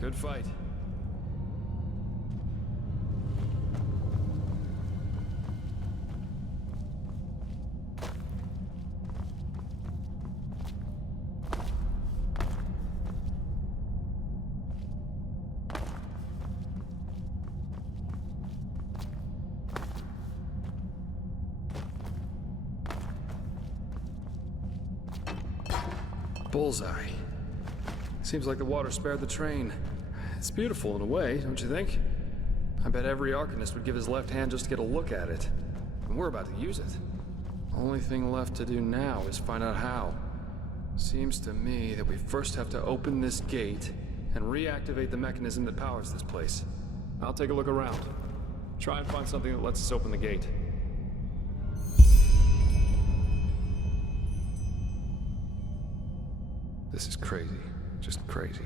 Good fight. Bullseye. Seems like the water spared the train. It's beautiful in a way, don't you think? I bet every Arcanist would give his left hand just to get a look at it. And we're about to use it. Only thing left to do now is find out how. Seems to me that we first have to open this gate and reactivate the mechanism that powers this place. I'll take a look around. Try and find something that lets us open the gate. This is crazy. Just crazy.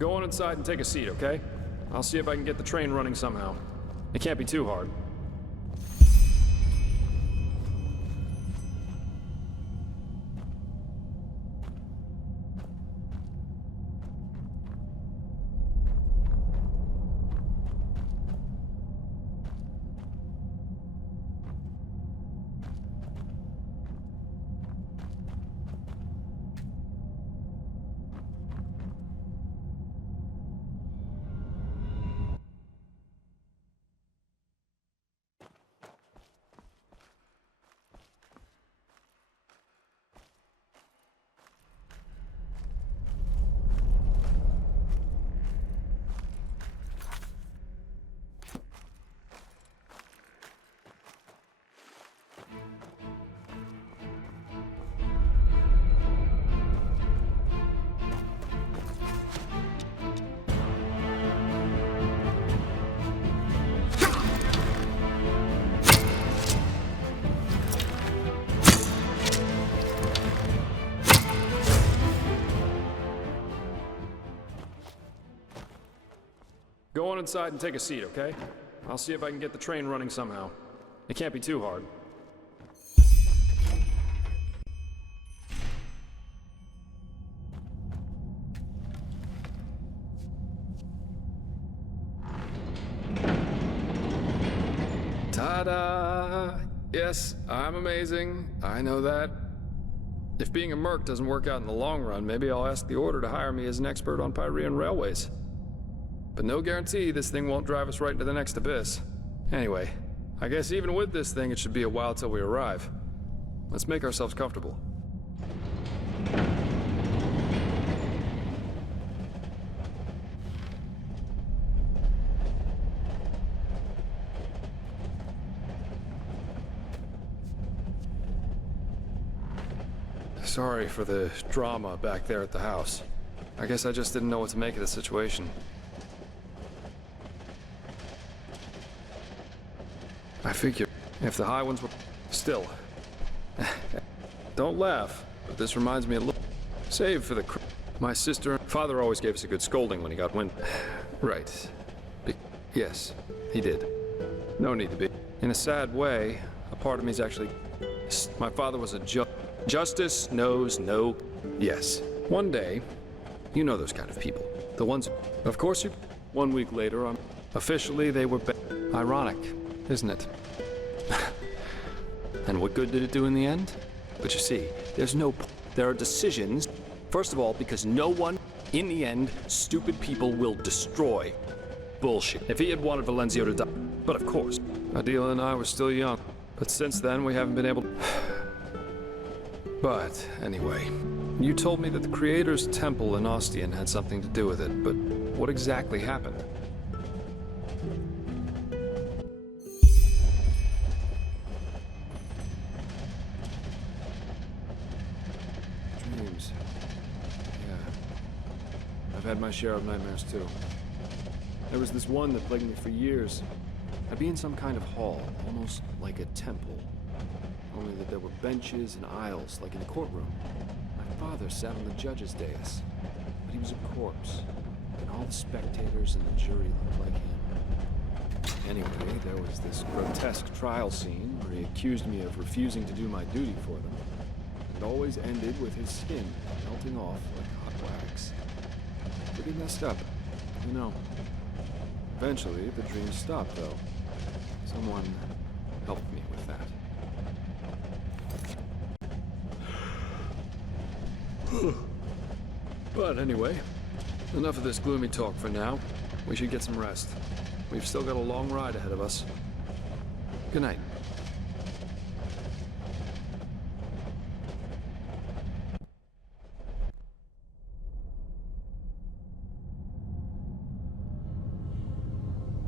Go on inside and take a seat, okay? I'll see if I can get the train running somehow. It can't be too hard. Go on inside and take a seat, okay? I'll see if I can get the train running somehow. It can't be too hard. Ta-da! Yes, I'm amazing. I know that. If being a merc doesn't work out in the long run, maybe I'll ask the Order to hire me as an expert on Pyrean railways. But no guarantee this thing won't drive us right into the next abyss. Anyway, I guess even with this thing, it should be a while till we arrive. Let's make ourselves comfortable. Sorry for the drama back there at the house. I guess I just didn't know what to make of the situation. I figure if the high ones were... Still. Don't laugh, but this reminds me a little... Save for the... My sister... Father always gave us a good scolding when he got wind... Right. Yes, he did. No need to be. In a sad way, a part of me's actually... My father was a Justice knows no... Yes. One day, you know those kind of people. The ones... Of course you... 1 week later, officially they were... Ironic, isn't it? And what good did it do in the end? But you see, there's no... There are decisions. First of all, because no one, in the end, stupid people will destroy. Bullshit. If he had wanted Valenzio to die... But of course, Adila and I were still young. But since then, we haven't been able... But, anyway, you told me that the Creator's temple in Ostian had something to do with it, but what exactly happened? Dreams. Yeah. I've had my share of nightmares, too. There was this one that plagued me for years. I'd be in some kind of hall, almost like a temple. Only that there were benches and aisles, like in a courtroom. My father sat on the judge's dais, but he was a corpse, and all the spectators and the jury looked like him. Anyway, there was this grotesque trial scene where he accused me of refusing to do my duty for them. It always ended with his skin melting off like hot wax. Pretty messed up, you know. Eventually, the dream stopped, though. Someone helped me with that. But anyway, enough of this gloomy talk for now. We should get some rest. We've still got a long ride ahead of us. Good night.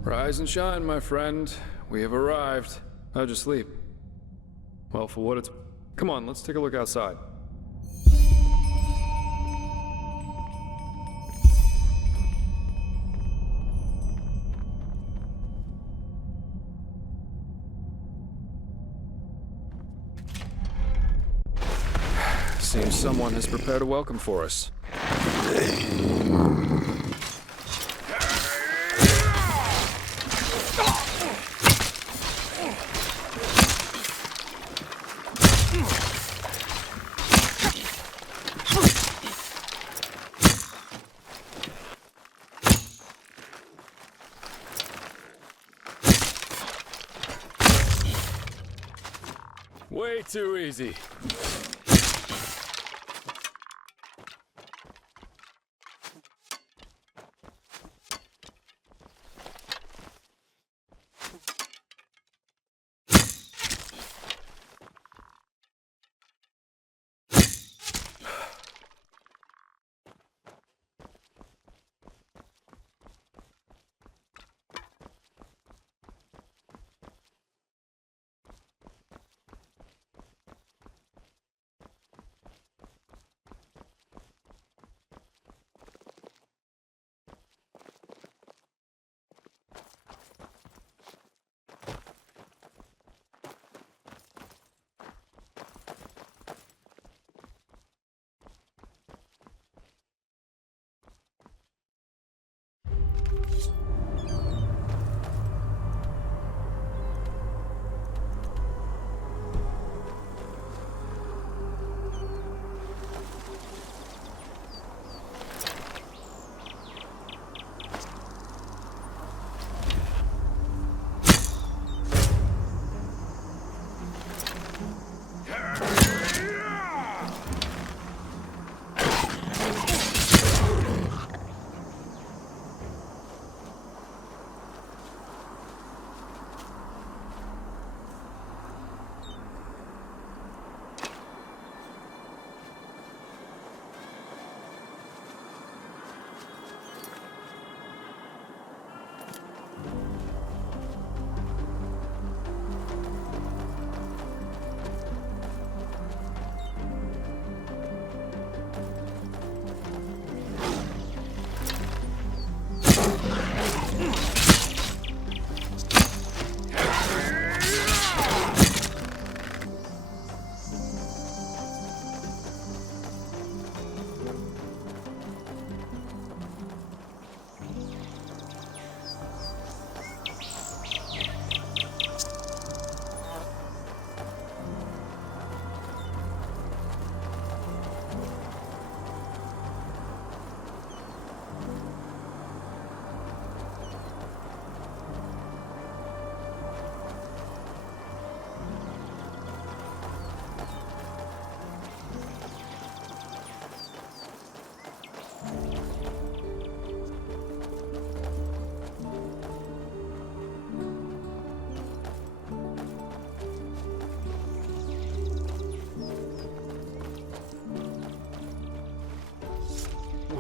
Rise and shine, my friend. We have arrived. How'd you sleep? Well, for what it's... Come on, let's take a look outside. Seems someone has prepared a welcome for us. Way too easy.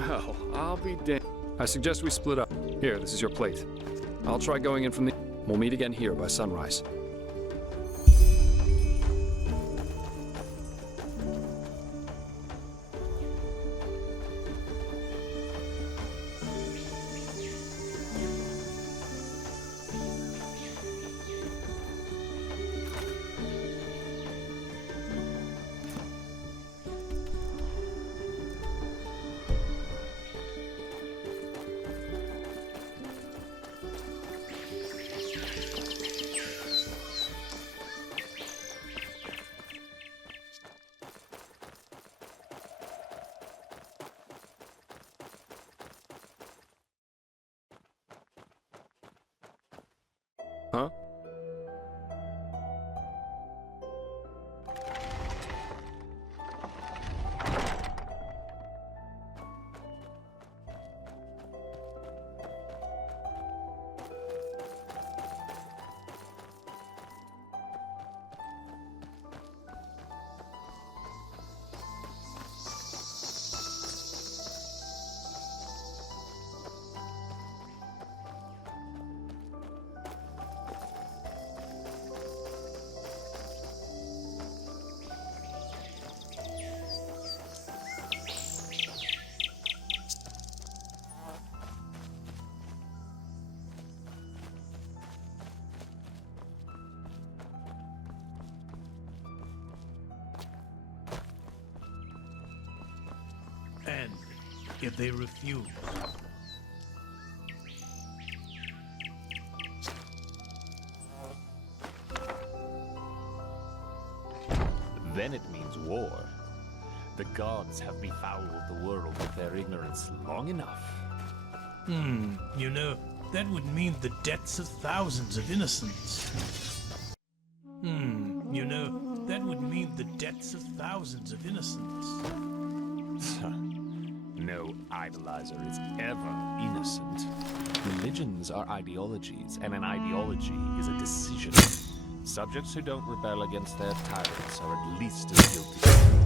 Well, I'll be damned. I suggest we split up. Here, this is your plate. I'll try going in from the... We'll meet again here by sunrise. Huh? And if they refuse, then it means war. The gods have befouled the world with their ignorance long enough. you know, that would mean the deaths of thousands of innocents. You know, That would mean the deaths of thousands of innocents. No idolizer is ever innocent. Religions are ideologies, and an ideology is a decision. Subjects who don't rebel against their tyrants are at least as guilty.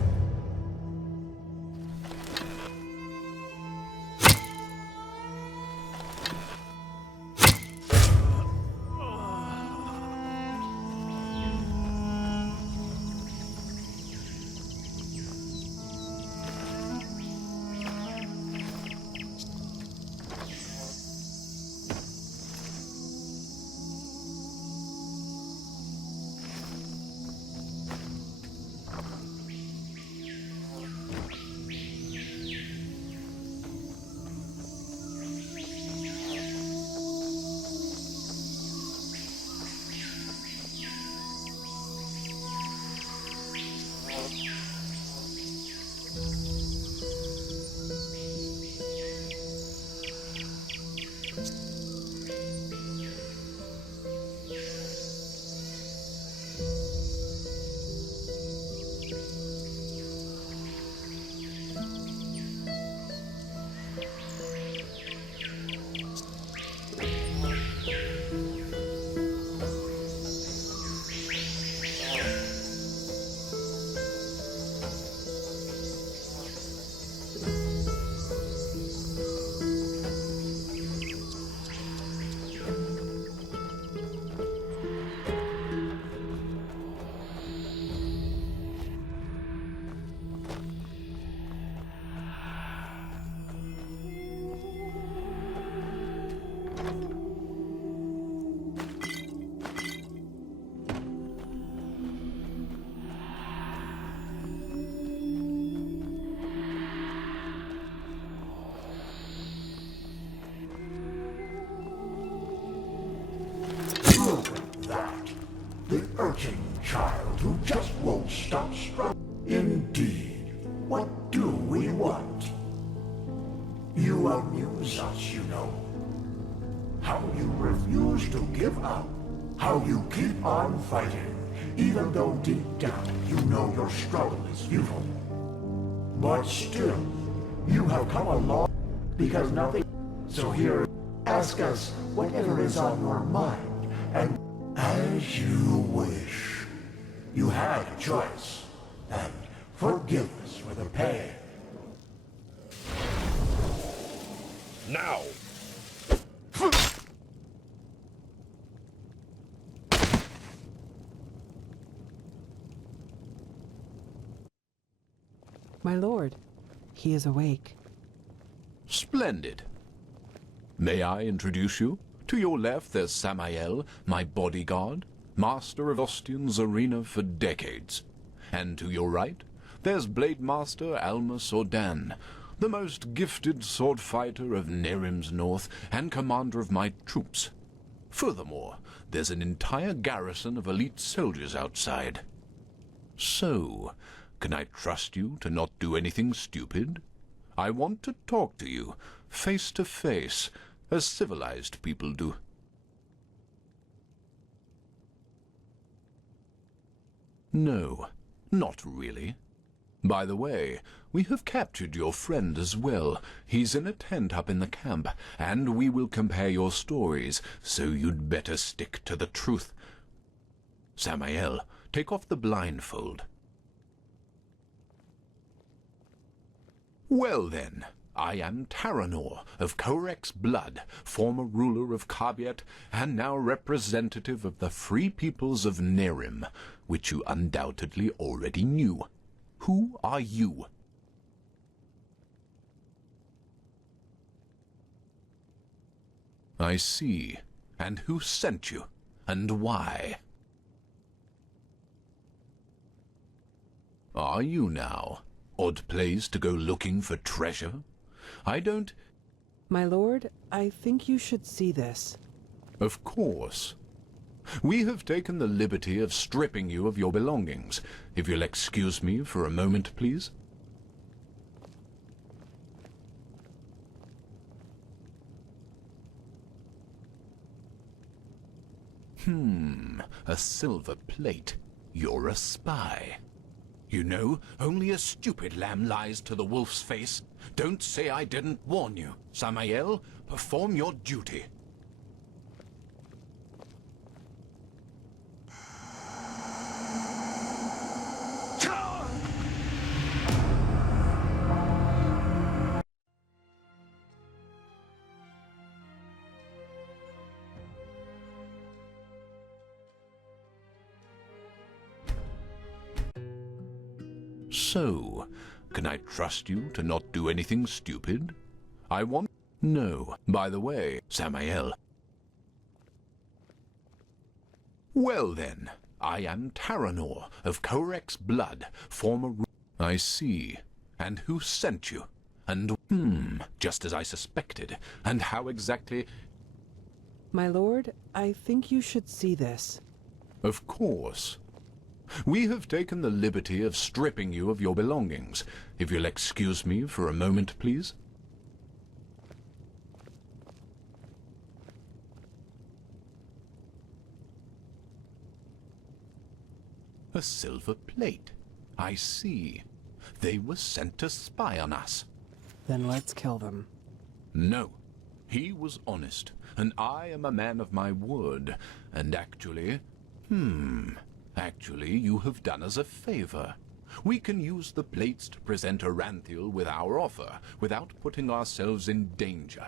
The urchin child who just won't stop struggling. Indeed, what do we want? You amuse us, you know. How you refuse to give up. How you keep on fighting, even though deep down you know your struggle is futile. But still, you have come along because nothing... So here, ask us whatever is on your mind, and as you wish. You had a choice, and forgive us for the pain. Now! My lord, he is awake. Splendid. May I introduce you? To your left, there's Samael, my bodyguard, master of Ostian's arena for decades. And to your right, there's Blade Master Alma Sordan, the most gifted sword fighter of Nerim's north and commander of my troops. Furthermore, there's an entire garrison of elite soldiers outside. So, can I trust you to not do anything stupid? I want to talk to you, face to face, as civilized people do. No, not really. By the way, we have captured your friend as well. He's in a tent up in the camp, and we will compare your stories, so you'd better stick to the truth. Samael, take off the blindfold. Well then, I am Taranor of Korek's blood, former ruler of Kabiet, and now representative of the free peoples of Nerim, which you undoubtedly already knew. Who are you? I see. And who sent you? And why? Are you now? Odd place to go looking for treasure? I don't... My lord, I think you should see this. Of course. We have taken the liberty of stripping you of your belongings. If you'll excuse me for a moment, please. A silver plate. You're a spy. You know, only a stupid lamb lies to the wolf's face. Don't say I didn't warn you. Samael, perform your duty. So, can I trust you to not do anything stupid? I want... No. By the way, Samael. Well then, I am Taranor of Korek's blood, former... I see. And who sent you? And, just as I suspected. And how exactly... My lord, I think you should see this. Of course. We have taken the liberty of stripping you of your belongings. If you'll excuse me for a moment, please. A silver plate. I see. They were sent to spy on us. Then let's kill them. No. He was honest, and I am a man of my word. And actually... Actually, you have done us a favor. We can use the plates to present Aranthiel with our offer, without putting ourselves in danger.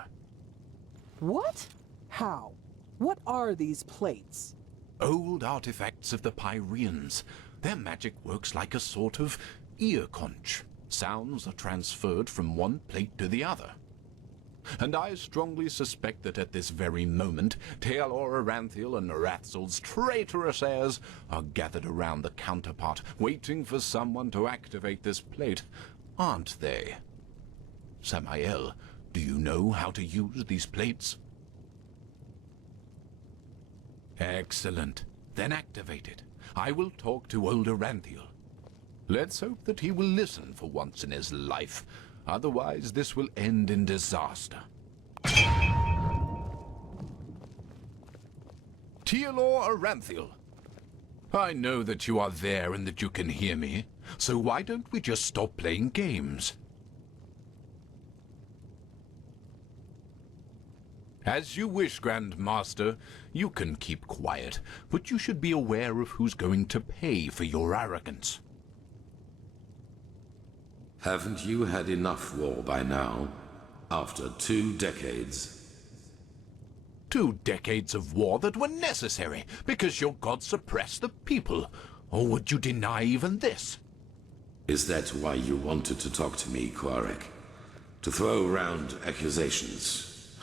What? How? What are these plates? Old artifacts of the Pyreans. Their magic works like a sort of ear conch. Sounds are transferred from one plate to the other. And I strongly suspect that at this very moment, Taelor Aranthiel and Arathzel's traitorous heirs are gathered around the counterpart, waiting for someone to activate this plate, aren't they? Samael, do you know how to use these plates? Excellent. Then activate it. I will talk to old Aranthiel. Let's hope that he will listen for once in his life. Otherwise, this will end in disaster. Taelor Aranthiel. I know that you are there and that you can hear me, so why don't we just stop playing games? As you wish, Grand Master. You can keep quiet, but you should be aware of who's going to pay for your arrogance. Haven't you had enough war by now? After 2 decades? 2 decades of war that were necessary because your god suppressed the people. Or would you deny even this? Is that why you wanted to talk to me, Quarek? To throw around accusations?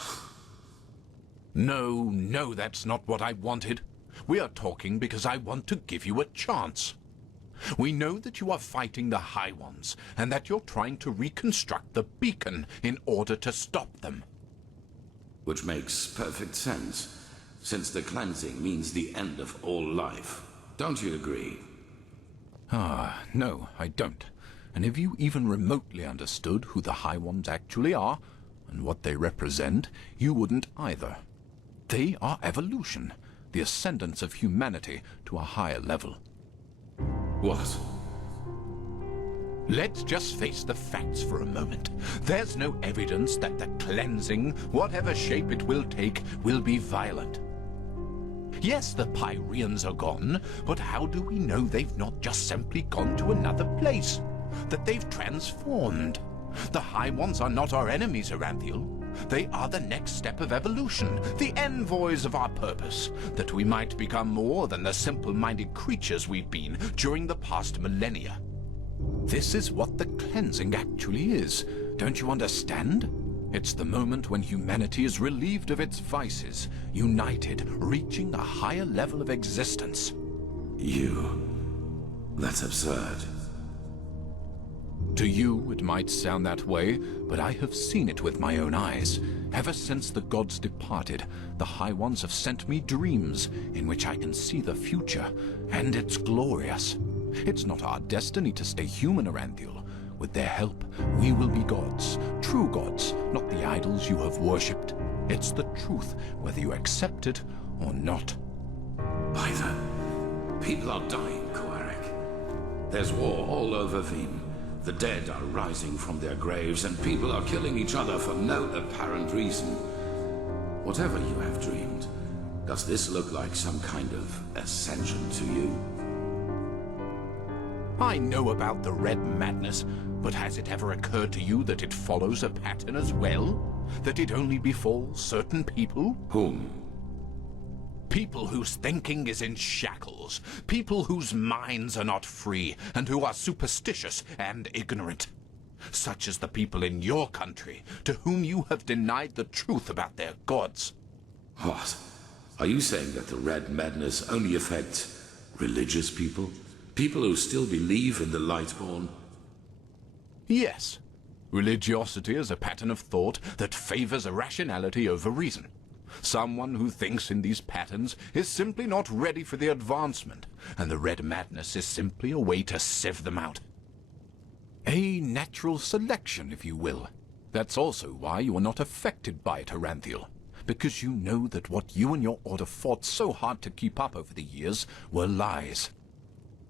No, that's not what I wanted. We are talking because I want to give you a chance. We know that you are fighting the High Ones, and that you're trying to reconstruct the beacon in order to stop them. Which makes perfect sense, since the cleansing means the end of all life. Don't you agree? No, I don't. And if you even remotely understood who the High Ones actually are, and what they represent, you wouldn't either. They are evolution, the ascendance of humanity to a higher level. What? Let's just face the facts for a moment. There's no evidence that the cleansing, whatever shape it will take, will be violent. Yes, the Pyreans are gone, but how do we know they've not just simply gone to another place? That they've transformed? The High Ones are not our enemies, Aranthiel. They are the next step of evolution, the envoys of our purpose, that we might become more than the simple-minded creatures we've been during the past millennia. This is what the cleansing actually is. Don't you understand? It's the moment when humanity is relieved of its vices, united, reaching a higher level of existence. That's absurd. To you, it might sound that way, but I have seen it with my own eyes. Ever since the gods departed, the High Ones have sent me dreams in which I can see the future, and it's glorious. It's not our destiny to stay human, Aranthiel. With their help, we will be gods, true gods, not the idols you have worshipped. It's the truth, whether you accept it or not. Either. People are dying, Quarek. There's war all over Veen. The dead are rising from their graves, and people are killing each other for no apparent reason. Whatever you have dreamed, does this look like some kind of ascension to you? I know about the Red Madness, but has it ever occurred to you that it follows a pattern as well? That it only befalls certain people? Whom? People whose thinking is in shackles. People whose minds are not free, and who are superstitious and ignorant. Such as the people in your country, to whom you have denied the truth about their gods. What? Are you saying that the Red Madness only affects religious people? People who still believe in the Lightborn? Yes. Religiosity is a pattern of thought that favors irrationality over reason. Someone who thinks in these patterns is simply not ready for the advancement, and the Red Madness is simply a way to sieve them out. A natural selection, if you will. That's also why you are not affected by it, Aranthiel, because you know that what you and your order fought so hard to keep up over the years were lies.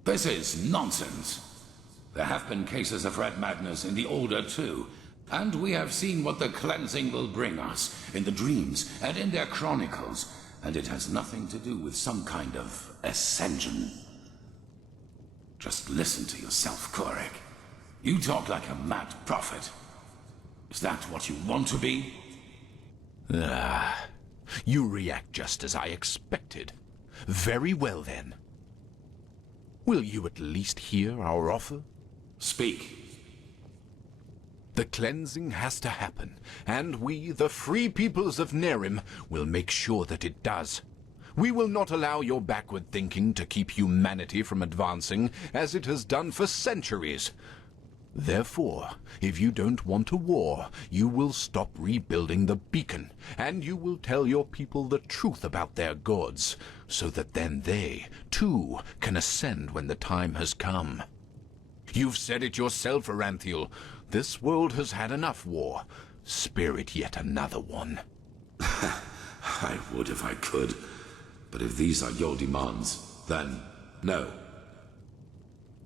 This is nonsense. There have been cases of Red Madness in the Order too, and we have seen what the cleansing will bring us in the dreams and in their chronicles, and it has nothing to do with some kind of ascension. Just listen to yourself, Korek. You talk like a mad prophet. Is that what you want to be? You react just as I expected. Very well then. Will you at least hear our offer? Speak. The cleansing has to happen, and we, the free peoples of Nerim, will make sure that it does. We will not allow your backward thinking to keep humanity from advancing, as it has done for centuries. Therefore, if you don't want a war, you will stop rebuilding the beacon, and you will tell your people the truth about their gods, so that then they, too, can ascend when the time has come. You've said it yourself, Aranthiel. This world has had enough war. Spare it yet another one. I would if I could, but if these are your demands, then no.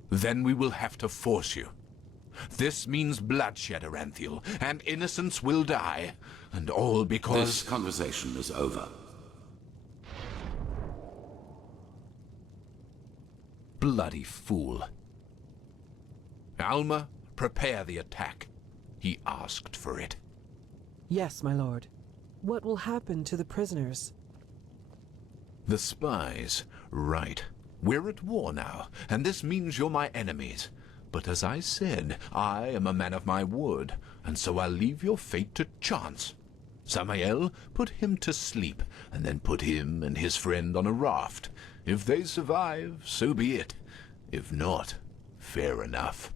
Then we will have to force you. This means bloodshed, Aranthiel, and innocents will die, and all because... This conversation is over. Bloody fool. Alma, prepare the attack. He asked for it. Yes, my lord. What will happen to the prisoners? The spies. Right. We're at war now, and this means you're my enemies. But as I said, I am a man of my word, and so I'll leave your fate to chance. Samael, put him to sleep, and then put him and his friend on a raft. If they survive, so be it. If not, fair enough.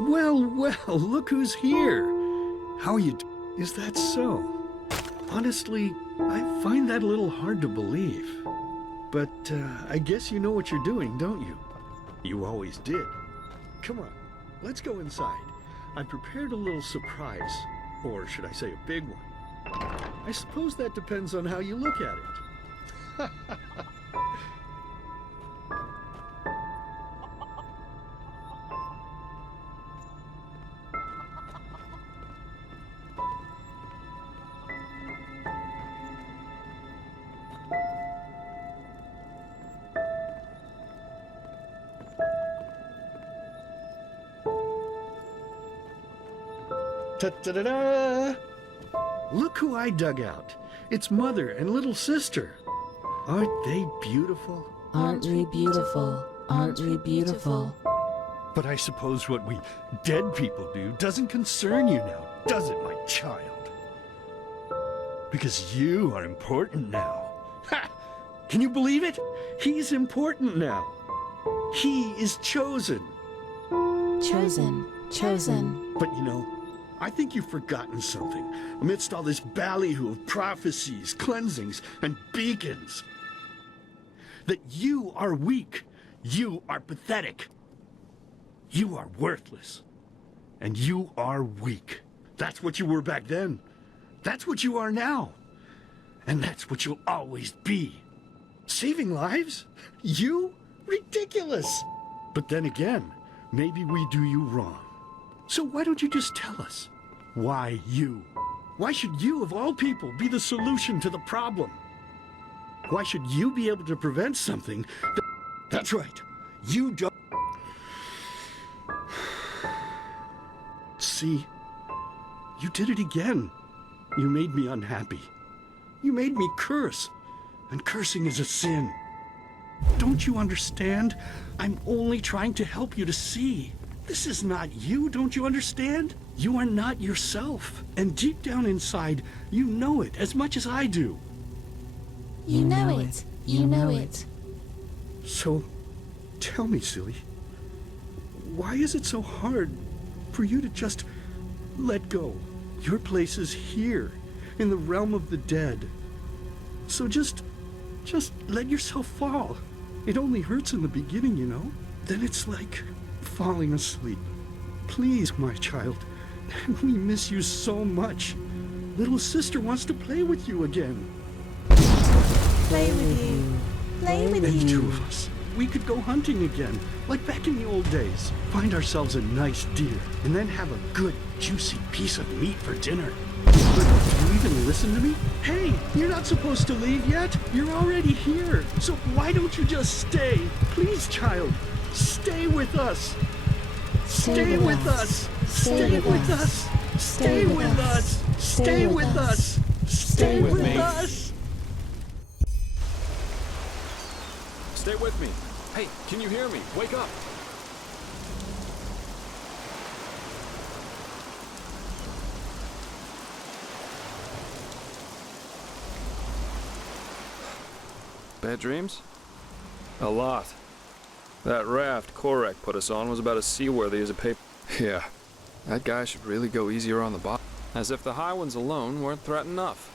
Well, well, look who's here. How are you? Is that so? Honestly, I find that a little hard to believe. But I guess you know what you're doing, don't you? You always did. Come on, let's go inside. I prepared a little surprise. Or should I say a big one? I suppose that depends on how you look at it. Ta-da-da-da! Look who I dug out. It's Mother and little sister. Aren't they beautiful? Aren't we beautiful? Aren't we beautiful? But I suppose what we dead people do doesn't concern you now, does it, my child? Because you are important now. Ha! Can you believe it? He's important now. He is chosen. Chosen. Chosen. But you know, I think you've forgotten something amidst all this ballyhoo of prophecies, cleansings, and beacons. That you are weak. You are pathetic. You are worthless. And you are weak. That's what you were back then. That's what you are now. And that's what you'll always be. Saving lives? You? Ridiculous! But then again, maybe we do you wrong. So why don't you just tell us? Why you? Why should you, of all people, be the solution to the problem? Why should you be able to prevent something that... That's right. You don't... See? You did it again. You made me unhappy. You made me curse. And cursing is a sin. Don't you understand? I'm only trying to help you to see. This is not you, don't you understand? You are not yourself. And deep down inside, you know it as much as I do. You know it. You know it. So, tell me, silly, why is it so hard for you to just let go? Your place is here, in the realm of the dead. So just let yourself fall. It only hurts in the beginning, you know? Then it's like falling asleep. Please, my child. We miss you so much. Little sister wants to play with you again. Play with you. Play with And you. two of us. We could go hunting again, like back in the old days. Find ourselves a nice deer, and then have a good, juicy piece of meat for dinner. But do you even listen to me? Hey, you're not supposed to leave yet. You're already here. So why don't you just stay? Please, child, stay with us. Stay with us. Stay with us. Stay with us. Stay with us. Stay with us. Stay with me. Hey, can you hear me? Wake up. Bad dreams? A lot. That raft Korak put us on was about as seaworthy as a paper. Yeah, that guy should really go easier on the bottom. As if the high ones alone weren't threat enough.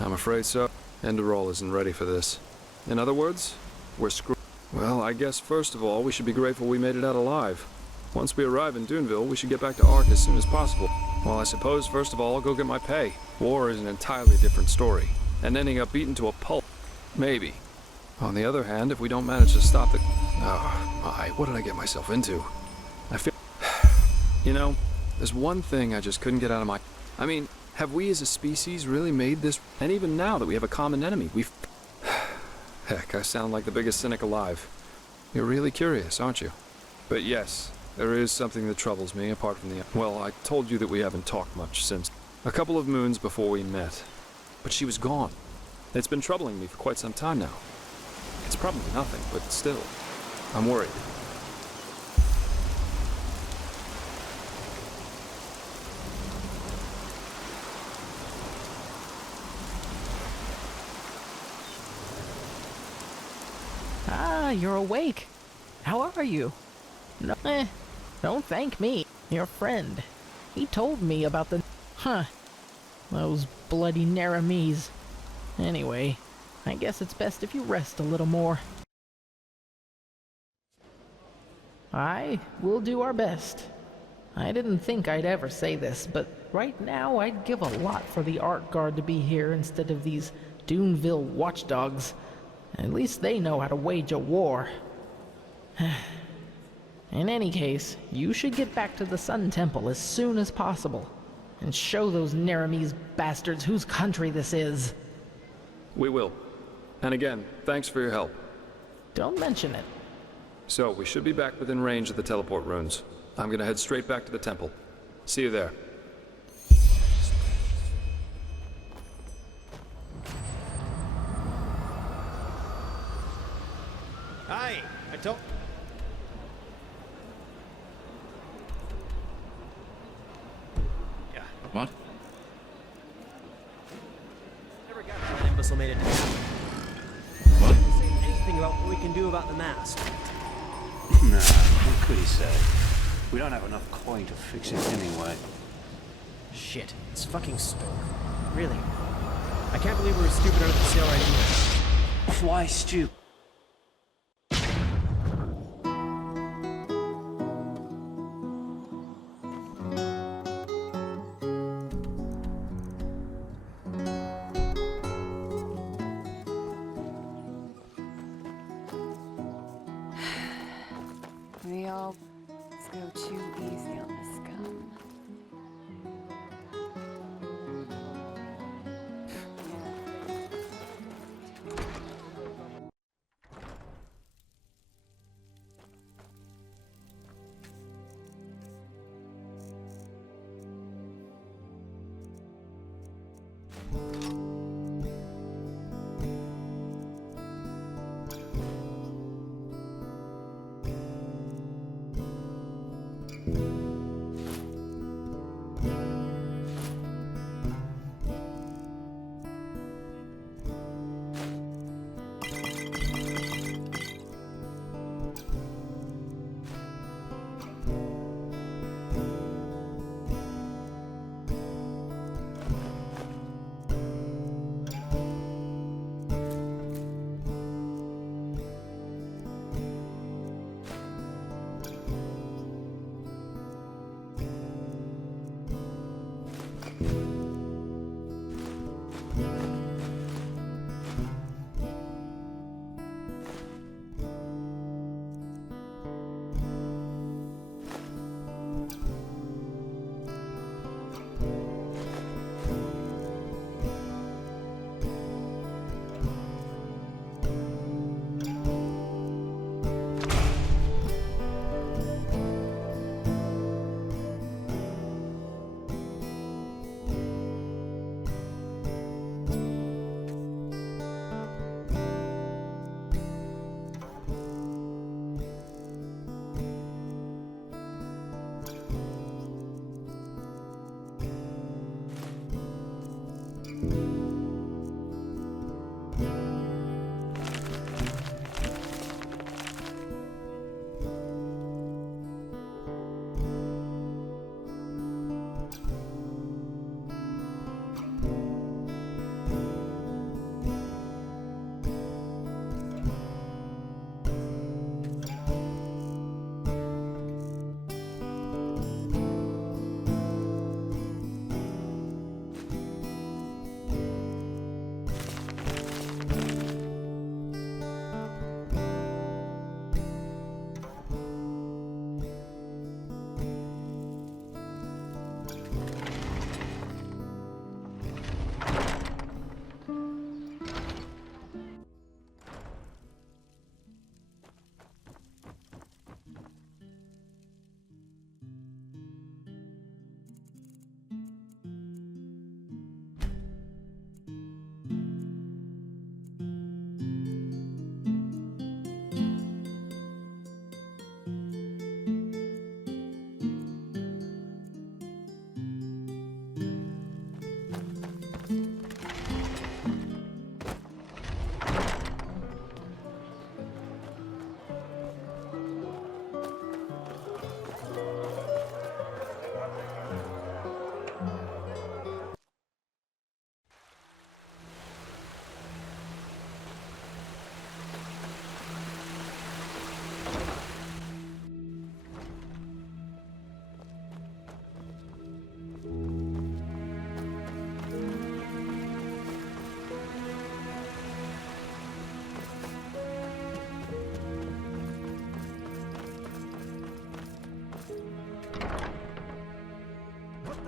I'm afraid so. Enderal isn't ready for this. In other words, we're screwed. Well, I guess first of all, we should be grateful we made it out alive. Once we arrive in Duneville, we should get back to Ark as soon as possible. Well, I suppose first of all, I'll go get my pay. War is an entirely different story. And ending up beaten to a pulp. Maybe. On the other hand, if we don't manage to stop the... Oh, my, what did I get myself into? I feel... You know, there's one thing I just couldn't get out of my... I mean, have we as a species really made this... And even now that we have a common enemy, we've... Heck, I sound like the biggest cynic alive. You're really curious, aren't you? But yes, there is something that troubles me apart from the... Well, I told you that we haven't talked much since... A couple of moons before we met. But she was gone. It's been troubling me for quite some time now. It's probably nothing, but still, I'm worried. Ah, you're awake. How are you? No, don't thank me. Your friend. He told me about the... Huh. Those bloody Naramis. Anyway, I guess it's best if you rest a little more. Aye, we'll do our best. I didn't think I'd ever say this, but right now I'd give a lot for the Art Guard to be here instead of these Duneville watchdogs. At least they know how to wage a war. In any case, you should get back to the Sun Temple as soon as possible, and show those Naramis bastards whose country this is. We will. And again, thanks for your help. Don't mention it. So, we should be back within range of the teleport runes. I'm gonna head straight back to the temple. See you there. Hi, I don't... Yeah. What? Never got how that imbecile made it. What? Say anything about what we can do about the mask. Nah, what could he say? We don't have enough coin to fix it anyway. Shit, it's fucking Storm. Really? I can't believe we were stupid enough to sail right in here. Why stupid? We all go too easy on this scum.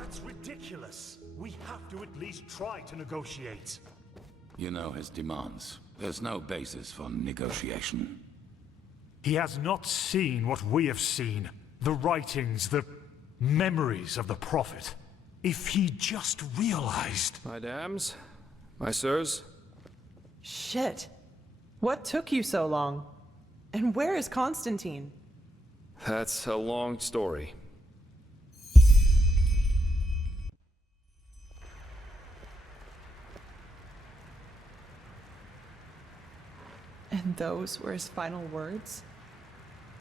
That's ridiculous. We have to at least try to negotiate. You know his demands. There's no basis for negotiation. He has not seen what we have seen. The writings, the memories of the Prophet. If he just realized... My dams, my sirs. Shit. What took you so long? And where is Constantine? That's a long story. And those were his final words?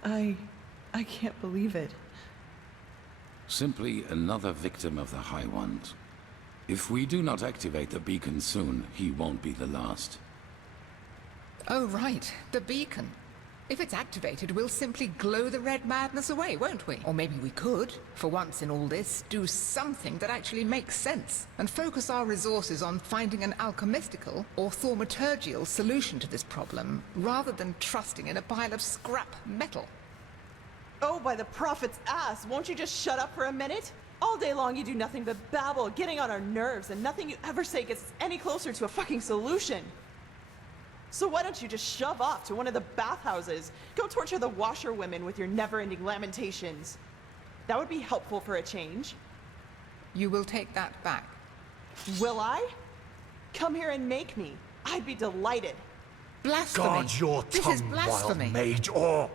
I can't believe it. Simply another victim of the High Ones. If we do not activate the beacon soon, he won't be the last. Oh, right. The beacon. If it's activated, we'll simply glow the red madness away, won't we? Or maybe we could, for once in all this, do something that actually makes sense, and focus our resources on finding an alchemistical or thaumaturgical solution to this problem, rather than trusting in a pile of scrap metal. Oh, by the Prophet's ass, won't you just shut up for a minute? All day long you do nothing but babble, getting on our nerves, and nothing you ever say gets us any closer to a fucking solution. So why don't you just shove off to one of the bathhouses? Go torture the washerwomen with your never-ending lamentations. That would be helpful for a change. You will take that back. Will I? Come here and make me. I'd be delighted. Blasphemy. Guard your tongue, wild mage, or...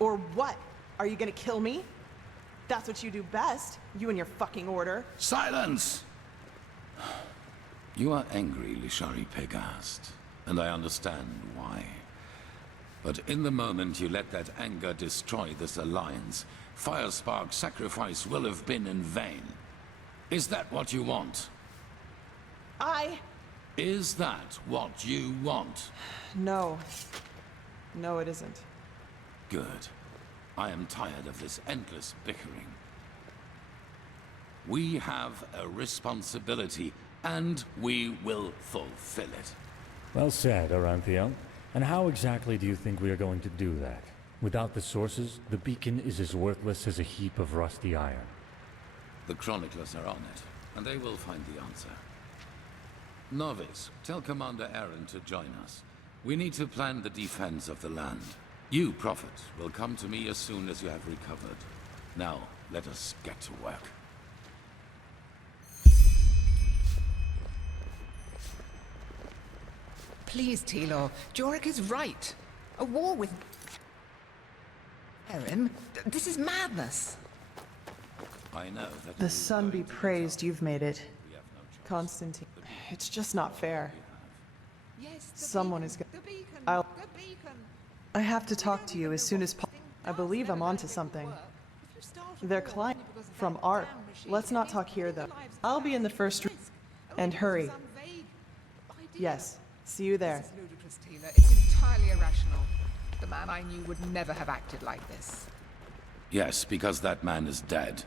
Or what? Are you gonna kill me? That's what you do best, you and your fucking order. Silence! You are angry, Lishari Pegast, and I understand why. But in the moment you let that anger destroy this alliance, Firespark's sacrifice will have been in vain. Is that what you want? Is that what you want? No. No, it isn't. Good. I am tired of this endless bickering. We have a responsibility, and we will fulfill it. Well said, Aranthiel. And how exactly do you think we are going to do that? Without the sources, the beacon is as worthless as a heap of rusty iron. The chroniclers are on it, and they will find the answer. Novice, tell Commander Aaron to join us. We need to plan the defense of the land. You, Prophet, will come to me as soon as you have recovered. Now, let us get to work. Please, Telor, Jorik is right. A war with... Aaron, this is madness. I know that... The sun be praised you've made it. Constantine. It's just not fair. Someone is gonna... I have to talk to you as soon as possible. I believe I'm onto something. Their client from Art. Let's not talk here, though. I'll be in the first room. And hurry. Yes. See you there. This is ludicrous, Taylor. It's entirely irrational. The man I knew would never have acted like this. Yes, because that man is dead.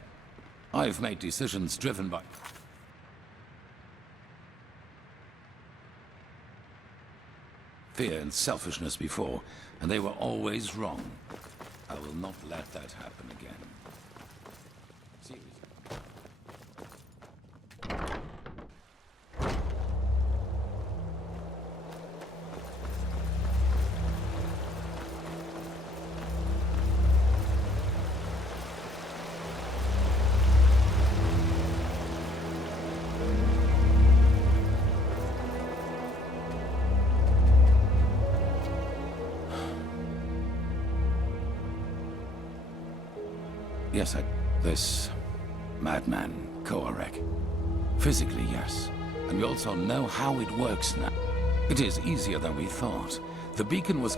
I've made decisions driven by... fear and selfishness before, and they were always wrong. I will not let that happen again. Yes, this madman, Koarek. Physically, yes. And we also know how it works now. It is easier than we thought. The beacon was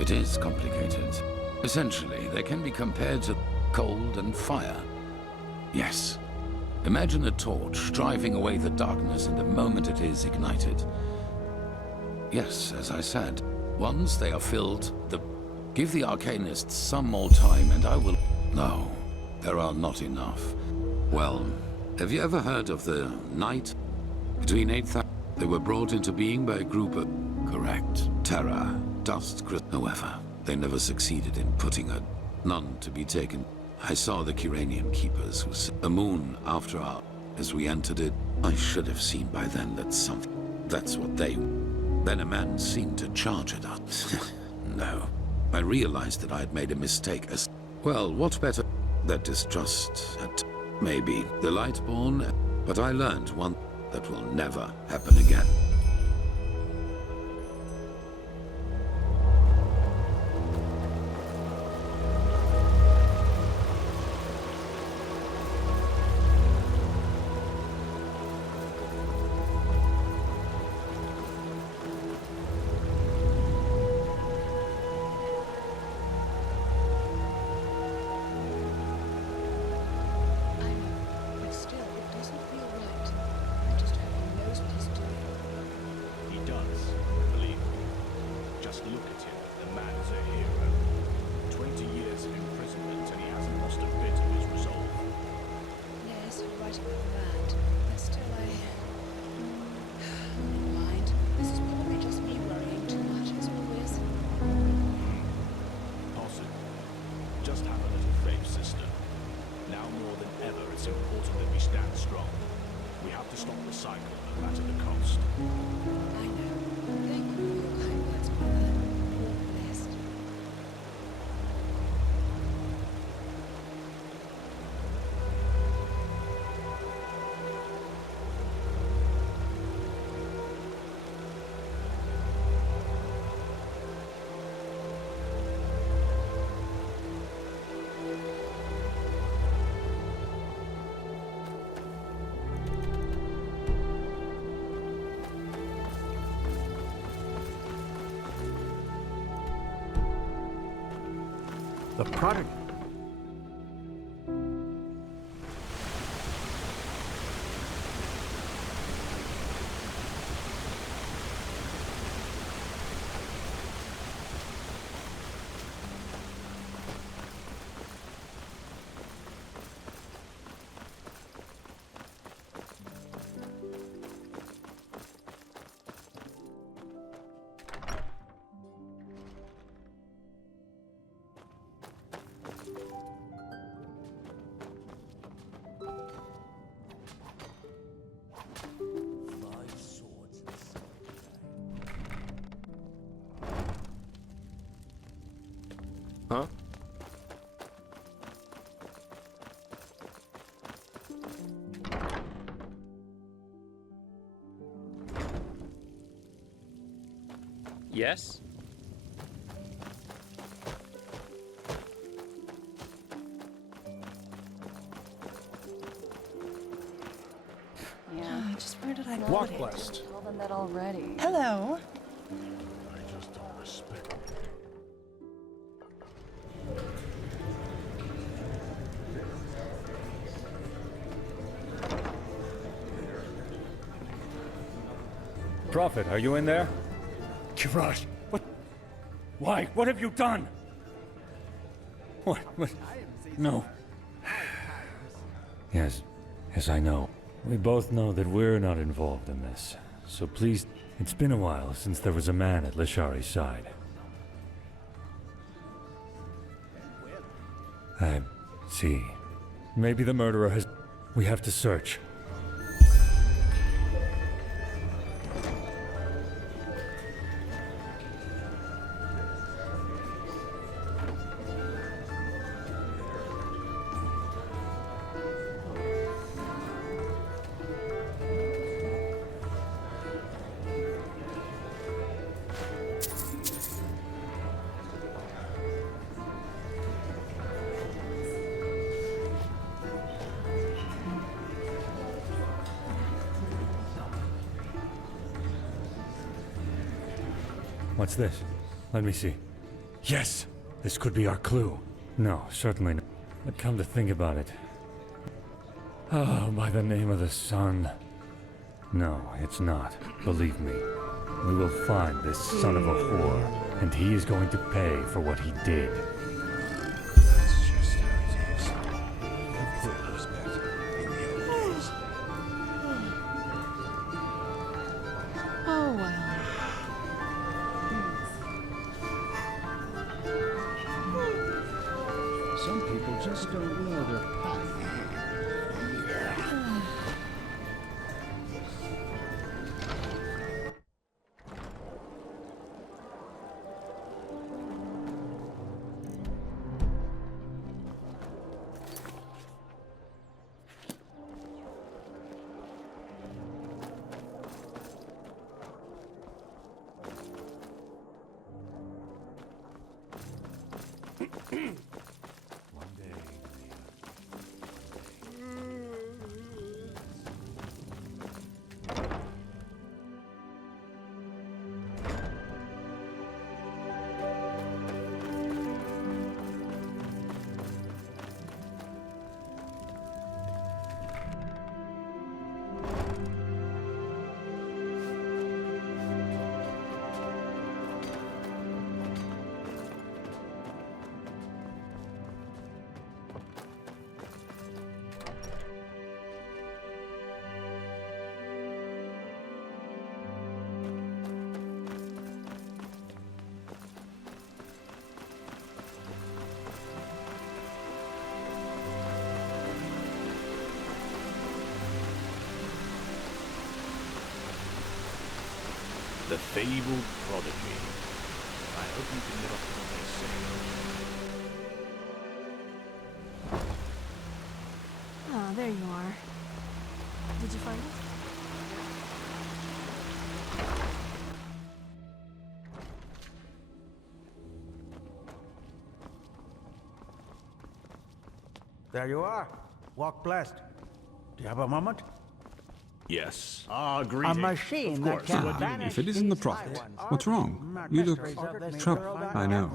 It is complicated. Essentially, they can be compared to cold and fire. Yes. Imagine a torch driving away the darkness in the moment it is ignited. Yes, as I said, once they are filled, give the Arcanists some more time and I will... No, there are not enough. Well, have you ever heard of the Night? Between 8,000, they were brought into being by a group of... Correct. Terra, Dust, however, they never succeeded in putting none to be taken. I saw the Kiranian keepers who a moon after our... As we entered it, I should have seen by then that something... That's what they... Then a man seemed to charge at us. No. I realized that I had made a mistake as... Well, what better... That distrust at... Maybe the Lightborn... But I learned one that will never happen again. The product. Huh? Yes? Yeah, just where did I put Walk it? west. Told them that already. Hello. I just don't respect. Prophet, are you in there? Kirash, what? Why? What have you done? What? No. Yes, I know. We both know that we're not involved in this. So please, it's been a while since there was a man at Lishari's side. I see. Maybe the murderer has... We have to search. What's this? Let me see. Yes! This could be our clue. No, certainly not. But come to think about it... Oh, by the name of the sun. No, it's not. Believe me. We will find this son of a whore, and he is going to pay for what he did. Oh, well. Some people just don't know their path. The fabled prodigy. I hope you can live up to what they say. Ah, there you are. Did you find it? There you are. Walk blessed. Do you have a moment? Yes. A machine that can banish if it isn't the Prophet, what's wrong? You look troubled. I know.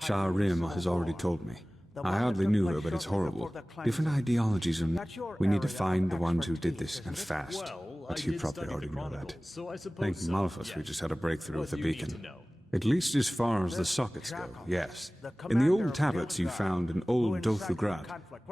Shah Rim has already told me. I hardly knew her, but it's horrible. Different ideologies, and we need to find the ones who did this, and fast. But you probably already know that. Thank Malphus, we just had a breakthrough with the beacon. At least as far as the sockets go, yes. In the old tablets you found in old Dothrugrat,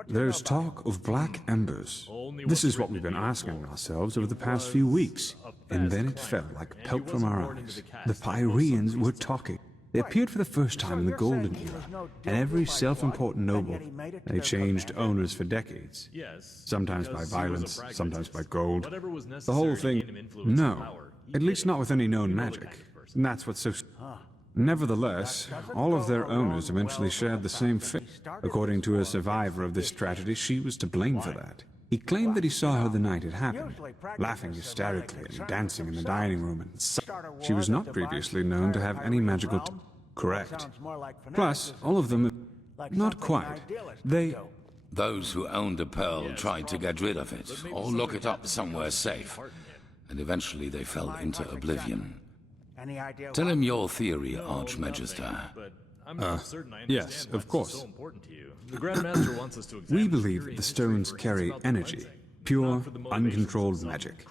there's talk of black embers. This is what we've been asking ourselves over the past few weeks. And then it fell like pelt from our eyes. The Pyreans were talking. They appeared for the first time in the Golden Era, and every self-important noble. They changed owners for decades. Sometimes by violence, sometimes by gold. The whole thing... No. At least not with any known magic. And that's what's so... Nevertheless, all of their owners eventually shared the same fate. According to a survivor of this tragedy, she was to blame for that. He claimed that he saw her the night it happened, laughing hysterically and dancing in the dining room, and she was not previously known to have any magical... Correct. Plus, all of them... Not quite. Those who owned a pearl tried to get rid of it, or lock it up somewhere safe, and eventually they fell into oblivion. Tell him your theory, Archmagister. Yes, of course. We believe that the stones carry energy, pure, uncontrolled magic,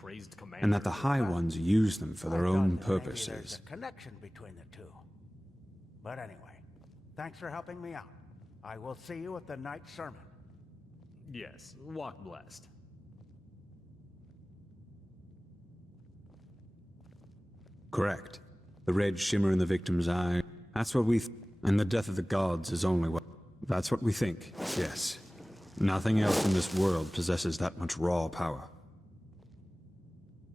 and that the High Ones use them for their own purposes. There's a connection between the two. But anyway, thanks for helping me out. I will see you at the night sermon. Yes, walk blessed. Correct. The red shimmer in the victim's eye. That's what we... And the death of the gods is only what... That's what we think, yes. Nothing else in this world possesses that much raw power.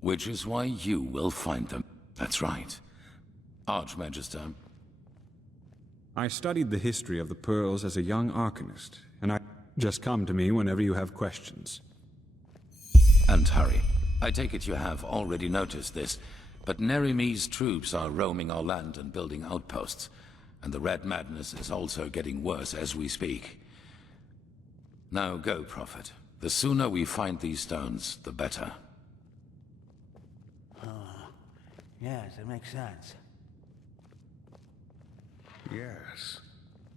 Which is why you will find them. That's right. Archmagister. I studied the history of the pearls as a young arcanist, and I... Just come to me whenever you have questions. And hurry. I take it you have already noticed this, but Nerime's troops are roaming our land and building outposts, and the Red Madness is also getting worse as we speak. Now go, Prophet. The sooner we find these stones, the better. Yes, it makes sense. Yes.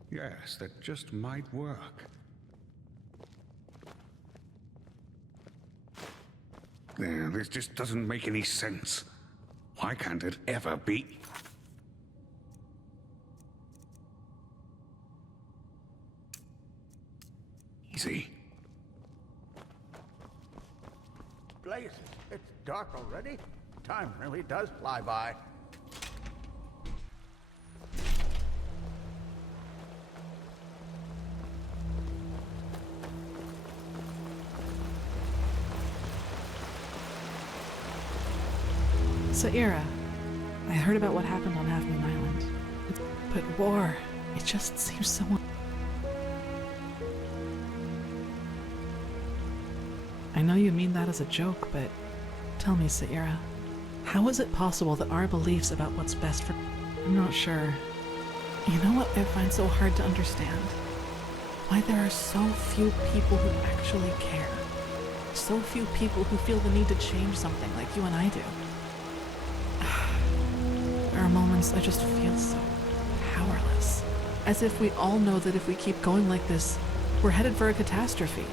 Yes, that just might work. This just doesn't make any sense. Why can't it ever be? Easy. Blazes, it's dark already? Time really does fly by. Saira, I heard about what happened on Half Moon Island. But war, it just seems so... I know you mean that as a joke, but tell me, Saira, how is it possible that our beliefs about what's best for... I'm not sure. You know what I find so hard to understand? Why there are so few people who actually care. So few people who feel the need to change something like you and I do. There are moments I just feel so powerless. As if we all know that if we keep going like this, we're headed for a catastrophe.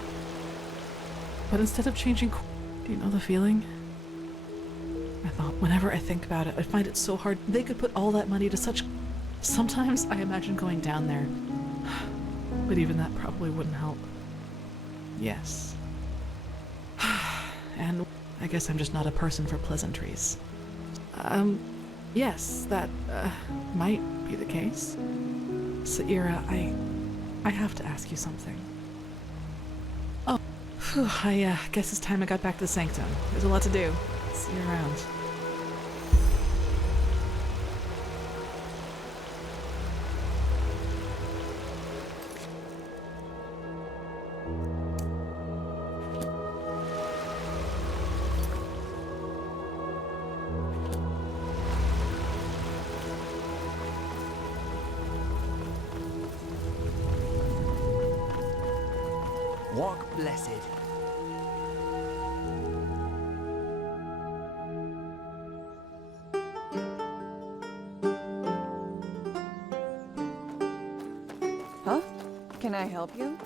But instead of changing course, do you know the feeling? I thought, whenever I think about it, I find it so hard. They could put all that money to such... Sometimes I imagine going down there. But even that probably wouldn't help. Yes. And I guess I'm just not a person for pleasantries. Yes, that, might be the case. Saira, I have to ask you something. Oh, phew, I guess it's time I got back to the sanctum. There's a lot to do. See you around. Walk blessed. Huh? Can I help you?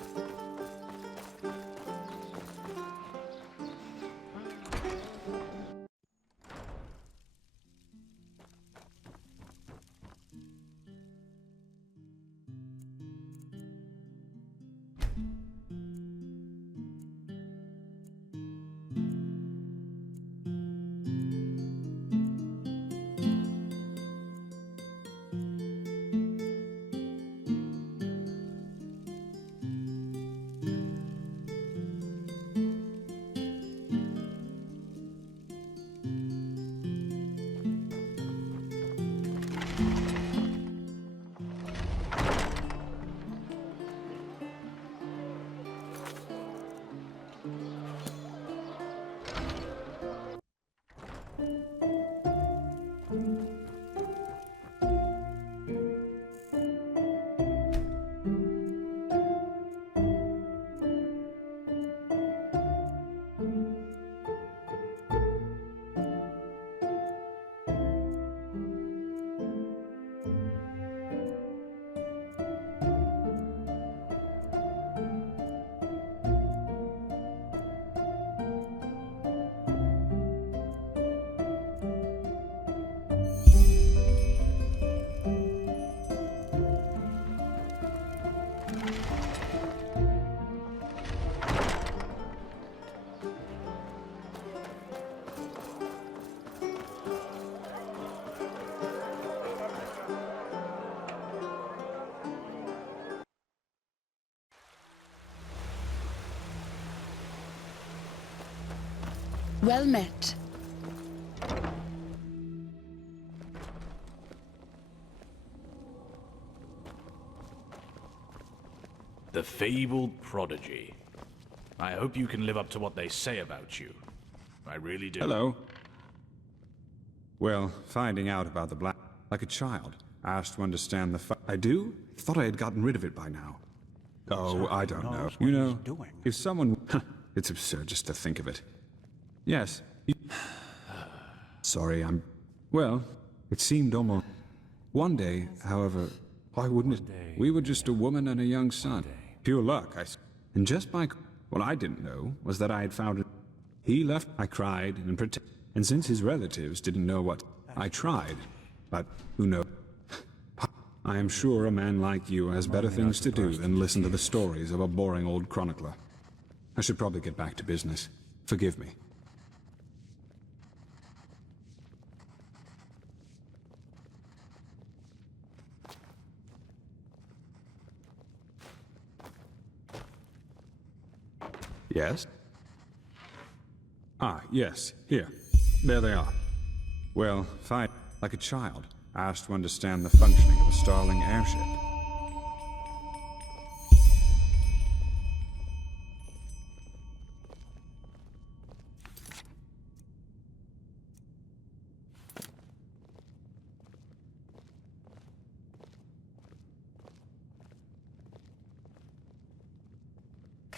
Well met. The fabled prodigy. I hope you can live up to what they say about you. I really do. Hello. Well, finding out about the black... Like a child. Asked to understand the I do? Thought I had gotten rid of it by now. Oh, I don't know. You know, if someone... It's absurd just to think of it. Yes. Sorry, I'm... Well, it seemed almost... One day, however, why wouldn't it? We were just a woman and a young son. Pure luck, And just by... What I didn't know was that I had found it. He left, I cried and pretended. And since his relatives didn't know what... I tried. But who knows? I am sure a man like you has better things to do than listen to the stories of a boring old chronicler. I should probably get back to business. Forgive me. Yes? Ah, yes. Here. There they are. Well, fine. Like a child, asked to understand the functioning of a Starling airship.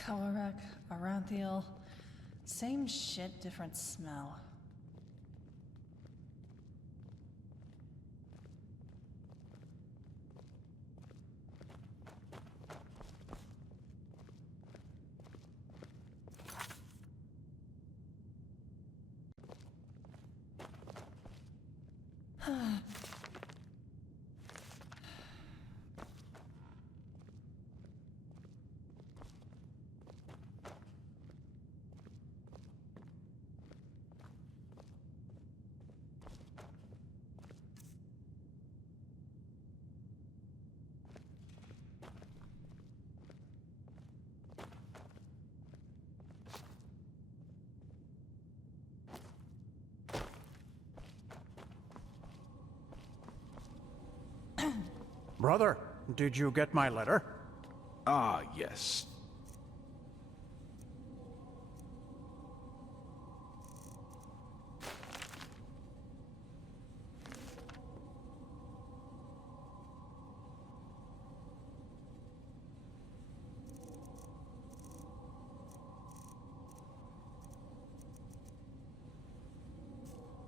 Kovarak, Aranthiel. Same shit, different smell. Brother, did you get my letter? Ah, yes.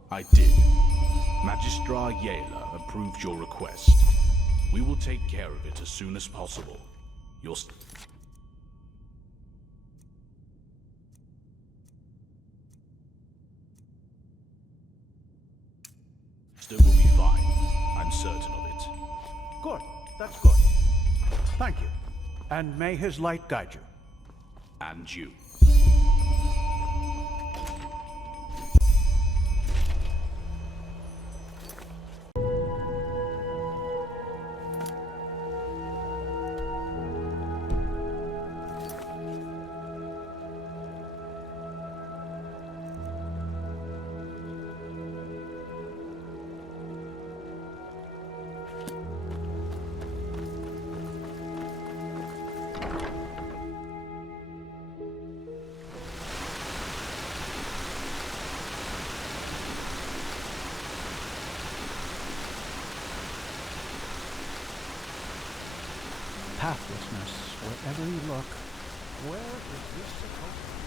I did. Magistra Yela approved your request. We will take care of it as soon as possible. Your still will be fine. I'm certain of it. Good. That's good. Thank you. And may his light guide you. And you. Pathlessness, wherever you look. Where is this supposed to be?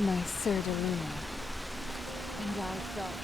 My Sir de Luna. And I felt...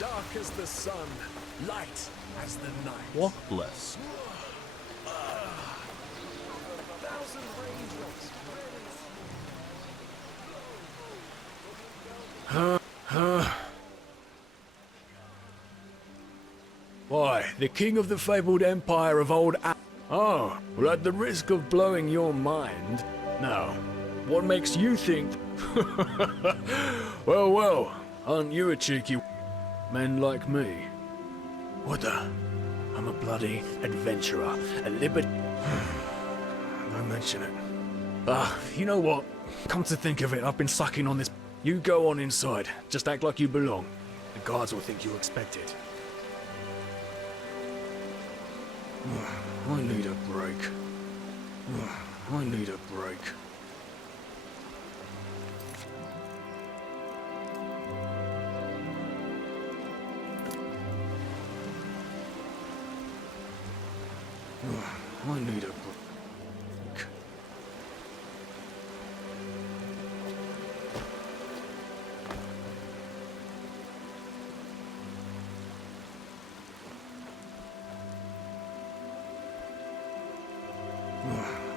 Dark as the sun, light as the night. Walk blessed. Thousand raindrops. Why, the king of the fabled empire of old Oh, well, at the risk of blowing your mind, no. What makes you think? Well, well, aren't you a cheeky man like me? What the? I'm a bloody adventurer, a liberty. Don't mention it. You know what? Come to think of it, I've been sucking on this. You go on inside. Just act like you belong. The guards will think you expect it. I need a break. I need a break. I need a break.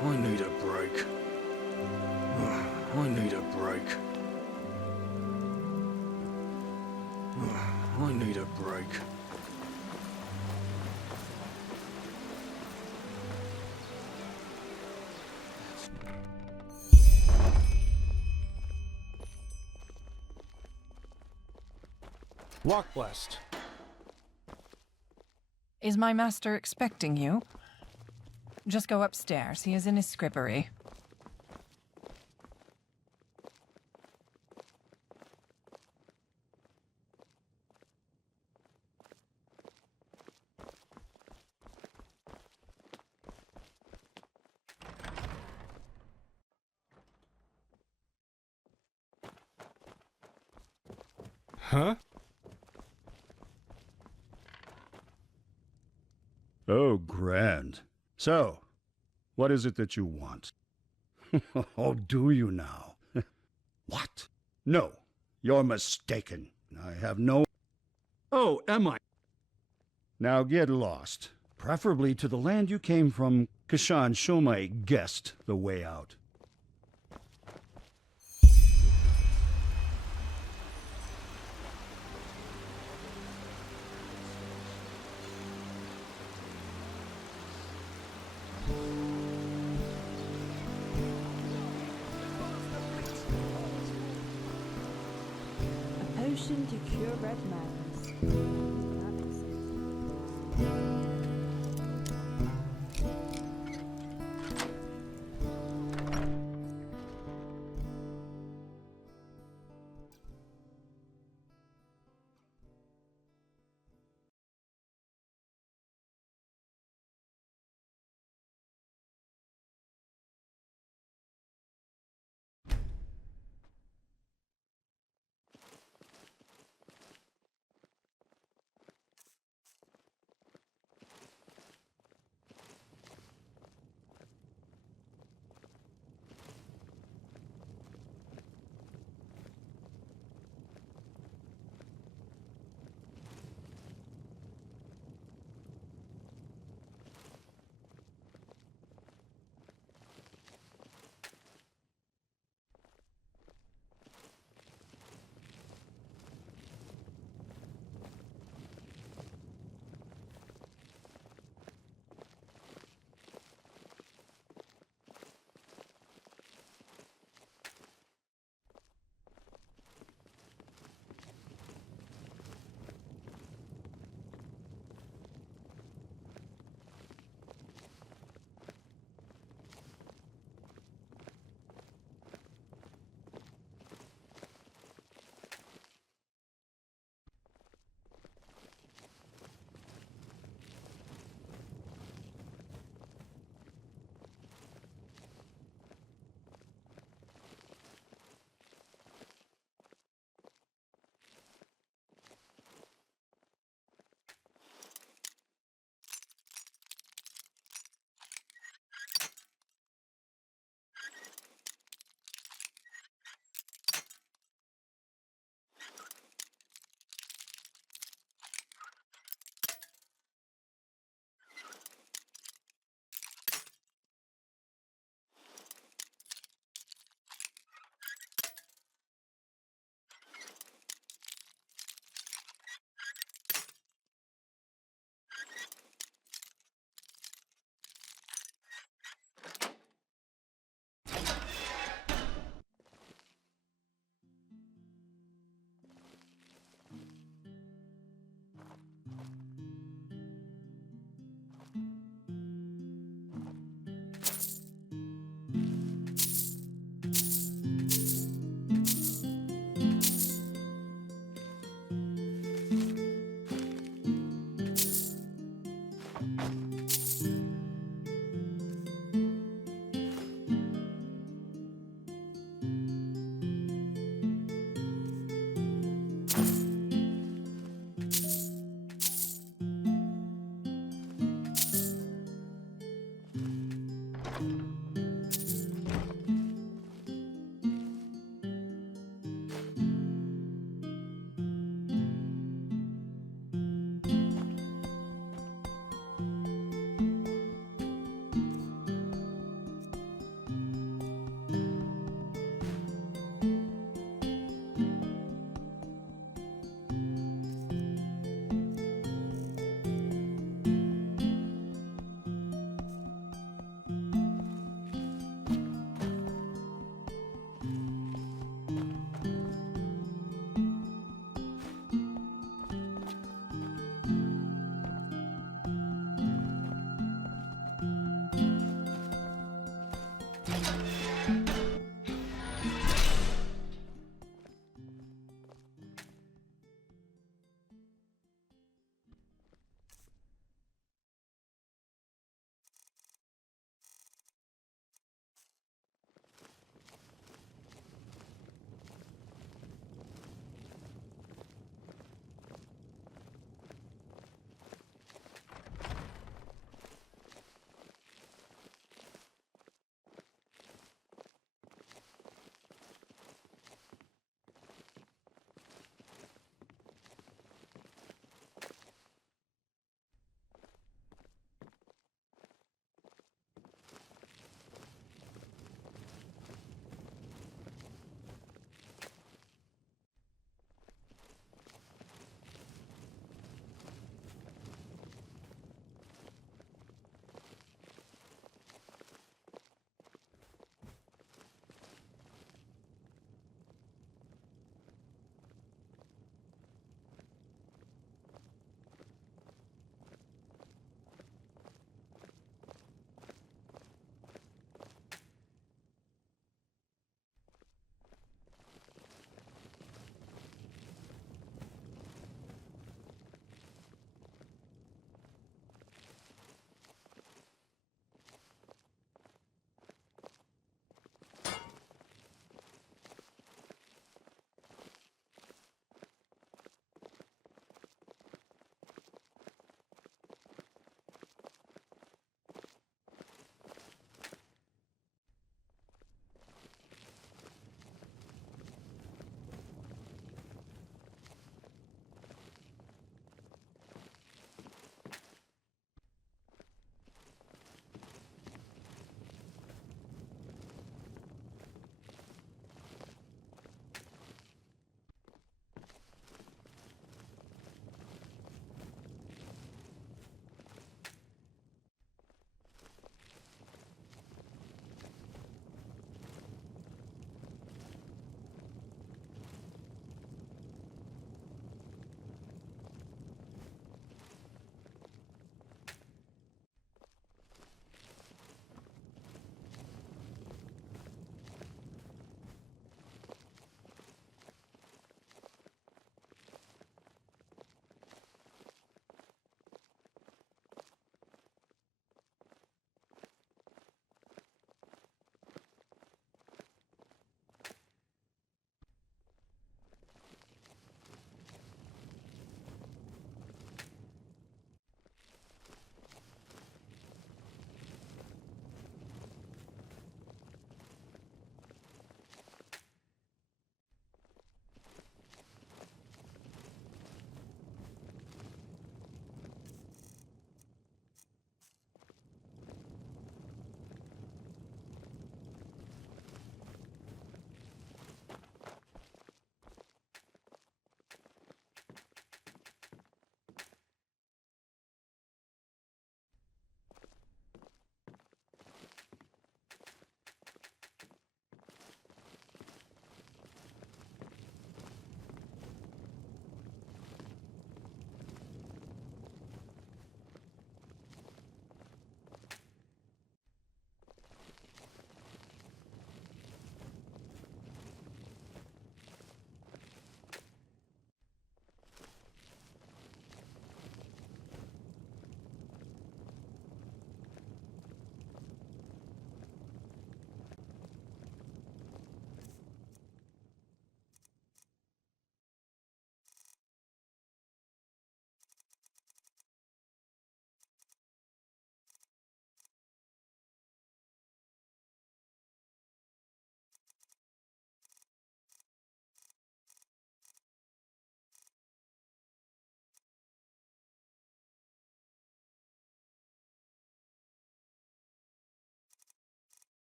I need a break. I need a break. I need a break. Walk blessed. Is my master expecting you? Just go upstairs. He is in his scribbery. Huh? Oh, grand. So, what is it that you want? Oh, do you now? What? No, you're mistaken. I have no... Oh, am I? Now get lost. Preferably to the land you came from. Kashan, show my guest the way out. A potion to cure red madness.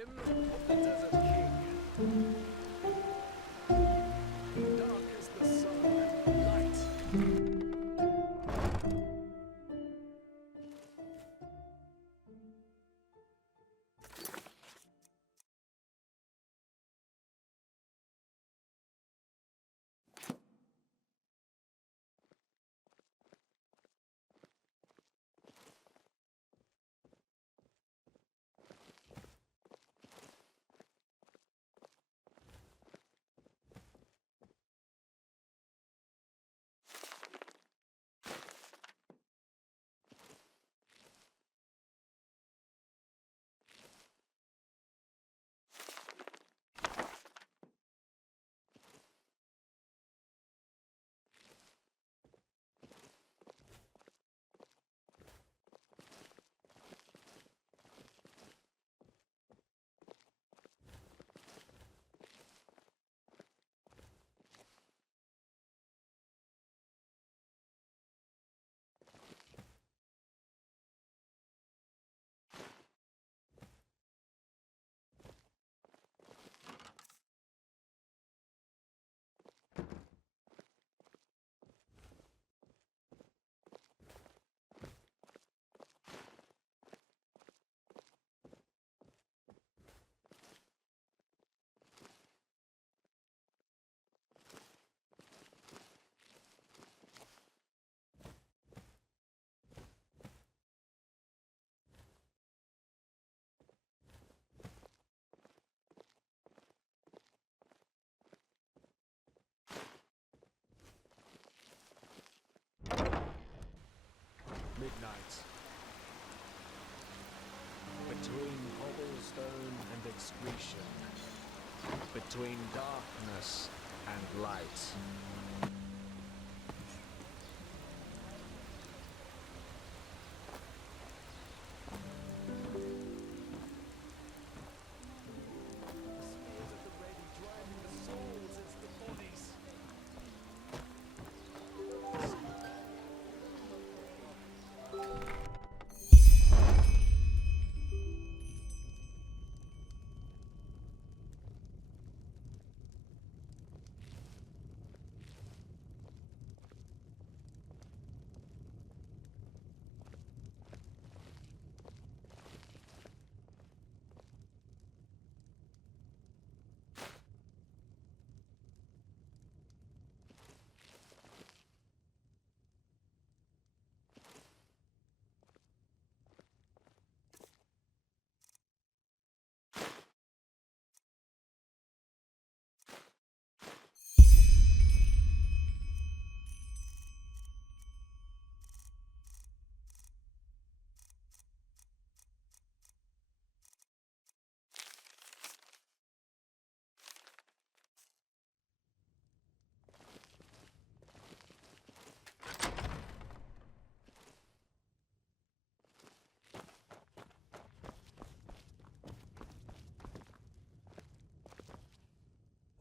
hymn of the Desert King. Dark as the sun, light. Midnight. Between cobblestone and excretion. Between darkness and light.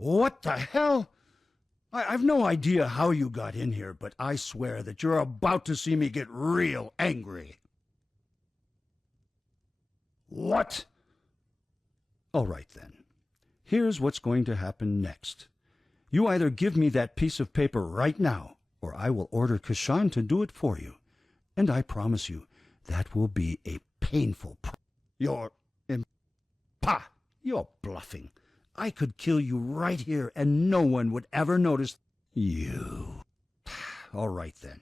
What the hell? I've no idea how you got in here, but I swear that you're about to see me get real angry. What? All right, then. Here's what's going to happen next. You either give me that piece of paper right now, or I will order Kashan to do it for you. And I promise you, that will be a painful You're bluffing. I could kill you right here and no one would ever notice you. All right, then.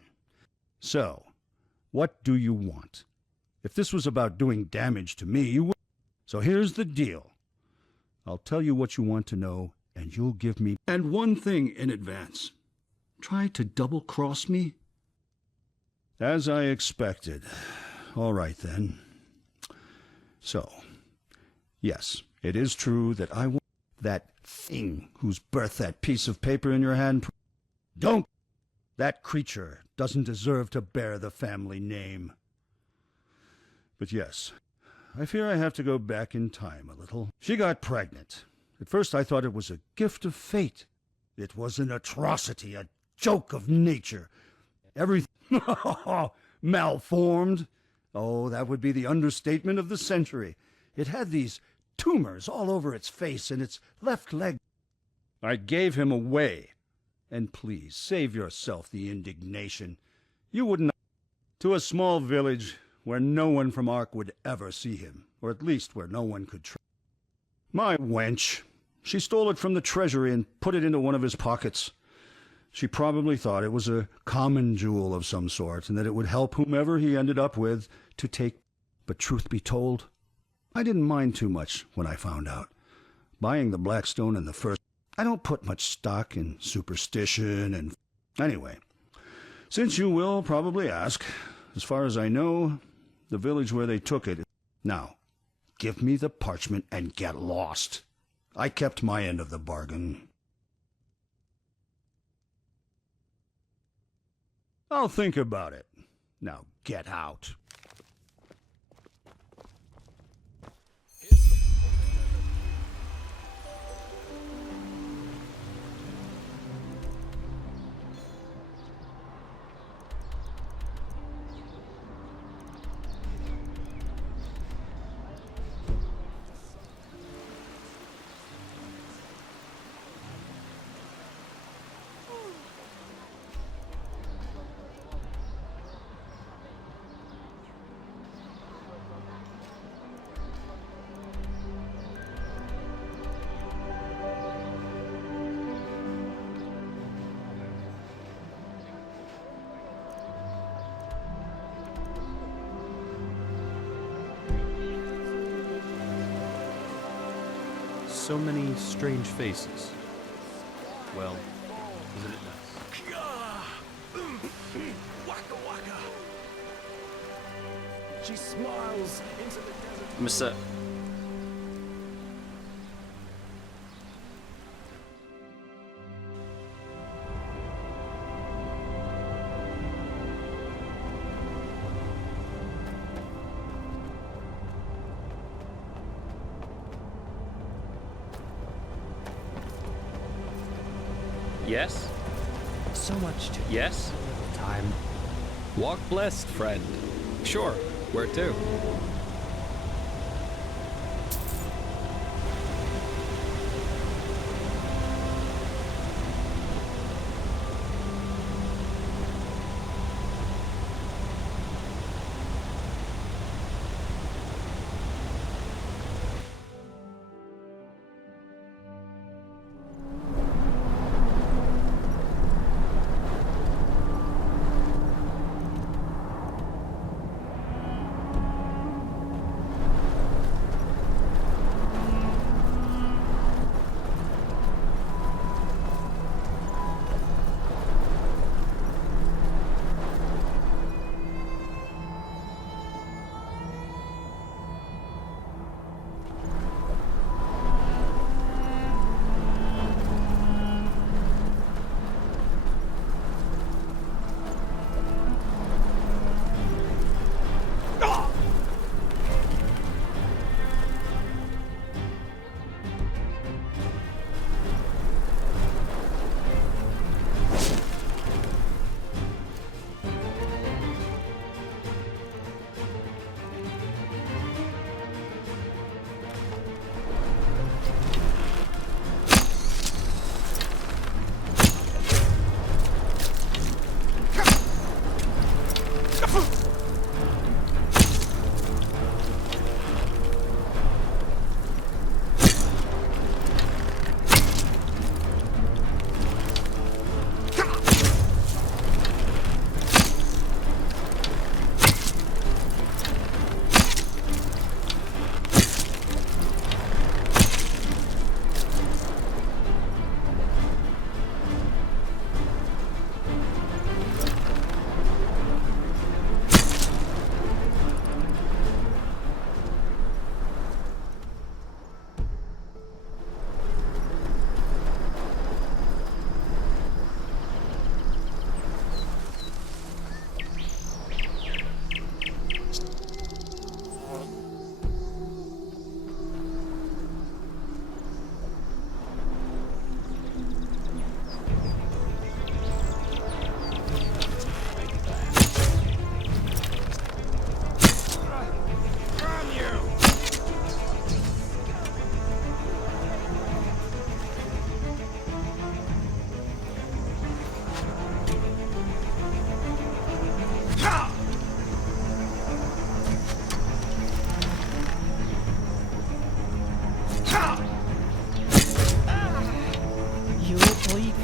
So, what do you want? If this was about doing damage to me, you would. So here's the deal. I'll tell you what you want to know, and you'll give me... And one thing in advance. Try to double-cross me? As I expected. All right, then. So, yes, it is true that I want that thing whose birthed that piece of paper in your hand. Don't! That creature doesn't deserve to bear the family name. But yes, I fear I have to go back in time a little. She got pregnant. At first I thought it was a gift of fate. It was an atrocity, a joke of nature. Everything malformed. Oh, that would be the understatement of the century. It had these tumors all over its face and its left leg. I gave him away. And please, save yourself the indignation. You wouldn't... To a small village where no one from Ark would ever see him, or at least where no one could try. My wench. She stole it from the treasury and put it into one of his pockets. She probably thought it was a common jewel of some sort, and that it would help whomever he ended up with to take... But truth be told, I didn't mind too much when I found out. Buying the black stone in the first... I don't put much stock in superstition and... Anyway, since you will probably ask, as far as I know, the village where they took it... Now, give me the parchment and get lost. I kept my end of the bargain. I'll think about it. Now get out. So many strange faces. Well, isn't it nice? Waka waka. She smiles into the desert. Mr. Yes? So much to Yes? time. Walk blessed, friend. Sure. Where to?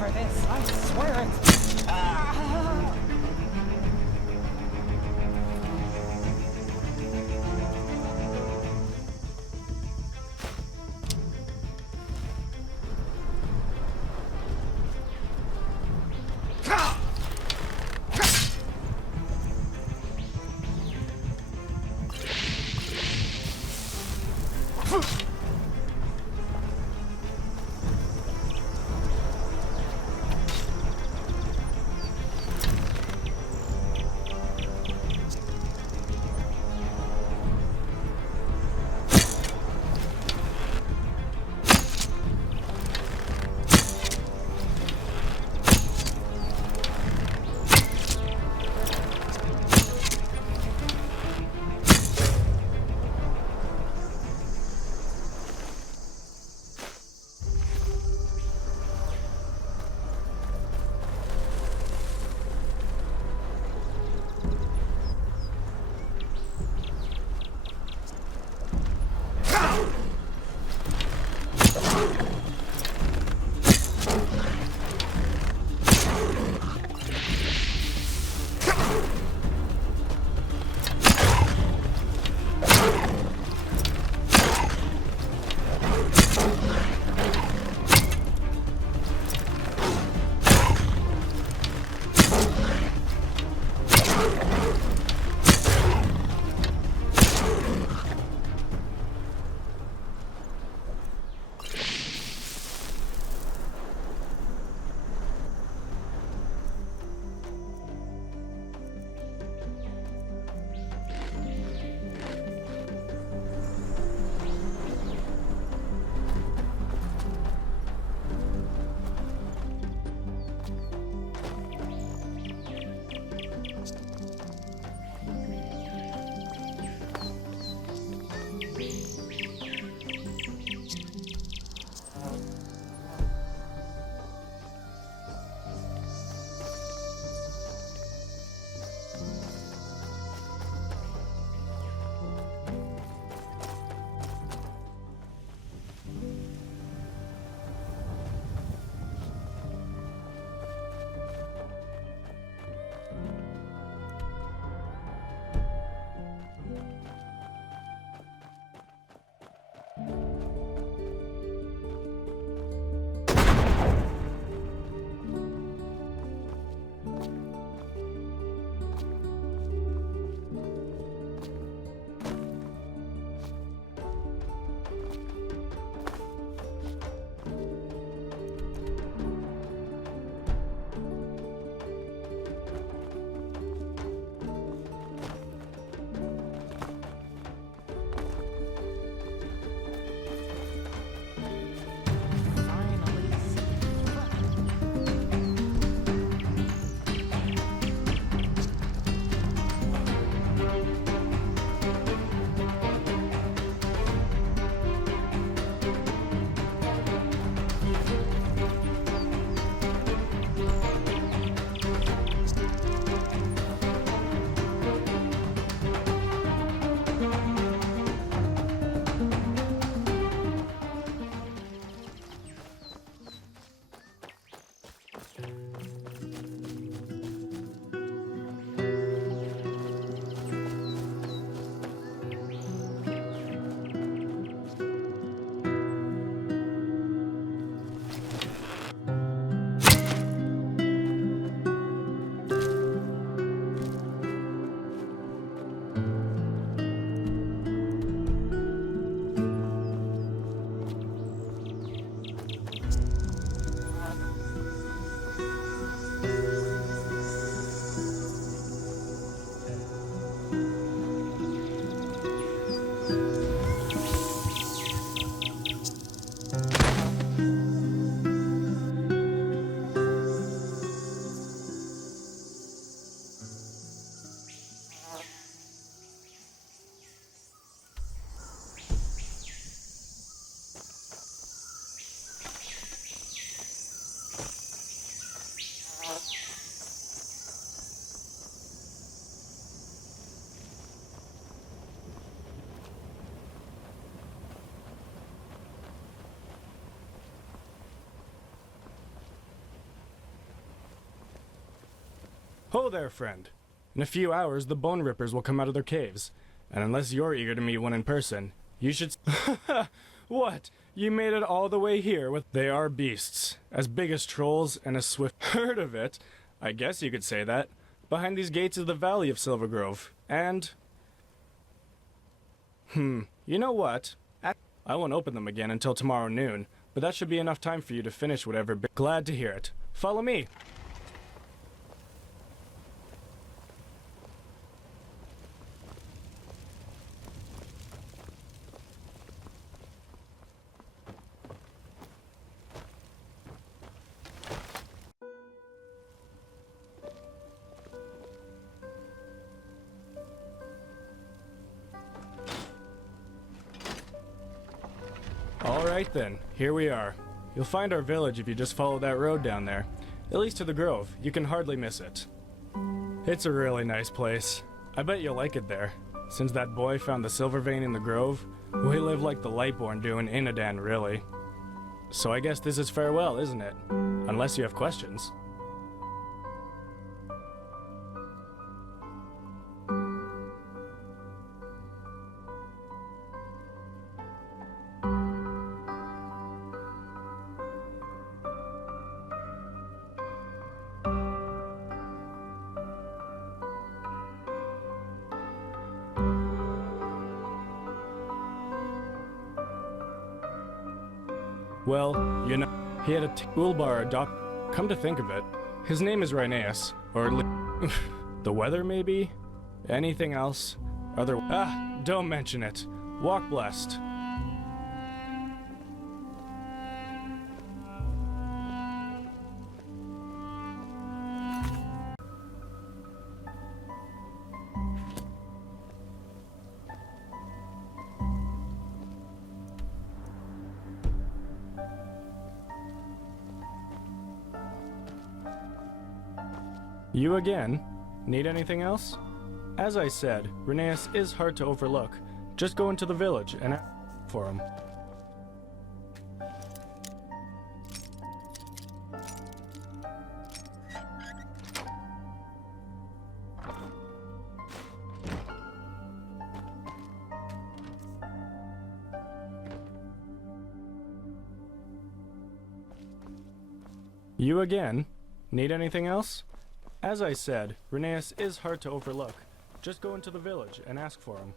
for this, I swear it. Ah! Ho there, friend. In a few hours, the Bone Rippers will come out of their caves. And unless you're eager to meet one in person, you should... What? You made it all the way here with... They are beasts. As big as trolls and as swift... Heard of it? I guess you could say that. Behind these gates is the Valley of Silvergrove. And... you know what? I won't open them again until tomorrow noon, but that should be enough time for you to finish whatever... Glad to hear it. Follow me. Alright then, here we are. You'll find our village if you just follow that road down there. It leads to the grove. You can hardly miss it. It's a really nice place. I bet you'll like it there. Since that boy found the silver vein in the grove, we live like the Lightborn do in Inadan, really. So I guess this is farewell, isn't it? Unless you have questions. Well, you know, he had a toolbar adopt. Come to think of it, his name is Rhineas, or the weather maybe? Anything else? Don't mention it. Walk blessed. You again? Need anything else? As I said, Rhineas is hard to overlook. Just go into the village and ask for him. You again? Need anything else? As I said, Rhineas is hard to overlook. Just go into the village and ask for him.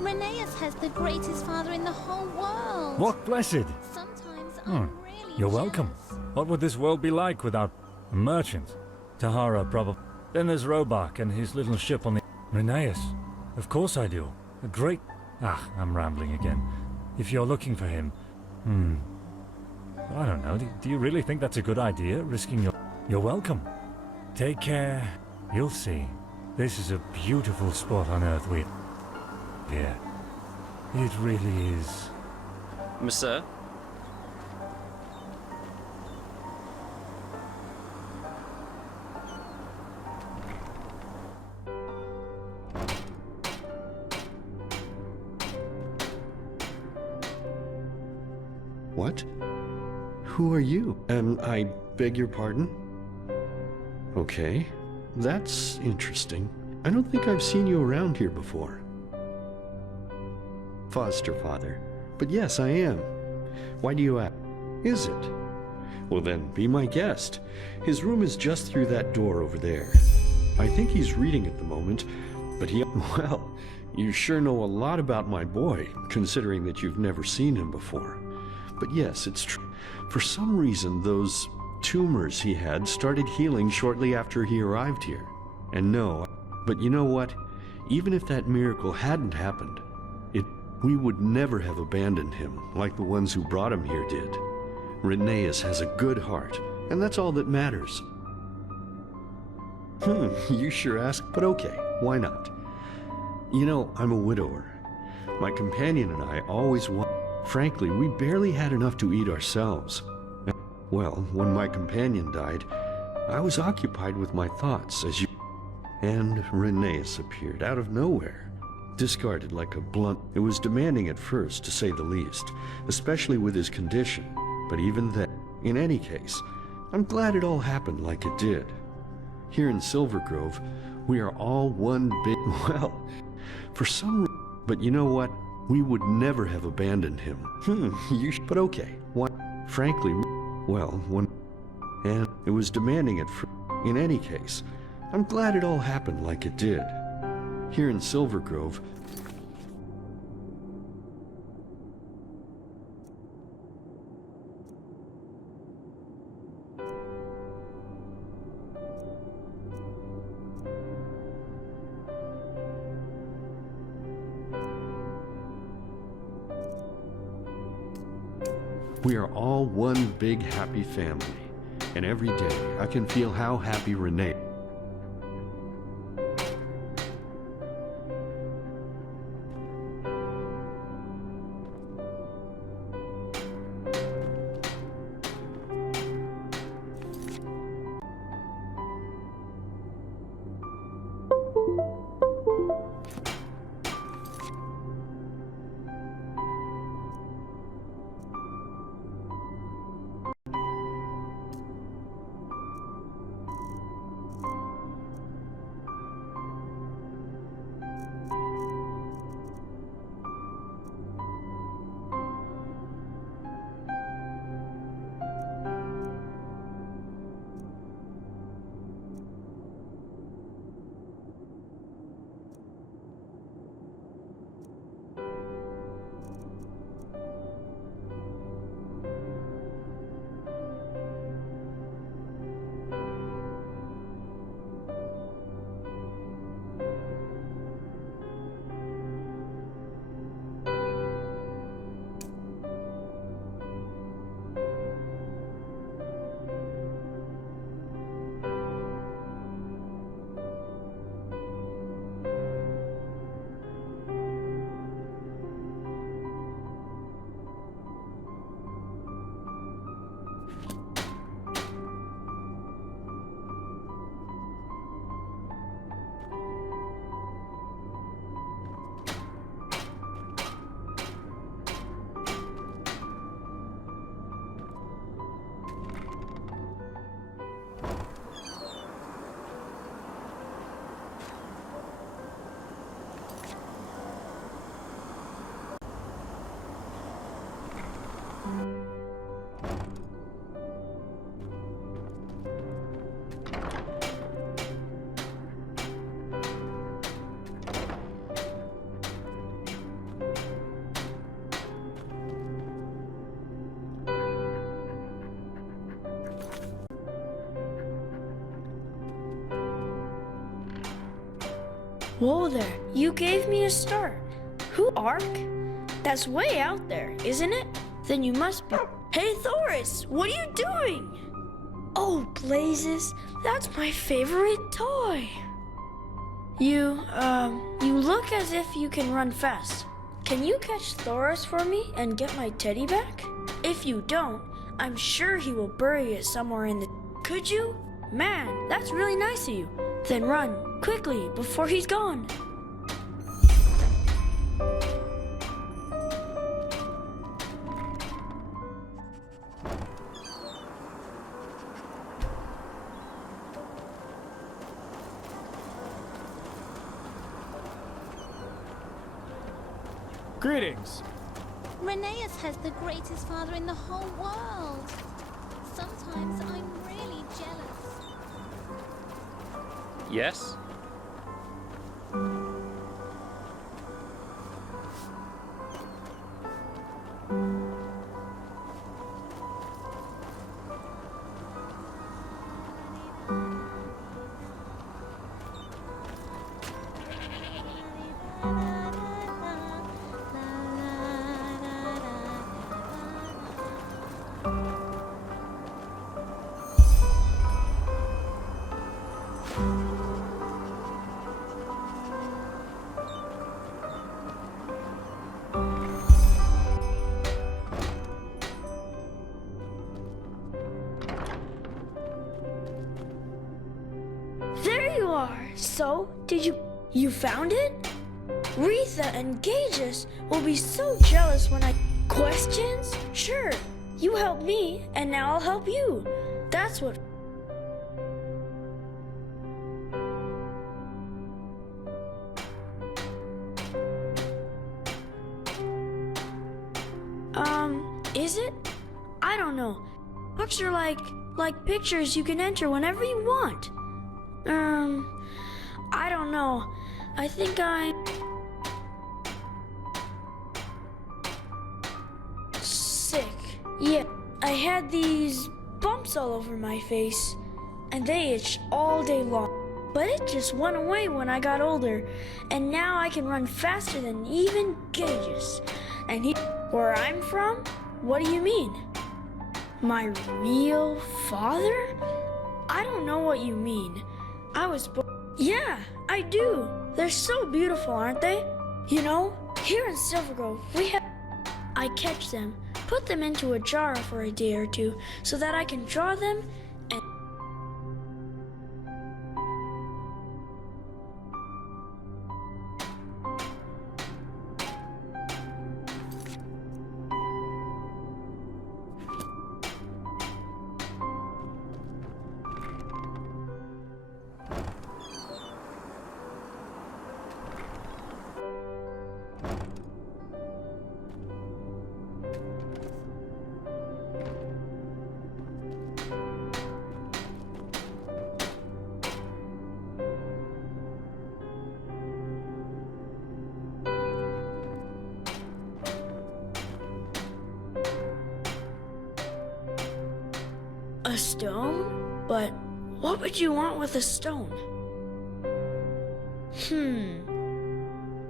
Rhineas has the greatest father in the whole world. What blessed? Sometimes I'm really You're welcome. What would this world be like without a merchant? Tahara probably... Then there's Robach and his little ship on the... Rheneas. Of course I do. A great... I'm rambling again. If you're looking for him... I don't know. Do you really think that's a good idea, risking your... You're welcome. Take care. You'll see. This is a beautiful spot on Earth Yeah. It really is. Monsieur? What? Who are you? I beg your pardon? Okay, that's interesting. I don't think I've seen you around here before. Foster father. But yes, I am. Why do you ask? Is it? Well then, be my guest. His room is just through that door over there. I think he's reading at the moment, but well, you sure know a lot about my boy, considering that you've never seen him before. But yes, it's true. For some reason, those tumors he had started healing shortly after he arrived here. And no, but you know what? Even if that miracle hadn't happened, we would never have abandoned him like the ones who brought him here did. Rheneas has a good heart, and that's all that matters. You sure ask, but okay, why not? You know, I'm a widower. My companion and I always Frankly, we barely had enough to eat ourselves. Well, when my companion died, I was occupied with my thoughts as you... And Rheneas appeared out of nowhere. Discarded like a blunt. It was demanding at first, to say the least, especially with his condition. But even then, in any case, I'm glad it all happened like it did. Here in Silver Grove, we are all one big... Well, for some reason... But you know what? We would never have abandoned him. But okay. What? Frankly, well, and it was demanding at first. In any case, I'm glad it all happened like it did. Here in Silver Grove, we are all one big happy family. And every day I can feel how happy Renee... Whoa there, you gave me a start. Who, Ark? That's way out there, isn't it? Then you must be. Hey, Thoris, what are you doing? Oh, blazes, that's my favorite toy. You look as if you can run fast. Can you catch Thoris for me and get my teddy back? If you don't, I'm sure he will bury it somewhere in the... Could you? Man, that's really nice of you. Then run, quickly, before he's gone. Greetings. Rheneas has the greatest father in the whole world. Sometimes I'm really jealous. Yes? There you are. So, did you found it? Retha and Gages will be so jealous when I... Questions? Sure. You helped me, and now I'll help you. That's what... Is it? I don't know. Books are like pictures you can enter whenever you want. I don't know. I think I'm sick. Yeah, I had these bumps all over my face, and they itched all day long. But it just went away when I got older, and now I can run faster than even Gages. And where I'm from? What do you mean? My real father? I don't know what you mean. I was born. Yeah, I do. They're so beautiful, aren't they? You know, here in Silver Grove, I catch them, put them into a jar for a day or two, so that I can draw them and... A stone? But what would you want with a stone?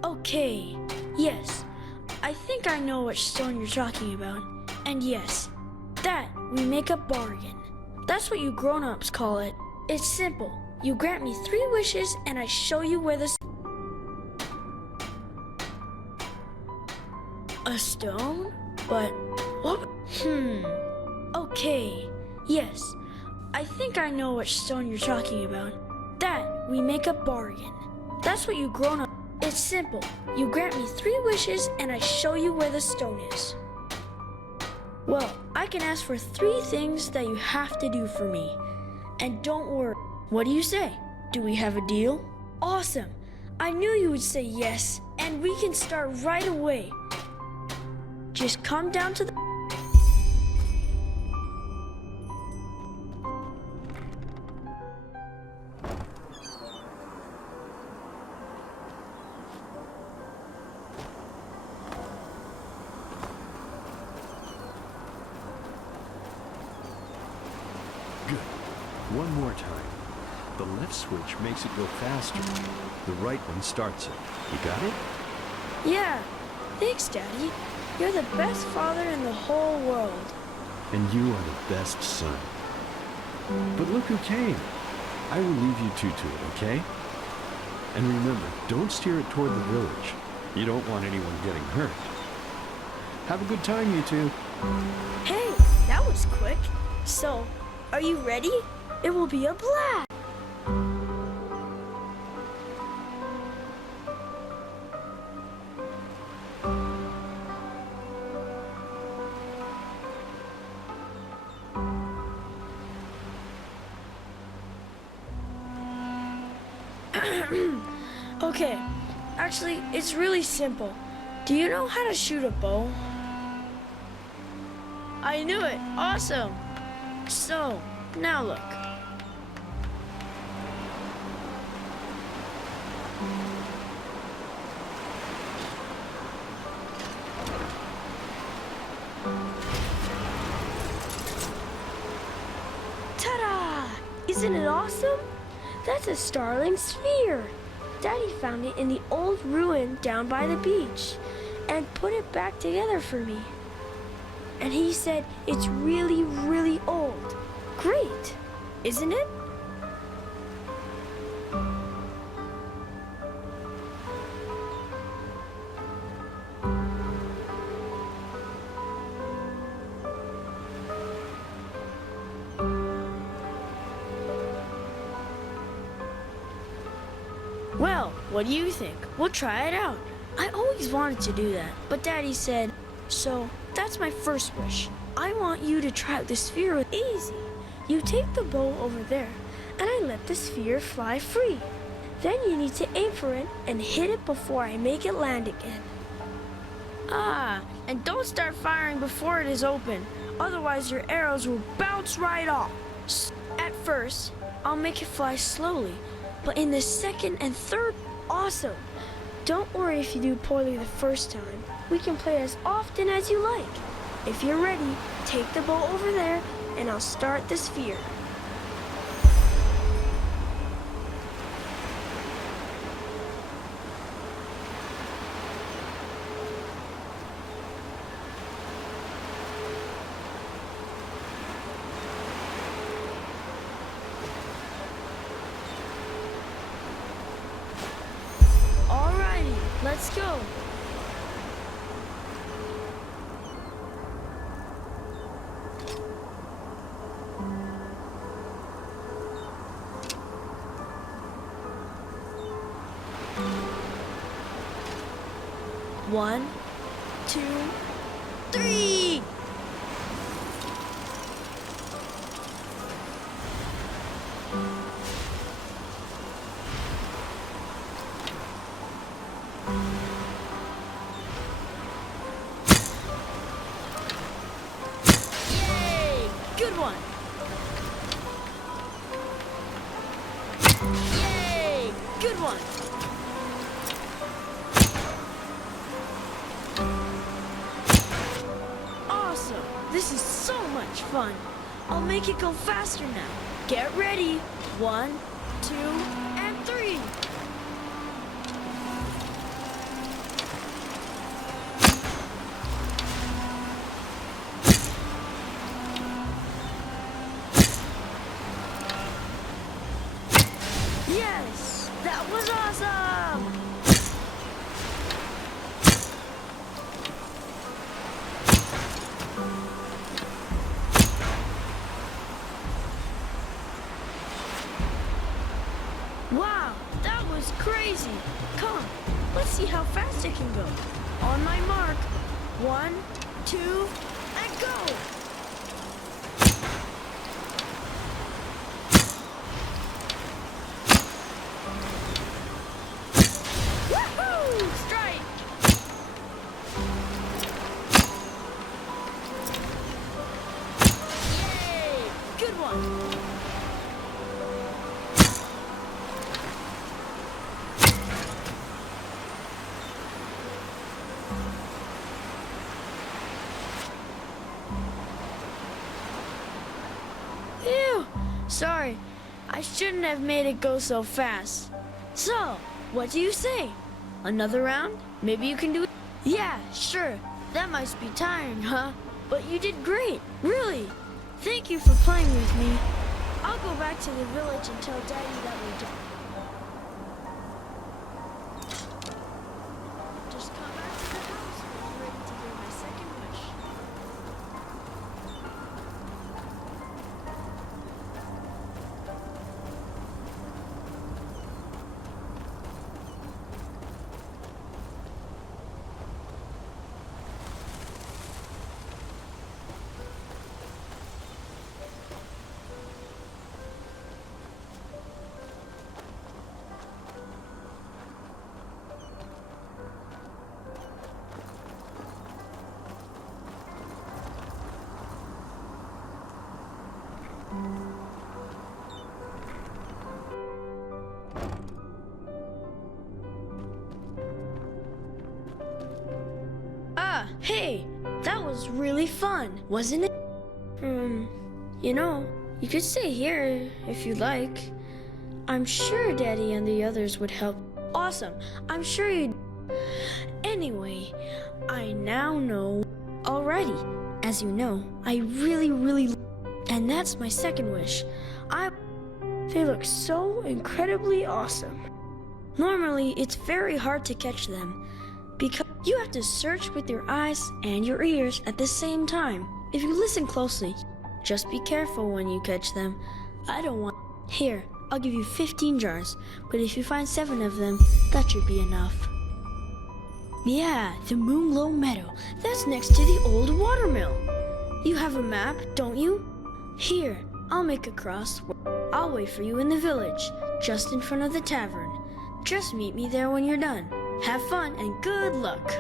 Okay. Yes. I think I know which stone you're talking about. And yes, that we make a bargain. That's what you grown-ups call it. It's simple. You grant me 3 wishes and I show you where the... A stone? But what? Okay. Yes, I think I know which stone you're talking about. That we make a bargain. That's what you grown up. It's simple. You grant me 3 wishes and I show you where the stone is. Well, I can ask for 3 things that you have to do for me. And don't worry. What do you say? Do we have a deal? Awesome. I knew you would say yes, and we can start right away. Just come down to the... Good. One more time. The left switch makes it go faster. The right one starts it. You got it? Yeah. Thanks, Daddy. You're the best father in the whole world. And you are the best son. But look who came. I will leave you two to it, okay? And remember, don't steer it toward the village. You don't want anyone getting hurt. Have a good time, you two. Hey, that was quick. So, are you ready? It will be a blast. Okay, actually, it's really simple. Do you know how to shoot a bow? I knew it! Awesome! So, now look. Ta-da! Isn't it awesome? That's a starling sphere. Daddy found it in the old ruin down by the beach and put it back together for me. And he said it's really, really old. Great, isn't it? Well, what do you think? We'll try it out. I always wanted to do that, but Daddy said, so that's my first wish. I want you to try out the sphere. Easy. You take the bow over there, and I let the sphere fly free. Then you need to aim for it and hit it before I make it land again. Ah, and don't start firing before it is open. Otherwise your arrows will bounce right off. At first, I'll make it fly slowly, but in the second and third, awesome. Don't worry if you do poorly the first time. We can play as often as you like. If you're ready, take the bow over there, and I'll start the sphere. Alrighty, let's go. One, two, three! Yay! Good one! Yay! Good one! Awesome! This is so much fun. I'll make it go faster now. Get ready. 1, 2, and 3. Yes! That was awesome! Wow, that was crazy. Come, let's see how fast it can go. On my mark. 1, 2, and go! Woohoo! Strike! Yay! Good one! Phew! Sorry, I shouldn't have made it go so fast. So, what do you say? Another round? Maybe you can do it? Yeah, sure. That might be tiring, huh? But you did great, really. Thank you for playing with me. I'll go back to the village and tell Daddy that we're done. Just come back to the house when you're ready to hear my second wish. Hey, that was really fun, wasn't it? You know, you could stay here if you'd like. I'm sure Daddy and the others would help. Awesome, I'm sure you'd. Anyway, I now know already. As you know, I really. And that's my second wish. They look so incredibly awesome. Normally, it's very hard to catch them because you have to search with your eyes and your ears at the same time. If you listen closely, just be careful when you catch them. I don't want... Here, I'll give you 15 jars, but if you find 7 of them, that should be enough. Yeah, the Moonglow Meadow. That's next to the old watermill. You have a map, don't you? Here, I'll make a cross. I'll wait for you in the village, just in front of the tavern. Just meet me there when you're done. Have fun and good luck.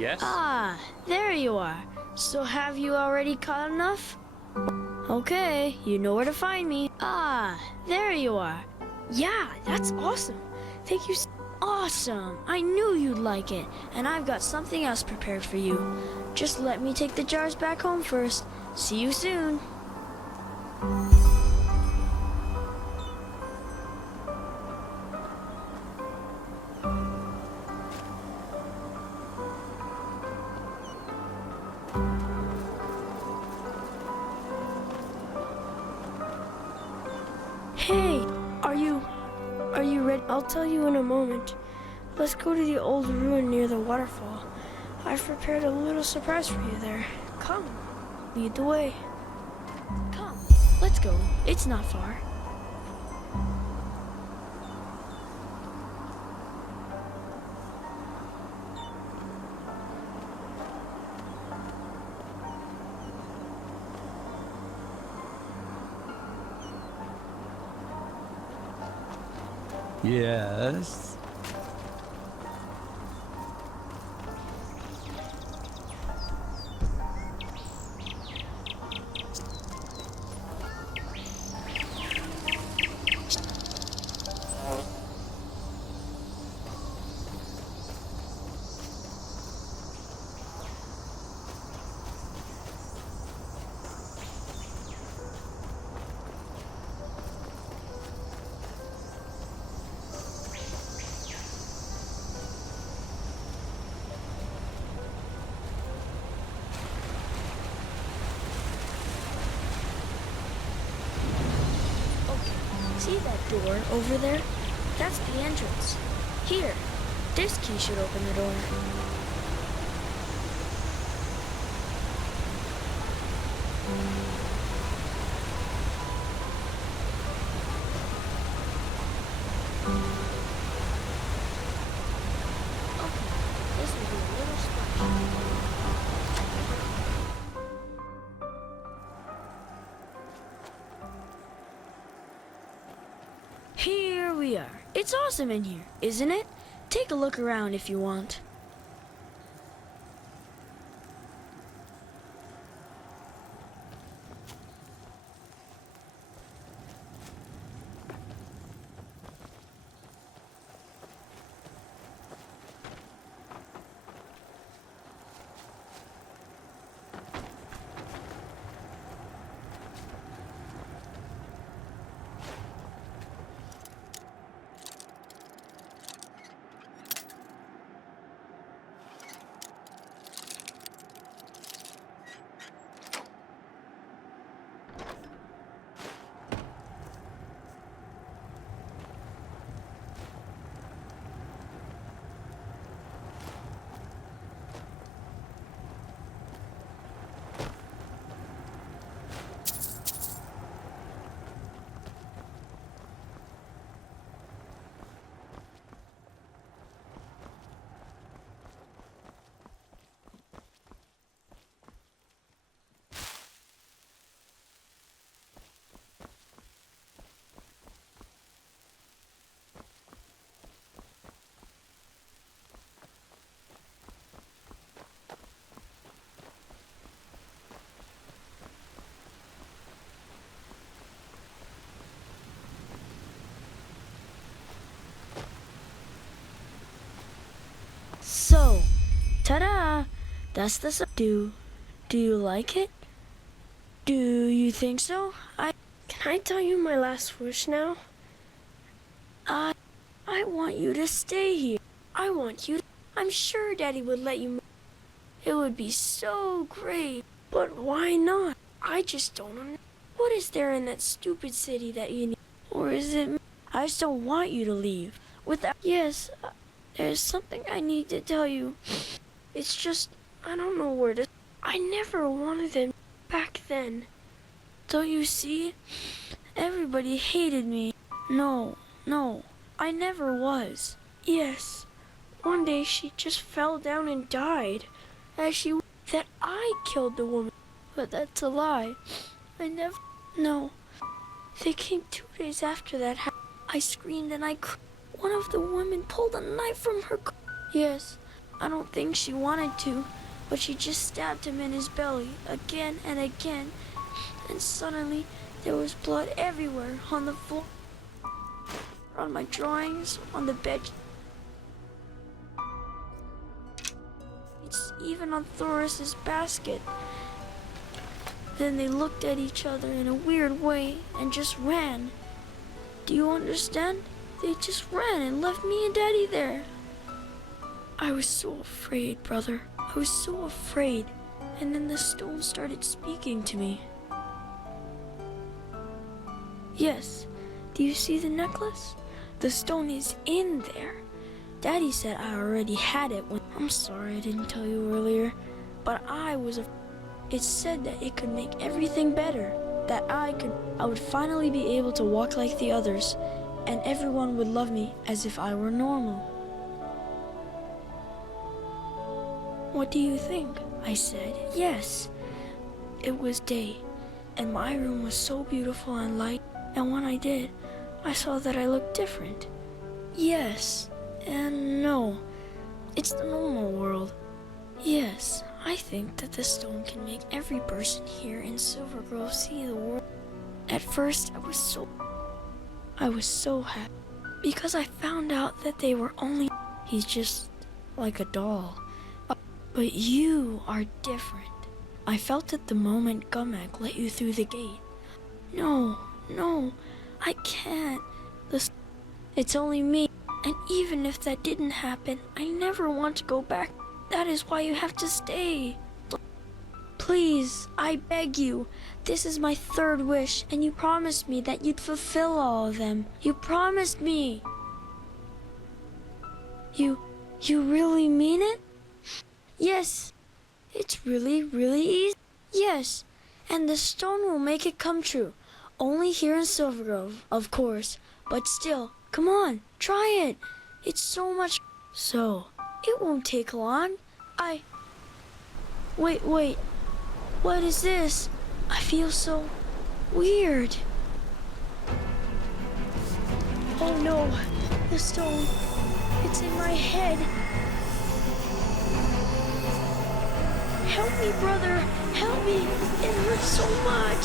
Yes? Ah, there you are. So have you already caught enough? Okay, you know where to find me. Ah, there you are. Yeah, that's awesome. Thank you. Awesome. I knew you'd like it. And I've got something else prepared for you. Just let me take the jars back home first. See you soon. Hey, are you ready? I'll tell you in a moment. Let's go to the old ruin near the waterfall. I've prepared a little surprise for you there. Come, lead the way. Come, let's go. It's not far. Yes. See that door over there? That's the entrance. Here, this key should open the door. Okay, this will be a little splash. Here we are. It's awesome in here, isn't it? Take a look around if you want. So, ta-da! That's the do you like it? Do you think so? Can I tell you my last wish now? I want you to stay here. I want you. I'm sure Daddy would let you. It would be so great. But why not? I just don't know. What is there in that stupid city that you need? Or is it? I just don't want you to leave. Without. Yes. There's something I need to tell you. It's just, I don't know where to. I never wanted them back then. Don't you see? Everybody hated me. No, I never was. Yes, one day she just fell down and died. That I killed the woman. But that's a lie. I never. No. They came 2 days after that happened. I screamed and I cried. One of the women pulled a knife from her. Yes, I don't think she wanted to, but she just stabbed him in his belly again and again. And suddenly, there was blood everywhere, on the floor, on my drawings, on the bed. It's even on Thoris's basket. Then they looked at each other in a weird way and just ran. Do you understand? They just ran and left me and Daddy there. I was so afraid, brother. I was so afraid. And then the stone started speaking to me. Yes. Do you see the necklace? The stone is in there. Daddy said I already had it when... I'm sorry I didn't tell you earlier, but I was afraid. It said that it could make everything better, that I would finally be able to walk like the others, and everyone would love me as if I were normal. What do you think? I said, yes. It was day, and my room was so beautiful and light, and when I did, I saw that I looked different. Yes, and no. It's the normal world. Yes, I think that the stone can make every person here in Silver Grove see the world. At first, I was so happy, because I found out that they were only... He's just like a doll. But you are different. I felt it the moment Gumek let you through the gate. No, I can't. It's only me. And even if that didn't happen, I never want to go back. That is why you have to stay. Please, I beg you. This is my third wish, and you promised me that you'd fulfill all of them. You promised me. You really mean it? Yes. It's really, really easy. Yes. And the stone will make it come true. Only here in Silver Grove, of course. But still, come on, try it. It's so much... So, it won't take long. Wait. What is this? I feel so weird. Oh no, the stone. It's in my head. Help me, brother. Help me. It hurts so much.